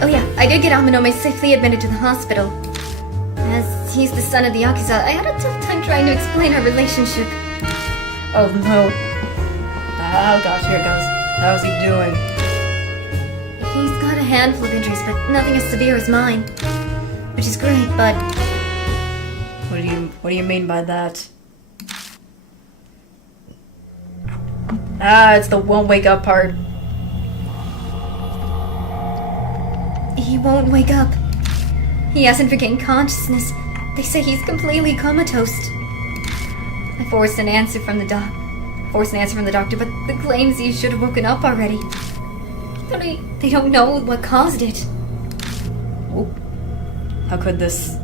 Oh yeah, I did get Aminome safely admitted to the hospital. As he's the son of the Yakuza, I had a tough time trying to explain our relationship. Oh no. Oh gosh, here it goes. How's he doing? He's got a handful of injuries, but nothing as severe as mine. Which is great, but... What do you mean by that? Ah, it's the won't wake up part. He won't wake up. He hasn't regained consciousness. They say he's completely comatose. I forced an answer from the doctor, but the claims he should have woken up already. They don't know what caused it. Oh. How could this...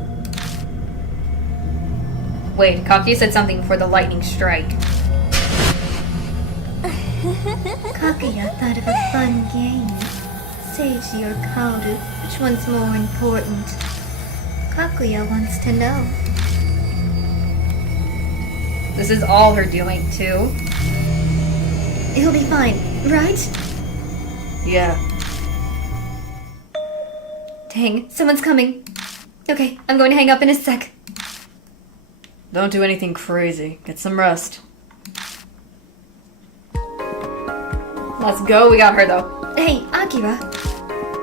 Wait, Kakuya said something before the lightning strike. Kaguya thought of a fun game. Seiji or Kaoru, which one's more important? Kaguya wants to know. This is all her doing, too. He'll be fine, right? Yeah. Dang, someone's coming. Okay, I'm going to hang up in a sec. Don't do anything crazy. Get some rest. Let's go, we got her though. Hey, Akira.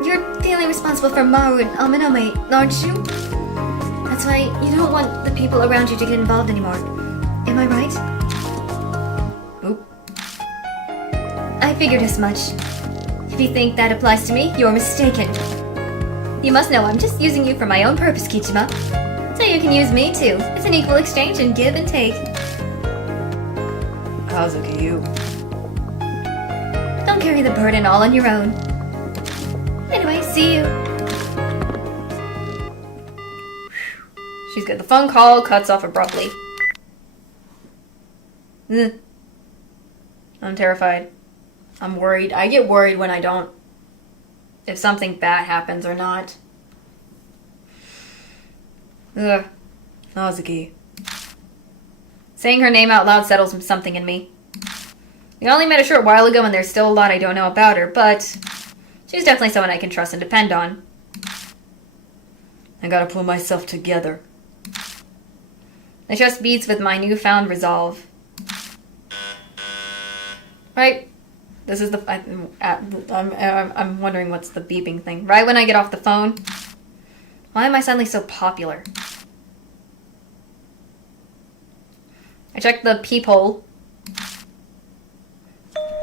You're feeling responsible for Maru and Aminome, aren't you? That's why you don't want the people around you to get involved anymore. Am I right? Oop. I figured as much. If you think that applies to me, you're mistaken. You must know I'm just using you for my own purpose, Kichima. So you can use me too. It's an equal exchange and give and take. Kazuki, you... Don't carry the burden all on your own. Anyway, see you. She's good. The phone call cuts off abruptly. Ugh. I'm terrified. I'm worried. I get worried when I don't... if something bad happens or not. Ugh. Kazuki. Saying her name out loud settles something in me. We only met a short while ago and there's still a lot I don't know about her, but she's definitely someone I can trust and depend on. I gotta pull myself together. The chest beats with my newfound resolve. Right? This is the... I'm wondering what's the beeping thing. Right when I get off the phone. Why am I suddenly so popular? I checked the peephole.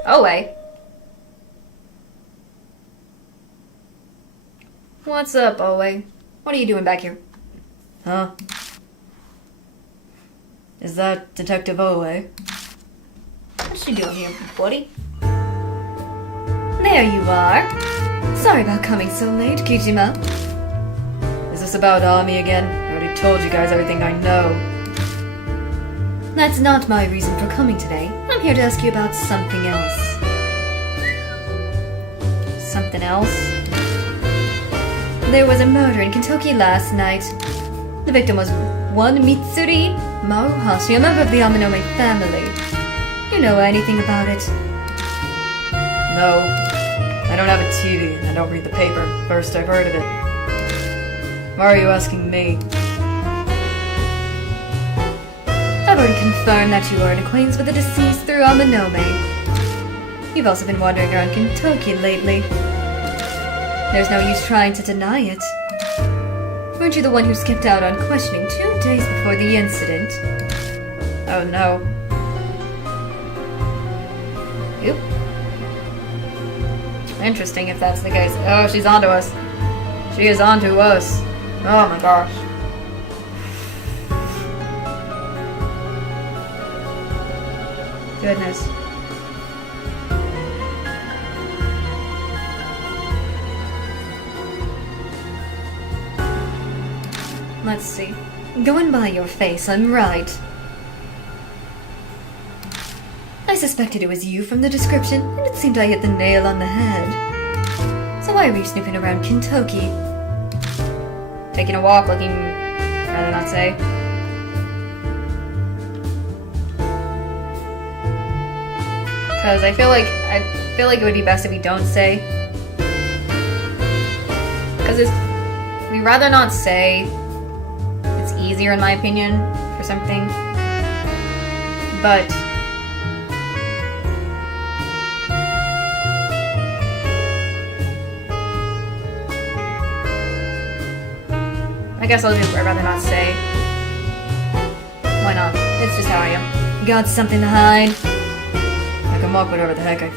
Oh, wait. What's up, Owe? What are you doing back here? Huh? Is that Detective Owe? What's she doing here, buddy? There you are. Sorry about coming so late, Kijima. Is this about Ami again? I already told you guys everything I know. That's not my reason for coming today. I'm here to ask you about something else. Something else? There was a murder in Kentucky last night. The victim was one Mitsuri Maruhashi, a member of the Aminome family. You know anything about it? No. I don't have a TV, and I don't read the paper. First I've heard of it. Why are you asking me? I've already confirmed that you are an acquaintance with the deceased through Aminome. You've also been wandering around Kentucky lately. There's no use trying to deny it. Weren't you the one who skipped out on questioning 2 days before the incident? Oh no. Oop. Interesting if that's the case. Oh, she's onto us. She is onto us. Oh my gosh. Goodness. Let's see. Going by your face, I'm right. I suspected it was you from the description, and it seemed I hit the nail on the head. So why were you snooping around Kentucky? Taking a walk, looking... rather not say. Because I feel like it would be best if we don't say. Because we'd rather not say. It's easier in my opinion for something. But I guess I'd rather not say. Why not? It's just how I am. You got something to hide? I can walk whatever the heck I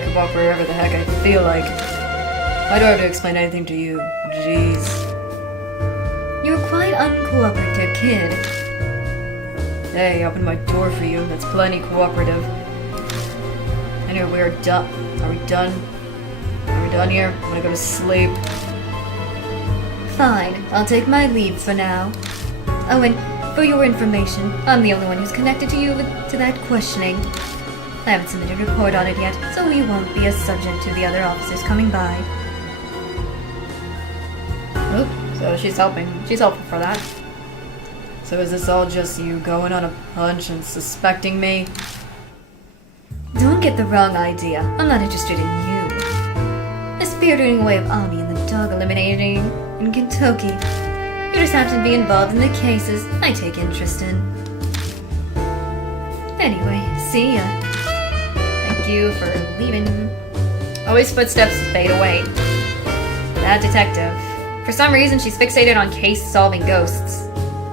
can walk wherever the heck I feel like. I don't have to explain anything to you. Jeez. You're a quite uncooperative kid. Hey, I opened my door for you. That's plenty cooperative. Anyway, we're done. Are we done? Are we done here? I'm gonna go to sleep. Fine, I'll take my leave for now. Oh, and for your information, I'm the only one who's connected to you to that questioning. I haven't submitted a report on it yet, so you won't be a subject to the other officers coming by. Oop, so she's helping. She's helpful for that. So is this all just you going on a hunch and suspecting me? Don't get the wrong idea. I'm not interested in you. The spiriting away of Ami and the dog eliminating in Kentucky. You just happen to be involved in the cases I take interest in. Anyway, see ya. Thank you for leaving. Always footsteps fade away. That detective. For some reason, she's fixated on cases involving ghosts.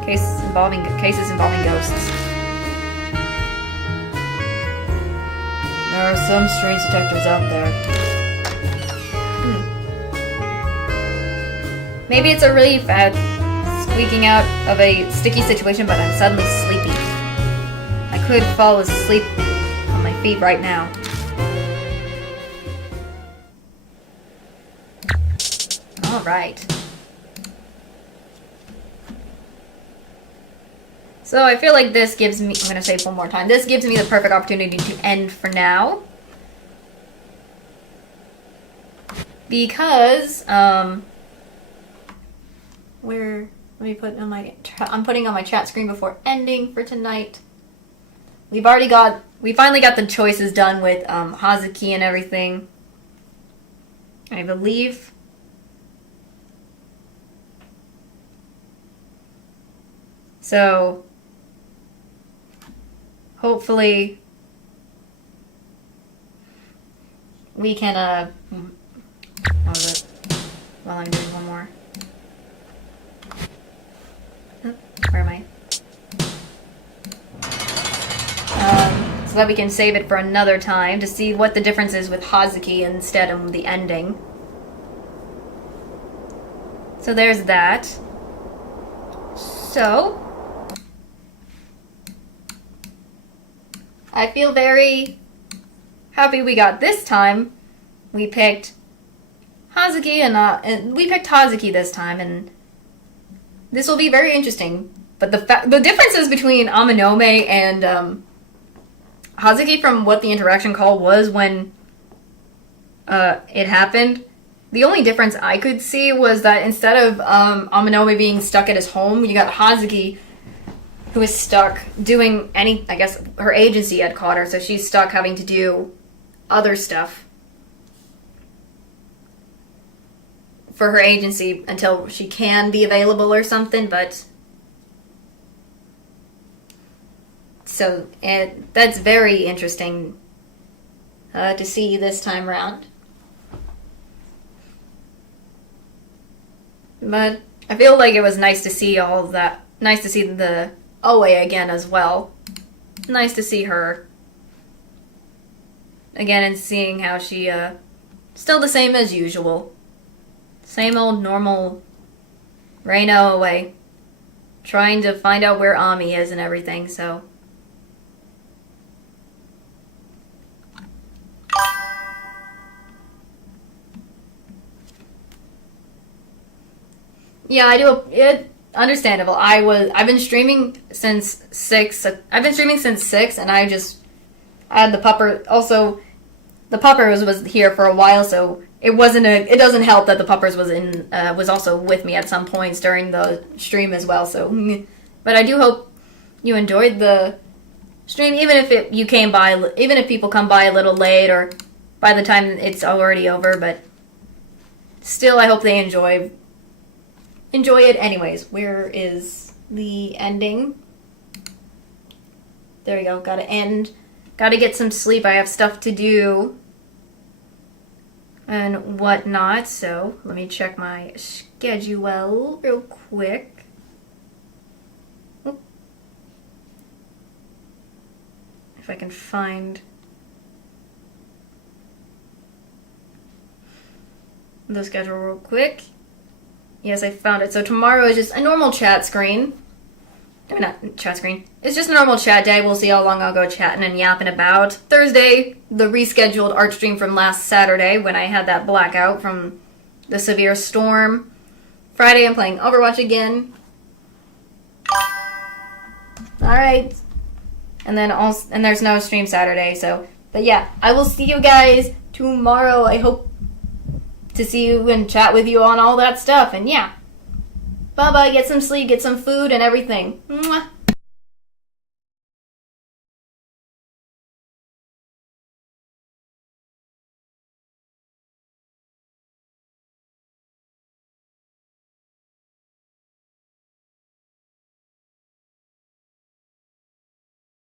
Cases involving ghosts. There are some strange detectives out there. Maybe it's a really bad squeaking out of a sticky situation, but I'm suddenly sleepy. I could fall asleep on my feet right now. Alright. So I feel like this gives me, I'm gonna say it one more time, this gives me the perfect opportunity to end for now. Because, let me put on I'm putting on my chat screen before ending for tonight. We finally got the choices done with Hazuki and everything. I believe. So hopefully we can what was it? While I'm doing one more. Where am I? So that we can save it for another time to see what the difference is with Hazuki instead of the ending. So there's that. So I feel very happy we got this time. We picked Hazuki and we picked Hazuki this time, and this will be very interesting. But the differences between Amanome and Hazuki from what the interaction call was when it happened, the only difference I could see was that instead of Amanome being stuck at his home, you got Hazuki who is stuck doing I guess her agency had caught her, so she's stuck having to do other stuff for her agency until she can be available or something, but so that's very interesting to see this time round. But I feel like it was nice to see all of that. Nice to see the Oe again as well. Nice to see her again and seeing how she, still the same as usual. Same old normal Reina Oe. Trying to find out where Ami is and everything, so. Yeah, I do. Understandable. I've been streaming since 6. I've been streaming since 6, and I had the pupper. Also, the puppers was here for a while, so it doesn't help that the puppers was also with me at some points during the stream as well. So, but I do hope you enjoyed the stream, even if people come by a little late or by the time it's already over. But still, I hope they enjoy it anyways. Where is the ending? There we go. Gotta end. Gotta get some sleep. I have stuff to do and whatnot. So let me check my schedule real quick. If I can find the schedule real quick. Yes, I found it. So tomorrow is just a normal chat screen. I mean, not chat screen. It's just a normal chat day. We'll see how long I'll go chatting and yapping about. Thursday, the rescheduled art stream from last Saturday when I had that blackout from the severe storm. Friday, I'm playing Overwatch again. Alright. And then there's no stream Saturday, so. But yeah, I will see you guys tomorrow. I hope to see you and chat with you on all that stuff. And yeah. Bye-bye. Get some sleep, get some food and everything. Mwah.